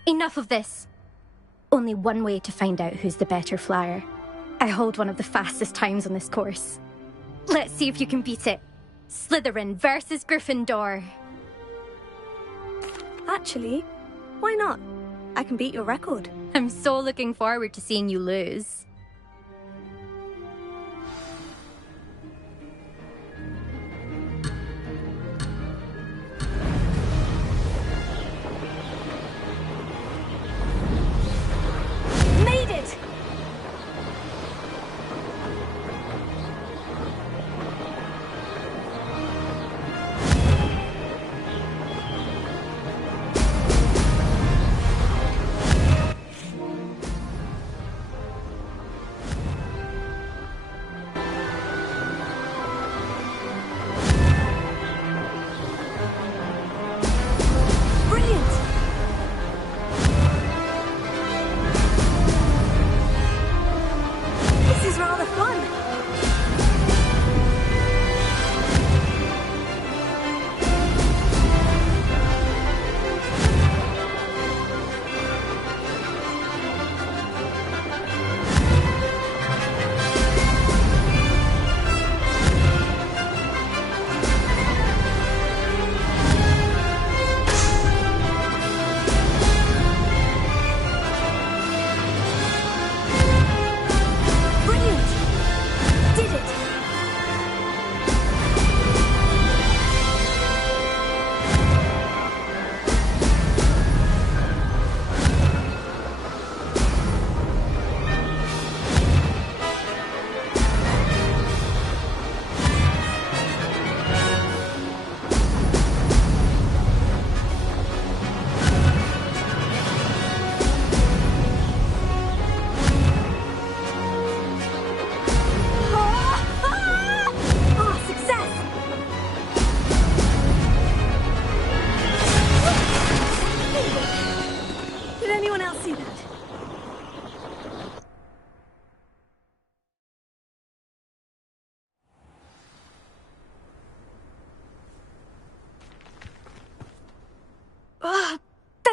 Enough of this. Only one way to find out who's the better flyer. I hold one of the fastest times on this course. Let's see if you can beat it. Slytherin versus Gryffindor. Actually, why not? I can beat your record. I'm so looking forward to seeing you lose. Made it!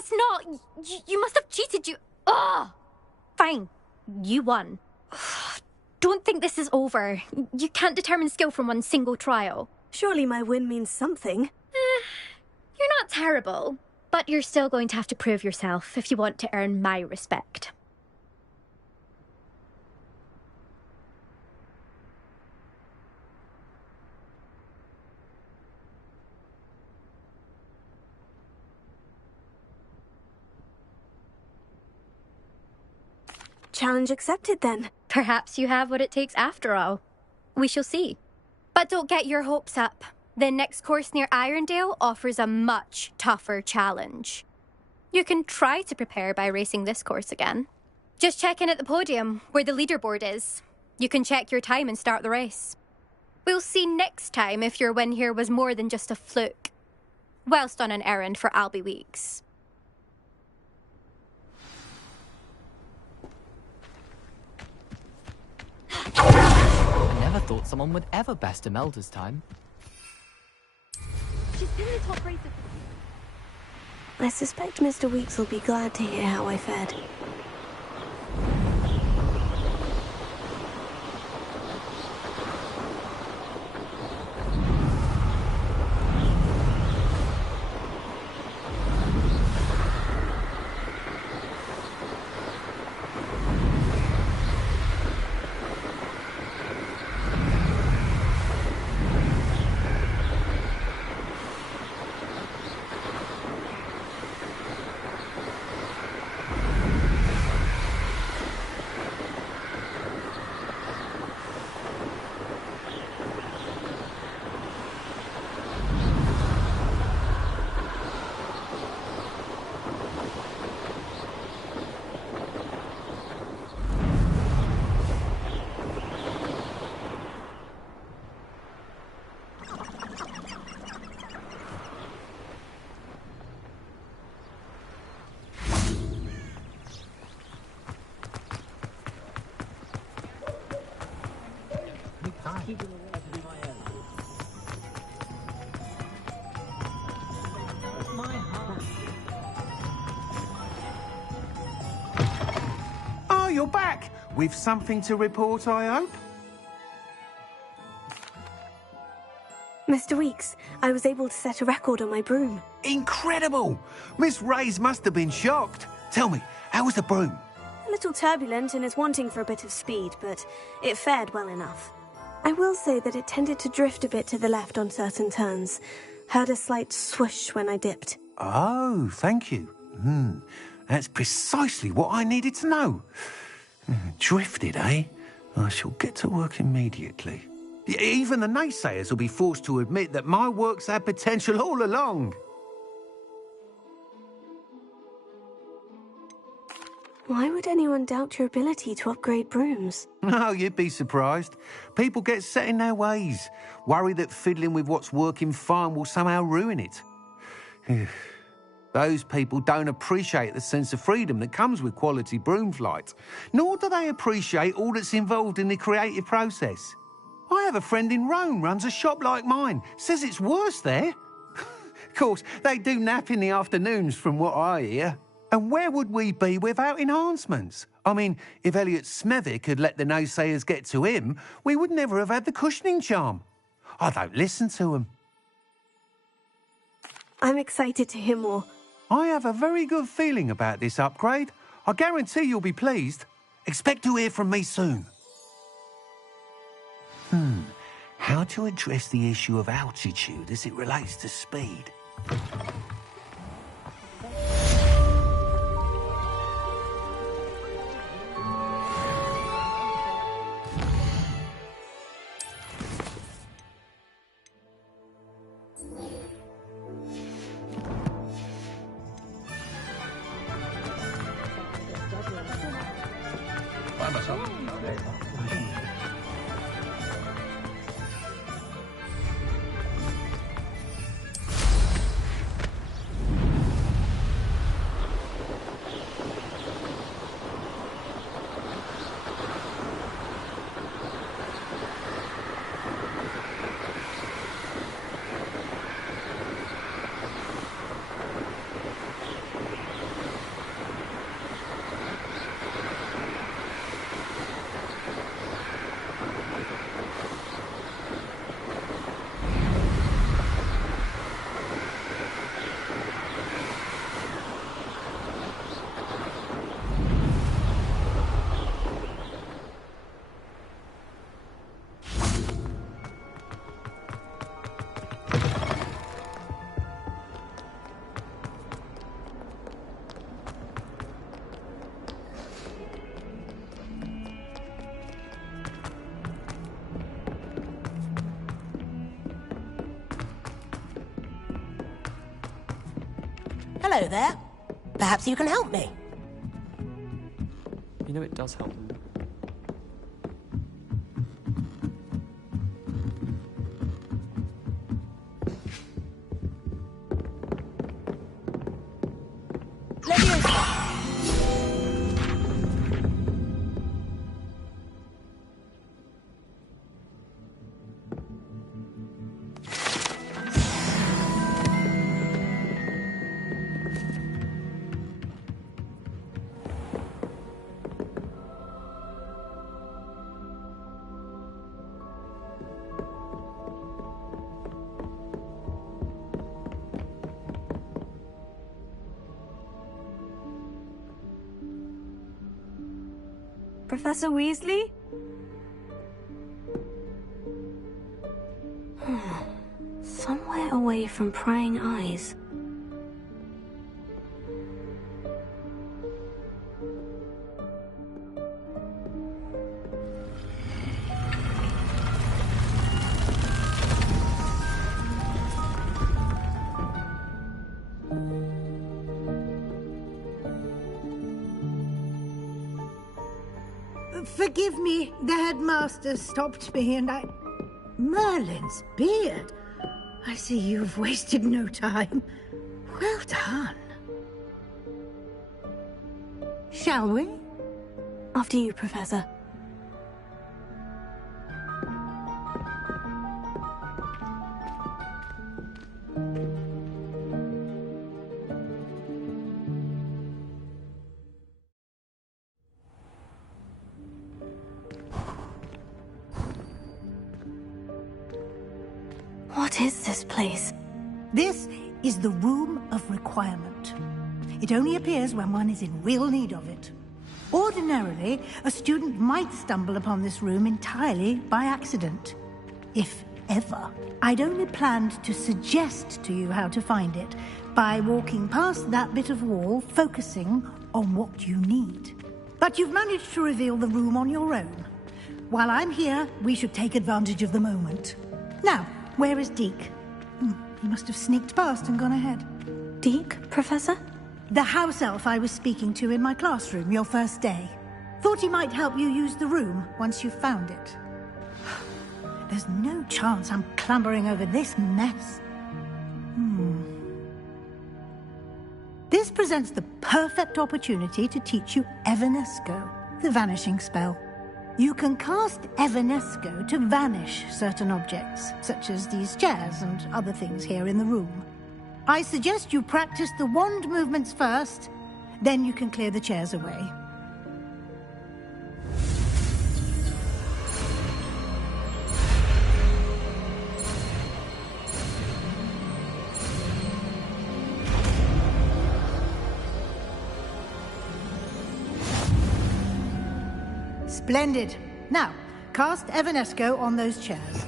That's not... You must have cheated, you... Ugh! Fine. You won. Don't think this is over. You can't determine skill from one single trial. Surely my win means something. You're not terrible, but you're still going to have to prove yourself if you want to earn my respect. Challenge accepted, then. Perhaps you have what it takes after all. We shall see. But don't get your hopes up. The next course near Irondale offers a much tougher challenge. You can try to prepare by racing this course again. Just check in at the podium, where the leaderboard is. You can check your time and start the race. We'll see next time if your win here was more than just a fluke. Whilst on an errand for Albie Weeks. I never thought someone would ever best Imelda's time. She's been in the top race. I suspect Mr. Weeks will be glad to hear how I fared. Oh, you're back! With something to report, I hope? Mr. Weeks, I was able to set a record on my broom. Incredible! Miss Reyes must have been shocked. Tell me, how was the broom? A little turbulent and is wanting for a bit of speed, but it fared well enough. I will say that it tended to drift a bit to the left on certain turns. Heard a slight swoosh when I dipped. Oh, thank you. That's precisely what I needed to know. Drifted, eh? I shall get to work immediately. Even the naysayers will be forced to admit that my work's had potential all along. Why would anyone doubt your ability to upgrade brooms? No, you'd be surprised. People get set in their ways, worry that fiddling with what's working fine will somehow ruin it. Those people don't appreciate the sense of freedom that comes with quality broom flight, nor do they appreciate all that's involved in the creative process. I have a friend in Rome runs a shop like mine, says it's worse there. Of course, they do nap in the afternoons from what I hear. And where would we be without enhancements? I mean, if Elliot Smethwick had let the naysayers get to him, we would never have had the cushioning charm. I don't listen to them. I'm excited to hear more. I have a very good feeling about this upgrade. I guarantee you'll be pleased. Expect to hear from me soon. How to address the issue of altitude as it relates to speed? Hello there. Perhaps you can help me. You know it does help them. Professor Weasley? Somewhere away from prying eyes. Forgive me, the headmaster stopped me and I... Merlin's beard. I see you've wasted no time. Well done. Shall we? After you, Professor. What is this place? This is the Room of Requirement. It only appears when one is in real need of it. Ordinarily, a student might stumble upon this room entirely by accident. If ever. I'd only planned to suggest to you how to find it by walking past that bit of wall, focusing on what you need. But you've managed to reveal the room on your own. While I'm here, we should take advantage of the moment. Now, where is Deke? He must have sneaked past and gone ahead. Deke, Professor? The house elf I was speaking to in my classroom your first day. Thought he might help you use the room once you've found it. There's no chance I'm clambering over this mess. This presents the perfect opportunity to teach you Evanesco, the vanishing spell. You can cast Evanesco to vanish certain objects, such as these chairs and other things here in the room. I suggest you practice the wand movements first, then you can clear the chairs away. Splendid. Now, cast Evanesco on those chairs.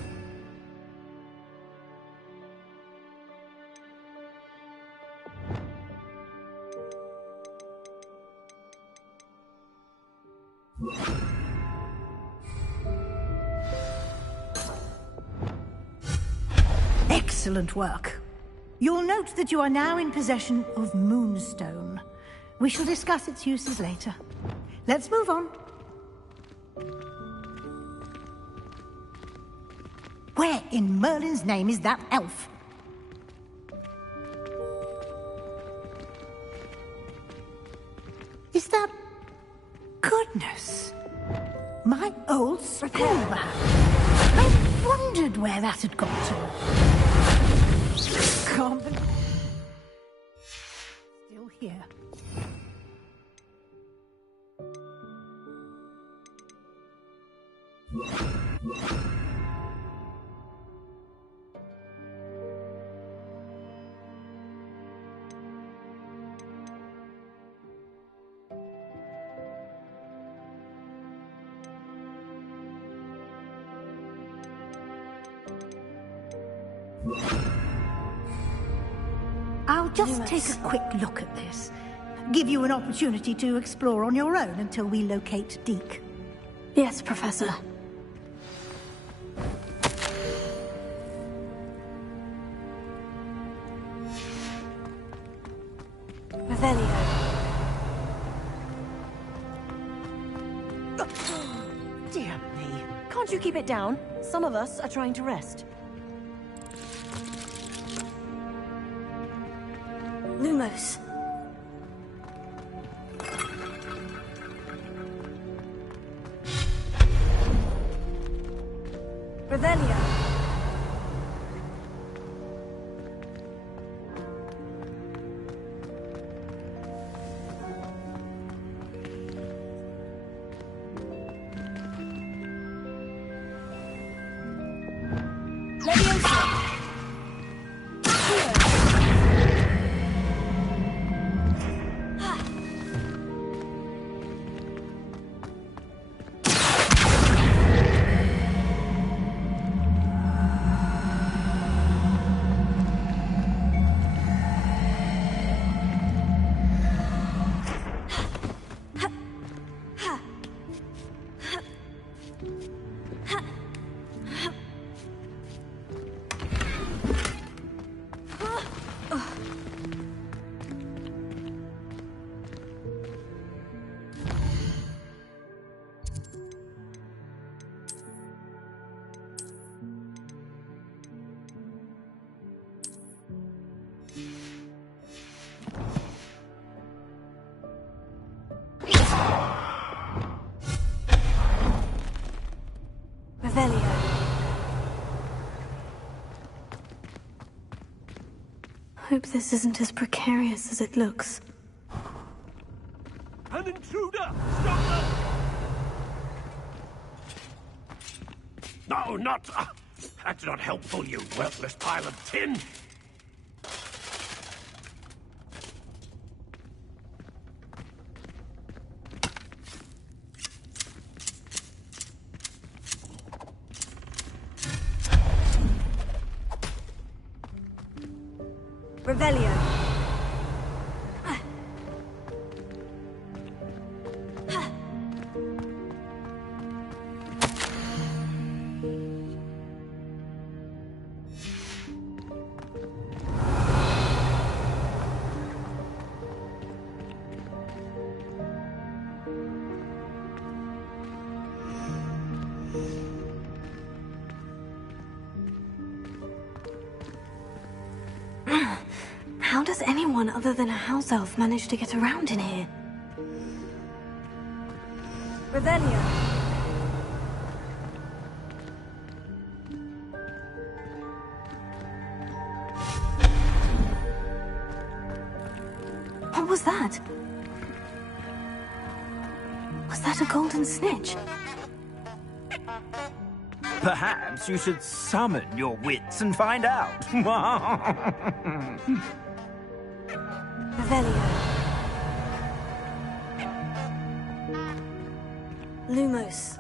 Excellent work. You'll note that you are now in possession of Moonstone. We shall discuss its uses later. Let's move on. Where in Merlin's name is that elf? Is that... Goodness! My old school bag. I wondered where that had gone to. Can't believe... Still here. I'll just take a quick look at this. Give you an opportunity to explore on your own until we locate Deke. Yes, Professor. Revelio. Dear me. Can't you keep it down? Some of us are trying to rest. Lumos. Revelio. Hope this isn't as precarious as it looks. An intruder! Stop them! No, not... that's not helpful, you worthless pile of tin! Revelio. How does anyone other than a house elf manage to get around in here? Revelio. What was that? Was that a golden snitch? Perhaps you should summon your wits and find out. Revelio. Lumos.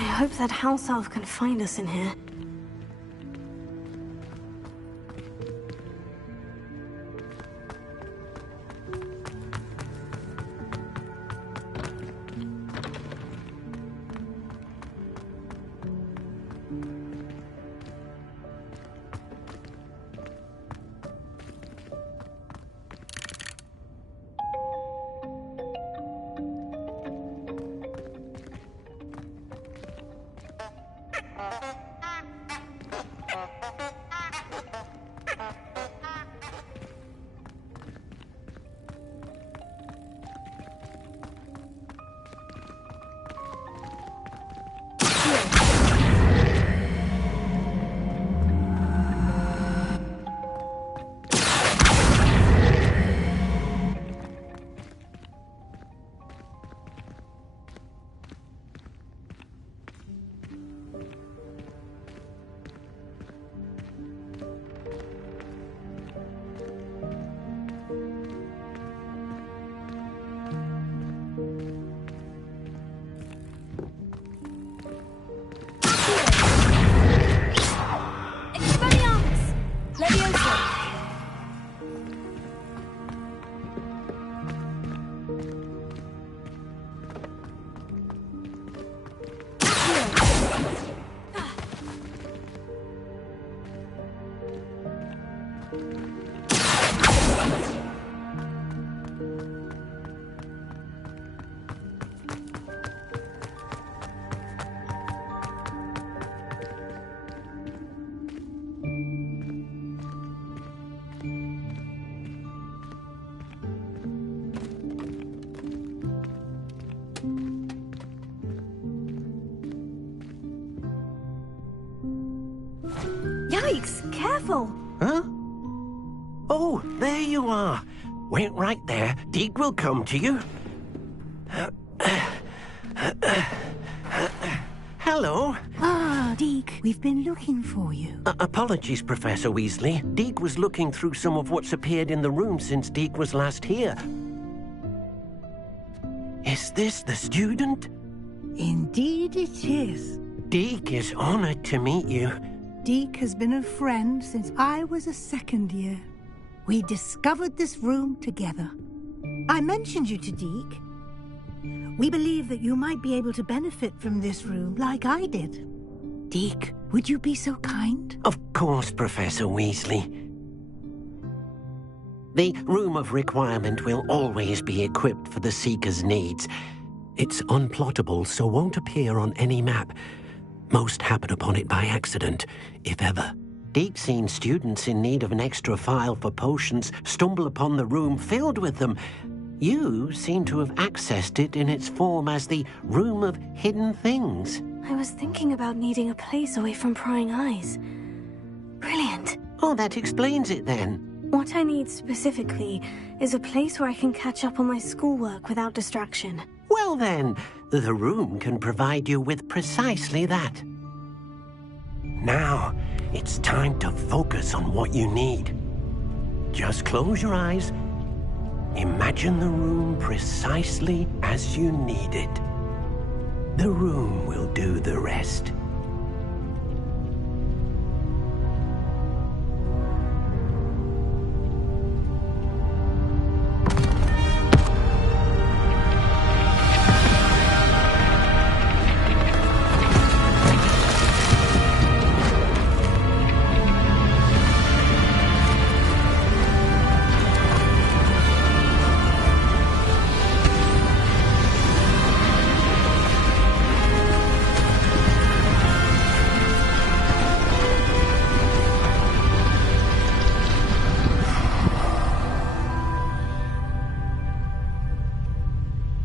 I hope that house elf can find us in here. Yikes! Careful! Huh? Oh, there you are. Wait right there. Deek will come to you. Hello. Ah, Deek, we've been looking for you. Apologies, Professor Weasley. Deek was looking through some of what's appeared in the room since Deek was last here. Is this the student? Indeed it is. Deek is honored to meet you. Deek has been a friend since I was a second year. We discovered this room together. I mentioned you to Deek. We believe that you might be able to benefit from this room like I did. Deek, would you be so kind? Of course, Professor Weasley. The Room of Requirement will always be equipped for the Seeker's needs. It's unplottable, so won't appear on any map. Most happen upon it by accident, if ever. Deek's seen students in need of an extra file for potions stumble upon the room filled with them. You seem to have accessed it in its form as the Room of Hidden Things. I was thinking about needing a place away from prying eyes. Brilliant. Oh, that explains it then. What I need specifically is a place where I can catch up on my schoolwork without distraction. Well then, the room can provide you with precisely that. Now, it's time to focus on what you need. Just close your eyes. Imagine the room precisely as you need it. The room will do the rest.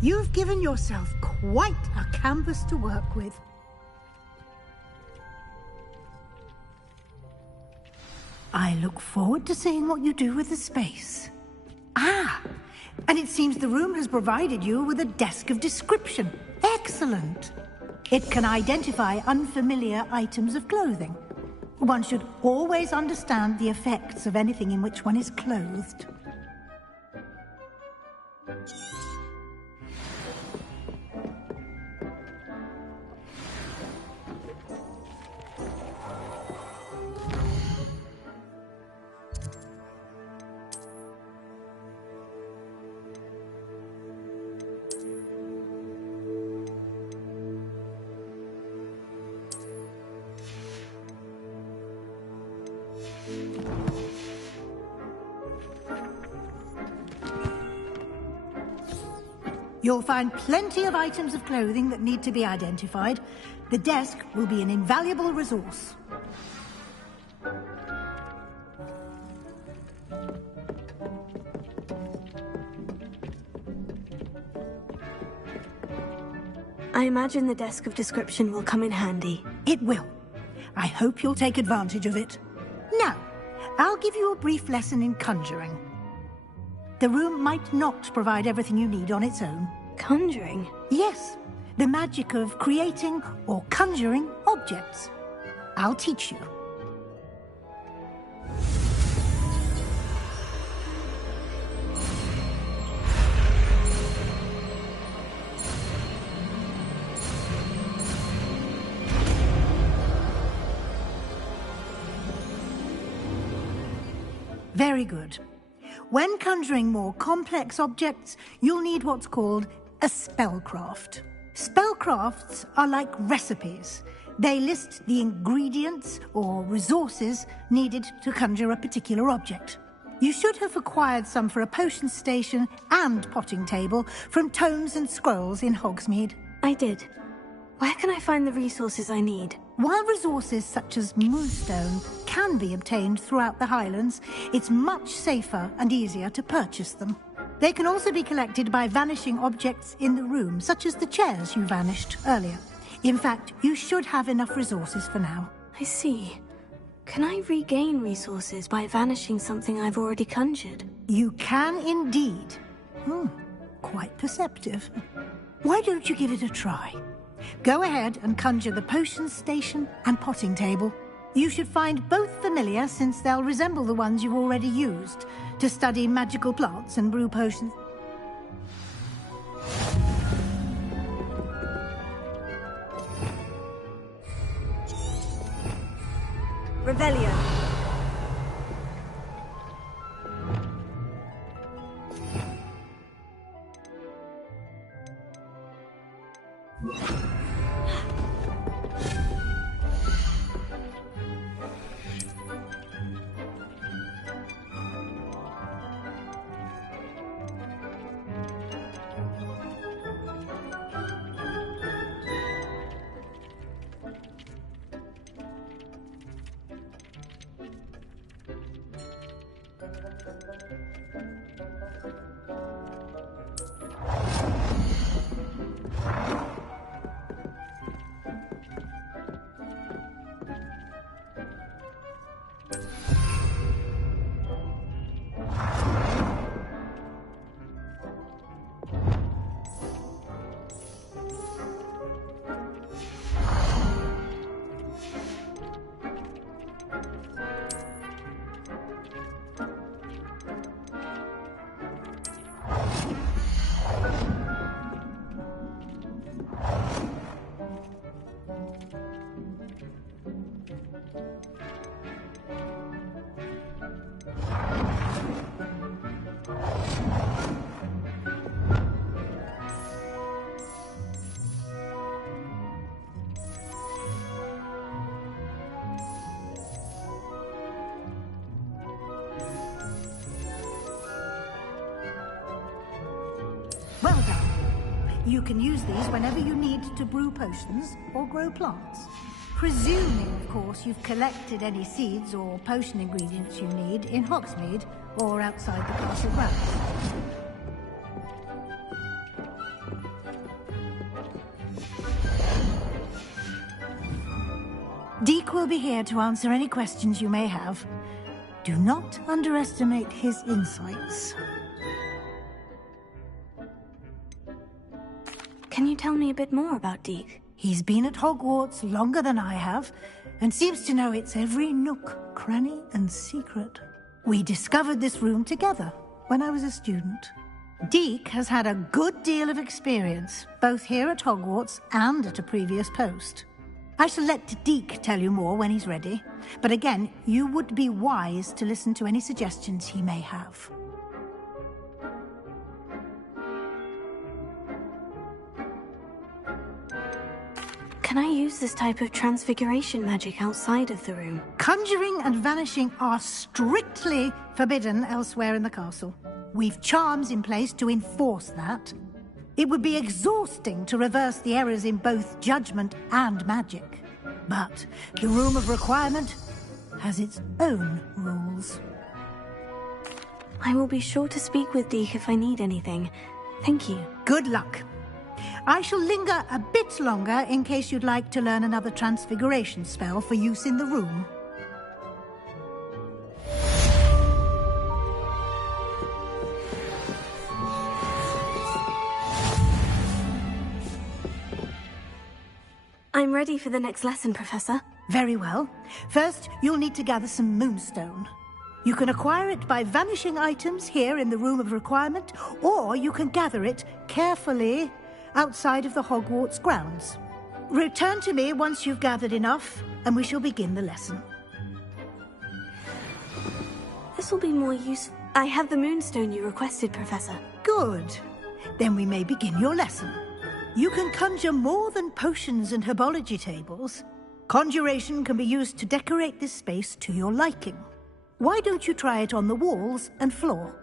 You've given yourself quite a canvas to work with. I look forward to seeing what you do with the space. Ah, and it seems the room has provided you with a desk of description. Excellent. It can identify unfamiliar items of clothing. One should always understand the effects of anything in which one is clothed. You'll find plenty of items of clothing that need to be identified. The desk will be an invaluable resource. I imagine the desk of description will come in handy. It will. I hope you'll take advantage of it. Now, I'll give you a brief lesson in conjuring. The room might not provide everything you need on its own. Conjuring? Yes, the magic of creating or conjuring objects. I'll teach you. Very good. When conjuring more complex objects, you'll need what's called a spellcraft. Spellcrafts are like recipes. They list the ingredients or resources needed to conjure a particular object. You should have acquired some for a potion station and potting table from tomes and scrolls in Hogsmeade. I did. Where can I find the resources I need? While resources such as moonstone can be obtained throughout the Highlands, it's much safer and easier to purchase them. They can also be collected by vanishing objects in the room, such as the chairs you vanished earlier. In fact, you should have enough resources for now. I see. Can I regain resources by vanishing something I've already conjured? You can indeed. Quite perceptive. Why don't you give it a try? Go ahead and conjure the potion station and potting table. You should find both familiar, since they'll resemble the ones you've already used to study magical plants and brew potions. Revelio. Well done. You can use these whenever you need to brew potions or grow plants. Presuming, of course, you've collected any seeds or potion ingredients you need in Hogsmeade or outside the castle grounds. Deek will be here to answer any questions you may have. Do not underestimate his insights. Can you tell me a bit more about Deek? He's been at Hogwarts longer than I have, and seems to know its every nook, cranny, and secret. We discovered this room together when I was a student. Deek has had a good deal of experience, both here at Hogwarts and at a previous post. I shall let Deek tell you more when he's ready, but again, you would be wise to listen to any suggestions he may have. Can I use this type of transfiguration magic outside of the room? Conjuring and vanishing are strictly forbidden elsewhere in the castle. We've charms in place to enforce that. It would be exhausting to reverse the errors in both judgment and magic. But the Room of Requirement has its own rules. I will be sure to speak with Deek if I need anything. Thank you. Good luck. I shall linger a bit longer in case you'd like to learn another transfiguration spell for use in the room. I'm ready for the next lesson, Professor. Very well. First, you'll need to gather some moonstone. You can acquire it by vanishing items here in the Room of Requirement, or you can gather it carefully outside of the Hogwarts grounds. Return to me once you've gathered enough, and we shall begin the lesson. This will be more useful. I have the moonstone you requested, Professor. Good. Then we may begin your lesson. You can conjure more than potions and herbology tables. Conjuration can be used to decorate this space to your liking. Why don't you try it on the walls and floor?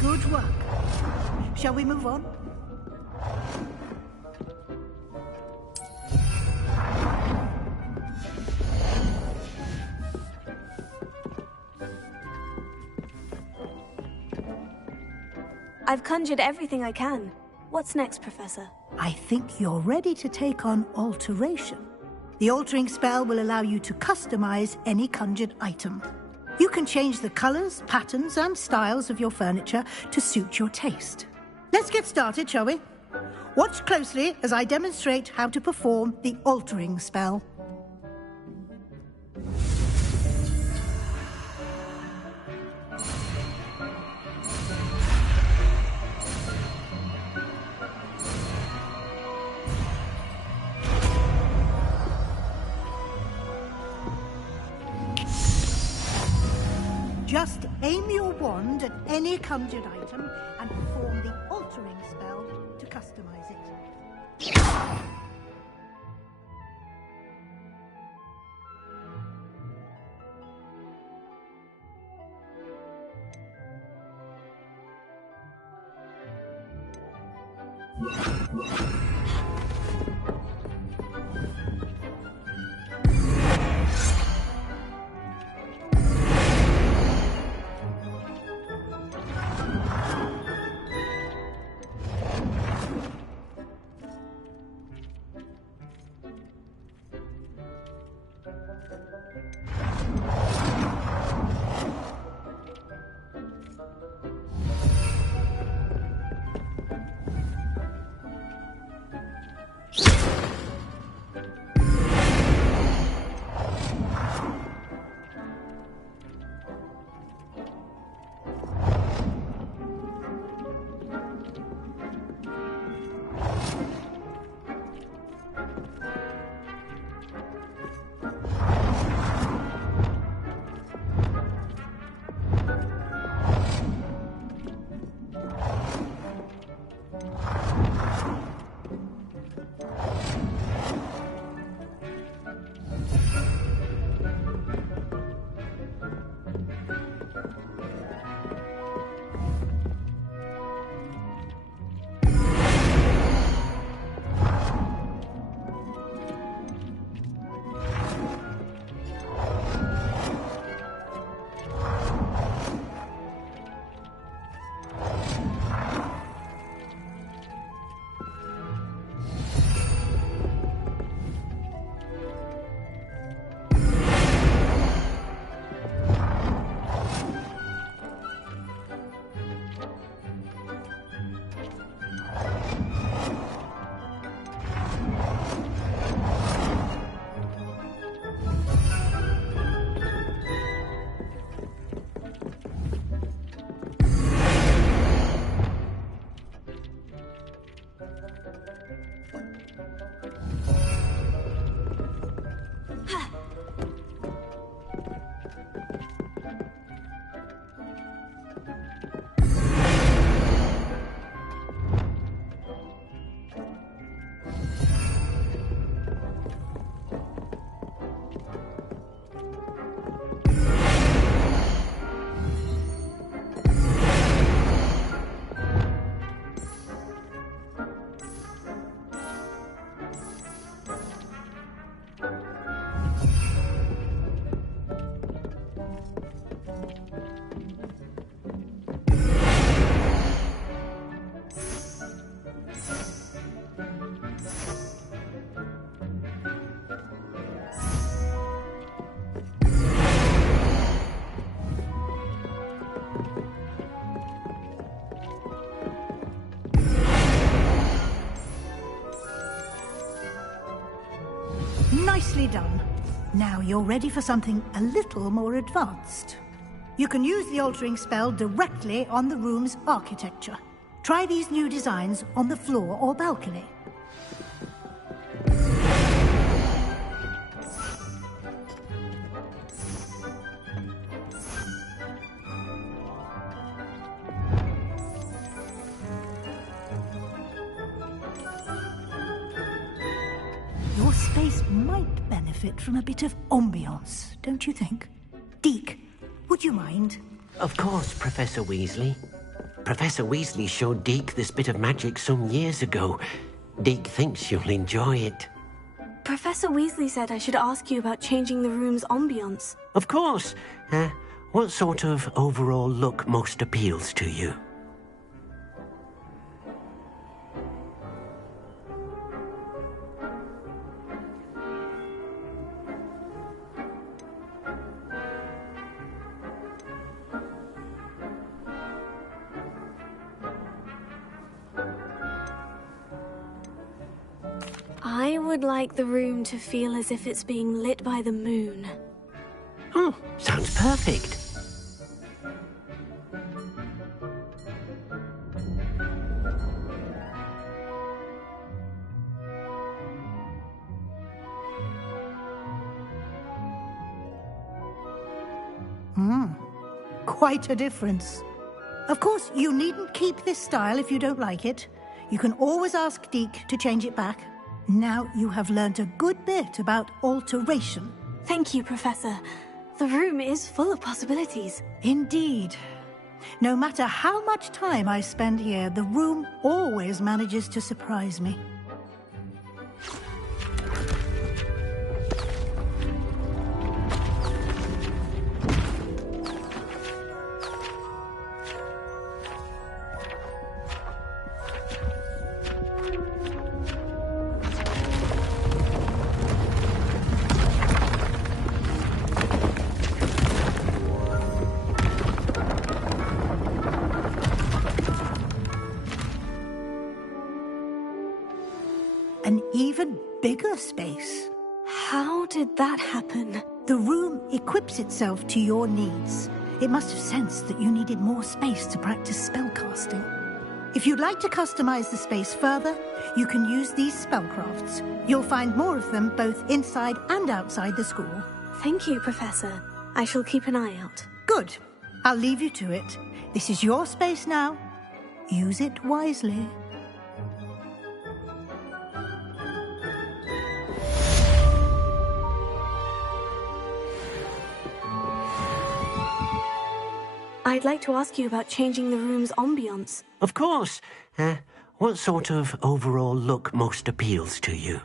Good work. Shall we move on? I've conjured everything I can. What's next, Professor? I think you're ready to take on alteration. The altering spell will allow you to customize any conjured item. You can change the colours, patterns and styles of your furniture to suit your taste. Let's get started, shall we? Watch closely as I demonstrate how to perform the altering spell. Just aim your wand at any conjured item and perform the altering spell to customize it. Nicely done. Now you're ready for something a little more advanced. You can use the altering spell directly on the room's architecture. Try these new designs on the floor or balcony. Your space might benefit from a bit of ambiance, don't you think? Deke, would you mind? Of course, Professor Weasley. Professor Weasley showed Deke this bit of magic some years ago. Deke thinks you'll enjoy it. Professor Weasley said I should ask you about changing the room's ambience. Of course. What sort of overall look most appeals to you? would like the room to feel as if it's being lit by the moon. Sounds perfect. Quite a difference. Of course, you needn't keep this style if you don't like it. You can always ask Deke to change it back. Now you have learnt a good bit about alteration. Thank you, Professor. The room is full of possibilities. Indeed. No matter how much time I spend here, the room always manages to surprise me. An even bigger space. How did that happen? The room equips itself to your needs. It must have sensed that you needed more space to practice spellcasting. If you'd like to customize the space further, you can use these spellcrafts. You'll find more of them both inside and outside the school. Thank you, Professor. I shall keep an eye out. Good. I'll leave you to it. This is your space now. Use it wisely. I'd like to ask you about changing the room's ambience. Of course. What sort of overall look most appeals to you?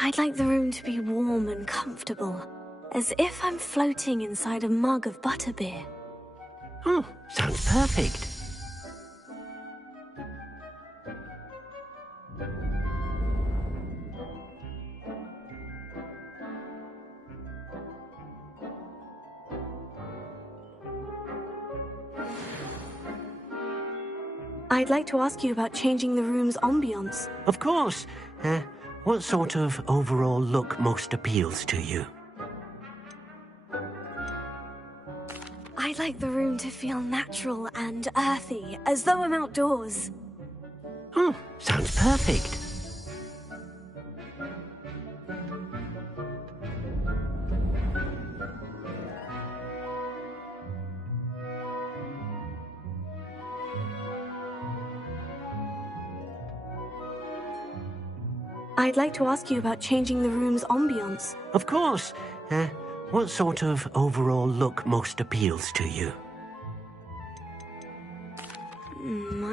I'd like the room to be warm and comfortable, as if I'm floating inside a mug of butterbeer. Sounds perfect. I'd like to ask you about changing the room's ambience. Of course. What sort of overall look most appeals to you? I'd like the room to feel natural and earthy, as though I'm outdoors. Sounds perfect. I'd like to ask you about changing the room's ambience. Of course. What sort of overall look most appeals to you?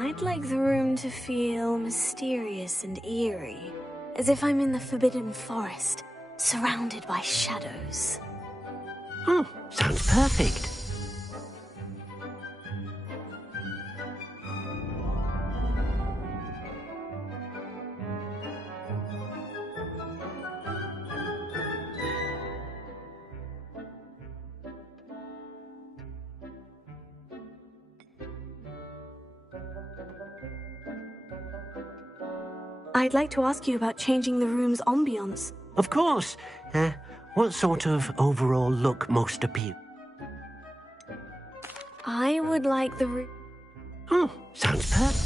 I'd like the room to feel mysterious and eerie, as if I'm in the Forbidden Forest, surrounded by shadows. Sounds perfect. I'd like to ask you about changing the room's ambience. Of course. What sort of overall look most appeals? I would like the room... Sounds perfect.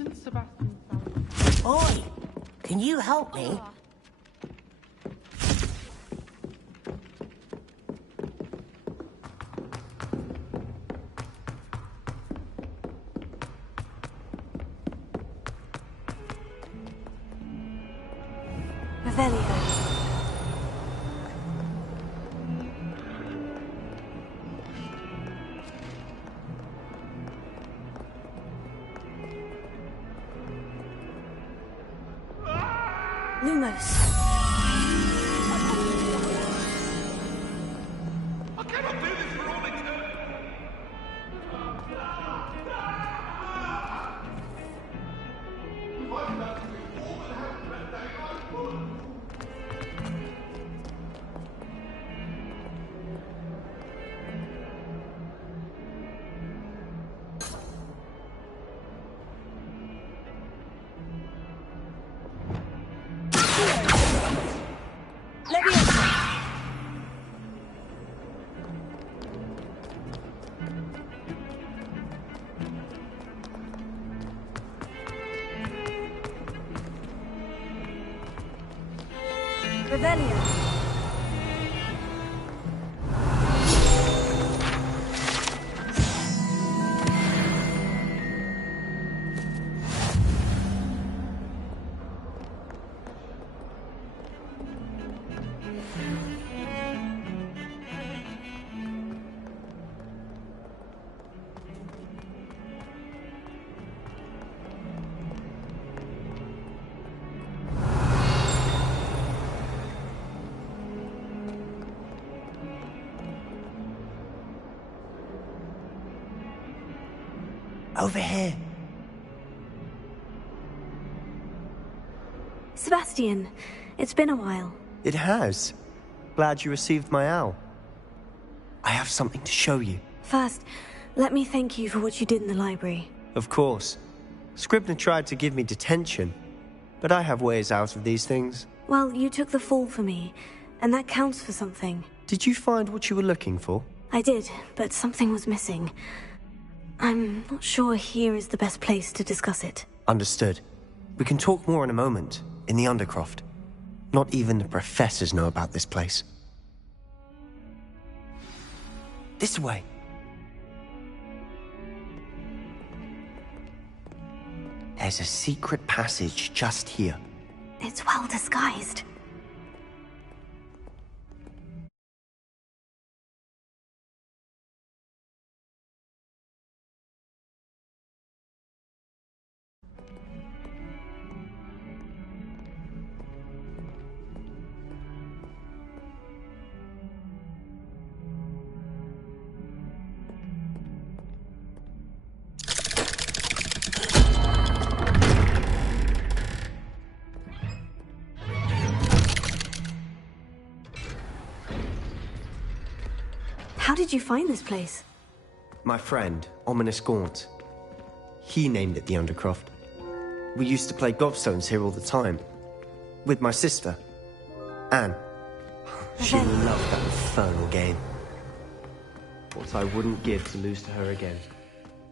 Isn't Sebastian... Oi! Can you help me? Revelio. Lumos. Revelio. Over here. Sebastian, it's been a while. It has. Glad you received my owl. I have something to show you. First, let me thank you for what you did in the library. Of course. Scribner tried to give me detention, but I have ways out of these things. Well, you took the fall for me, and that counts for something. Did you find what you were looking for? I did, but something was missing. I'm not sure here is the best place to discuss it. Understood. We can talk more in a moment, in the Undercroft. Not even the professors know about this place. This way. There's a secret passage just here. It's well disguised. How did you find this place? My friend, Ominous Gaunt. He named it the Undercroft. We used to play gobstones here all the time. With my sister, Anne. She loved that infernal game. What I wouldn't give to lose to her again.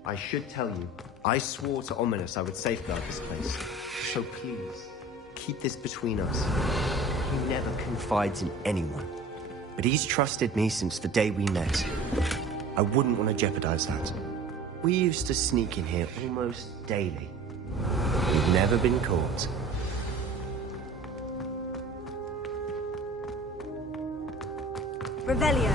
I should tell you, I swore to Ominous I would safeguard this place. So please, keep this between us. He never confides in anyone. But he's trusted me since the day we met. I wouldn't want to jeopardize that. We used to sneak in here almost daily. We've never been caught. Revelio.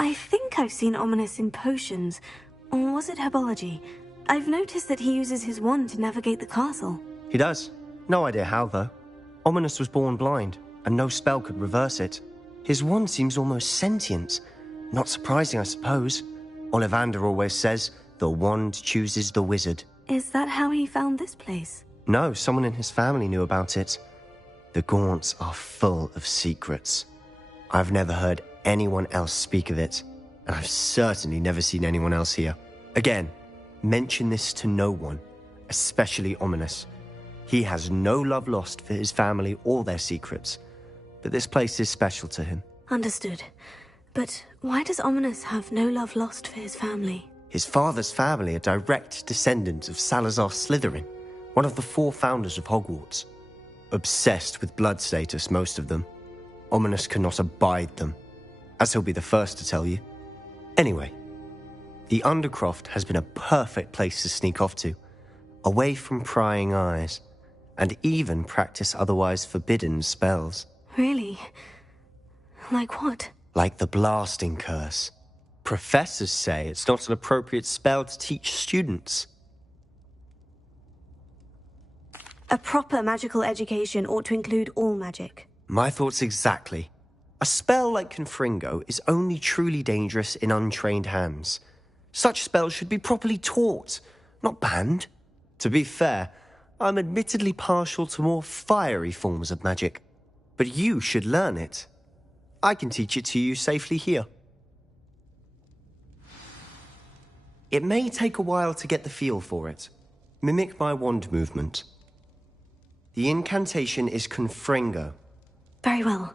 I think I've seen Ominous in potions. Or was it herbology? I've noticed that he uses his wand to navigate the castle. He does. No idea how, though. Ominous was born blind, and no spell could reverse it. His wand seems almost sentient. Not surprising, I suppose. Ollivander always says, the wand chooses the wizard. Is that how he found this place? No, someone in his family knew about it. The Gaunts are full of secrets. I've never heard anyone else speak of it, and I've certainly never seen anyone else here. Again, mention this to no one, especially Ominis. He has no love lost for his family or their secrets, but this place is special to him. Understood. But why does Ominis have no love lost for his family? His father's family are direct descendants of Salazar Slytherin, one of the 4 founders of Hogwarts. Obsessed with blood status, most of them. Ominis cannot abide them, as he'll be the first to tell you. Anyway, the Undercroft has been a perfect place to sneak off to, away from prying eyes, and even practice otherwise forbidden spells. Really? Like what? Like the blasting curse. Professors say it's not an appropriate spell to teach students. A proper magical education ought to include all magic. My thoughts exactly. A spell like Confringo is only truly dangerous in untrained hands. Such spells should be properly taught, not banned. To be fair, I'm admittedly partial to more fiery forms of magic. But you should learn it. I can teach it to you safely here. It may take a while to get the feel for it. Mimic my wand movement. The incantation is Confringo. Very well.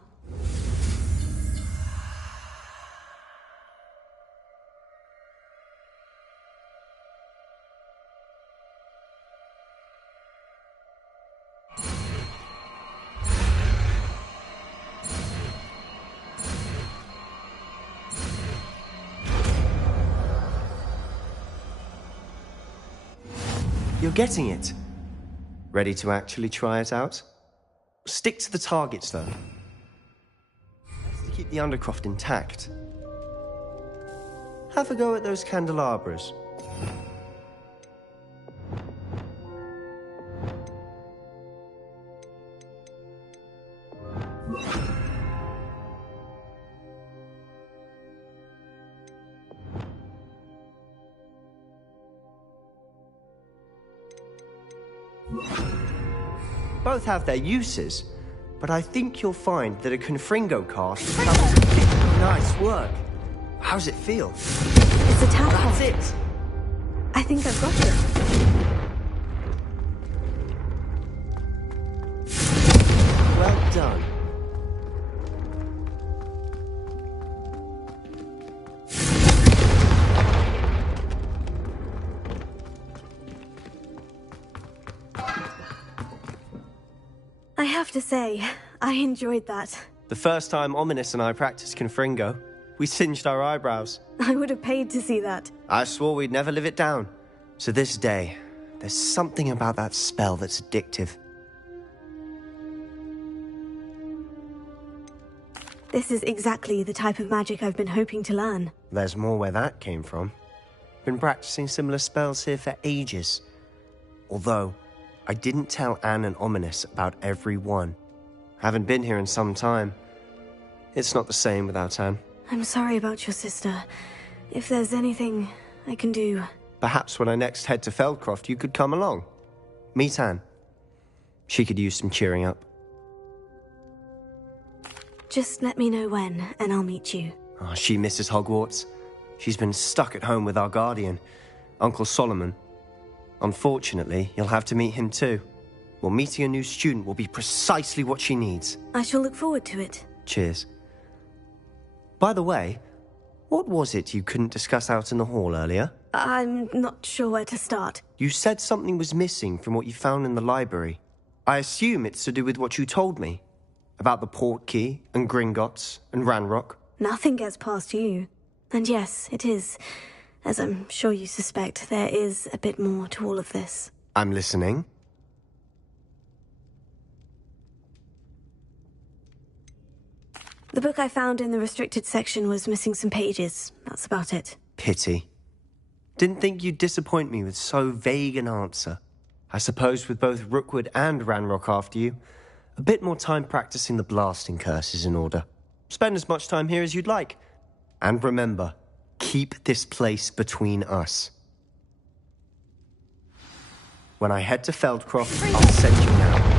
You're getting it. Ready to actually try it out? Stick to the targets, though. Best to keep the Undercroft intact. Have a go at those candelabras. Both have their uses, but I think you'll find that a Confringo cast covers nice work. How's it feel? It's a tap. That's it. I think I've got it. Well done. I have to say, I enjoyed that. The first time Ominis and I practiced Confringo, we singed our eyebrows. I would have paid to see that. I swore we'd never live it down. To this day, there's something about that spell that's addictive. This is exactly the type of magic I've been hoping to learn. There's more where that came from. Been practicing similar spells here for ages. Although, I didn't tell Anne and Ominis about every one. Haven't been here in some time. It's not the same without Anne. I'm sorry about your sister. If there's anything I can do... Perhaps when I next head to Feldcroft, you could come along. Meet Anne. She could use some cheering up. Just let me know when, and I'll meet you. Oh, she misses Hogwarts. She's been stuck at home with our guardian, Uncle Solomon. Unfortunately, you'll have to meet him too. Well, meeting a new student will be precisely what she needs. I shall look forward to it. Cheers. By the way, what was it you couldn't discuss out in the hall earlier? I'm not sure where to start. You said something was missing from what you found in the library. I assume it's to do with what you told me. About the Portkey, and Gringotts, and Ranrock. Nothing gets past you. And yes, it is. As I'm sure you suspect, there is a bit more to all of this. I'm listening. The book I found in the restricted section was missing some pages. That's about it. Pity. Didn't think you'd disappoint me with so vague an answer. I suppose with both Rookwood and Ranrock after you, A bit more time practicing the blasting curse is in order. Spend as much time here as you'd like. And remember, keep this place between us. When I head to Feldcroft, I'll send you now.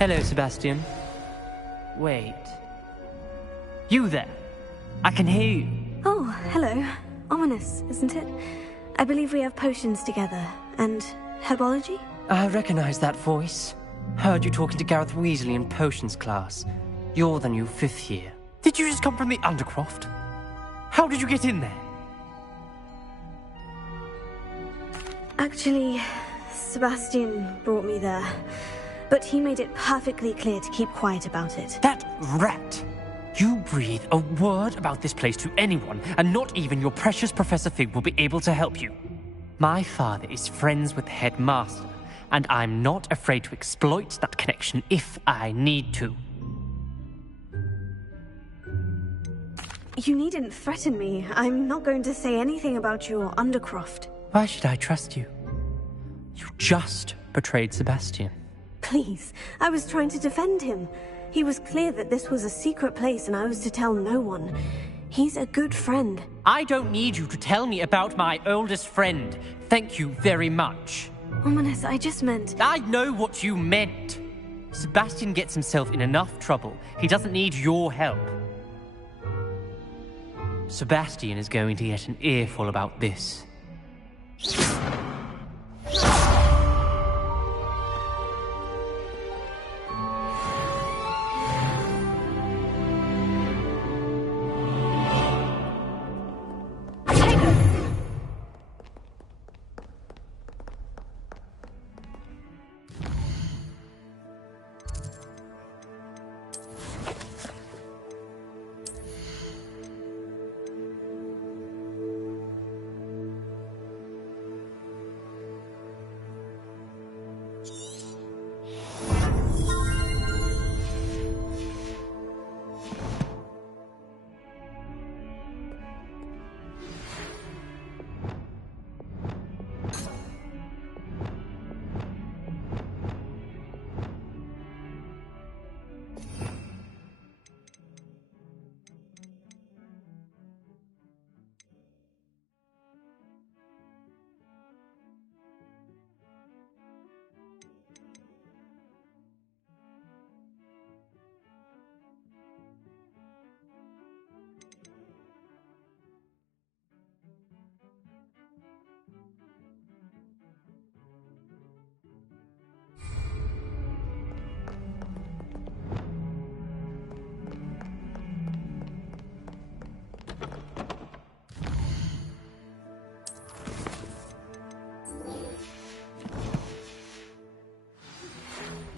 Hello, Sebastian. Wait. You there? I can hear you. Oh, hello. Ominous, isn't it? I believe we have potions together. And herbology? I recognize that voice. Heard you talking to Gareth Weasley in potions class. You're the new 5th year. Did you just come from the Undercroft? How did you get in there? Actually, Sebastian brought me there. But he made it perfectly clear to keep quiet about it. That rat! You breathe a word about this place to anyone, and not even your precious Professor Fig will be able to help you. My father is friends with the headmaster, and I'm not afraid to exploit that connection if I need to. You needn't threaten me. I'm not going to say anything about your Undercroft. Why should I trust you? You just betrayed Sebastian. Please, I was trying to defend him. He was clear that this was a secret place and I was to tell no one. He's a good friend. I don't need you to tell me about my oldest friend. Thank you very much. Ominous, I just meant... I know what you meant. Sebastian gets himself in enough trouble. He doesn't need your help. Sebastian is going to get an earful about this.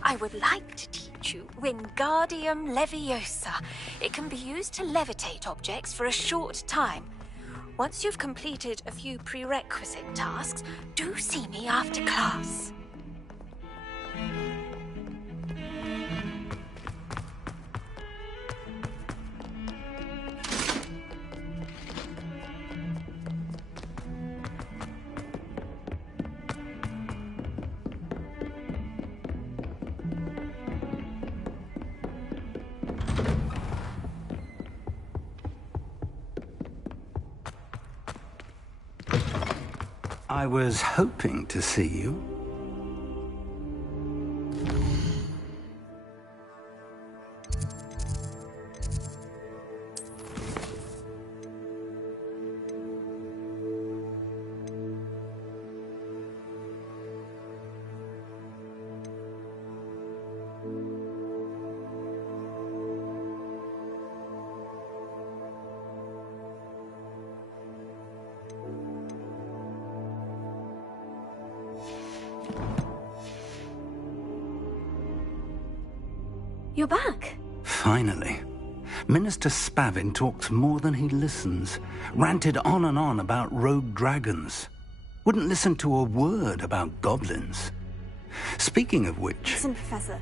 I would like to teach you Wingardium Leviosa. It can be used to levitate objects for a short time. Once you've completed a few prerequisite tasks, do see me after class. I was hoping to see you. You're back. Finally. Minister Spavin talks more than he listens. Ranted on and on about rogue dragons. Wouldn't listen to a word about goblins. Speaking of which... Listen, Professor.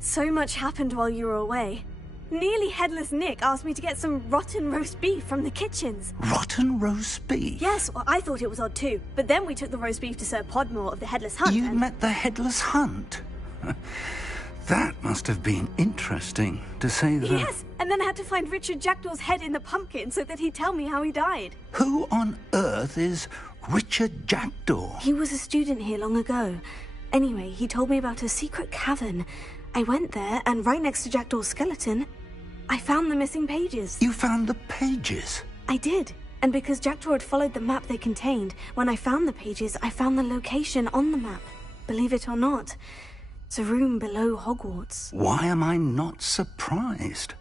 So much happened while you were away. Nearly Headless Nick asked me to get some rotten roast beef from the kitchens. Rotten roast beef? Yes, well, I thought it was odd too. But then we took the roast beef to Sir Podmore of the Headless Hunt. You met the Headless Hunt? That must have been interesting, to say the... Yes, and then I had to find Richard Jackdaw's head in the pumpkin so that he'd tell me how he died. Who on earth is Richard Jackdaw? He was a student here long ago. Anyway, he told me about a secret cavern. I went there, and right next to Jackdaw's skeleton, I found the missing pages. You found the pages? I did. And because Jackdaw had followed the map they contained, when I found the pages, I found the location on the map. Believe it or not, it's a room below Hogwarts. Why am I not surprised?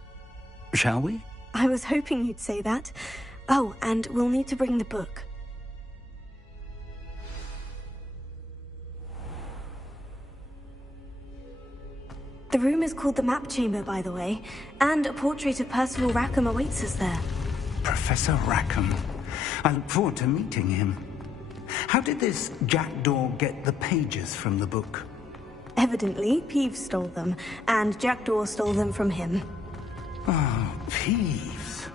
Shall we? I was hoping you'd say that. Oh, and we'll need to bring the book. The room is called the Map Chamber, by the way, and a portrait of Percival Rackham awaits us there. Professor Rackham. I look forward to meeting him. How did this Jackdaw get the pages from the book? Evidently, Peeves stole them, and Jackdaw stole them from him. Oh, Peeves.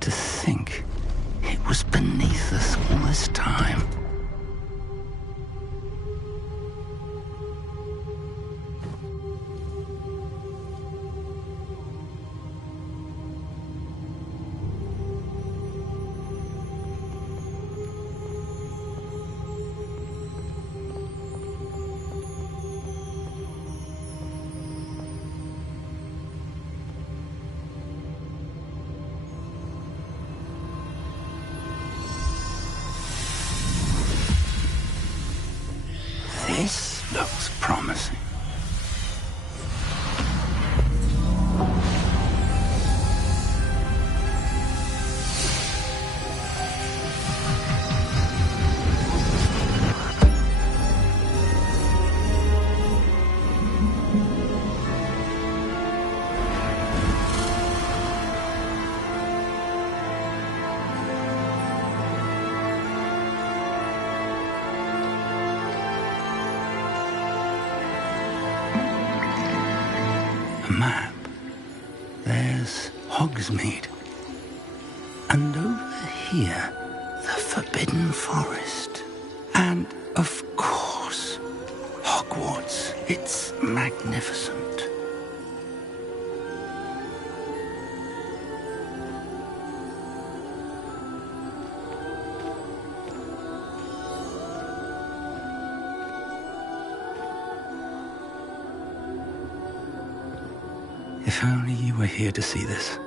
To think it was beneath us all this time. This looks promising. Map. There's Hogsmeade. And over here, the Forbidden Forest. And, of course, Hogwarts. It's magnificent. If only you were here to see this.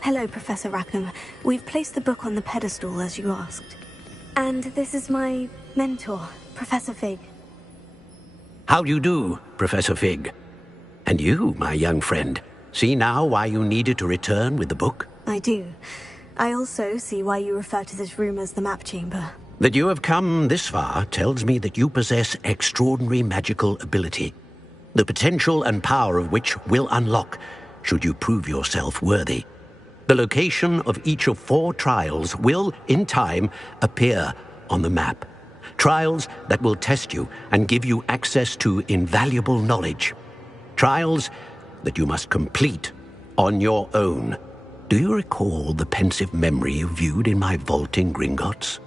Hello, Professor Rackham. We've placed the book on the pedestal, as you asked. And this is my mentor, Professor Fig. How do you do, Professor Fig? And you, my young friend, see now why you needed to return with the book? I do. I also see why you refer to this room as the Map Chamber. That you have come this far tells me that you possess extraordinary magical ability, the potential and power of which will unlock should you prove yourself worthy. The location of each of 4 trials will, in time, appear on the map. Trials that will test you and give you access to invaluable knowledge. Trials that you must complete on your own. Do you recall the pensive memory you viewed in my vault in Gringotts?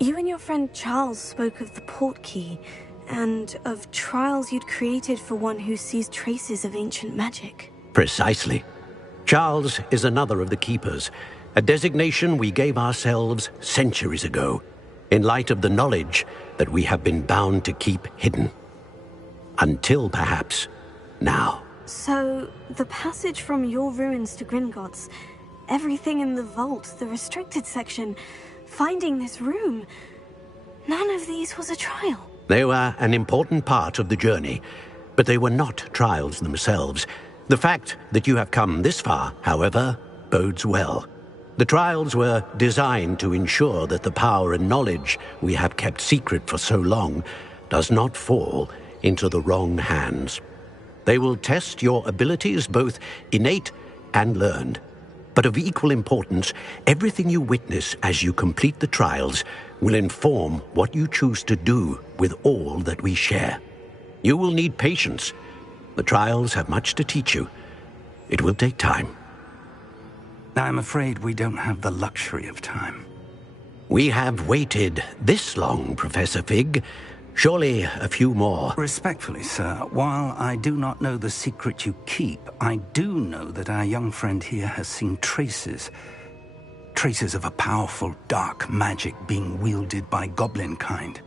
You and your friend Charles spoke of the portkey, and of trials you'd created for one who sees traces of ancient magic. Precisely. Charles is another of the Keepers, a designation we gave ourselves centuries ago, in light of the knowledge that we have been bound to keep hidden. Until, perhaps, now. So, the passage from your ruins to Gringotts, everything in the vault, the restricted section, finding this room, none of these was a trial. They were an important part of the journey, But they were not trials themselves. The fact that you have come this far, however, bodes well. The trials were designed to ensure that the power and knowledge we have kept secret for so long does not fall into the wrong hands. They will test your abilities, both innate and learned. But of equal importance, everything you witness as you complete the trials will inform what you choose to do with all that we share. You will need patience. The trials have much to teach you. It will take time. I'm afraid we don't have the luxury of time. We have waited this long, Professor Fig. Surely a few more. Respectfully, sir, while I do not know the secret you keep, I do know that our young friend here has seen traces of a powerful dark magic being wielded by goblin kind.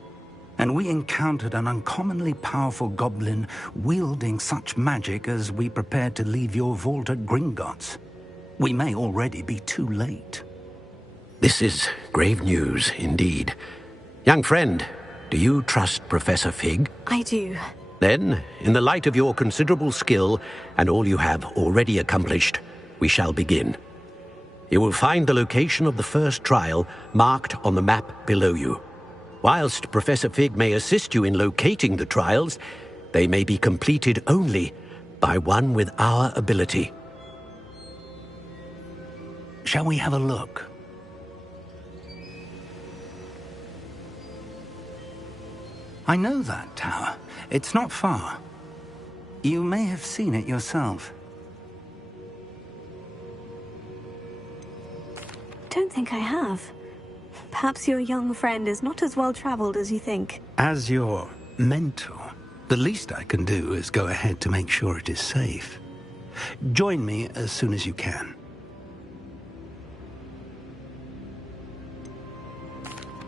And we encountered an uncommonly powerful goblin wielding such magic as we prepared to leave your vault at Gringotts. We may already be too late. This is grave news indeed. Young friend, do you trust Professor Fig? I do. Then, in the light of your considerable skill and all you have already accomplished, we shall begin. You will find the location of the first trial marked on the map below you. Whilst Professor Fig may assist you in locating the trials, they may be completed only by one with our ability. Shall we have a look? I know that tower. It's not far. You may have seen it yourself. Don't think I have. Perhaps your young friend is not as well traveled as you think. As your mentor, the least I can do is go ahead to make sure it is safe. Join me as soon as you can.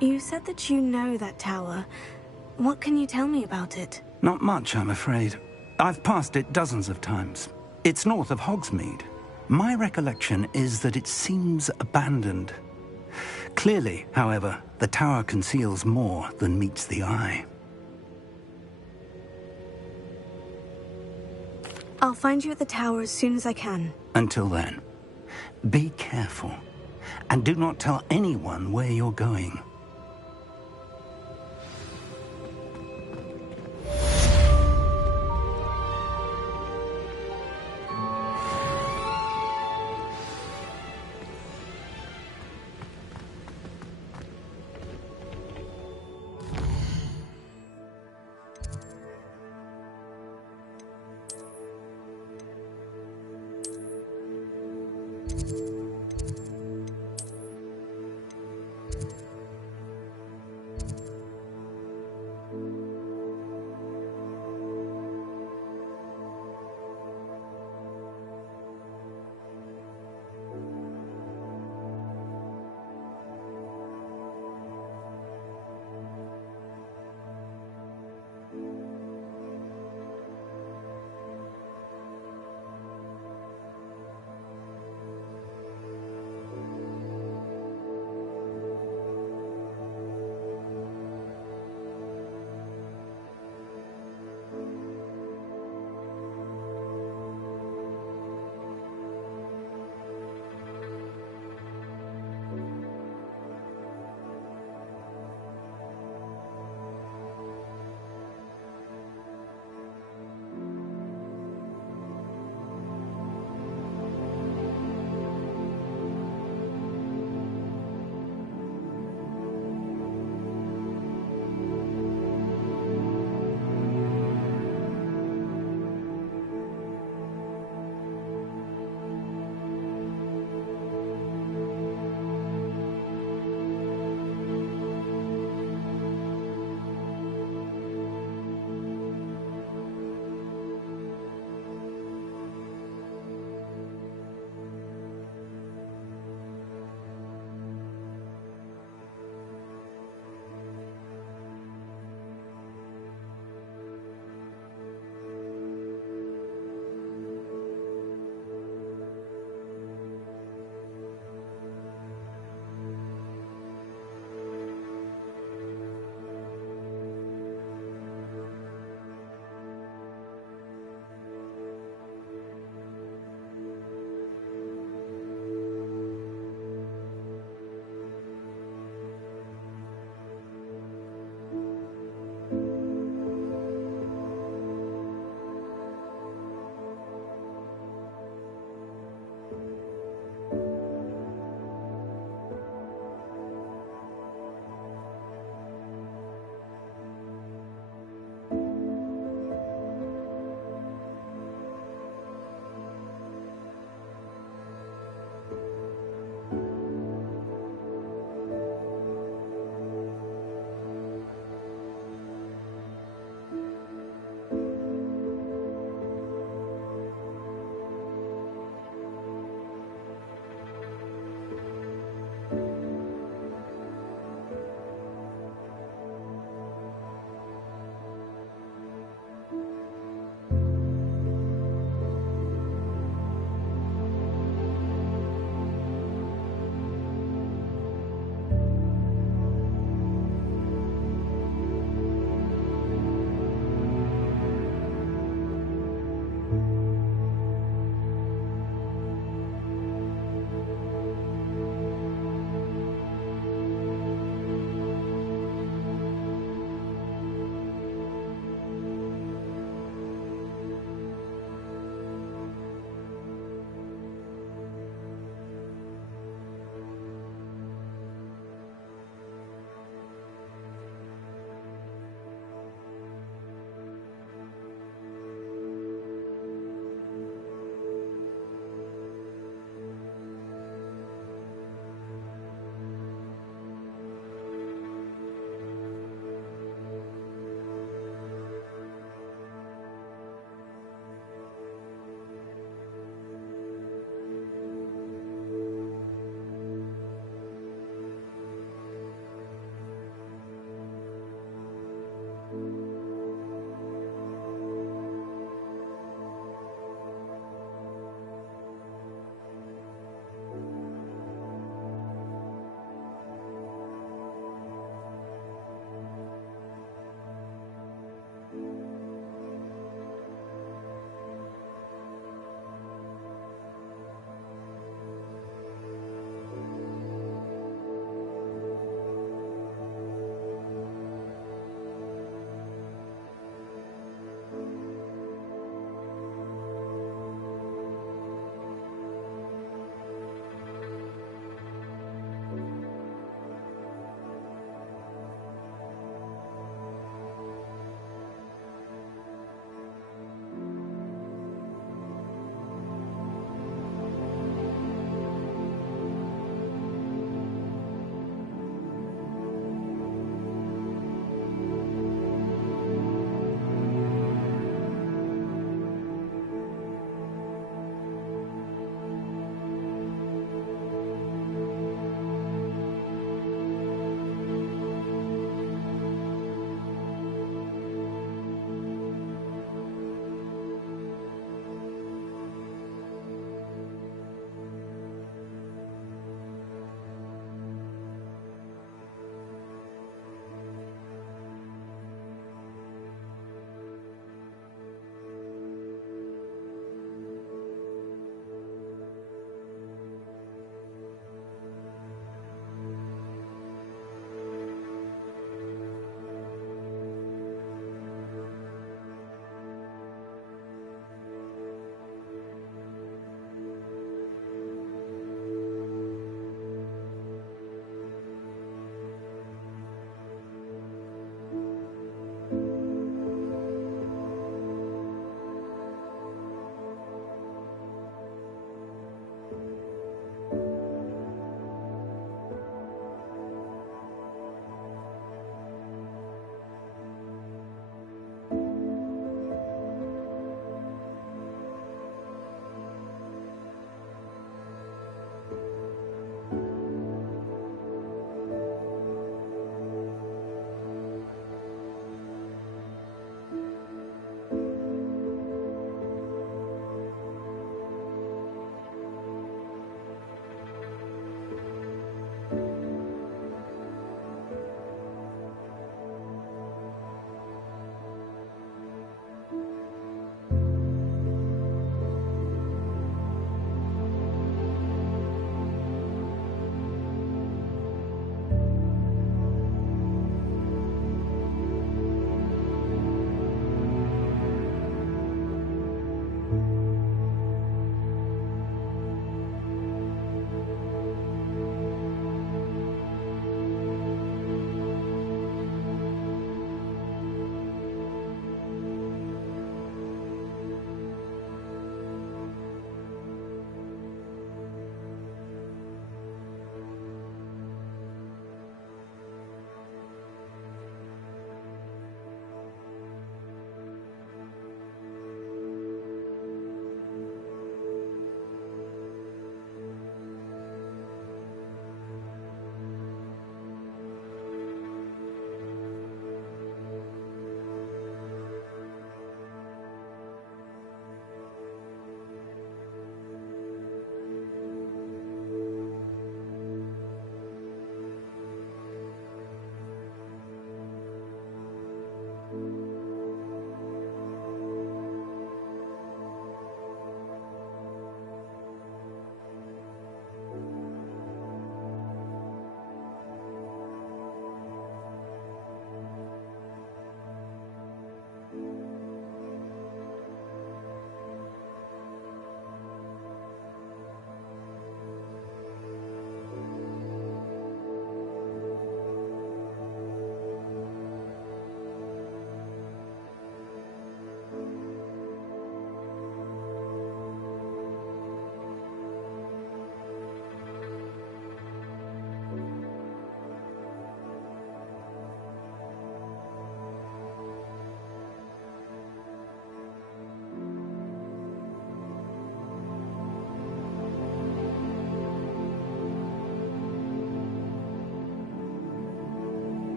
You said that you know that tower. What can you tell me about it? Not much, I'm afraid. I've passed it dozens of times. It's north of Hogsmeade. My recollection is that it seems abandoned. Clearly, however, the tower conceals more than meets the eye. I'll find you at the tower as soon as I can. Until then, be careful, and do not tell anyone where you're going.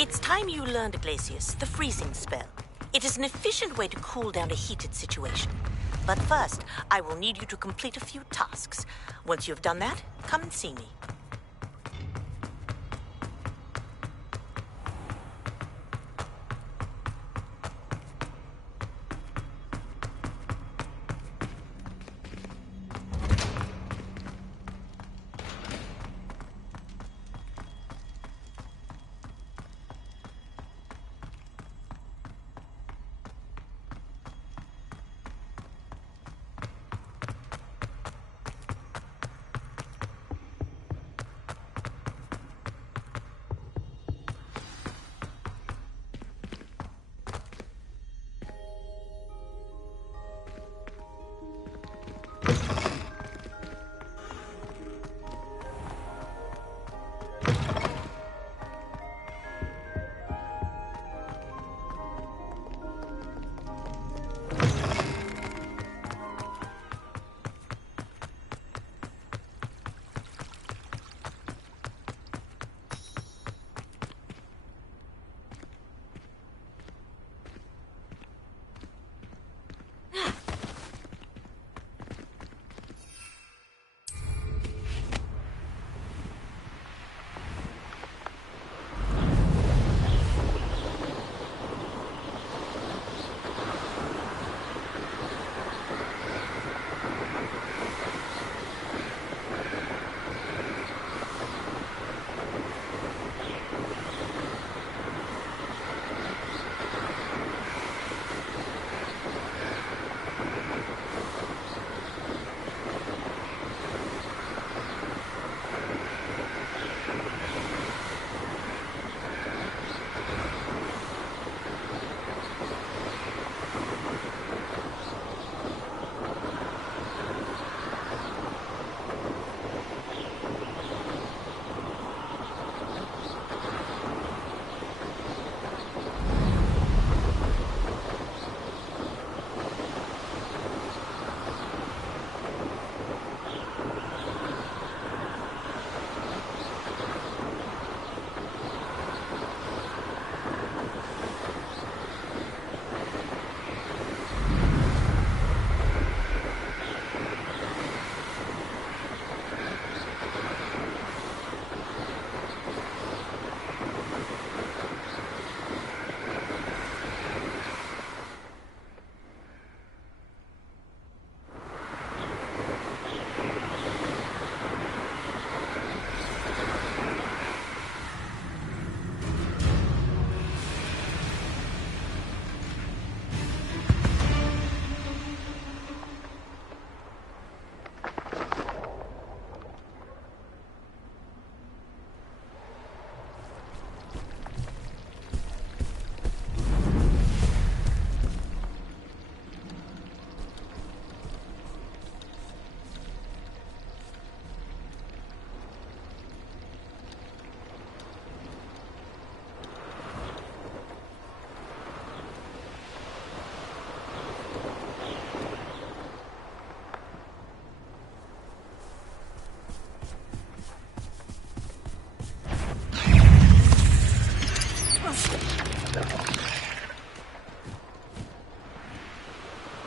It's time you learned, Glacius, the freezing spell. It is an efficient way to cool down a heated situation. But first, I will need you to complete a few tasks. Once you have done that, come and see me.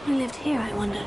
Who lived here, I wonder?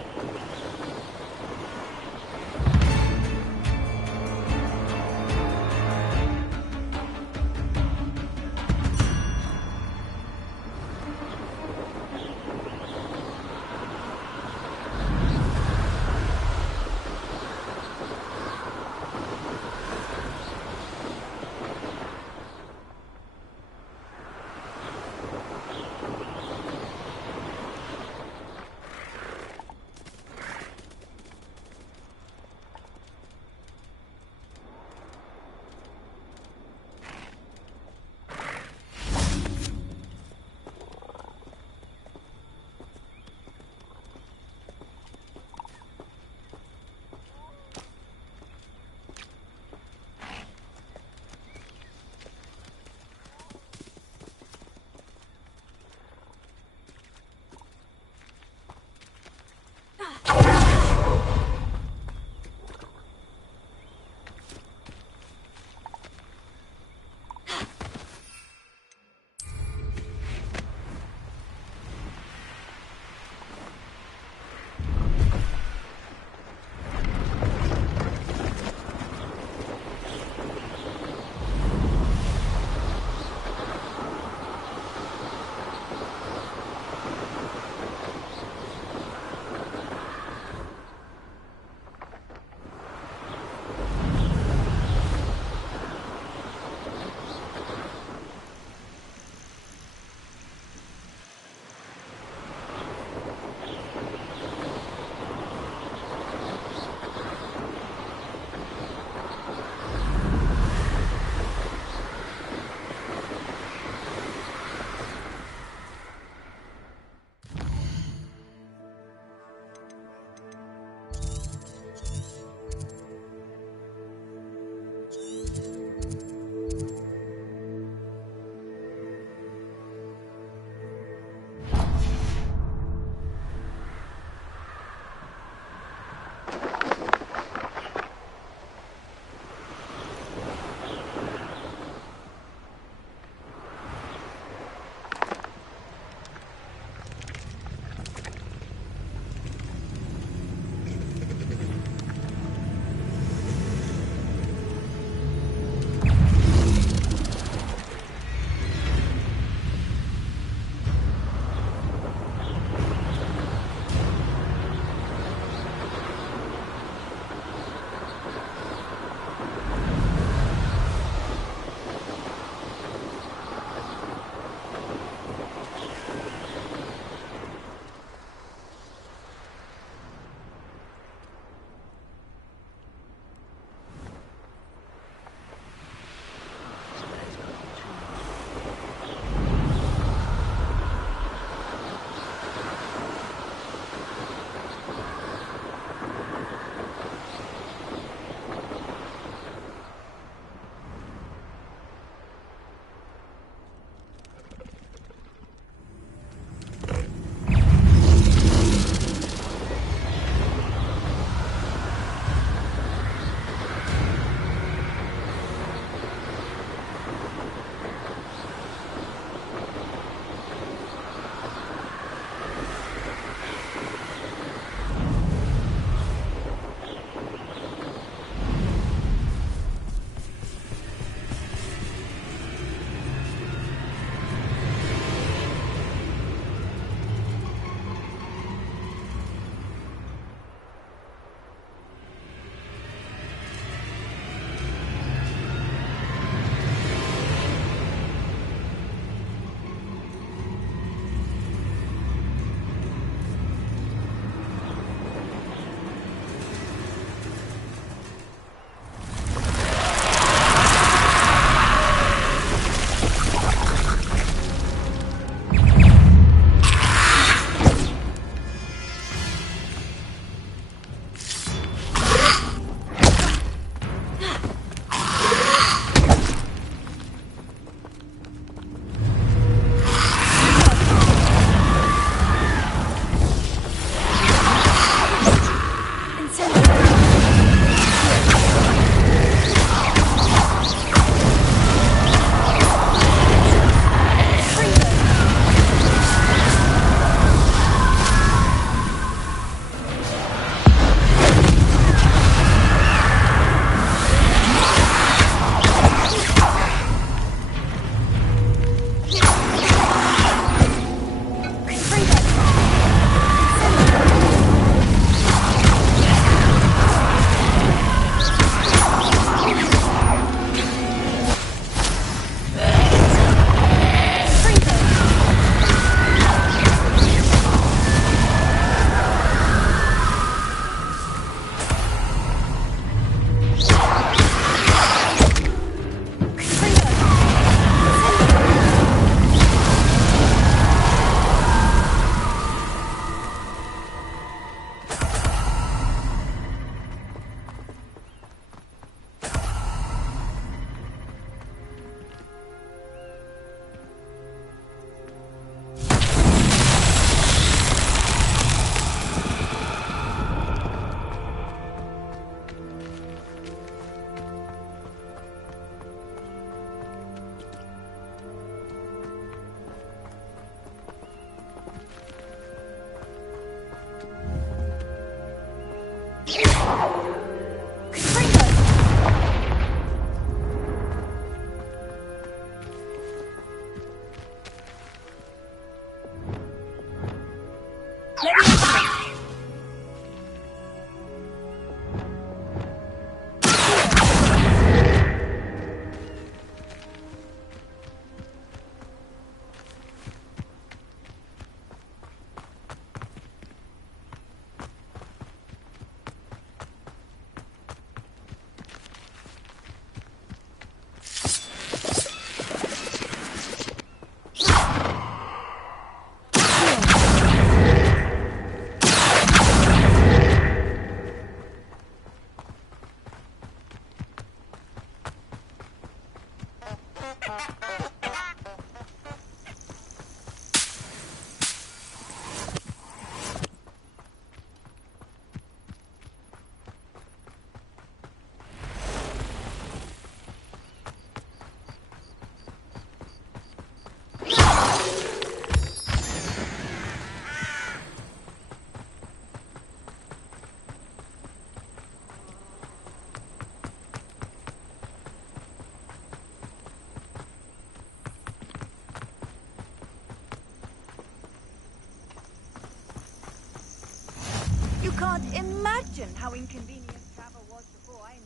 can't imagine how inconvenient travel was before I...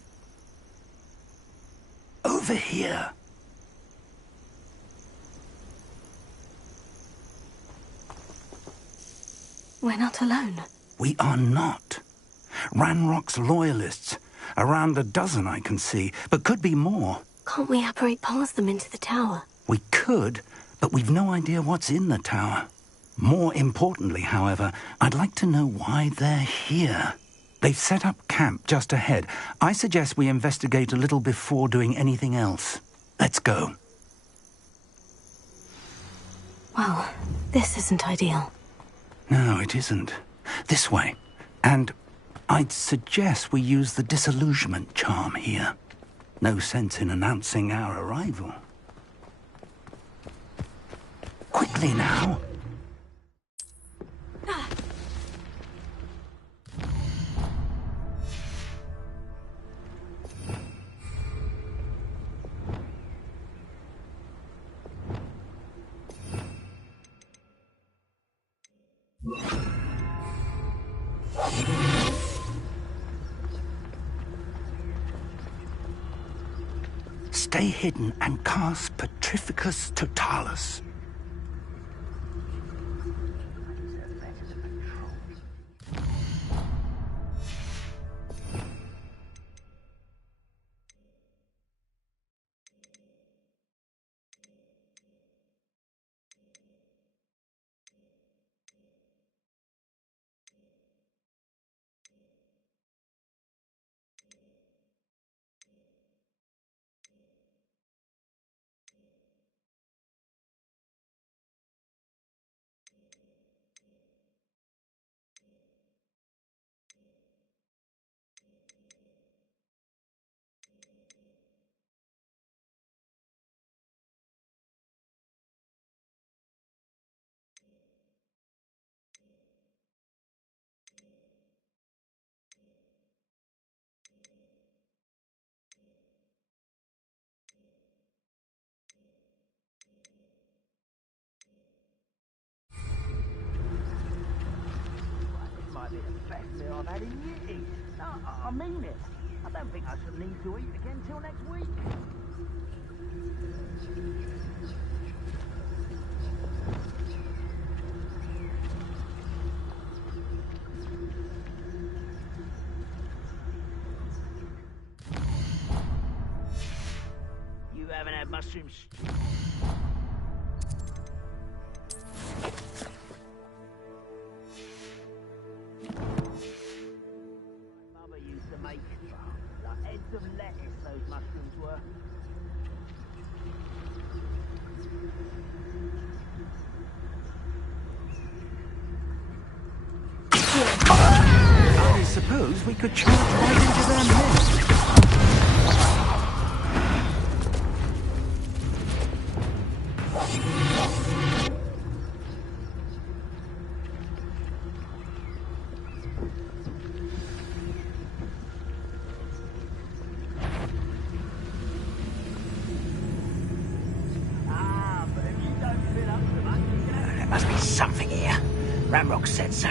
Over here. We're not alone. We are not. Ranrock's loyalists. Around a dozen I can see, but could be more. Can't we apparate past them into the tower? We could, but we've no idea what's in the tower. More importantly, however, I'd like to know why they're here. They've set up camp just ahead. I suggest we investigate a little before doing anything else. Let's go. Well, this isn't ideal. No, it isn't. This way. And I'd suggest we use the disillusionment charm here. No sense in announcing our arrival. Quickly now. Stay hidden and cast Petrificus Totalis. Might be the best meal I've had in years. No, I mean it. I don't think I shall need to eat again till next week. You haven't had mushroom stew? Heads of lettuce, those mushrooms were. I suppose we could charge right into their midst. There must be something here. Ramrock said so.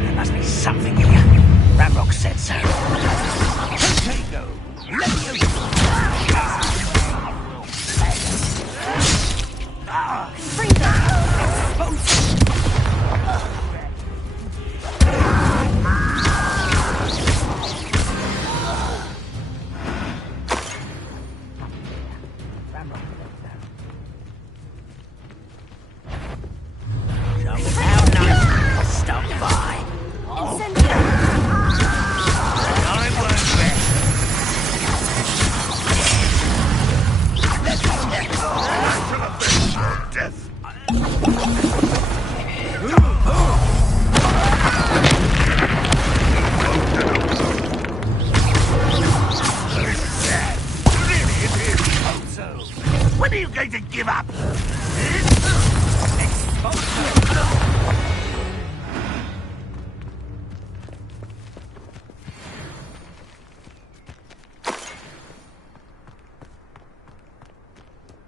There must be something here. Ramrock said so. Potato! When are you going to give up?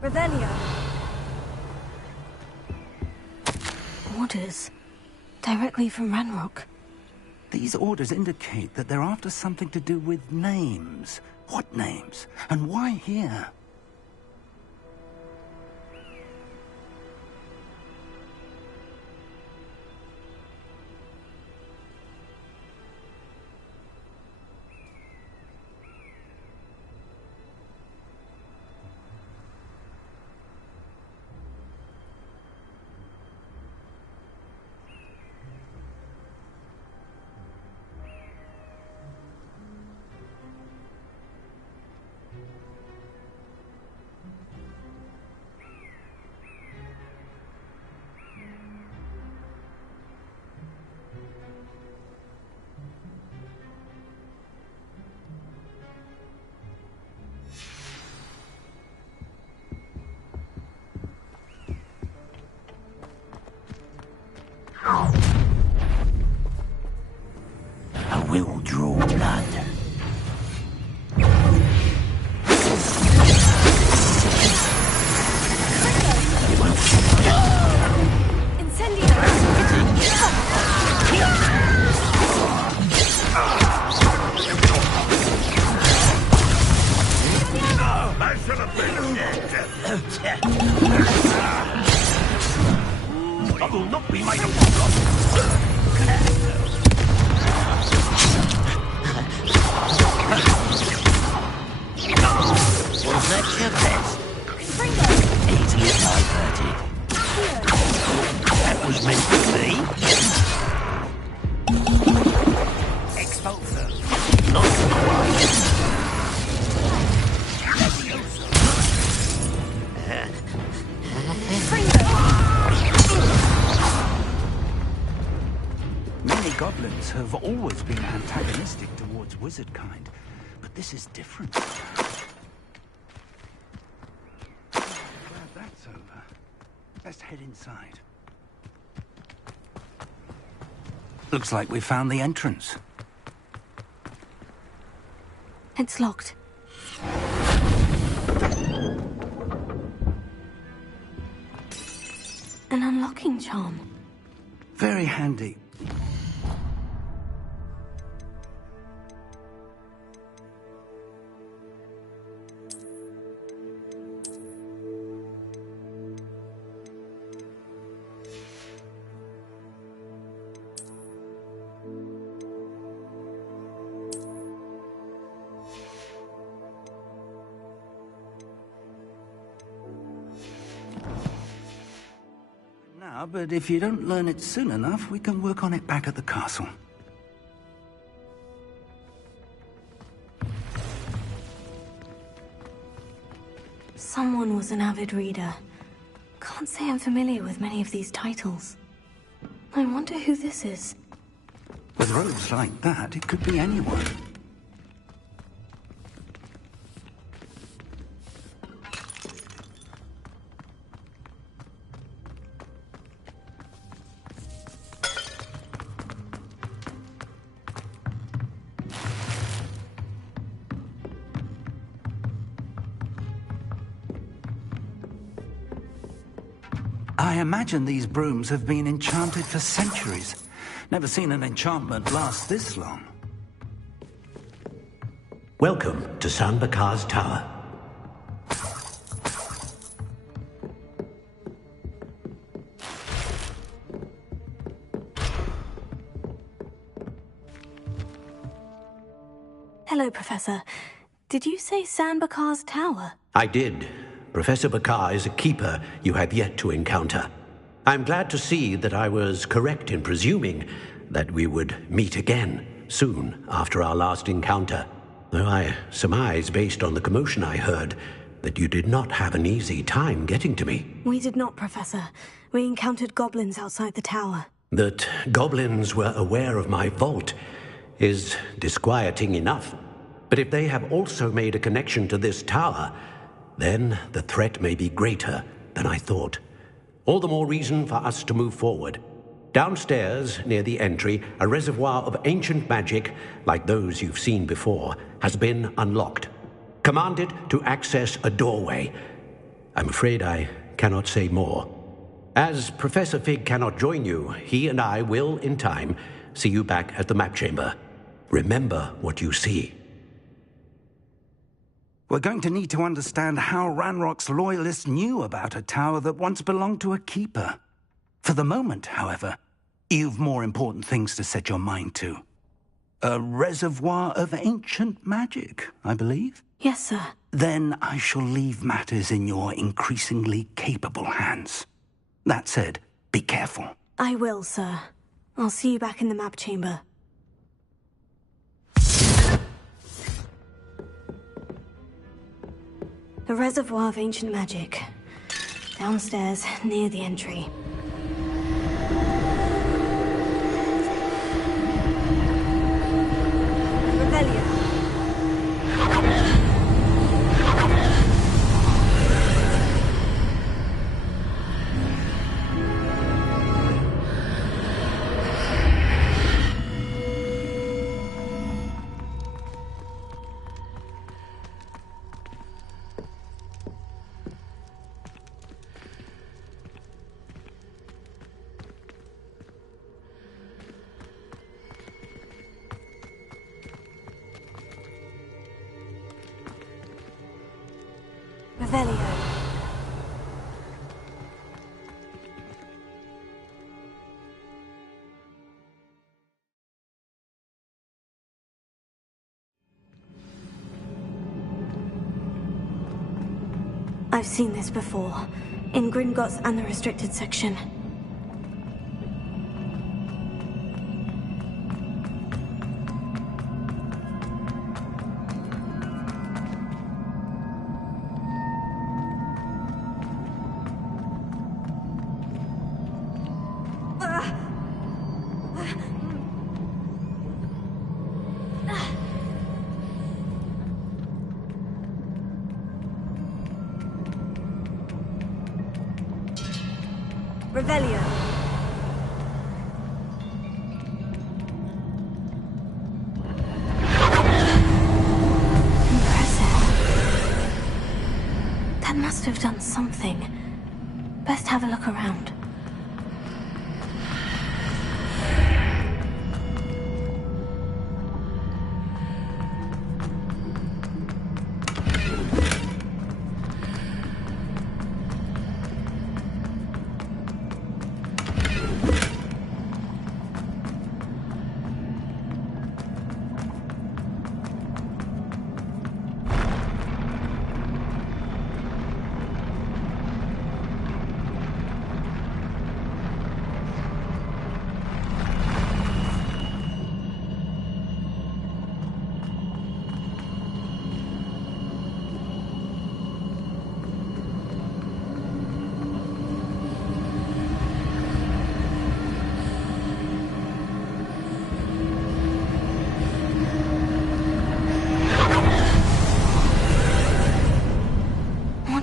Revelio, Orders. Directly from Ranrock. These orders indicate that they're after something to do with names. What names? And why here? I will draw blood. I should have been dead. I will not be made a Was that your best? Easily diverted. That was meant to be. Expulsor. Not quite. Many goblins have always been antagonistic towards wizard kind, but this is different. Glad that's over. Let's head inside. Looks like we found the entrance. It's locked. An unlocking charm. Very handy. But if you don't learn it soon enough, we can work on it back at the castle. Someone was an avid reader. Can't say I'm familiar with many of these titles. I wonder who this is. With robes like that, it could be anyone. I imagine these brooms have been enchanted for centuries. Never seen an enchantment last this long. Welcome to San Bakar's Tower. Hello, Professor. Did you say San Bakar's Tower? I did. Professor Bakar is a keeper you have yet to encounter. I'm glad to see that I was correct in presuming that we would meet again soon after our last encounter, though I surmise, based on the commotion I heard, that you did not have an easy time getting to me. We did not, Professor. We encountered goblins outside the tower. That goblins were aware of my vault is disquieting enough. But if they have also made a connection to this tower, then the threat may be greater than I thought. All the more reason for us to move forward. Downstairs, near the entry, a reservoir of ancient magic, like those you've seen before, has been unlocked. Commanded to access a doorway. I'm afraid I cannot say more. As Professor Fig cannot join you, he and I will, in time, see you back at the map chamber. Remember what you see. We're going to need to understand how Ranrock's loyalists knew about a tower that once belonged to a keeper. For the moment, however, you've more important things to set your mind to. A reservoir of ancient magic, I believe? Yes, sir. Then I shall leave matters in your increasingly capable hands. That said, be careful. I will, sir. I'll see you back in the map chamber. The reservoir of ancient magic. Downstairs, near the entry. Revelio. Revelio. I've seen this before, in Gringotts and the restricted section. Revelio. Impressive. That must have done something. Best have a look around.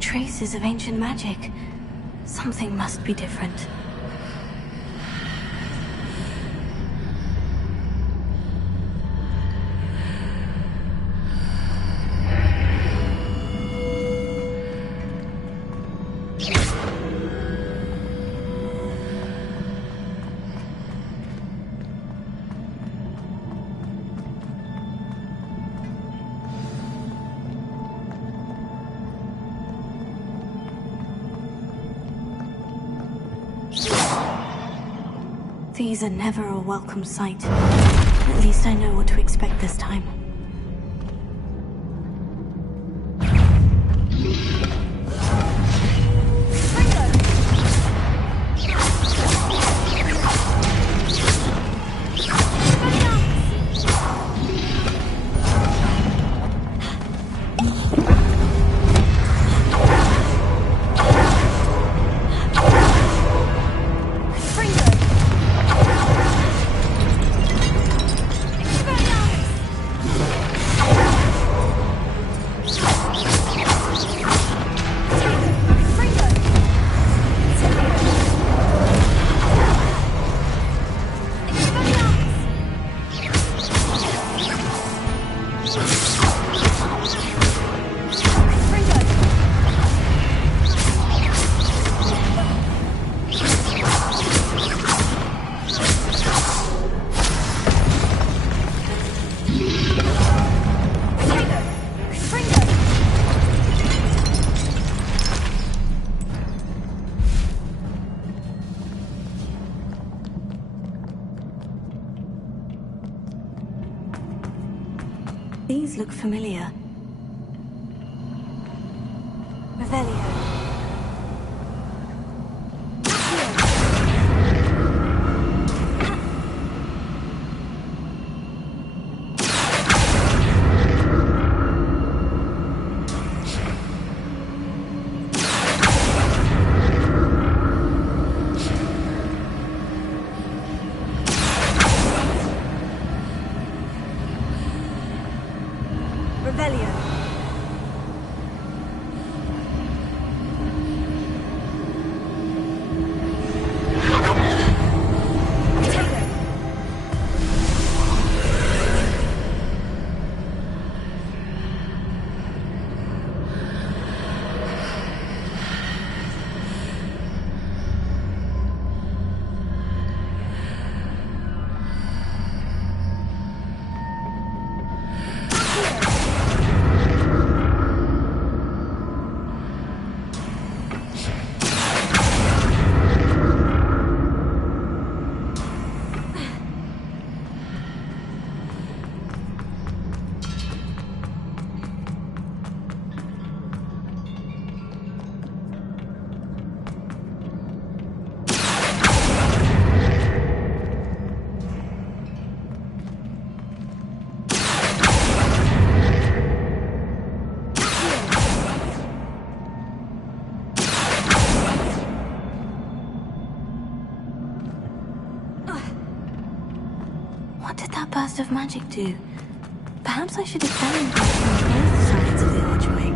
Traces of ancient magic. Something must be different. These are never a welcome sight. At least I know what to expect this time. These look familiar. Revelio. What did that burst of magic do? Perhaps I should examine them from both sides of the archway.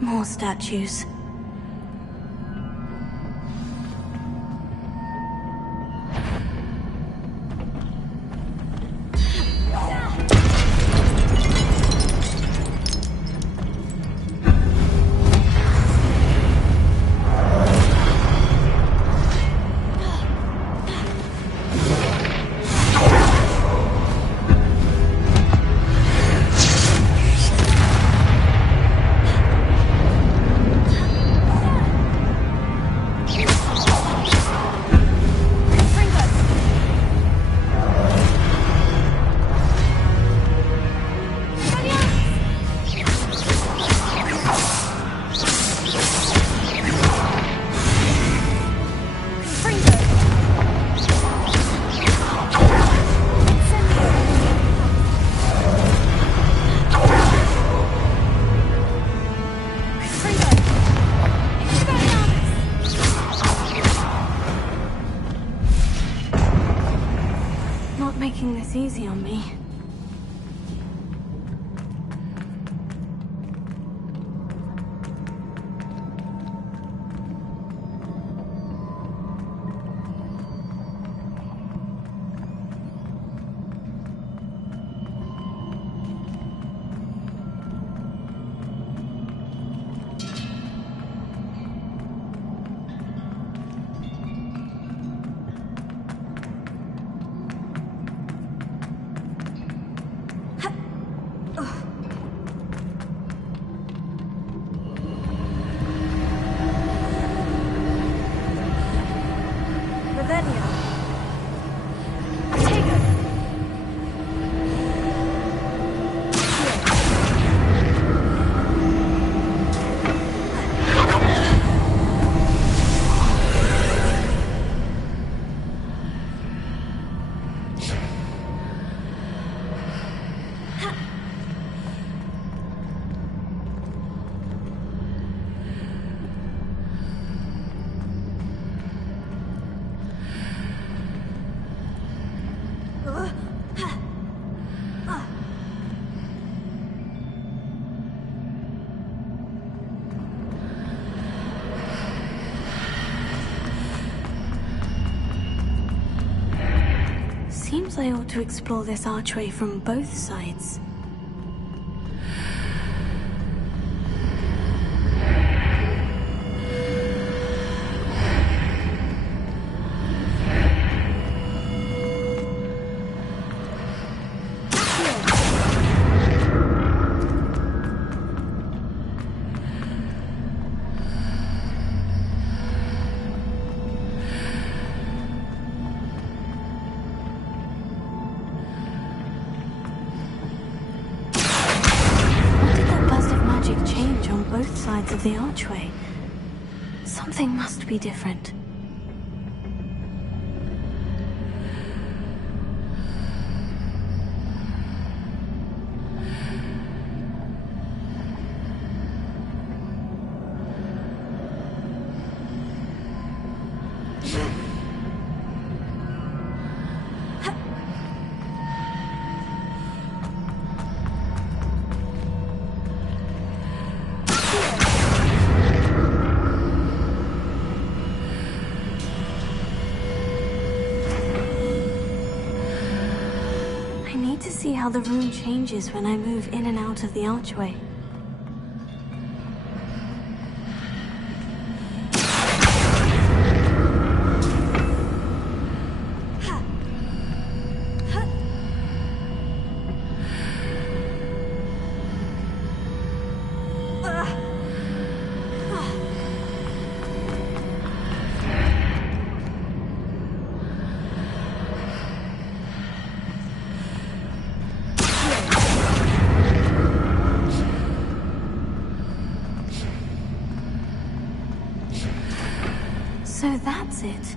More statues. I ought to explore this archway from both sides. Both sides of the archway. Something must be different. See how the room changes when I move in and out of the archway. So that's it.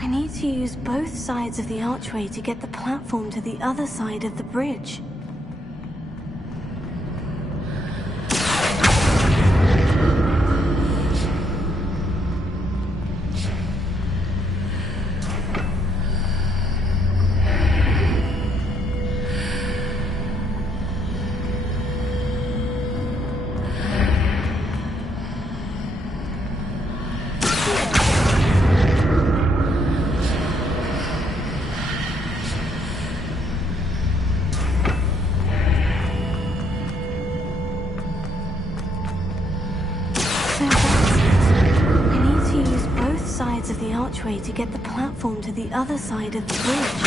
I need to use both sides of the archway to get the platform to the other side of the bridge. Of the archway to get the platform to the other side of the bridge.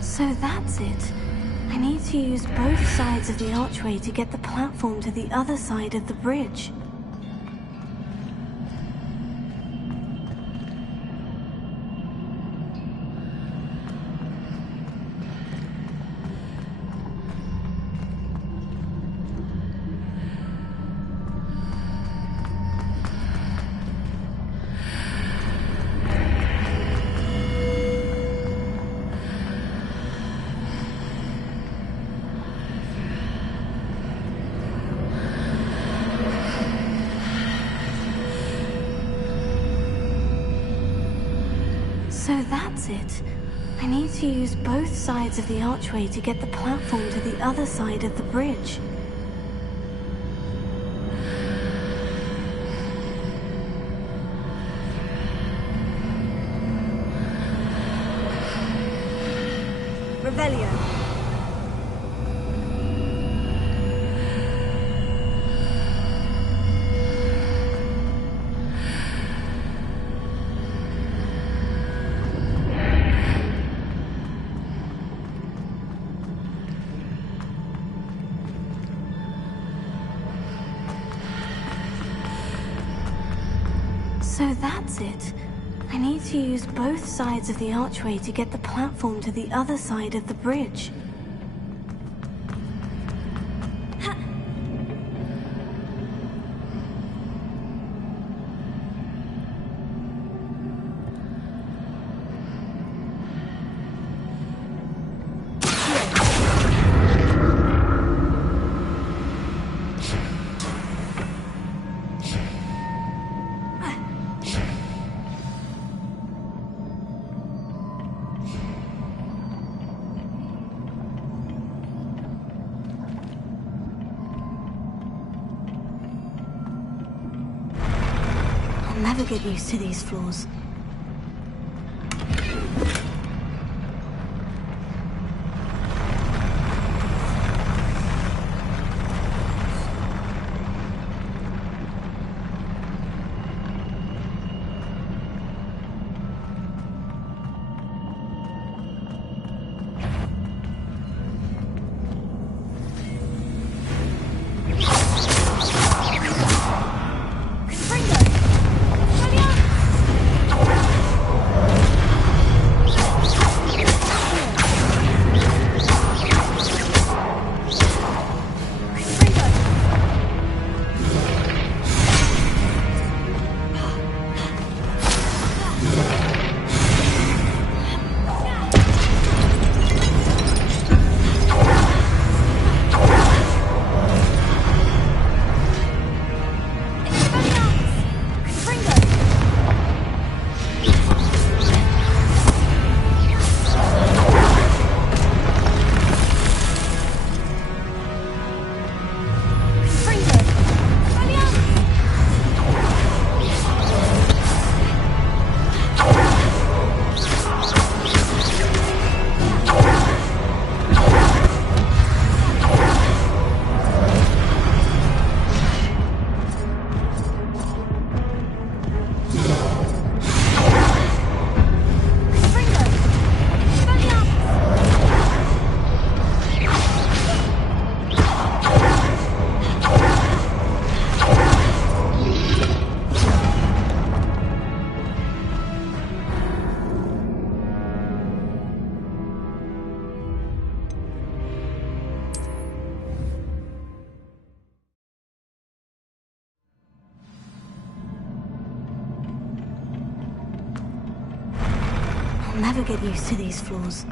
So that's it. I need to use both sides of the archway to get the platform to the other side of the bridge. So that's it. I need to use both sides of the archway to get the platform to the other side of the bridge. Revelio. So that's it. I need to use both sides of the archway to get the platform to the other side of the bridge. never get used to these floors. I'll never get used to these floors.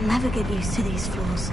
I'll never get used to these floors.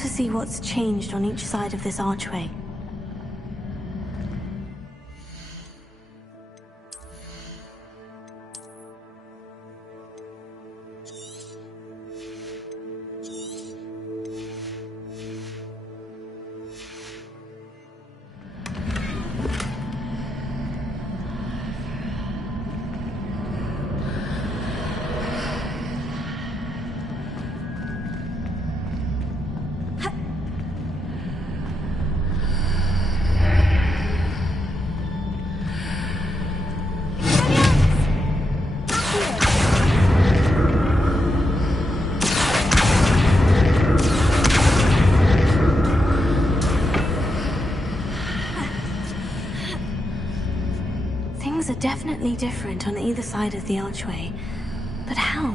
to see what's changed on each side of this archway. Things are definitely different on either side of the archway. But how?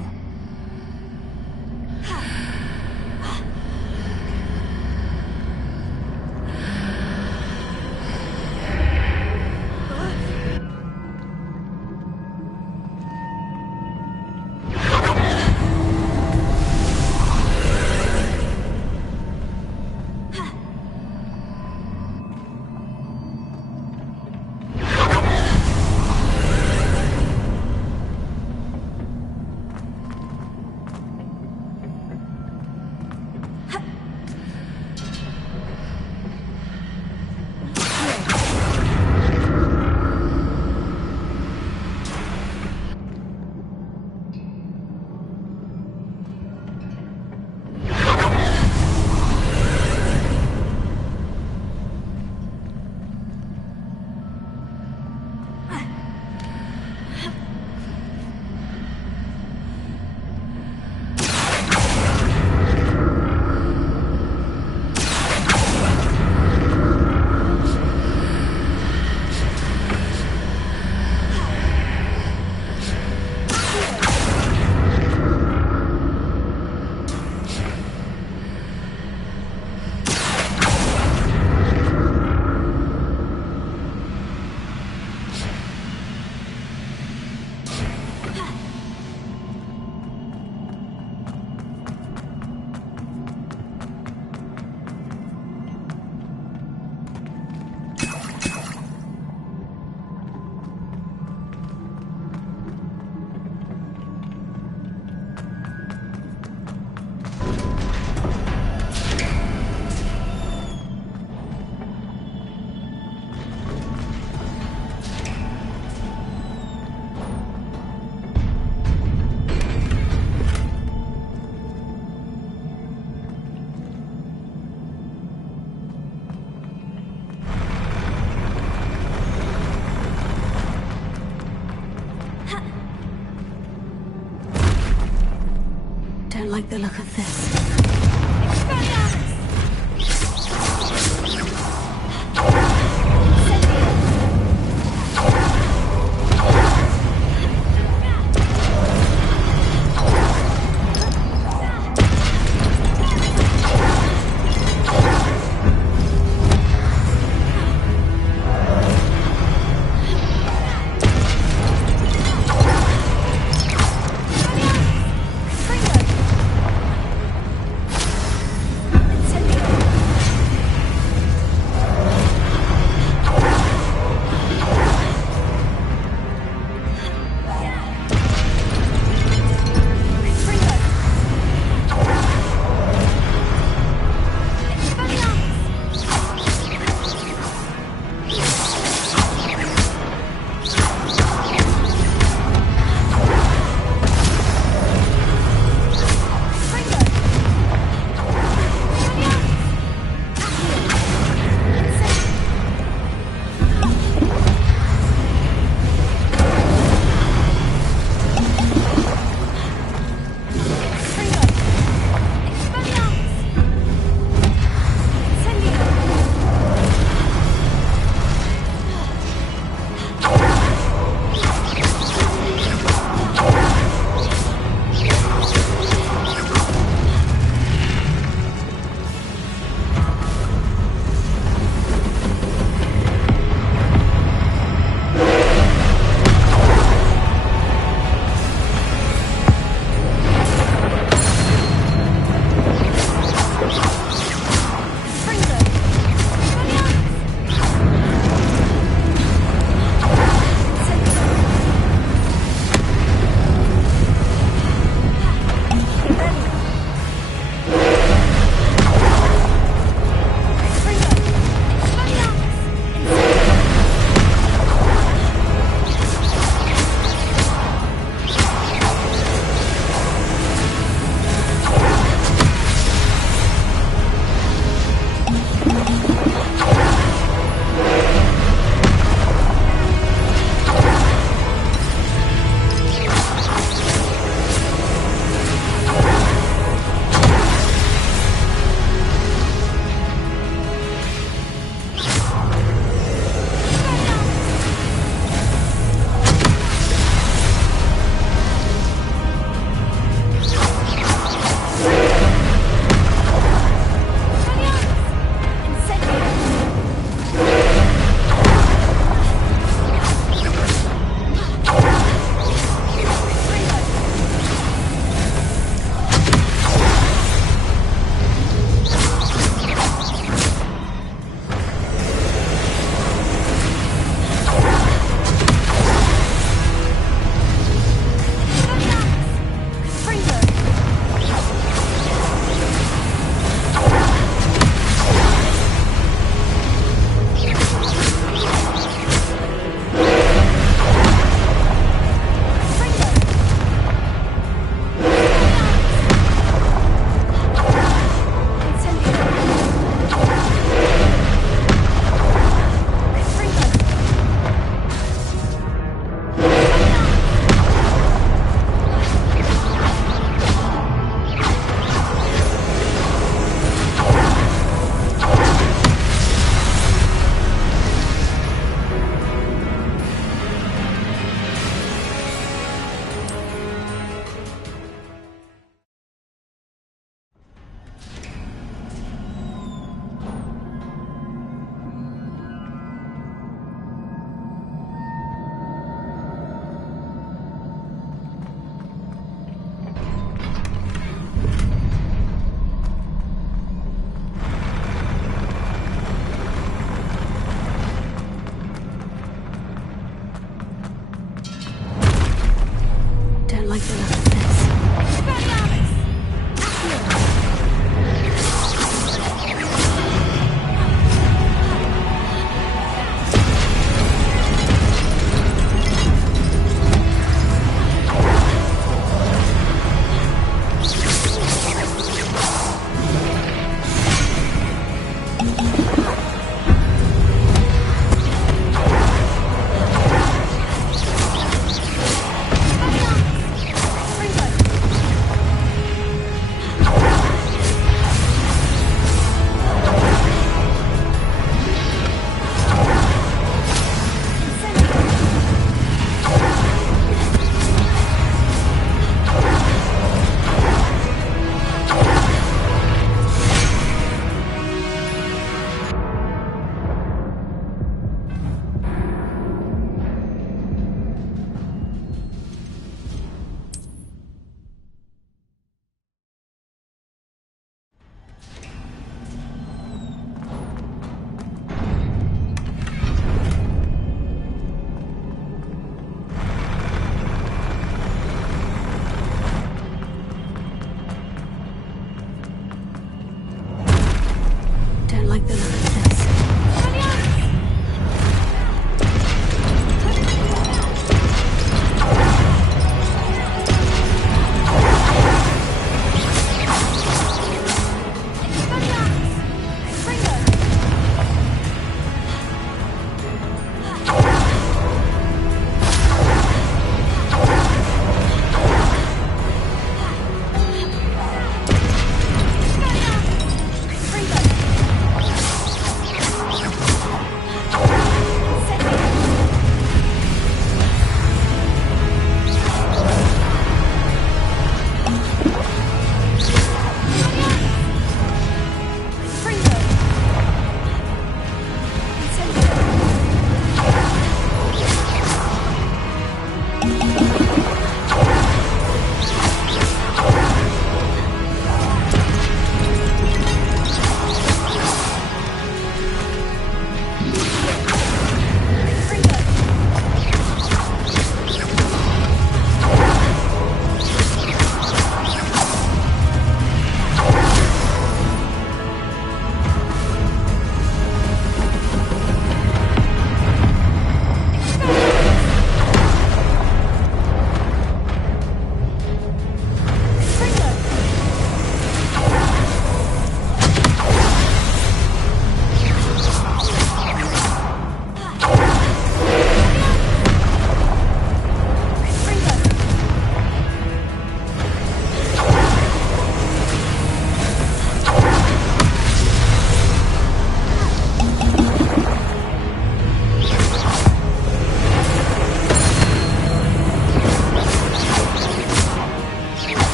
Don't like the look of this.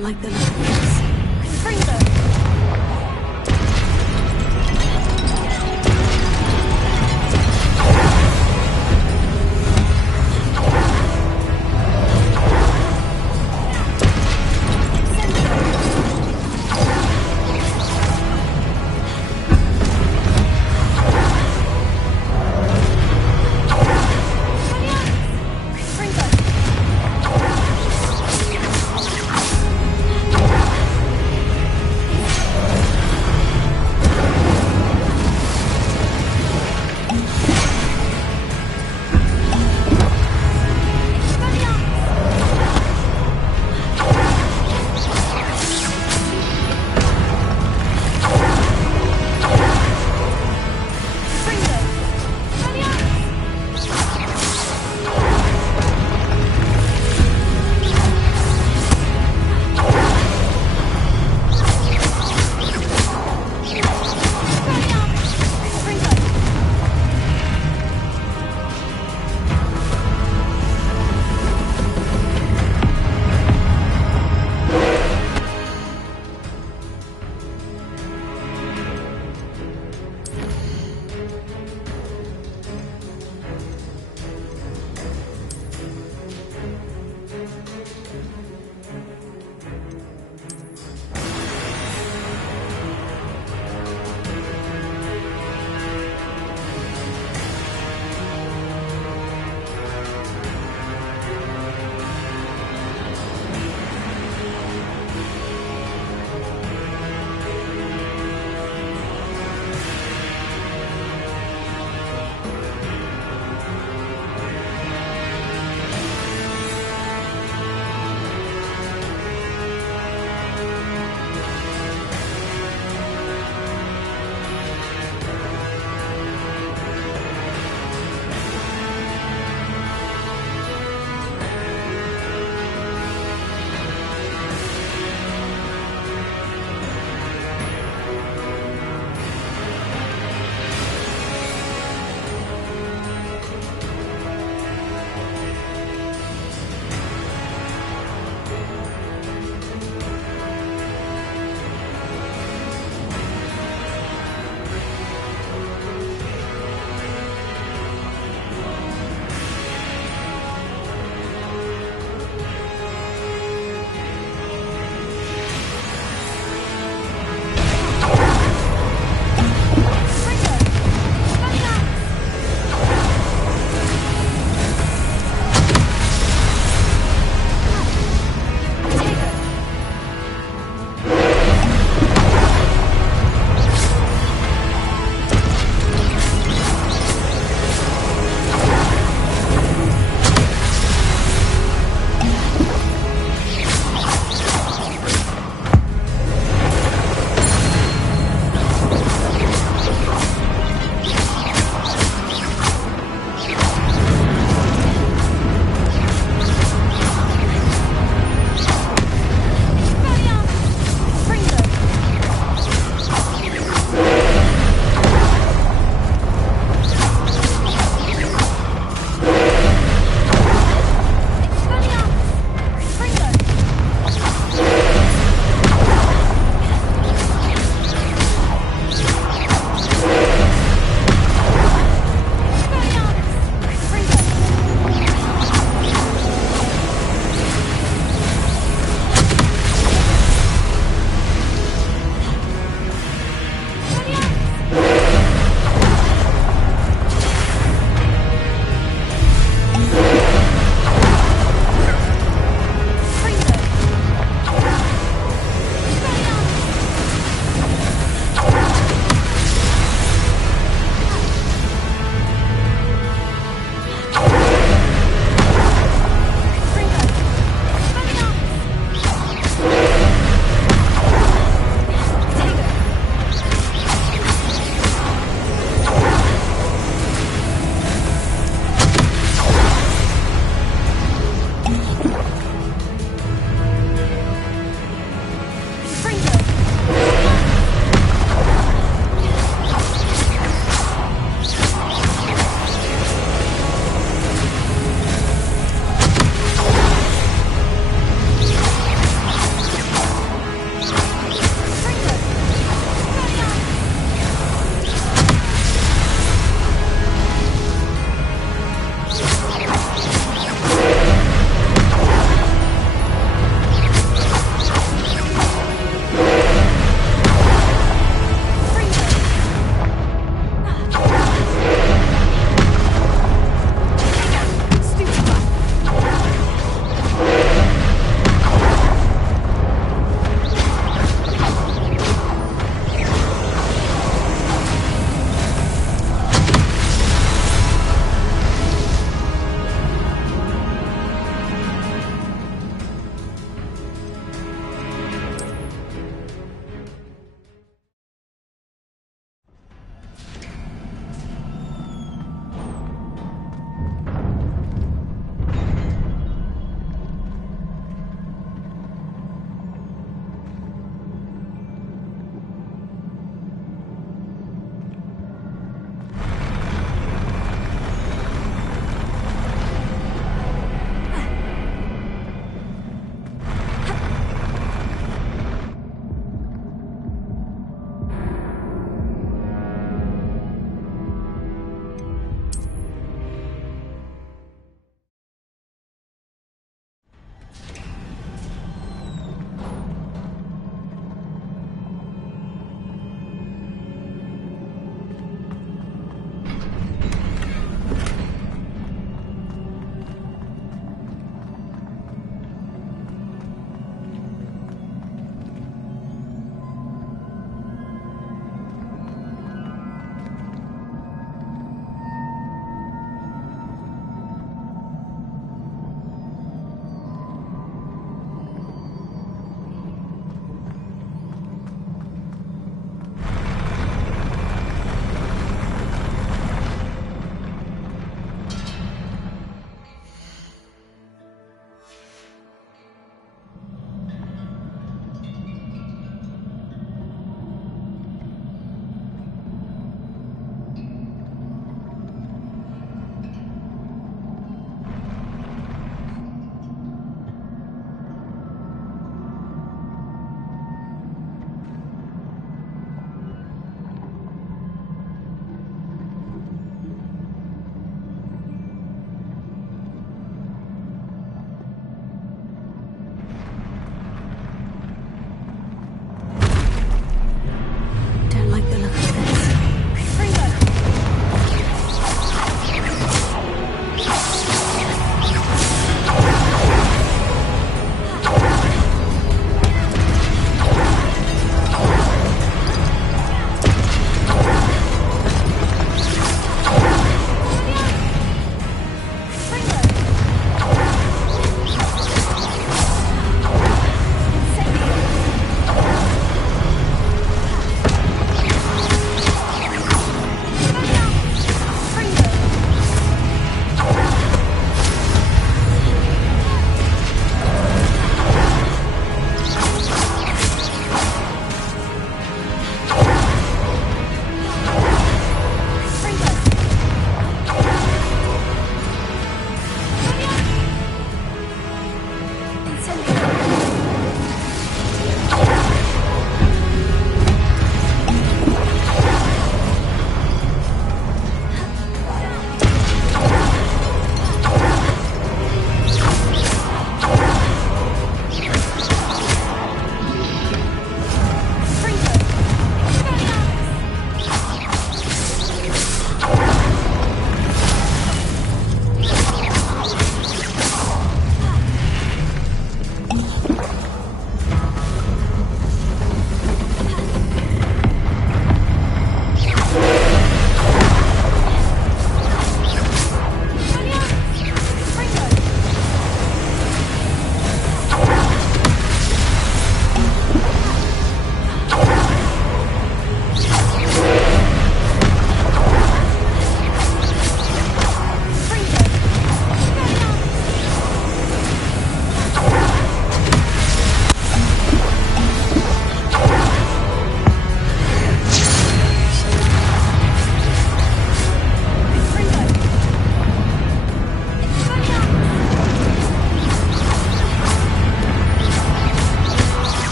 don't like the look of this.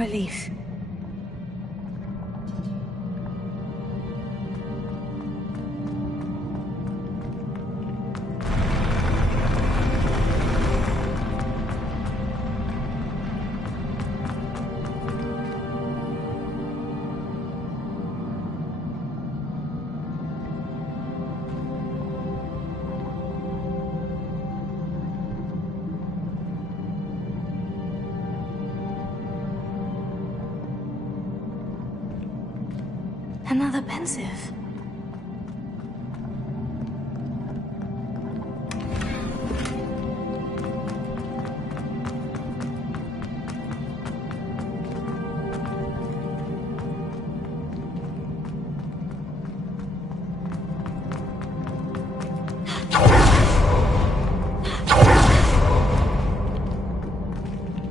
relief. Another pensive.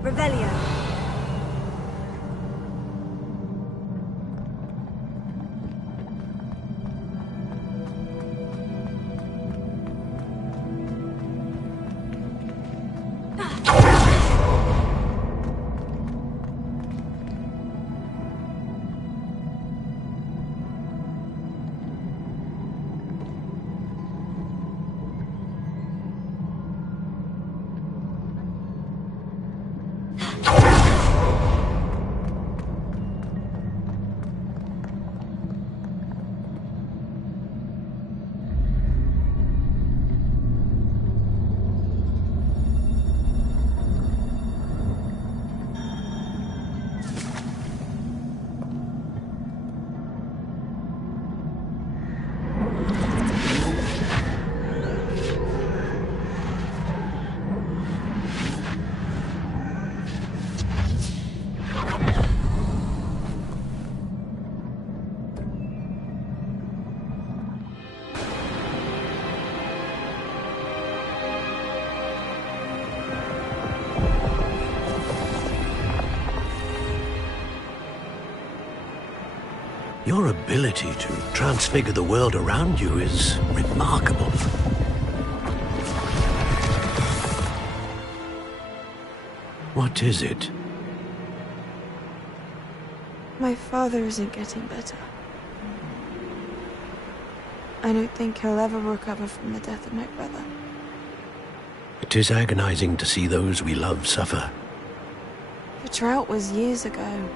Revelio. Your ability to transfigure the world around you is remarkable. What is it? My father isn't getting better. I don't think he'll ever recover from the death of my brother. It is agonizing to see those we love suffer. The drought was years ago,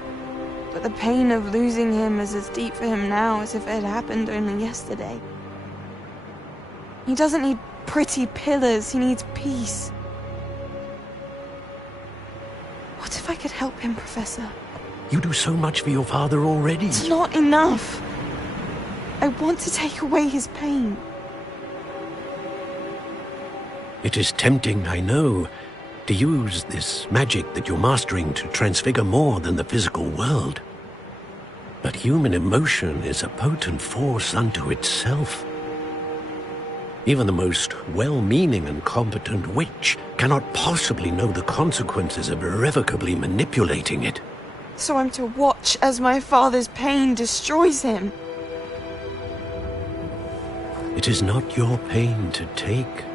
but the pain of losing him is as deep for him now as if it had happened only yesterday. He doesn't need pretty pillars, he needs peace. What if I could help him, Professor? You do so much for your father already. It's not enough. I want to take away his pain. It is tempting, I know, to use this magic that you're mastering to transfigure more than the physical world. But human emotion is a potent force unto itself. Even the most well-meaning and competent witch cannot possibly know the consequences of irrevocably manipulating it. So I'm to watch as my father's pain destroys him. It is not your pain to take.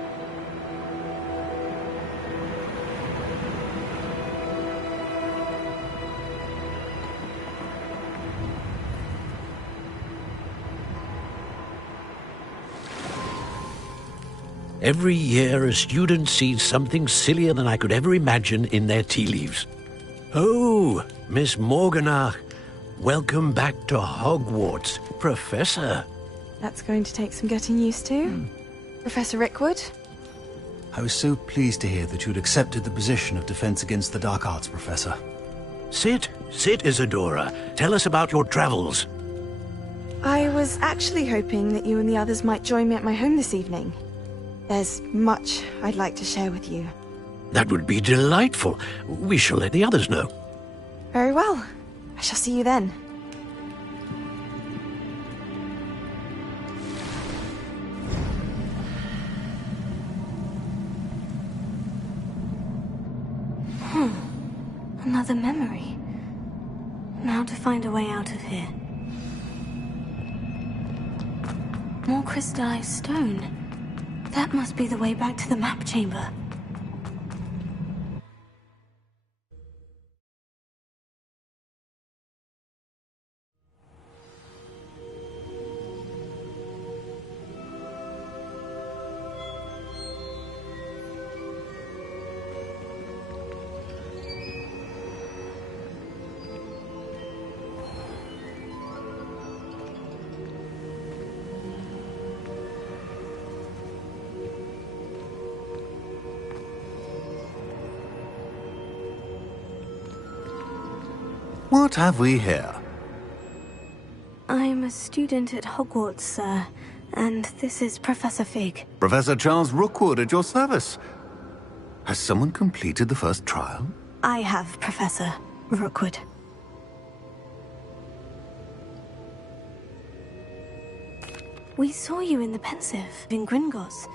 Every year, a student sees something sillier than I could ever imagine in their tea leaves. Oh, Miss Morganach, welcome back to Hogwarts, Professor. That's going to take some getting used to. Professor Rickwood? I was so pleased to hear that you'd accepted the position of Defense Against the Dark Arts, Professor. Sit, Isadora. Tell us about your travels. I was actually hoping that you and the others might join me at my home this evening. There's much I'd like to share with you. That would be delightful. We shall let the others know. Very well. I shall see you then. Another memory. Now to find a way out of here. More crystallized stone. That must be the way back to the map chamber. What have we here? I'm a student at Hogwarts, sir, and this is Professor Fig. Professor Charles Rookwood at your service. Has someone completed the first trial? I have, Professor Rookwood. We saw you in the Pensive in Gringotts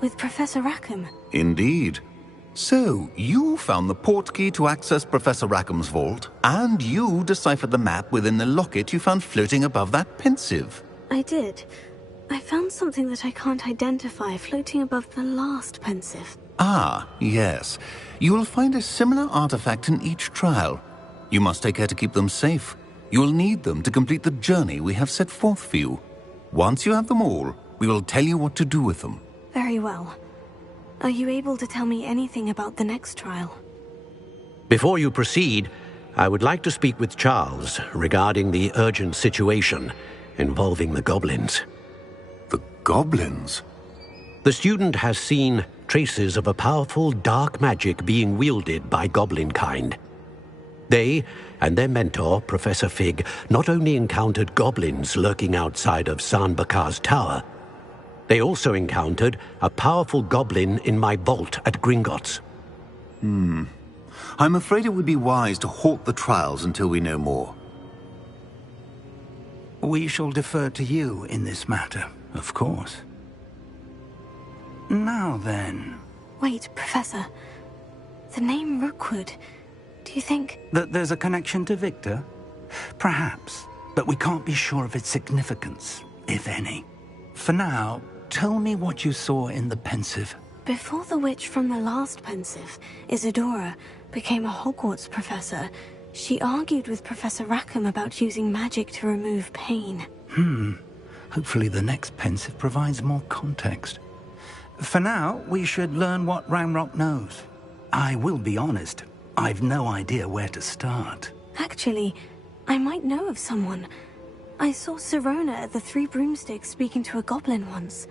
with Professor Rackham. Indeed. So, you found the portkey to access Professor Rackham's vault, and you deciphered the map within the locket you found floating above that Pensive. I did. I found something that I can't identify floating above the last Pensive. Ah, yes. You will find a similar artifact in each trial. You must take care to keep them safe. You will need them to complete the journey we have set forth for you. Once you have them all, we will tell you what to do with them. Very well. Are you able to tell me anything about the next trial? Before you proceed, I would like to speak with Charles regarding the urgent situation involving the goblins. The goblins? The student has seen traces of a powerful dark magic being wielded by goblin kind. They and their mentor, Professor Fig, not only encountered goblins lurking outside of Sanbakar's tower, they also encountered a powerful goblin in my vault at Gringotts. I'm afraid it would be wise to halt the trials until we know more. We shall defer to you in this matter, of course. Now then... Wait, Professor. The name Rookwood. Do you think... that there's a connection to Victor? Perhaps, but we can't be sure of its significance, if any. For now, tell me what you saw in the Pensive. Before the witch from the last Pensive, Isadora, became a Hogwarts professor, she argued with Professor Rackham about using magic to remove pain. Hopefully the next Pensive provides more context. For now, we should learn what Ranrock knows. I will be honest, I've no idea where to start. Actually, I might know of someone. I saw Sirona at the Three Broomsticks speaking to a goblin once.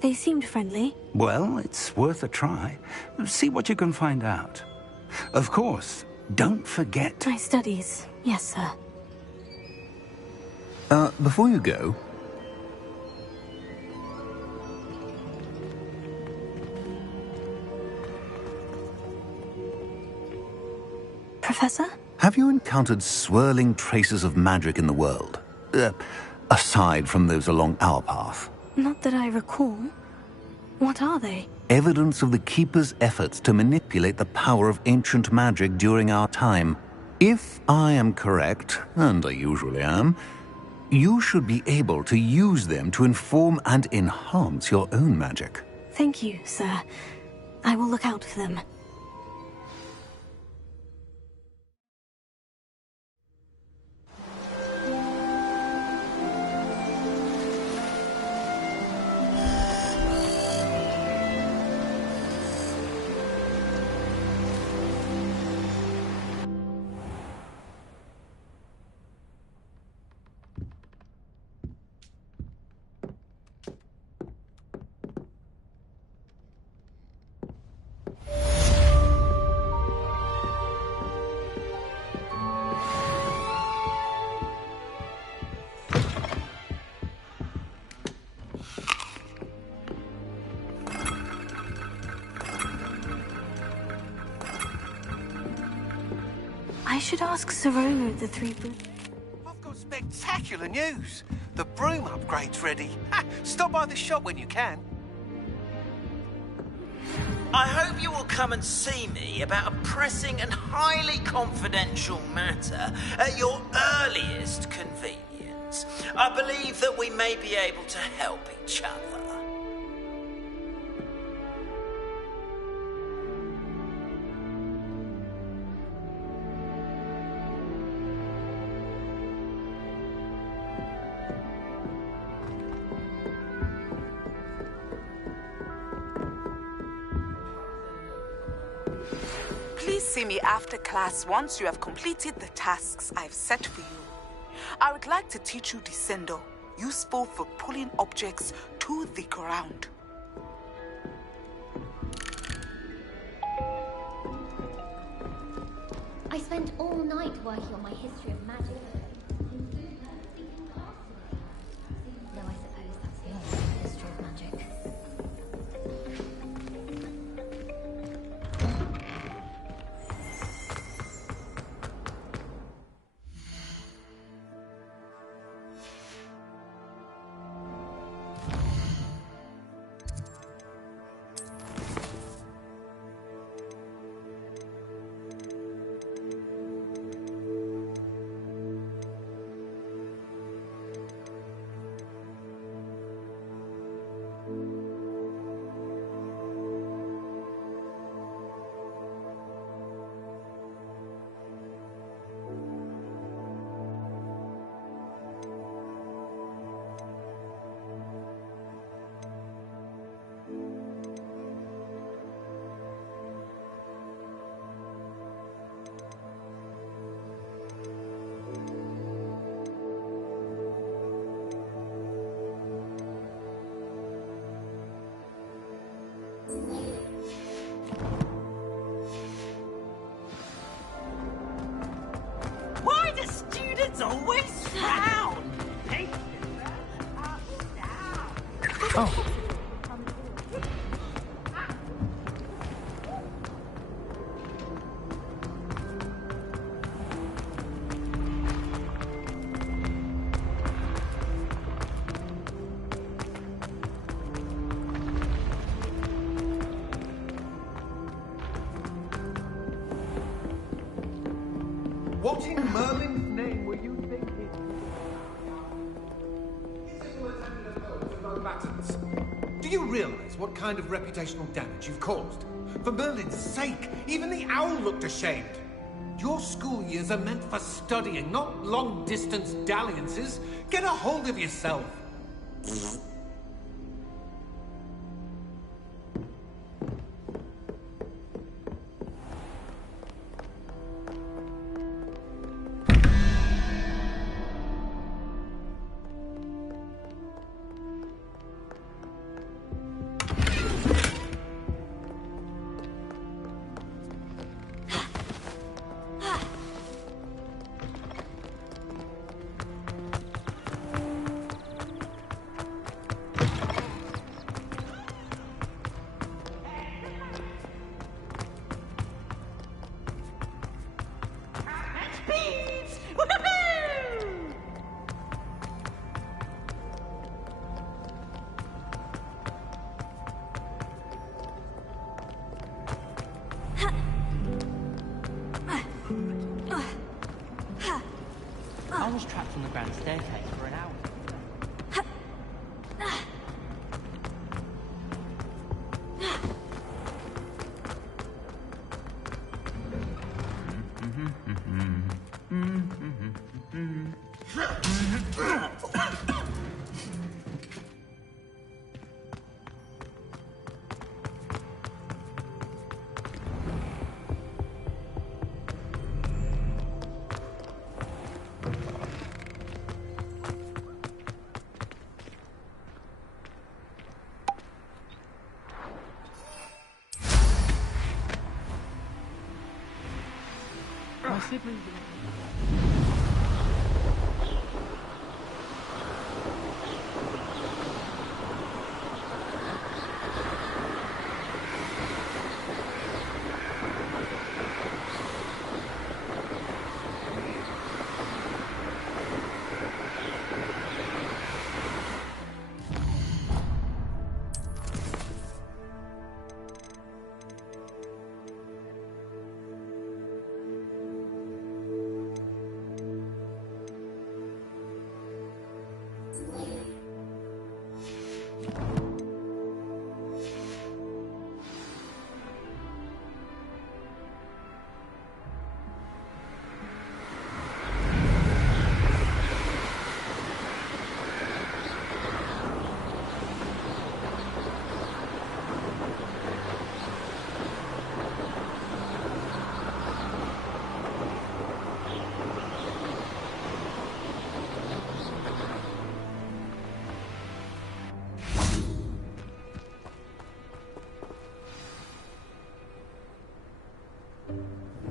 They seemed friendly. Well, it's worth a try. See what you can find out. Of course, don't forget... My studies. Yes, sir. Before you go... Professor? Have you encountered swirling traces of magic in the world? Aside from those along our path? Not that I recall. What are they? Evidence of the Keeper's efforts to manipulate the power of ancient magic during our time. If I am correct, and I usually am, you should be able to use them to inform and enhance your own magic. Thank you, sir. I will look out for them. I should ask Sirona the Three Broomsticks. I've got spectacular news. The broom upgrade's ready. Stop by the shop when you can. I hope you will come and see me about a pressing and highly confidential matter at your earliest convenience. I believe that we may be able to help each other. Please see me after class once you have completed the tasks I've set for you. I would like to teach you Descendo, useful for pulling objects to the ground. I spent all night working on my history of magic. No, I suppose that's the only history of magic. Why do students always frown? Oh. What in Merlin's name were you thinking? Battens. Do you realise what kind of reputational damage you've caused? For Merlin's sake, even the owl looked ashamed. Your school years are meant for studying, not long-distance dalliances. Get a hold of yourself. I was trapped on the grand staircase for an hour. My siblings.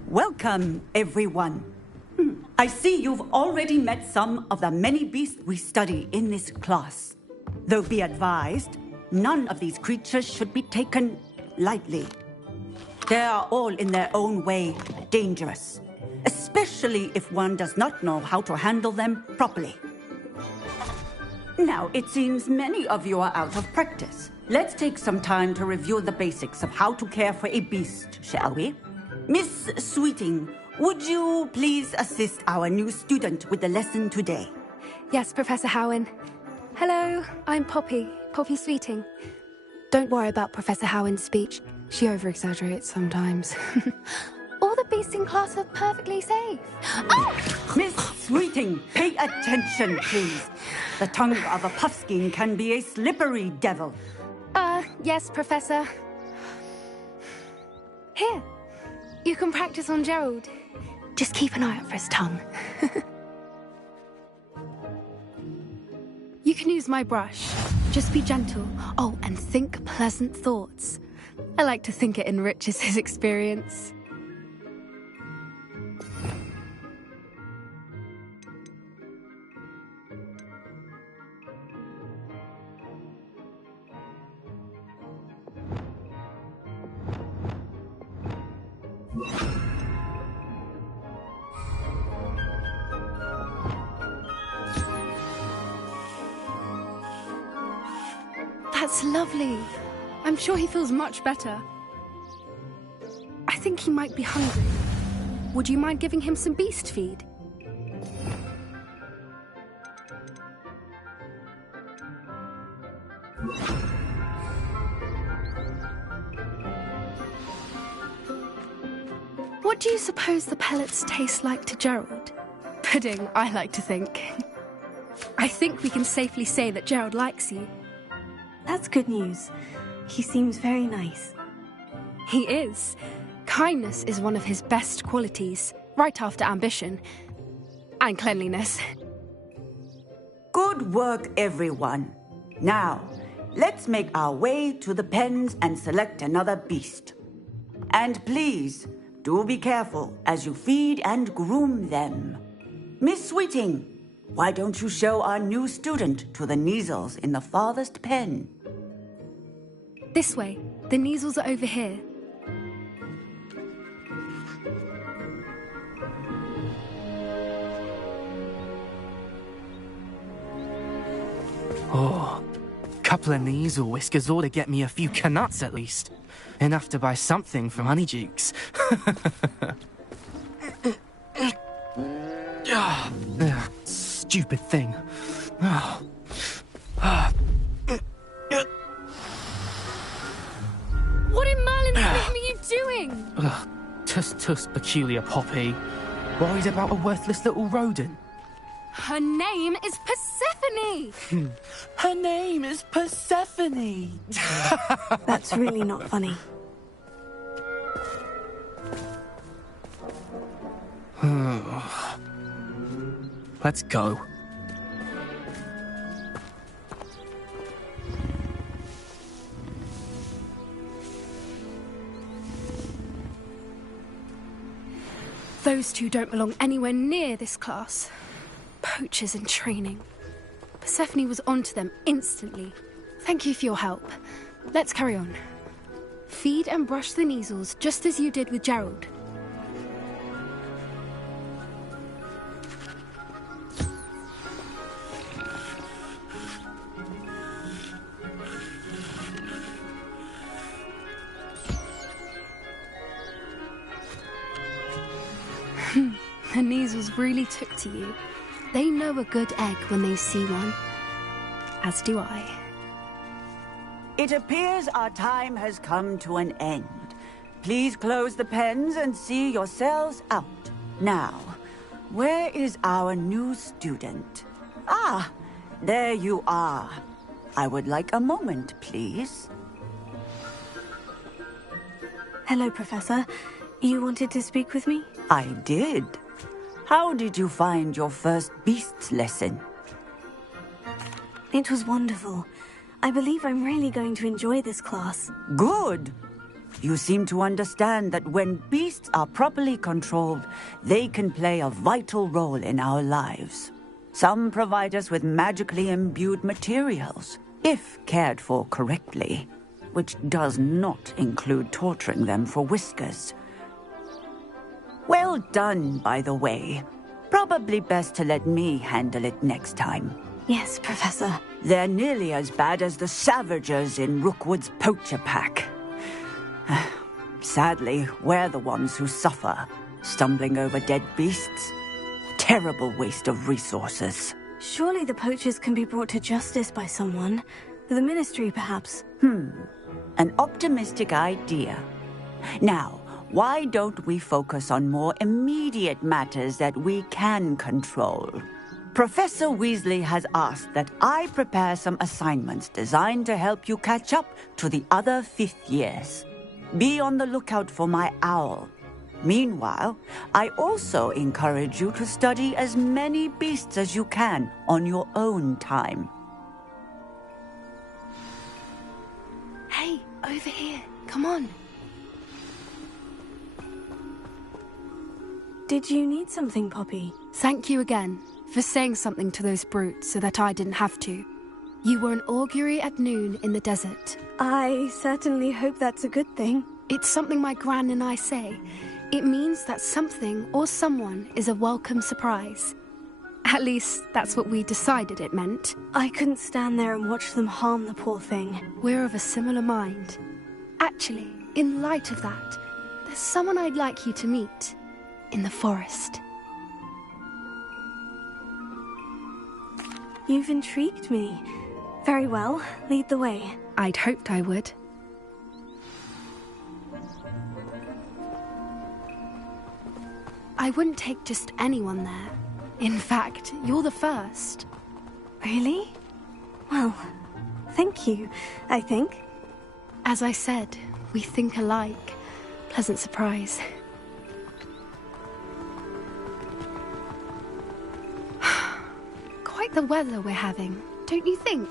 Welcome, everyone. I see you've already met some of the many beasts we study in this class. Though be advised, none of these creatures should be taken lightly. They are all in their own way dangerous, especially if one does not know how to handle them properly. Now, it seems many of you are out of practice. Let's take some time to review the basics of how to care for a beast, shall we? Miss Sweeting, would you please assist our new student with the lesson today? Yes, Professor Howen. Hello, I'm Poppy Sweeting. Don't worry about Professor Howen's speech. She over-exaggerates sometimes. All the beasts in class are perfectly safe. Oh! Miss Sweeting, pay attention, please. The tongue of a puffskein can be a slippery devil. Yes, Professor. Here, you can practice on Gerald. Just keep an eye out for his tongue. You can use my brush. Just be gentle. Oh, and think pleasant thoughts. I like to think it enriches his experience. That's lovely. I'm sure he feels much better. I think he might be hungry. Would you mind giving him some beast feed? What do you suppose the pellets taste like to Gerald? Pudding, I like to think. I think we can safely say that Gerald likes you. That's good news. He seems very nice. He is. Kindness is one of his best qualities, right after ambition. And cleanliness. Good work, everyone. Now, let's make our way to the pens and select another beast. And please, do be careful as you feed and groom them. Miss Sweeting, why don't you show our new student to the Neasels in the farthest pen? This way. The Neasels are over here. Oh, couple of Neasel whiskers ought to get me a few canuts at least. Enough to buy something from Honeydukes. Stupid thing. What in Merlin's name are you doing? Tuss, peculiar Poppy. Worried about a worthless little rodent? Her name is Persephone! Her name is Persephone! That's really not funny. Let's go. Those two don't belong anywhere near this class. Poachers in training. Persephone was onto them instantly. Thank you for your help. Let's carry on. Feed and brush the Neasels just as you did with Gerald. The Neasels really took to you. They know a good egg when they see one. As do I. It appears our time has come to an end. Please close the pens and see yourselves out. Now, where is our new student? Ah, there you are. I would like a moment, please. Hello, Professor. You wanted to speak with me? I did. How did you find your first beasts lesson? It was wonderful. I believe I'm really going to enjoy this class. Good. You seem to understand that when beasts are properly controlled, they can play a vital role in our lives. Some provide us with magically imbued materials, if cared for correctly, which does not include torturing them for whiskers. Well done, by the way. Probably best to let me handle it next time. Yes, Professor. They're nearly as bad as the Savagers in Rookwood's poacher pack. Sadly, we're the ones who suffer, stumbling over dead beasts. Terrible waste of resources. Surely the poachers can be brought to justice by someone. The Ministry, perhaps. An optimistic idea. Now, why don't we focus on more immediate matters that we can control? Professor Weasley has asked that I prepare some assignments designed to help you catch up to the other 5th years. Be on the lookout for my owl. Meanwhile, I also encourage you to study as many beasts as you can on your own time. Hey, over here. Come on. Did you need something, Poppy? Thank you again for saying something to those brutes so that I didn't have to. You were an augury at noon in the desert. I certainly hope that's a good thing. It's something my gran and I say. It means that something or someone is a welcome surprise. At least, that's what we decided it meant. I couldn't stand there and watch them harm the poor thing. We're of a similar mind. Actually, in light of that, there's someone I'd like you to meet. In the forest. You've intrigued me. Very well, lead the way. I'd hoped I would. I wouldn't take just anyone there. In fact, you're the first. Really? Well, thank you, I think. As I said, we think alike. Pleasant surprise. Quite the weather we're having, don't you think?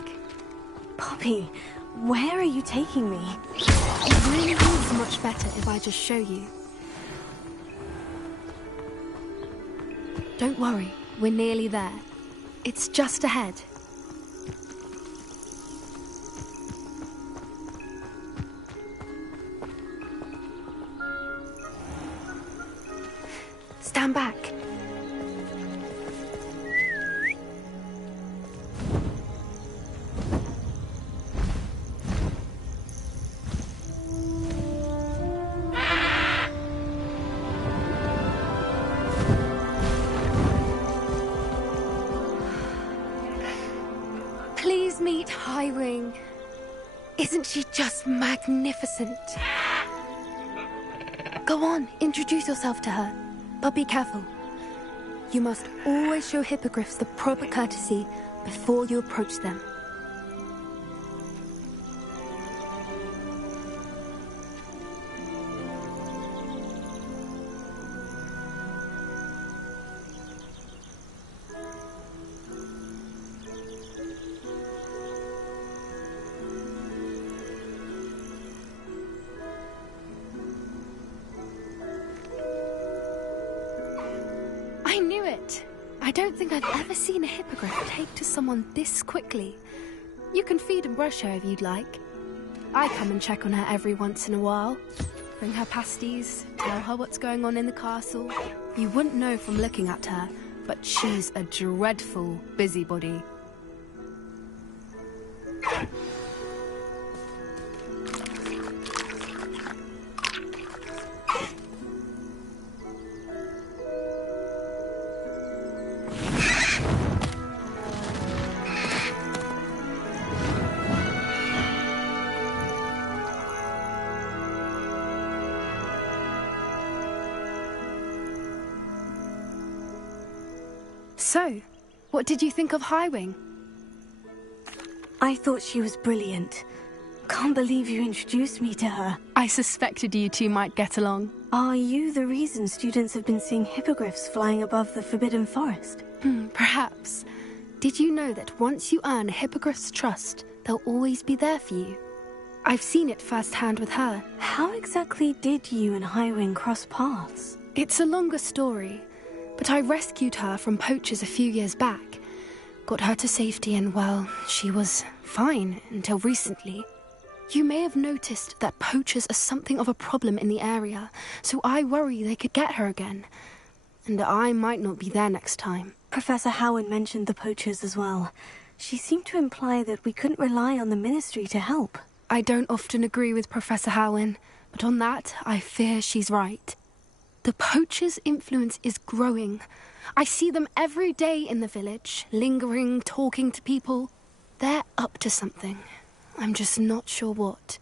Poppy, where are you taking me? It really is much better if I just show you. Don't worry, we're nearly there. It's just ahead. Stand back. Please meet Highwing. Isn't she just magnificent? Go on, introduce yourself to her. But be careful. You must always show hippogriffs the proper courtesy before you approach them. I knew it! I don't think I've ever seen a hippogriff take to someone this quickly. You can feed and brush her if you'd like. I come and check on her every once in a while. Bring her pasties, tell her what's going on in the castle. You wouldn't know from looking at her, but she's a dreadful busybody. So, what did you think of Highwing? I thought she was brilliant. Can't believe you introduced me to her. I suspected you two might get along. Are you the reason students have been seeing hippogriffs flying above the Forbidden Forest? Perhaps. Did you know that once you earn a hippogriff's trust, they'll always be there for you? I've seen it firsthand with her. How exactly did you and Highwing cross paths? It's a longer story, but I rescued her from poachers a few years back. Got her to safety and, well, she was fine until recently. You may have noticed that poachers are something of a problem in the area, so I worry they could get her again. And I might not be there next time. Professor Howard mentioned the poachers as well. She seemed to imply that we couldn't rely on the Ministry to help. I don't often agree with Professor Howin, but on that, I fear she's right. The poachers' influence is growing. I see them every day in the village, lingering, talking to people. They're up to something. I'm just not sure what.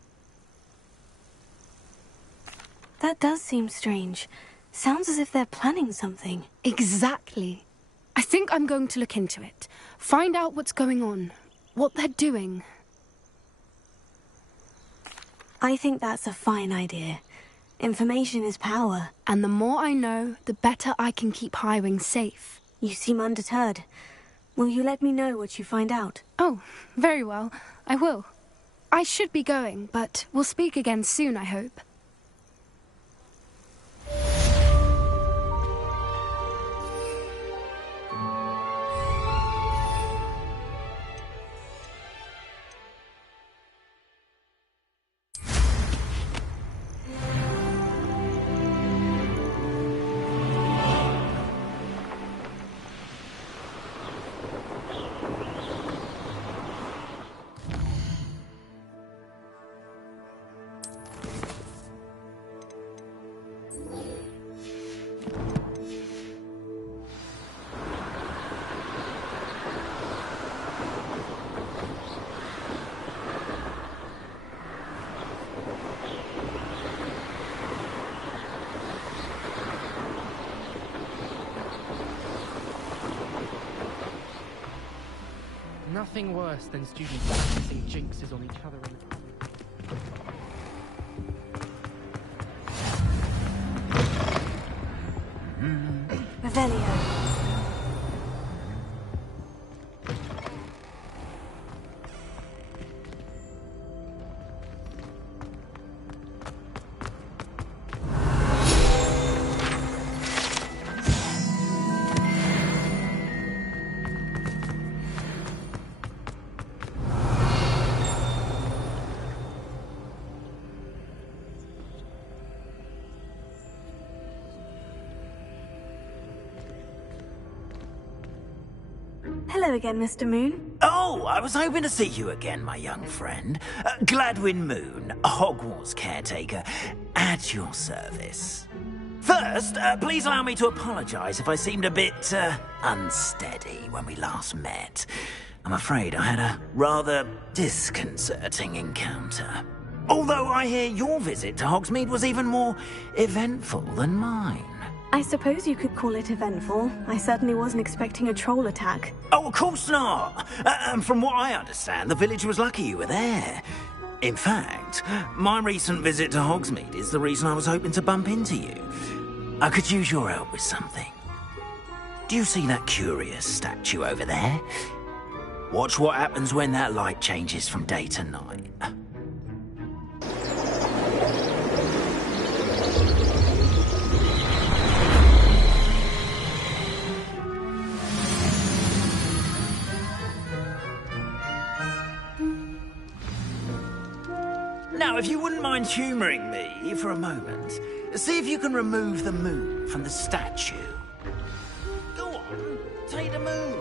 That does seem strange. Sounds as if they're planning something. Exactly. I think I'm going to look into it. Find out what's going on. What they're doing. I think that's a fine idea. Information is power. And the more I know, the better I can keep Highwing safe. You seem undeterred. Will you let me know what you find out? Oh, very well. I will. I should be going, but we'll speak again soon, I hope. Nothing worse than students practicing jinxes on each other in the Revelio. Hello again, Mr. Moon. Oh, I was hoping to see you again, my young friend. Gladwin Moon, Hogwarts caretaker, at your service. First, please allow me to apologize if I seemed a bit, unsteady when we last met. I'm afraid I had a rather disconcerting encounter. Although I hear your visit to Hogsmeade was even more eventful than mine. I suppose you could call it eventful. I certainly wasn't expecting a troll attack. Oh, of course not! And from what I understand, the village was lucky you were there. In fact, my recent visit to Hogsmeade is the reason I was hoping to bump into you. I could use your help with something. Do you see that curious statue over there? Watch what happens when that light changes from day to night. Now, if you wouldn't mind humouring me for a moment, see if you can remove the moon from the statue. Go on, take the moon.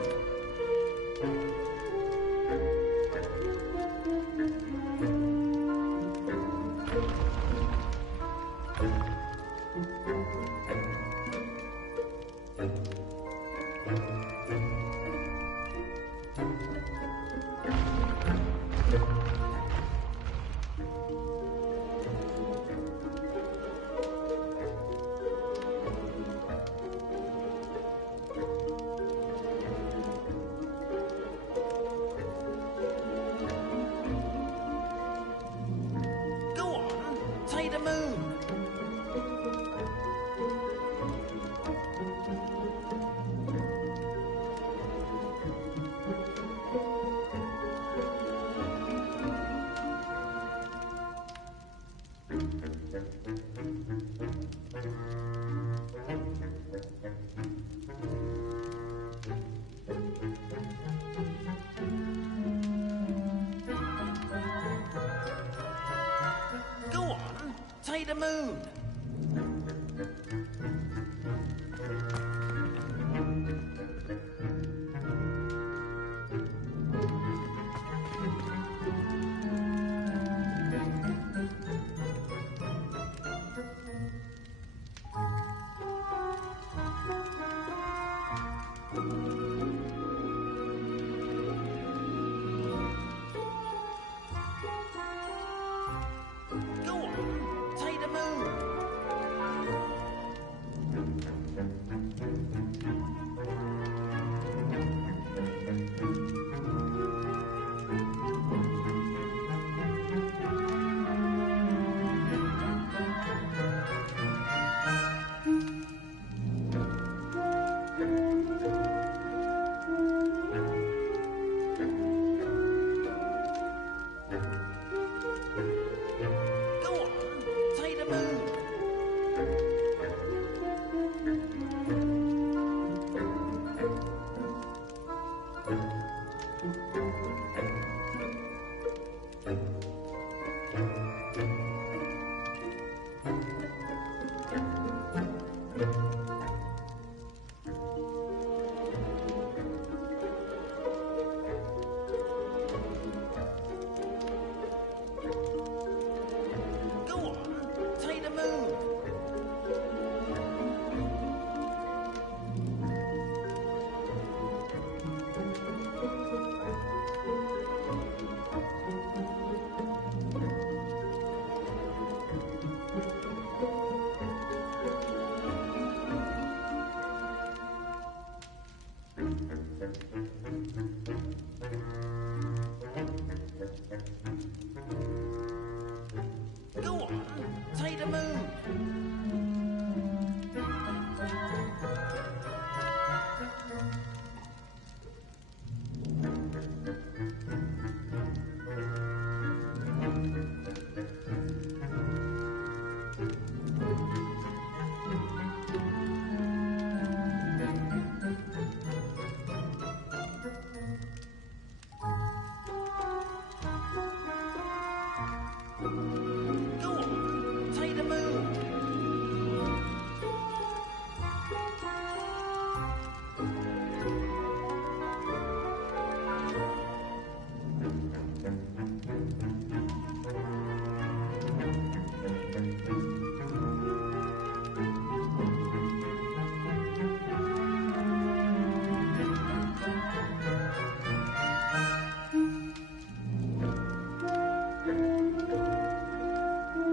Go on, take the moon. Go on, take the moon. Go on, take the moon. Go on, take the moon. Go on, take the moon. Go on, take the moon.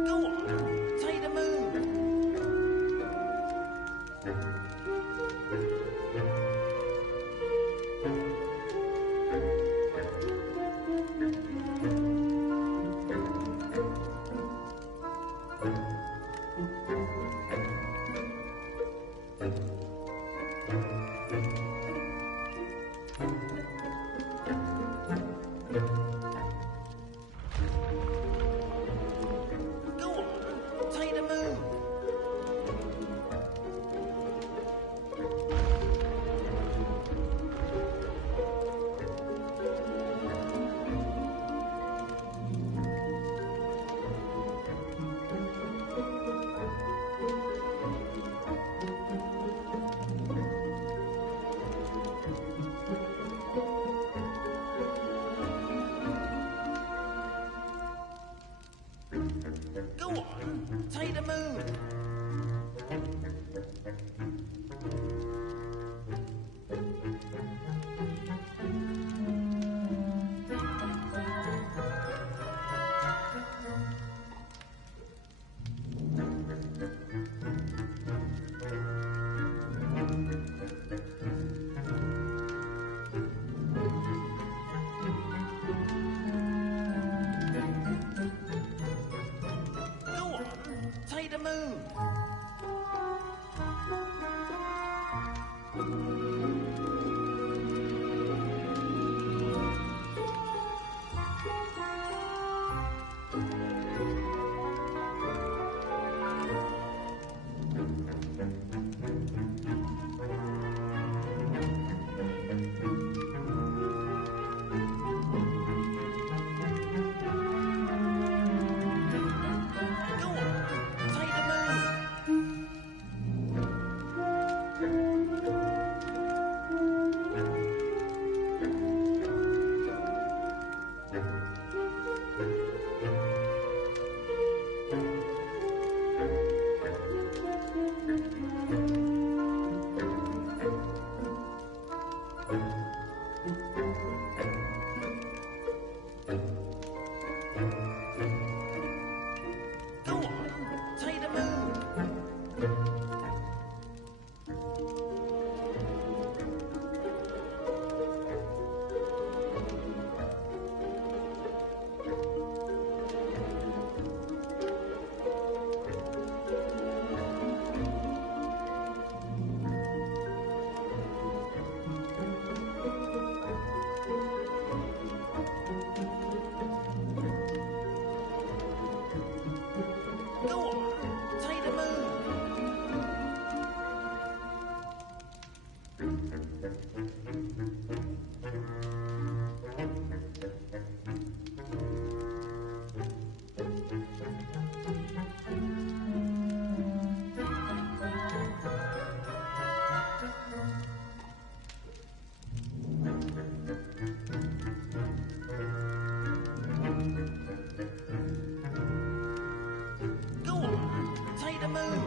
Go on, take the moon. Go on, take the moon. Go on, take the moon. Go on, take the moon. Taylor Moon.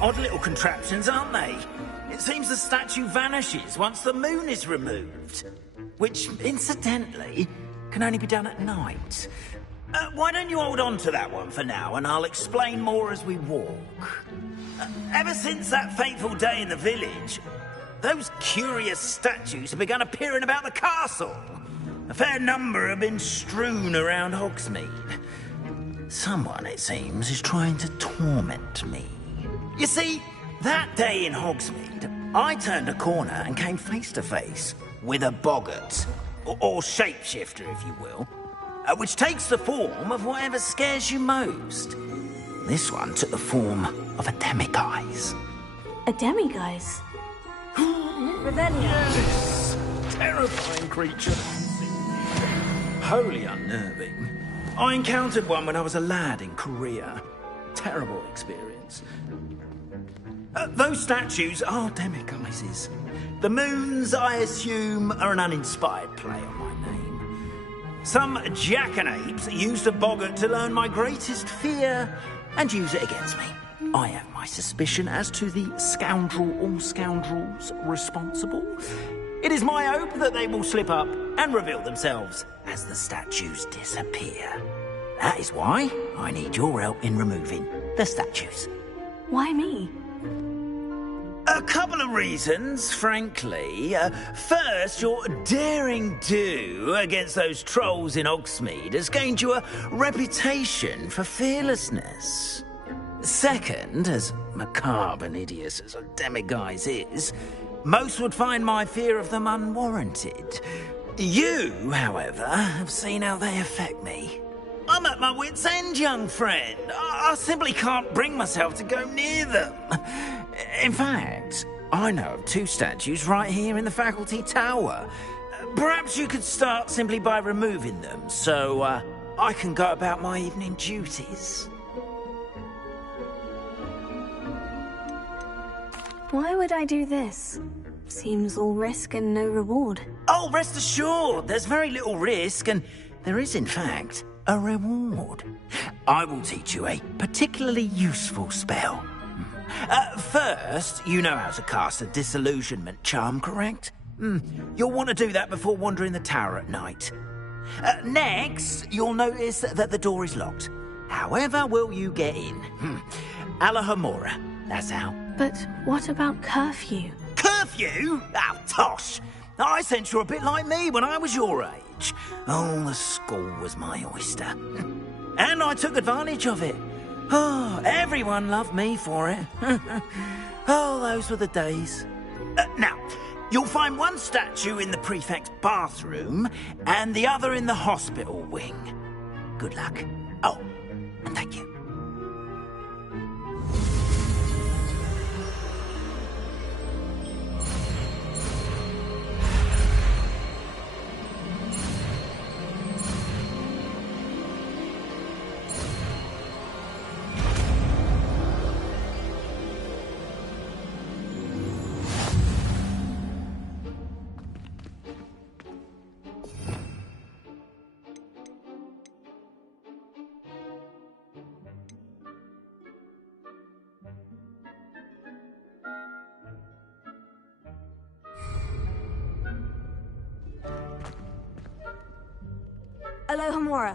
Odd little contraptions, aren't they? It seems the statue vanishes once the moon is removed. Which, incidentally, can only be done at night. Why don't you hold on to that one for now, and I'll explain more as we walk. Ever since that fateful day in the village, those curious statues have begun appearing about the castle. A fair number have been strewn around Hogsmeade. Someone, it seems, is trying to torment me. You see, that day in Hogsmeade, I turned a corner and came face to face with a boggart, or shapeshifter, if you will, which takes the form of whatever scares you most. This one took the form of a demiguise. A demiguise? Revelio. Yes! Terrifying creature. Wholly unnerving. I encountered one when I was a lad in Korea. Terrible experience. Those statues are demiguises. The moons, I assume, are an uninspired play on my name. Some jackanapes used a boggart to learn my greatest fear and use it against me. I have my suspicion as to the scoundrel or scoundrels responsible. It is my hope that they will slip up and reveal themselves as the statues disappear. That is why I need your help in removing the statues. Why me? A couple of reasons, frankly. First, your daring do against those trolls in Hogsmeade has gained you a reputation for fearlessness. Second, as macabre and hideous as a demiguise is, most would find my fear of them unwarranted. You, however, have seen how they affect me. I'm at my wit's end, young friend. I simply can't bring myself to go near them. In fact, I know of 2 statues right here in the faculty tower. Perhaps you could start simply by removing them, so I can go about my evening duties. Why would I do this? Seems all risk and no reward. Oh, rest assured, there's very little risk, and there is, in fact, a reward. I will teach you a particularly useful spell. First, you know how to cast a disillusionment charm, correct? You'll want to do that before wandering the tower at night. Next, you'll notice that the door is locked. However will you get in? Alahomora, that's how. But what about curfew? Curfew? Oh, tosh! I sense you're a bit like me when I was your age. Oh, the school was my oyster. And I took advantage of it. Oh, everyone loved me for it. Oh, those were the days. Now, you'll find one statue in the prefect's bathroom and the other in the hospital wing. Good luck. Oh, and thank you. Alohomora.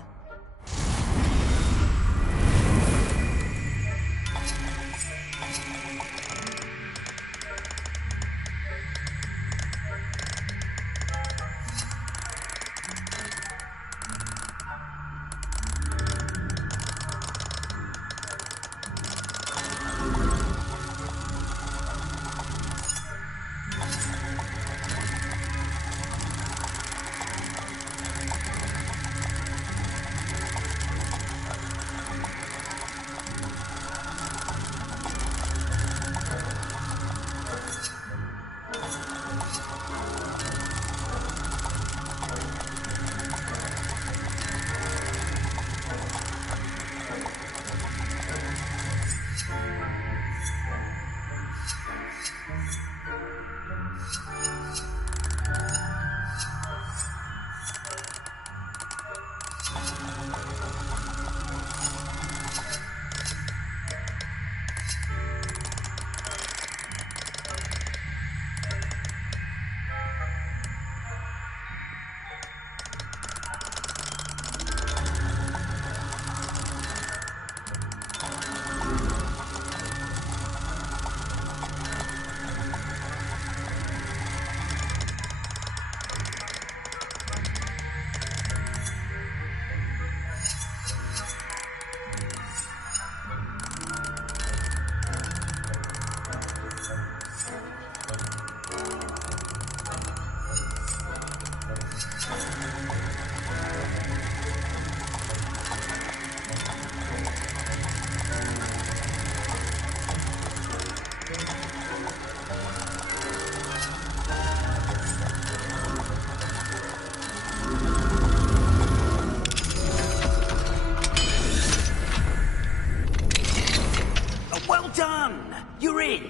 You're in.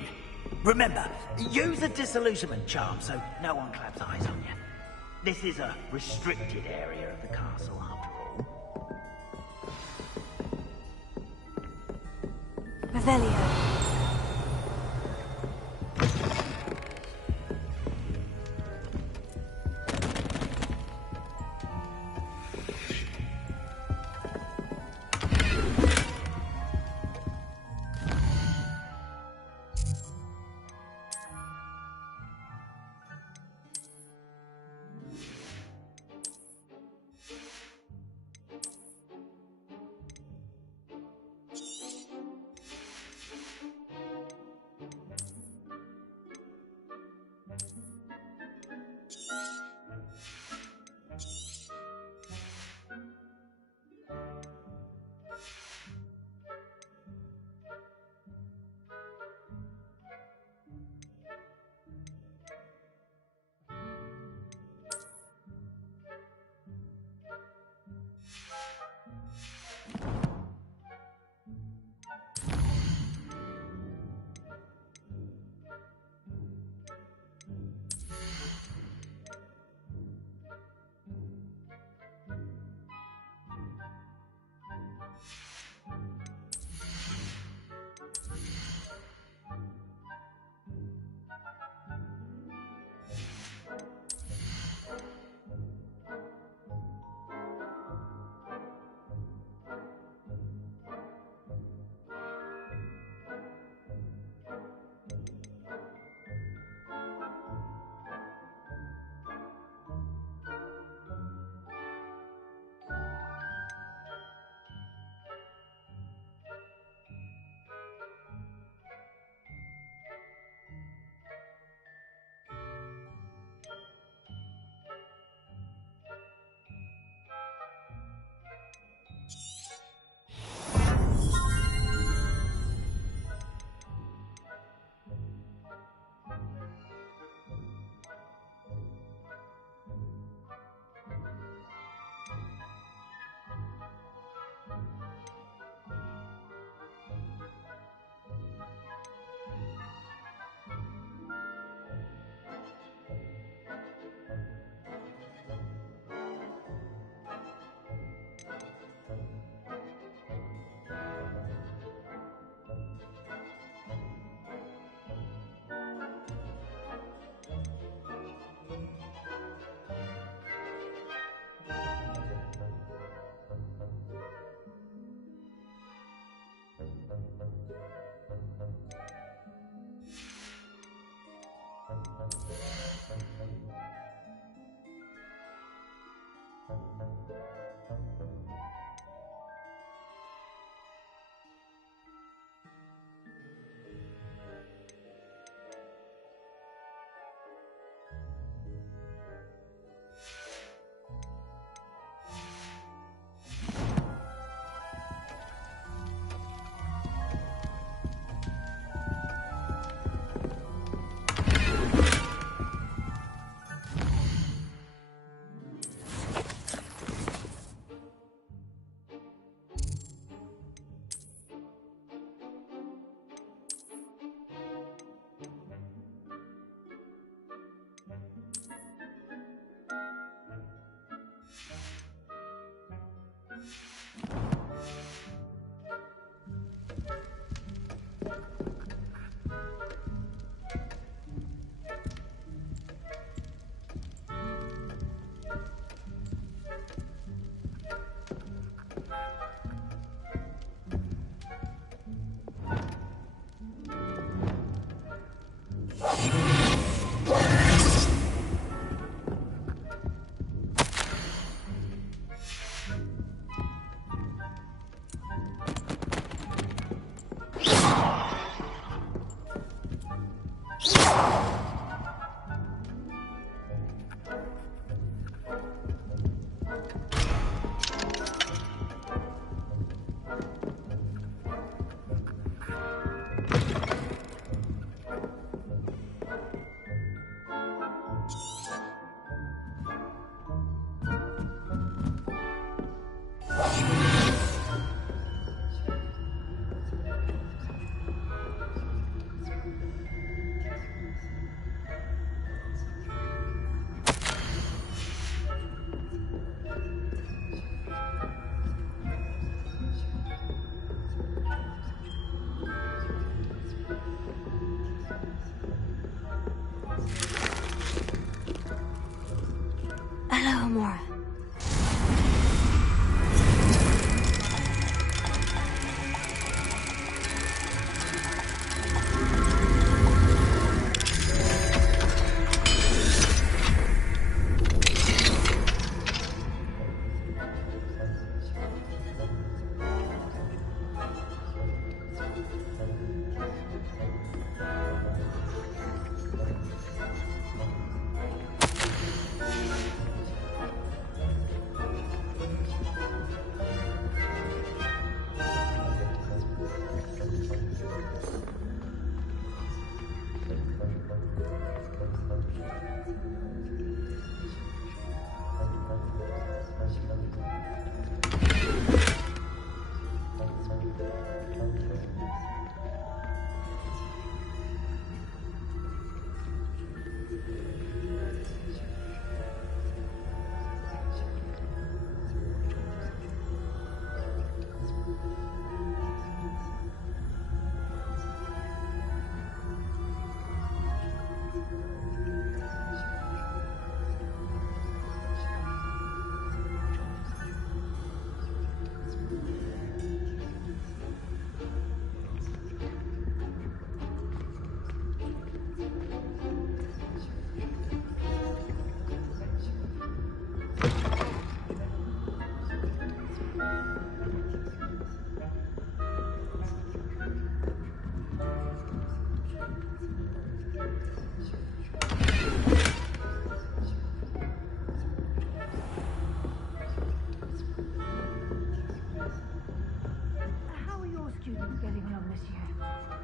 Remember, use a disillusionment charm so no one claps eyes on you. This is a restricted area of the castle, after all. Revelio.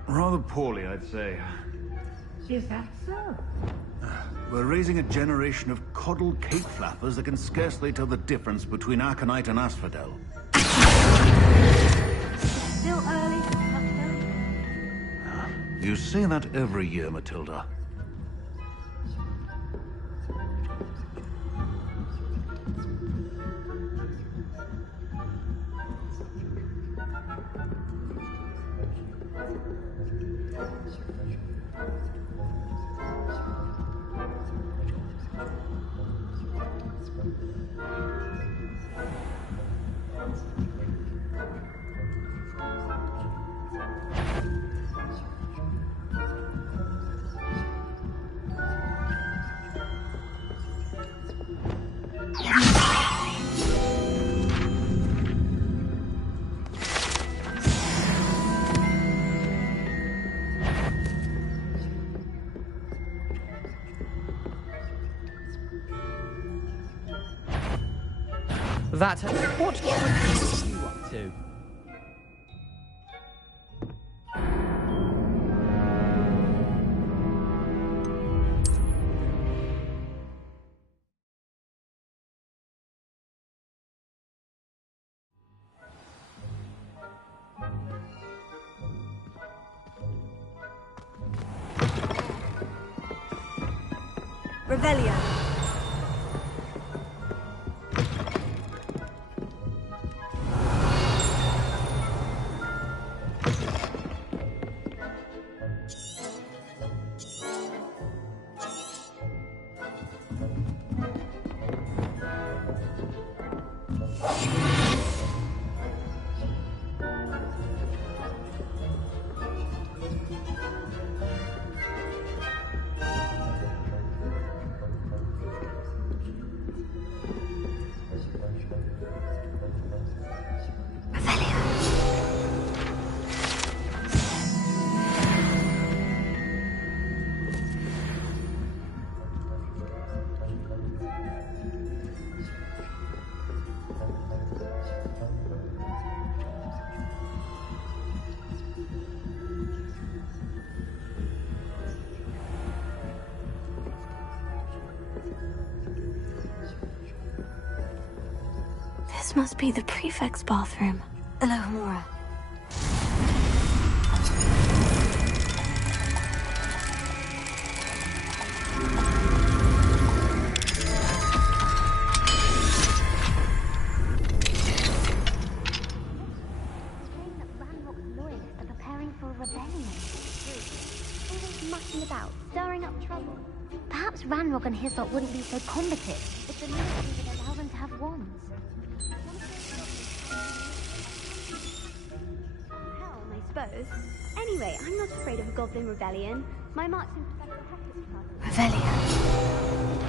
Rather poorly, I'd say. Is that so? We're raising a generation of coddled cape flappers that can scarcely tell the difference between aconite and asphodel. Still early for touchdown? You say that every year, Matilda. That... What are you up to? Revelio. This must be the prefect's bathroom. Alohomora. Perhaps Ranrock and his lot wouldn't be so combative if the military would allow them to have wands. Helm, I suppose. Anyway, I'm not afraid of a goblin rebellion. My marching professor Hector's class. Revelio.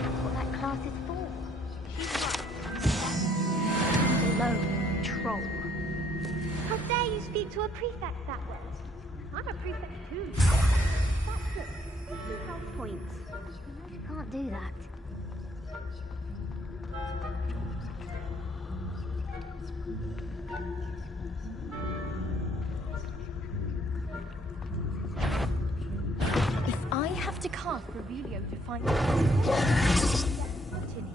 That's what that class is for. She's right. Alone, troll. How dare you speak to a prefect that way? I'm a prefect too. That's it. 50 health points. You can't do that. If I have to cast Revelio to find what's in here.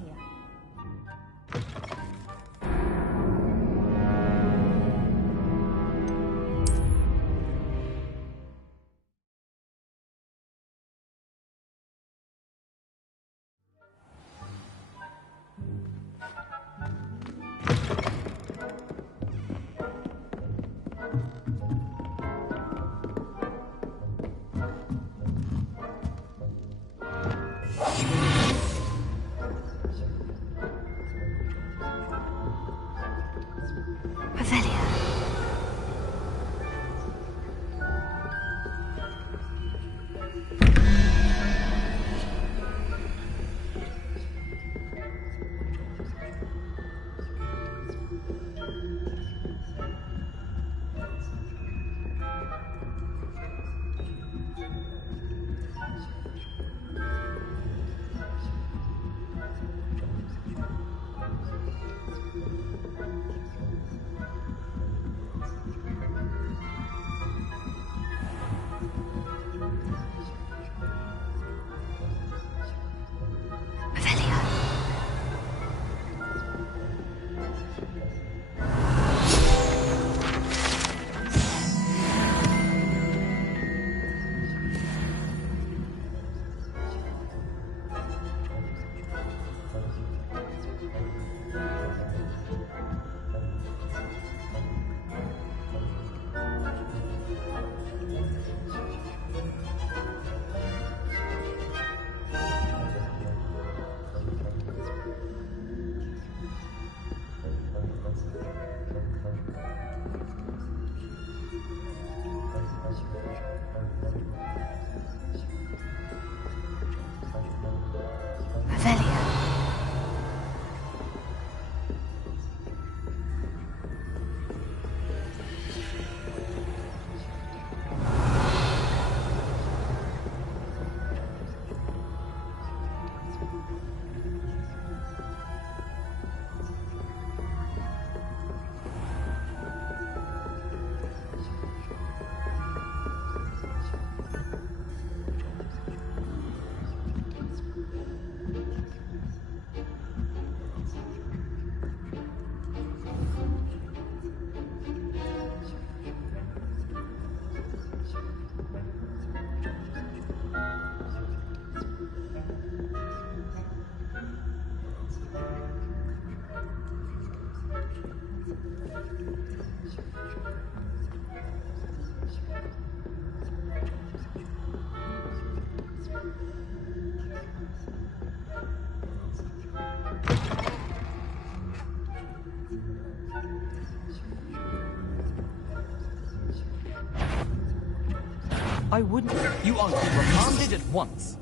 I wouldn't. You are to be reprimanded at once.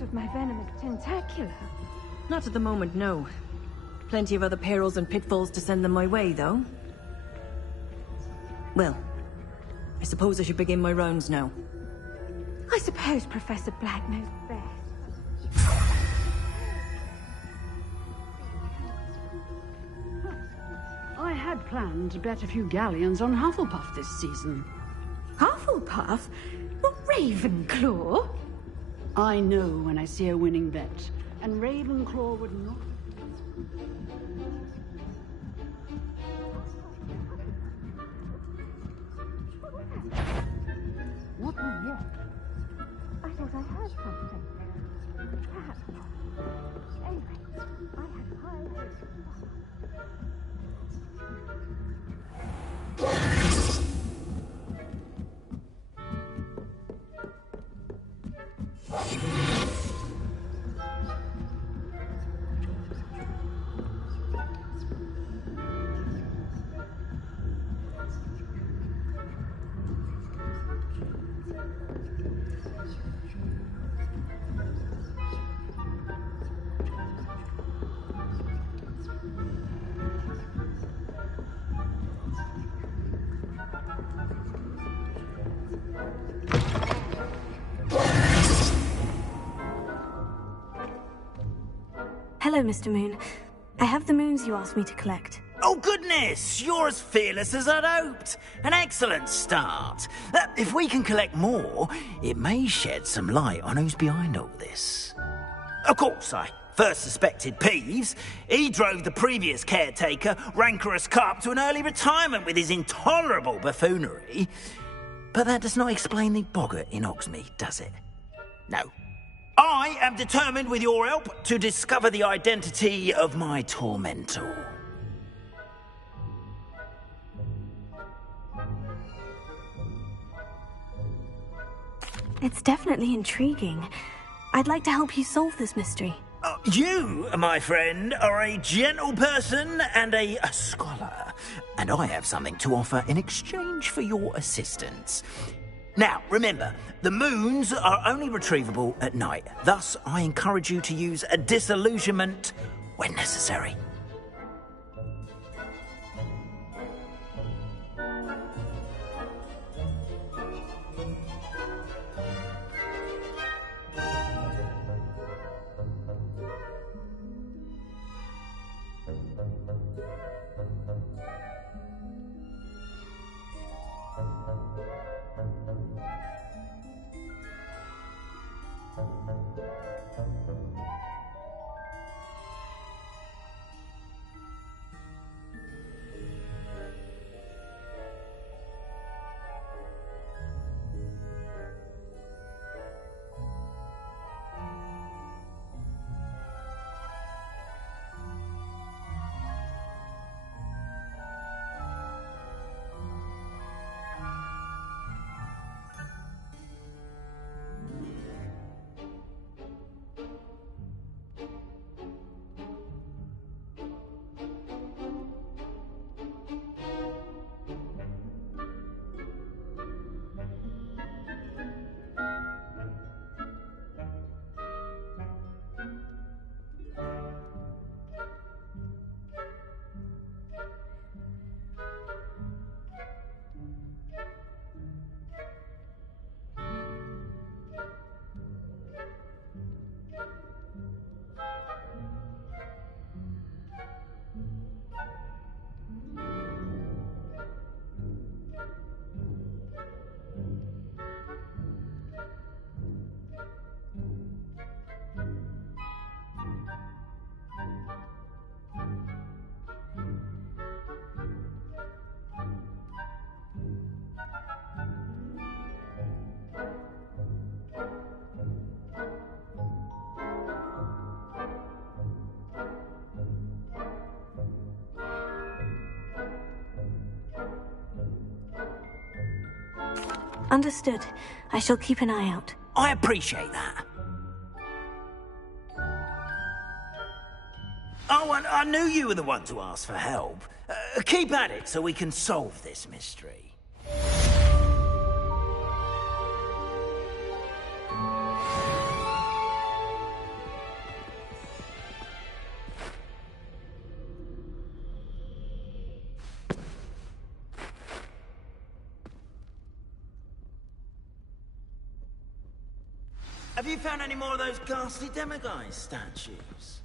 Of my venomous tentacular. Not at the moment, no. Plenty of other perils and pitfalls to send them my way, though. Well, I suppose I should begin my rounds now. I suppose Professor Black knows best. I had planned to bet a few galleons on Hufflepuff this season. Hufflepuff? Not Ravenclaw? I know when I see a winning bet, and Ravenclaw would not... What was that? I thought I heard something. Perhaps not. Anyway, I had high hopes. Hello, Mr. Moon. I have the moons you asked me to collect. Oh, goodness! You're as fearless as I'd hoped. An excellent start. If we can collect more, it may shed some light on who's behind all this. Of course, I first suspected Peeves. He drove the previous caretaker, Rancorous Carp, to an early retirement with his intolerable buffoonery. But that does not explain the boggart in Hogsmeade, does it? No. I am determined, with your help, to discover the identity of my tormentor. It's definitely intriguing. I'd like to help you solve this mystery. You, my friend, are a gentle person and a scholar, and I have something to offer in exchange for your assistance. Now, remember, the moons are only retrievable at night. Thus, I encourage you to use a disillusionment when necessary. Understood. I shall keep an eye out. I appreciate that. Oh, and I knew you were the one to ask for help. Keep at it so we can solve this mystery. Have you found any more of those ghastly demiguise statues?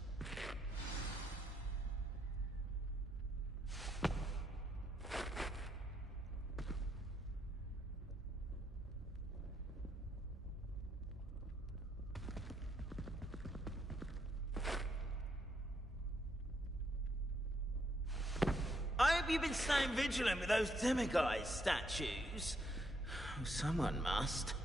I hope you've been staying vigilant with those demiguise statues. Someone must.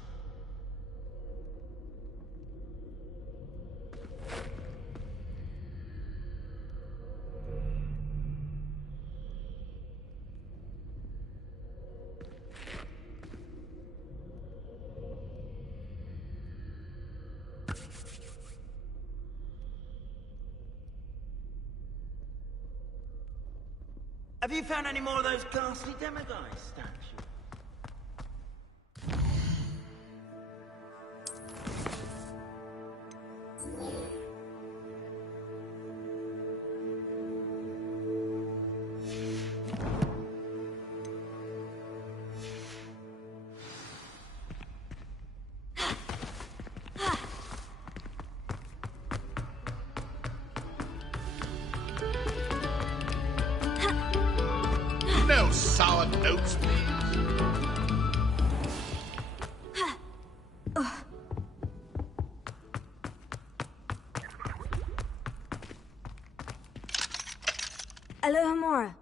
Have you found any more of those ghastly demiguise statues? No sour notes, please. Alohomora.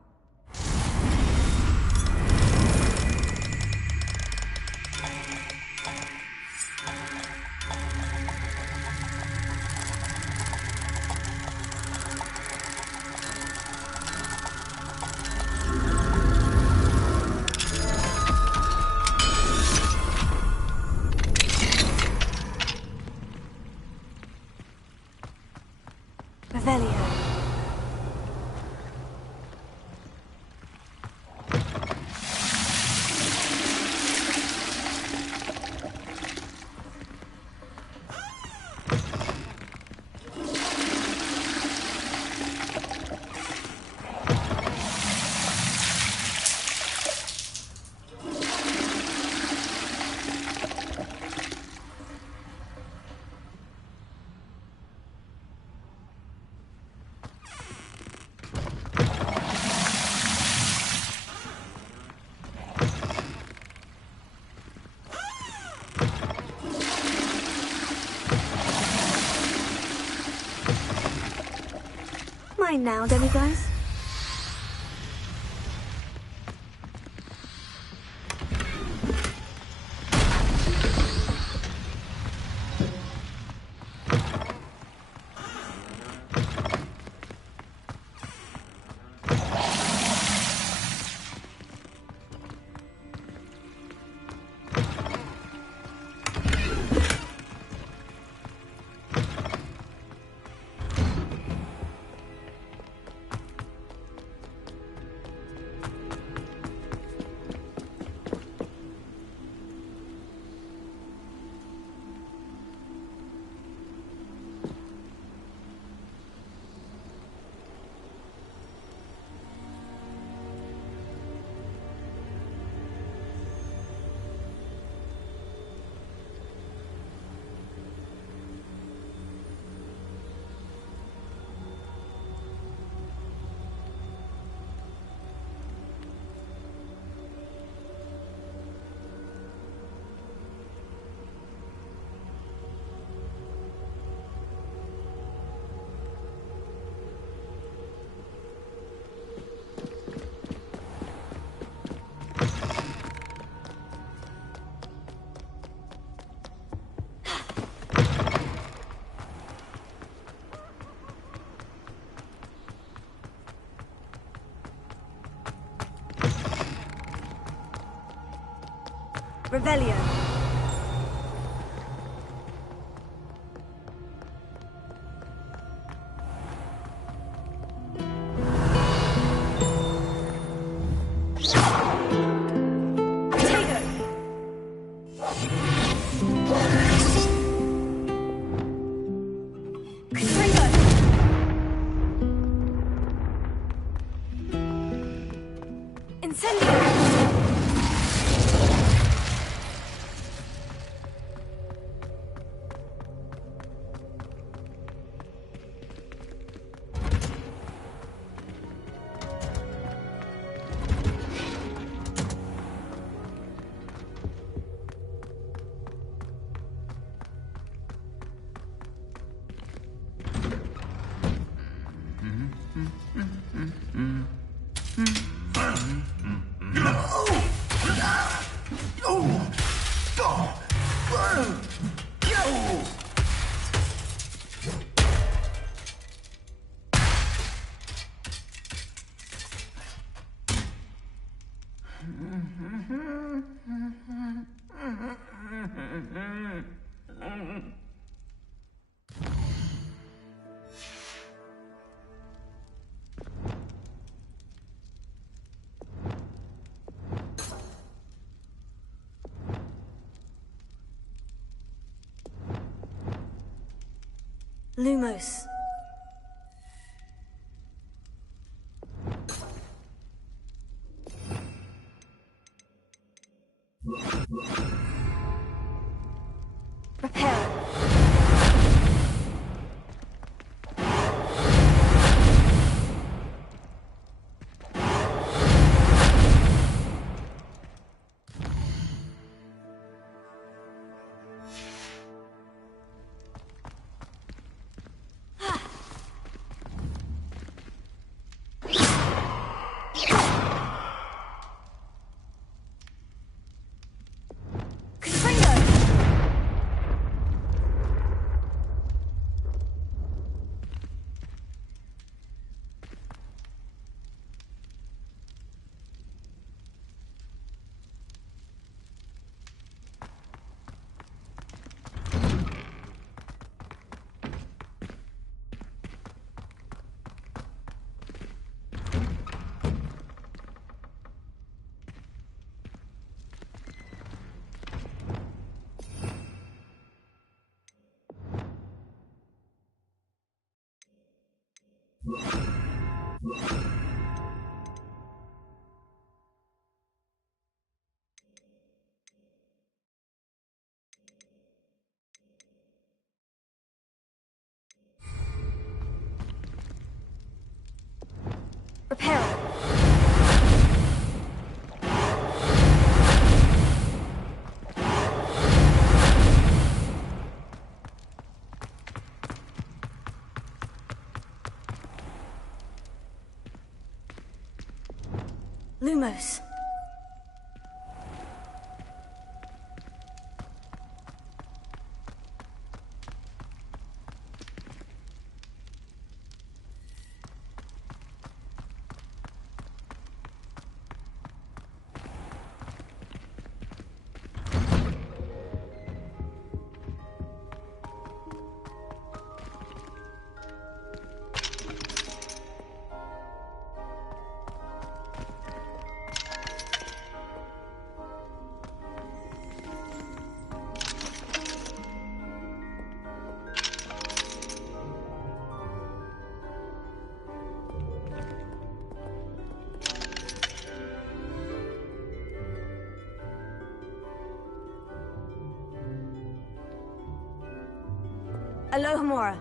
Revelio. Mine now, demiguise. Revelio. Lumos. Prepare. Prepare. Lumos. Alohomora.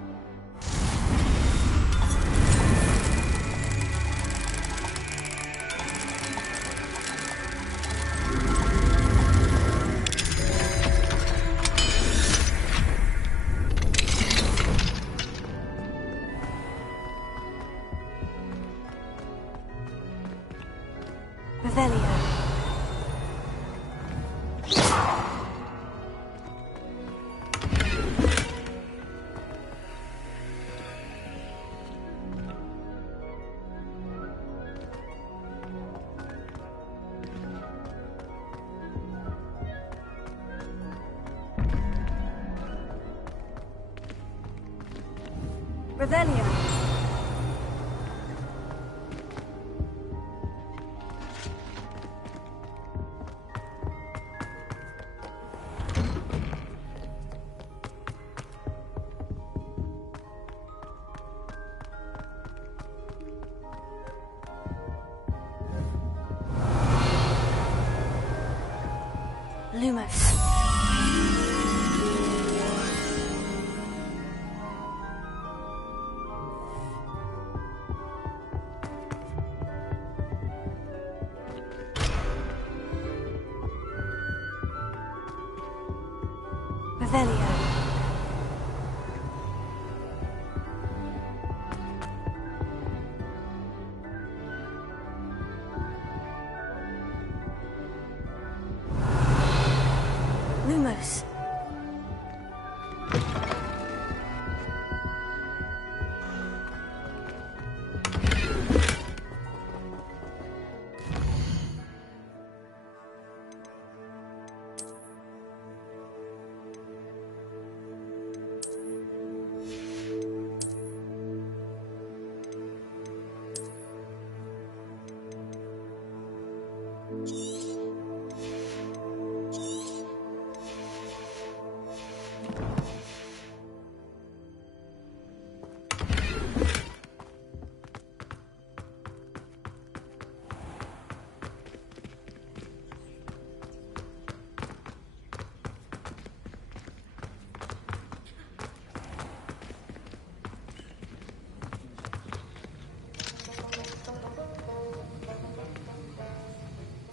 Revelio. Revelio. Lumos. Revelio. Lumos.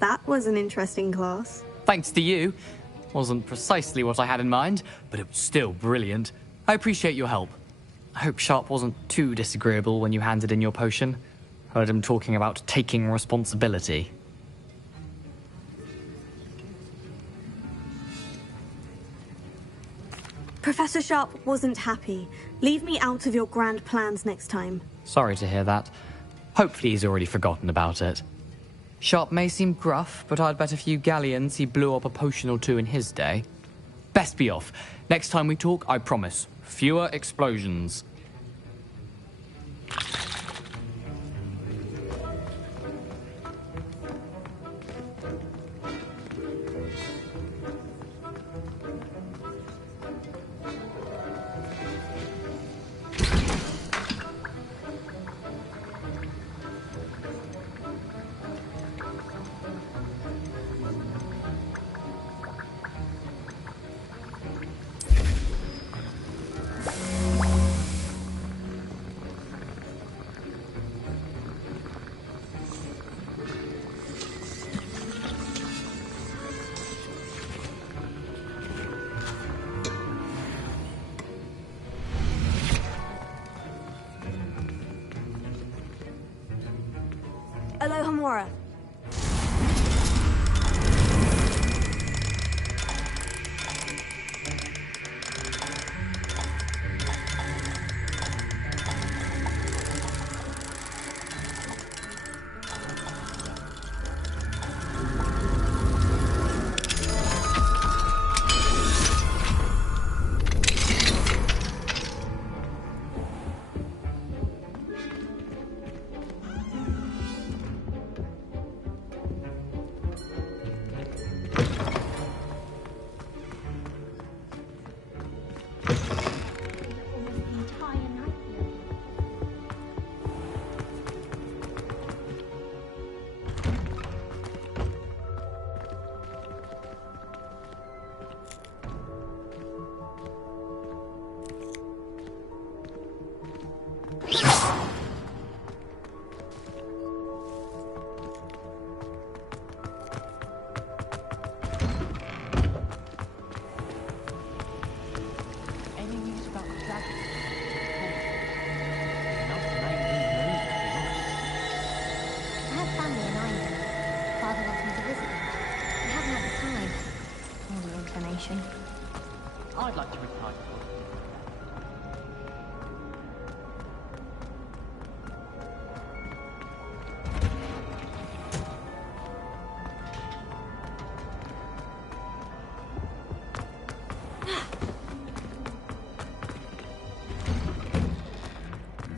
That was an interesting class. Thanks to you. Wasn't precisely what I had in mind, but it was still brilliant. I appreciate your help. I hope Sharp wasn't too disagreeable when you handed in your potion. Heard him talking about taking responsibility. Professor Sharp wasn't happy. Leave me out of your grand plans next time. Sorry to hear that. Hopefully he's already forgotten about it. Sharp may seem gruff, but I'd bet a few galleons he blew up a potion or two in his day. Best be off. Next time we talk, I promise, fewer explosions. Alohomora.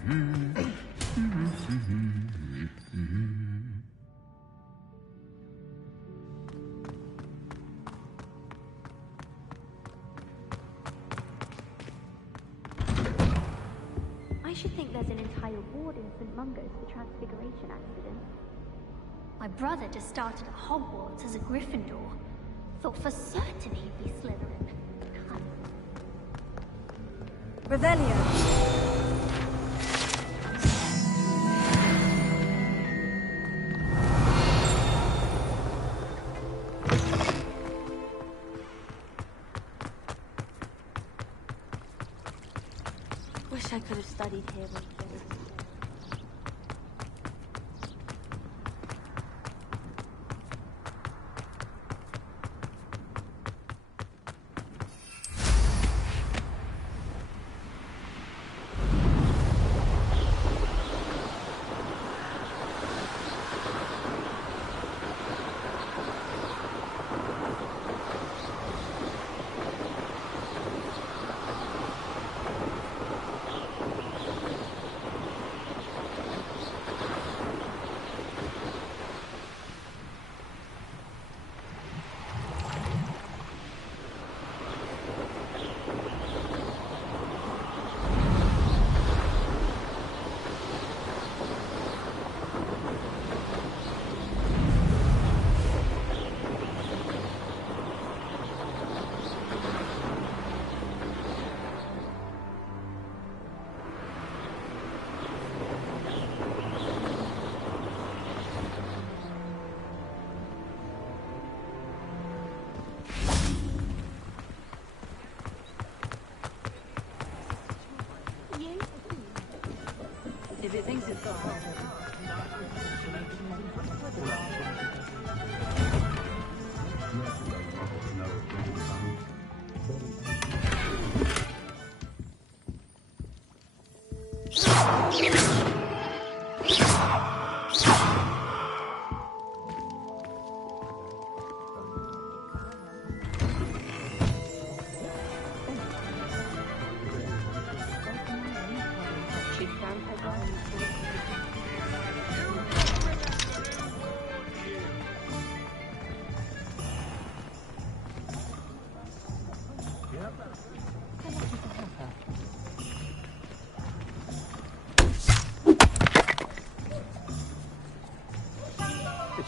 I should think there's an entire ward in St. Mungo's for Transfiguration accident. My brother just started at Hogwarts as a Gryffindor. Thought for certain he'd be Slytherin. Revelio. Wish I could have studied here with you. If it thinks it's got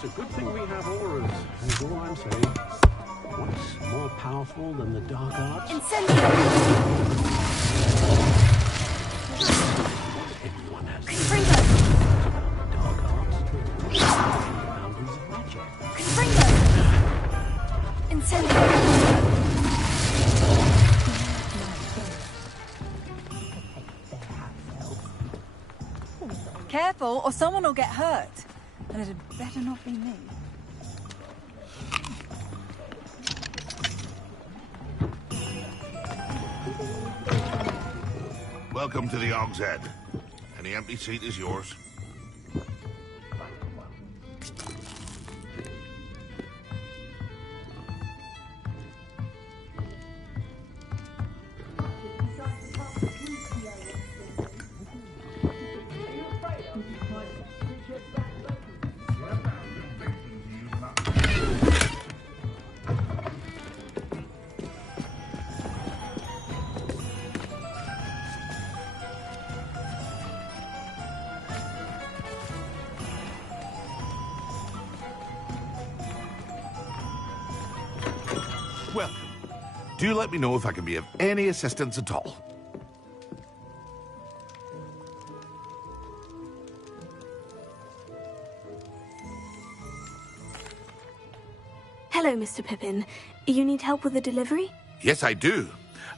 It's a good thing we have auras, is all I'm saying. What's more powerful than the dark arts? Incendio! Everyone has Confringo! dark arts. Boundaries of magic. Confringo! Incendio! Careful, or someone will get hurt. And it'd better not be me. Welcome to the Og's Head. Any empty seat is yours. Welcome. Do let me know if I can be of any assistance at all. Hello, Mr. Pippin. You need help with a delivery? Yes, I do.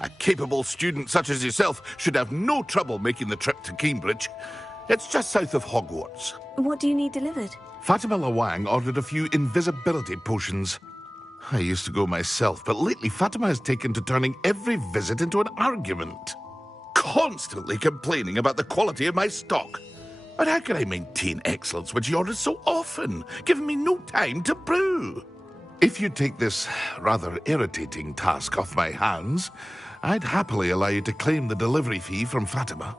A capable student such as yourself should have no trouble making the trip to Cambridge. It's just south of Hogwarts. What do you need delivered? Fatima Lawang ordered a few invisibility potions. I used to go myself, but lately Fatima has taken to turning every visit into an argument. Constantly complaining about the quality of my stock. But how can I maintain excellence when she orders so often, giving me no time to brew? If you take this rather irritating task off my hands, I'd happily allow you to claim the delivery fee from Fatima.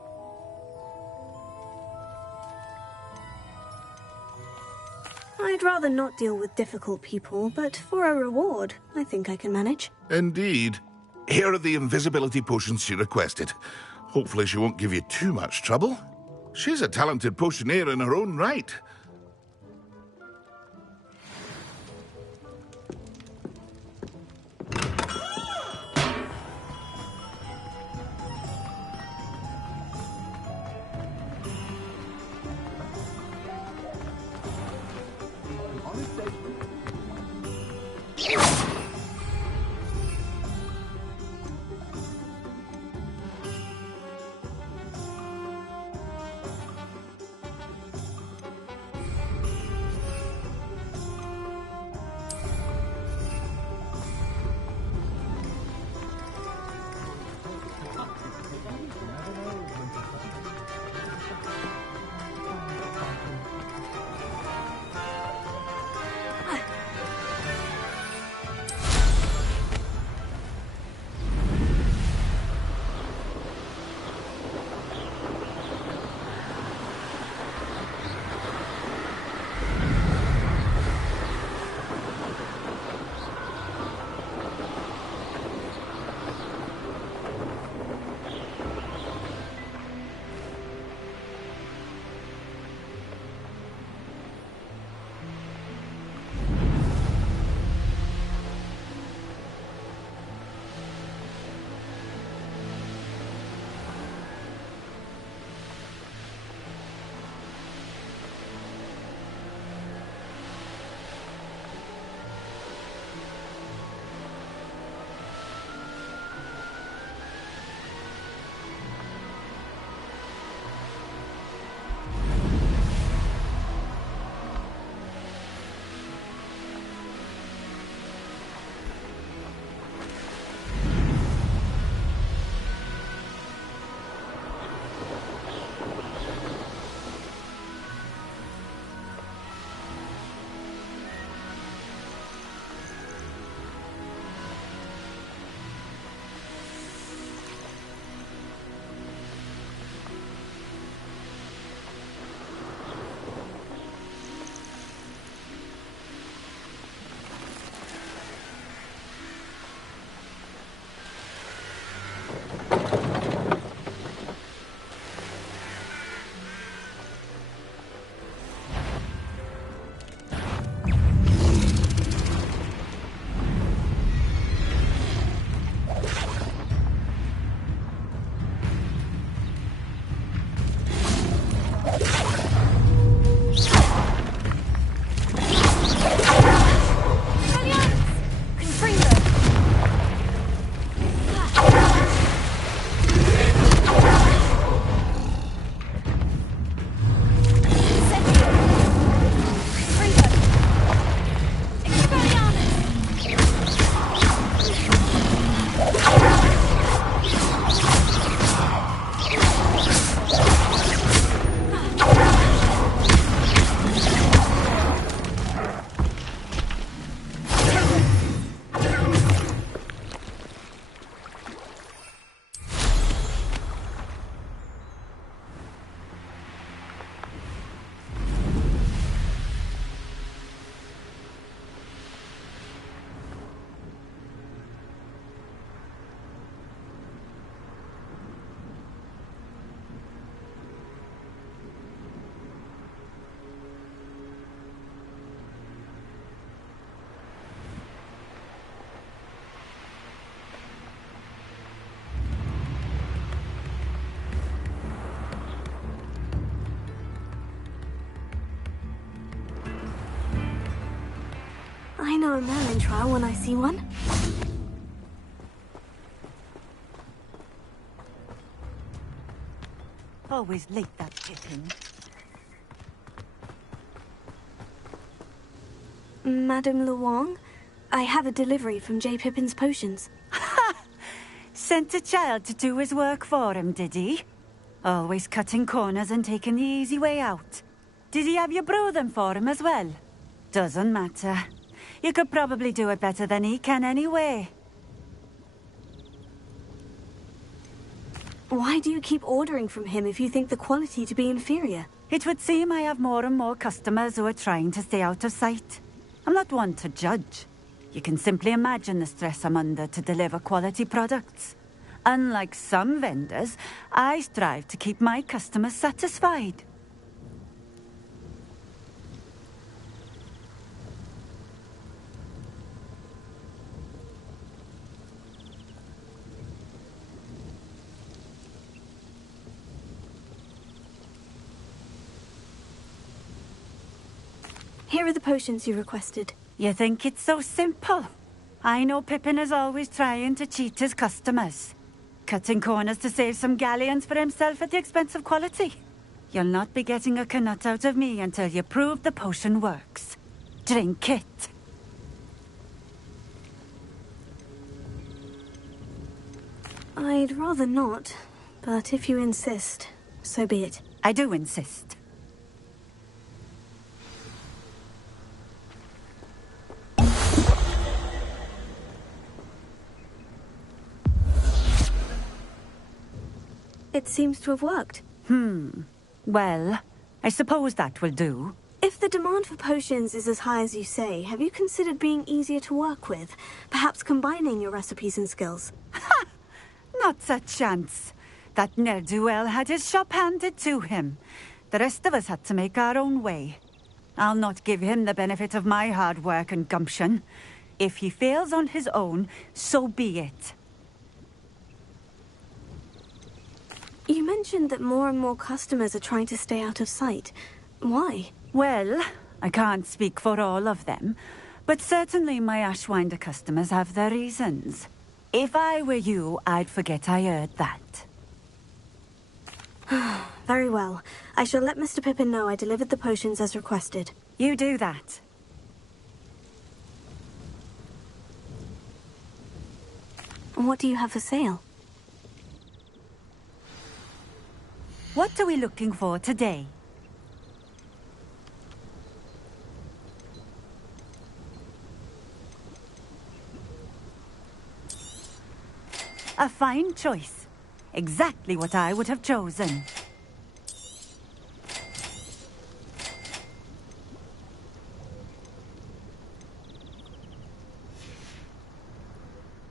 I'd rather not deal with difficult people, but for a reward, I think I can manage. Indeed. Here are the invisibility potions she requested. Hopefully she won't give you too much trouble. She's a talented potioneer in her own right. I know a Merlin trial when I see one. Always late, that Pippin. Madame Luong, I have a delivery from J. Pippin's potions. Sent a child to do his work for him, did he? Always cutting corners and taking the easy way out. Did he have you brew them for him as well? Doesn't matter. You could probably do it better than he can anyway. Why do you keep ordering from him if you think the quality to be inferior? It would seem I have more and more customers who are trying to stay out of sight. I'm not one to judge. You can simply imagine the stress I'm under to deliver quality products. Unlike some vendors, I strive to keep my customers satisfied. Here are the potions you requested. You think it's so simple? I know Pippin is always trying to cheat his customers. Cutting corners to save some galleons for himself at the expense of quality. You'll not be getting a knut out of me until you prove the potion works. Drink it. I'd rather not, but if you insist, so be it. I do insist. It seems to have worked. Well, I suppose that will do. If the demand for potions is as high as you say, have you considered being easier to work with? Perhaps combining your recipes and skills? Ha! Not a chance. That ne'er-do-well had his shop handed to him. The rest of us had to make our own way. I'll not give him the benefit of my hard work and gumption. If he fails on his own, so be it. You mentioned that more and more customers are trying to stay out of sight. Why? Well, I can't speak for all of them, but certainly my Ashwinder customers have their reasons. If I were you, I'd forget I heard that. Very well. I shall let Mr. Pippin know I delivered the potions as requested. You do that. What do you have for sale? What are we looking for today? A fine choice. Exactly what I would have chosen.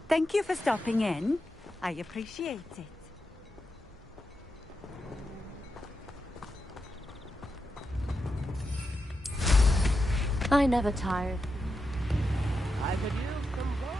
Thank you for stopping in. I appreciate it. I never tire. I could use some gold.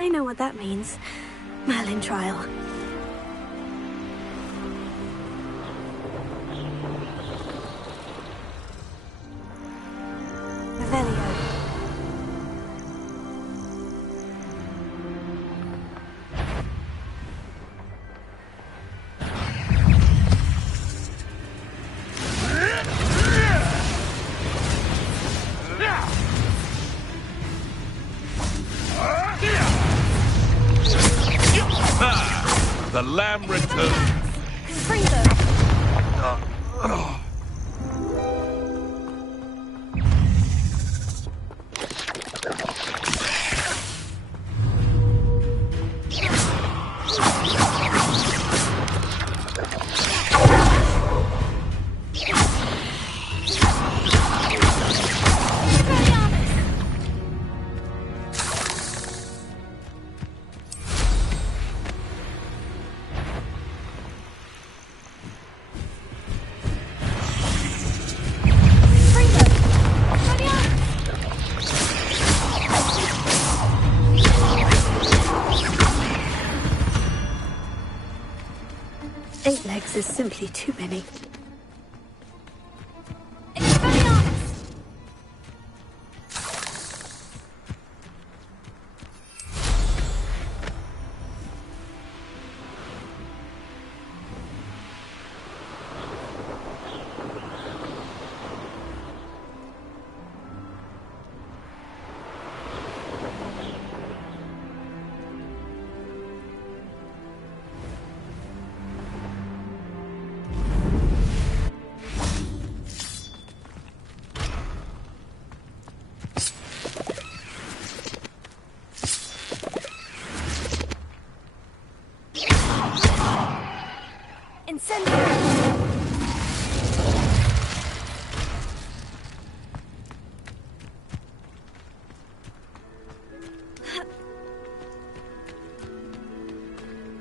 I know what that means. Merlin trial. Revelio. lamb returns. Free them! Eight legs is simply too many.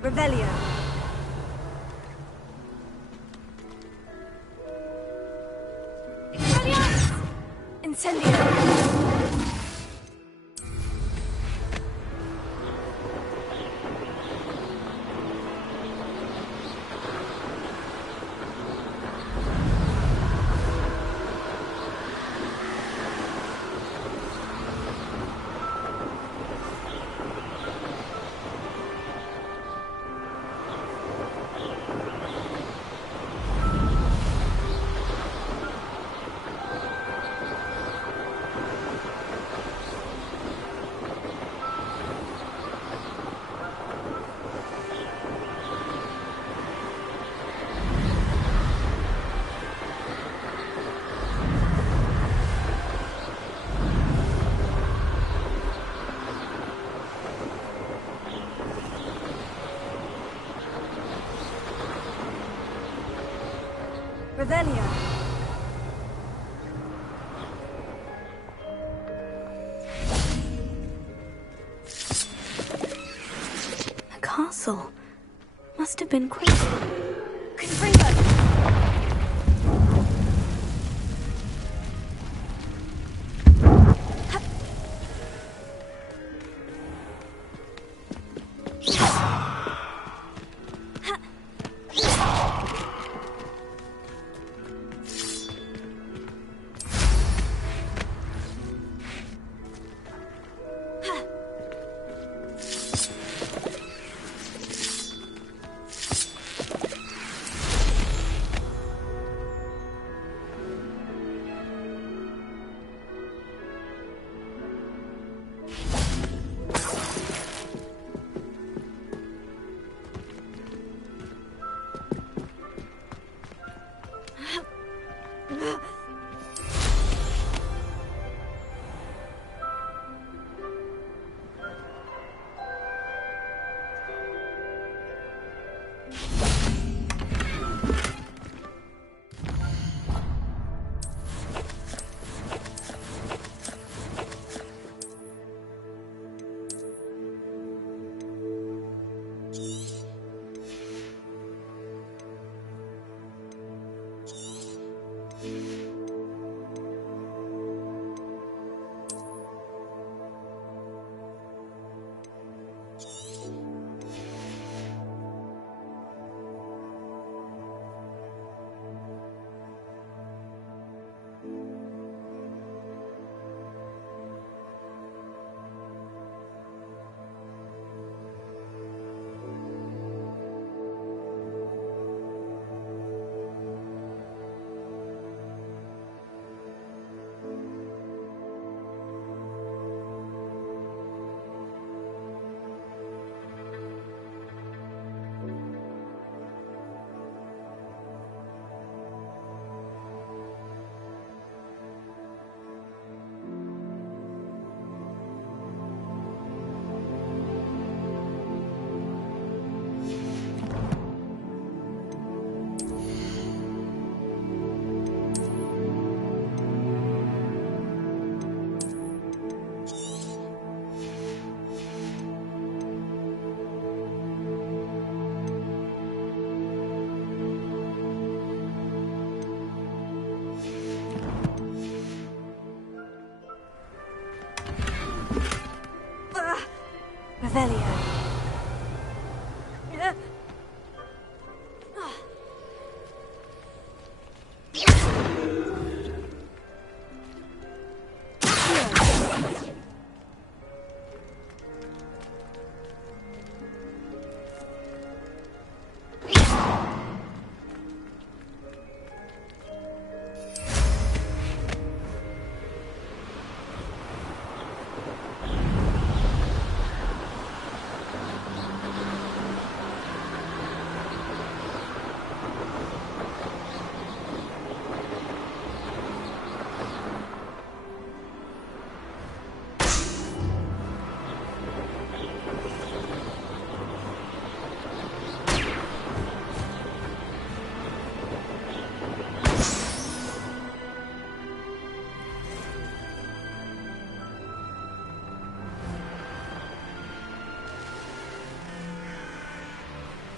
Revelio. Incendio. Revelio. A castle. Must have been quick. Confringo.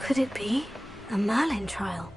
Could it be a Merlin trial?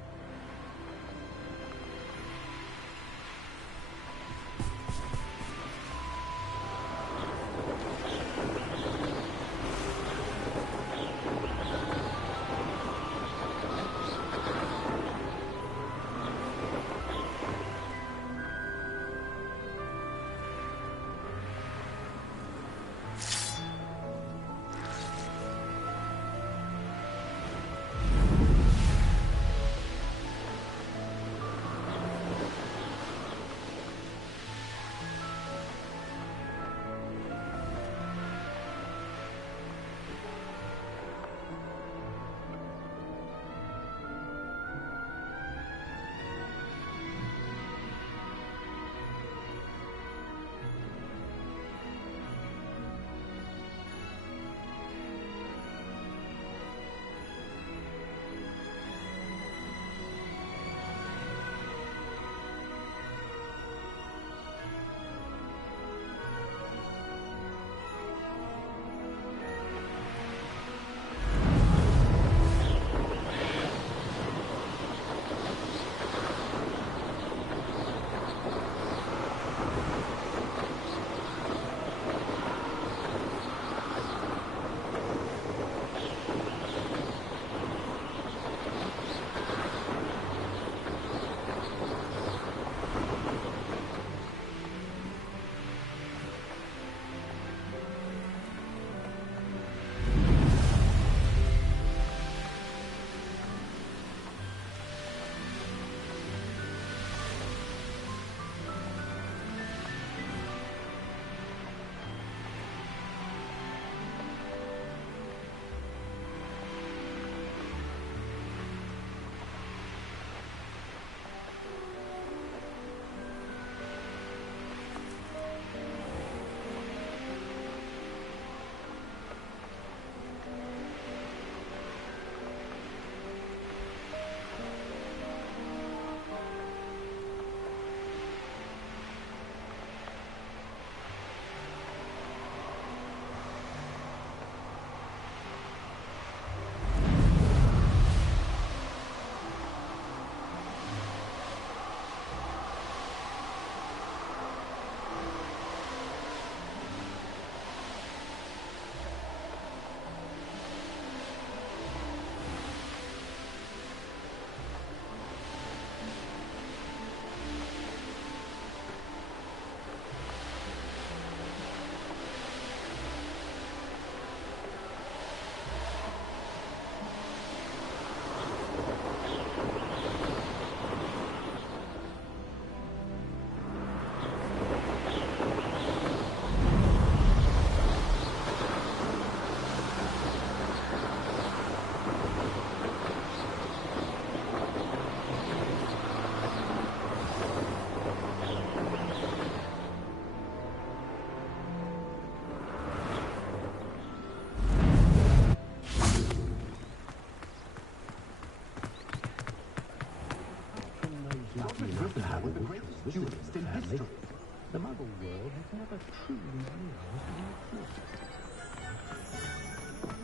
The Muggle world has never truly realized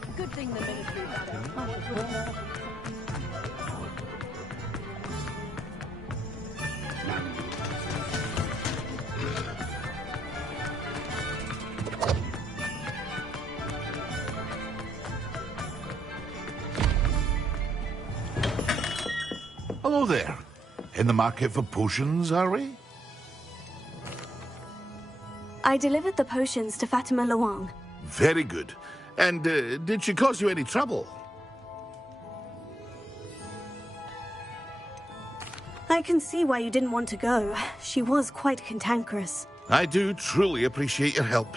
the Good thing the Ministry of Hello there. In the market for potions, are we? I delivered the potions to Fatima Luang. Very good. And did she cause you any trouble? I can see why you didn't want to go. She was quite cantankerous. I do truly appreciate your help.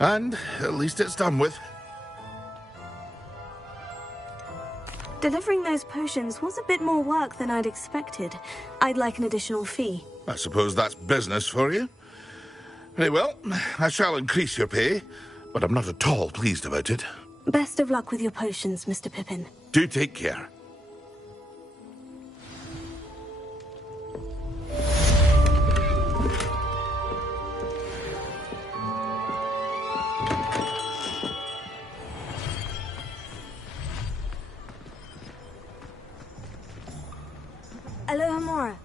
And at least it's done with. Delivering those potions was a bit more work than I'd expected. I'd like an additional fee. I suppose that's business for you. Very well, I shall increase your pay, but I'm not at all pleased about it. Best of luck with your potions, Mr. Pippin. Do take care. Alohomora.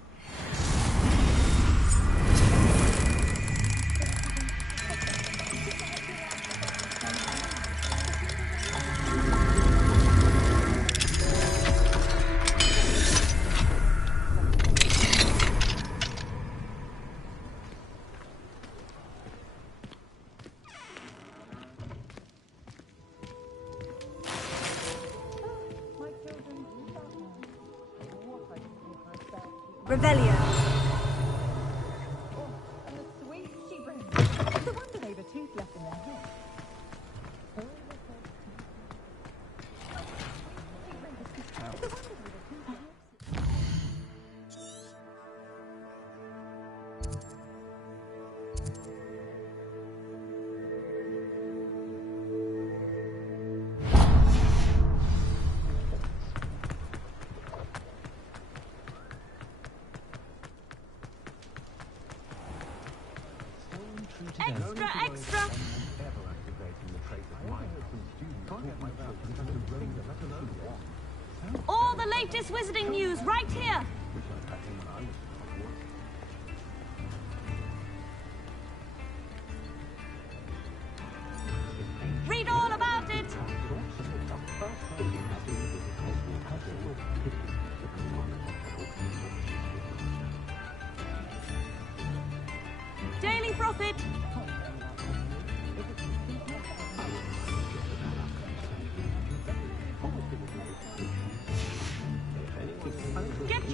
Revelio. And the sweet sheep brings. No wonder they've a tooth left in their head. Extra, extra! All the latest wizarding news right here! Read all about it! Daily Prophet!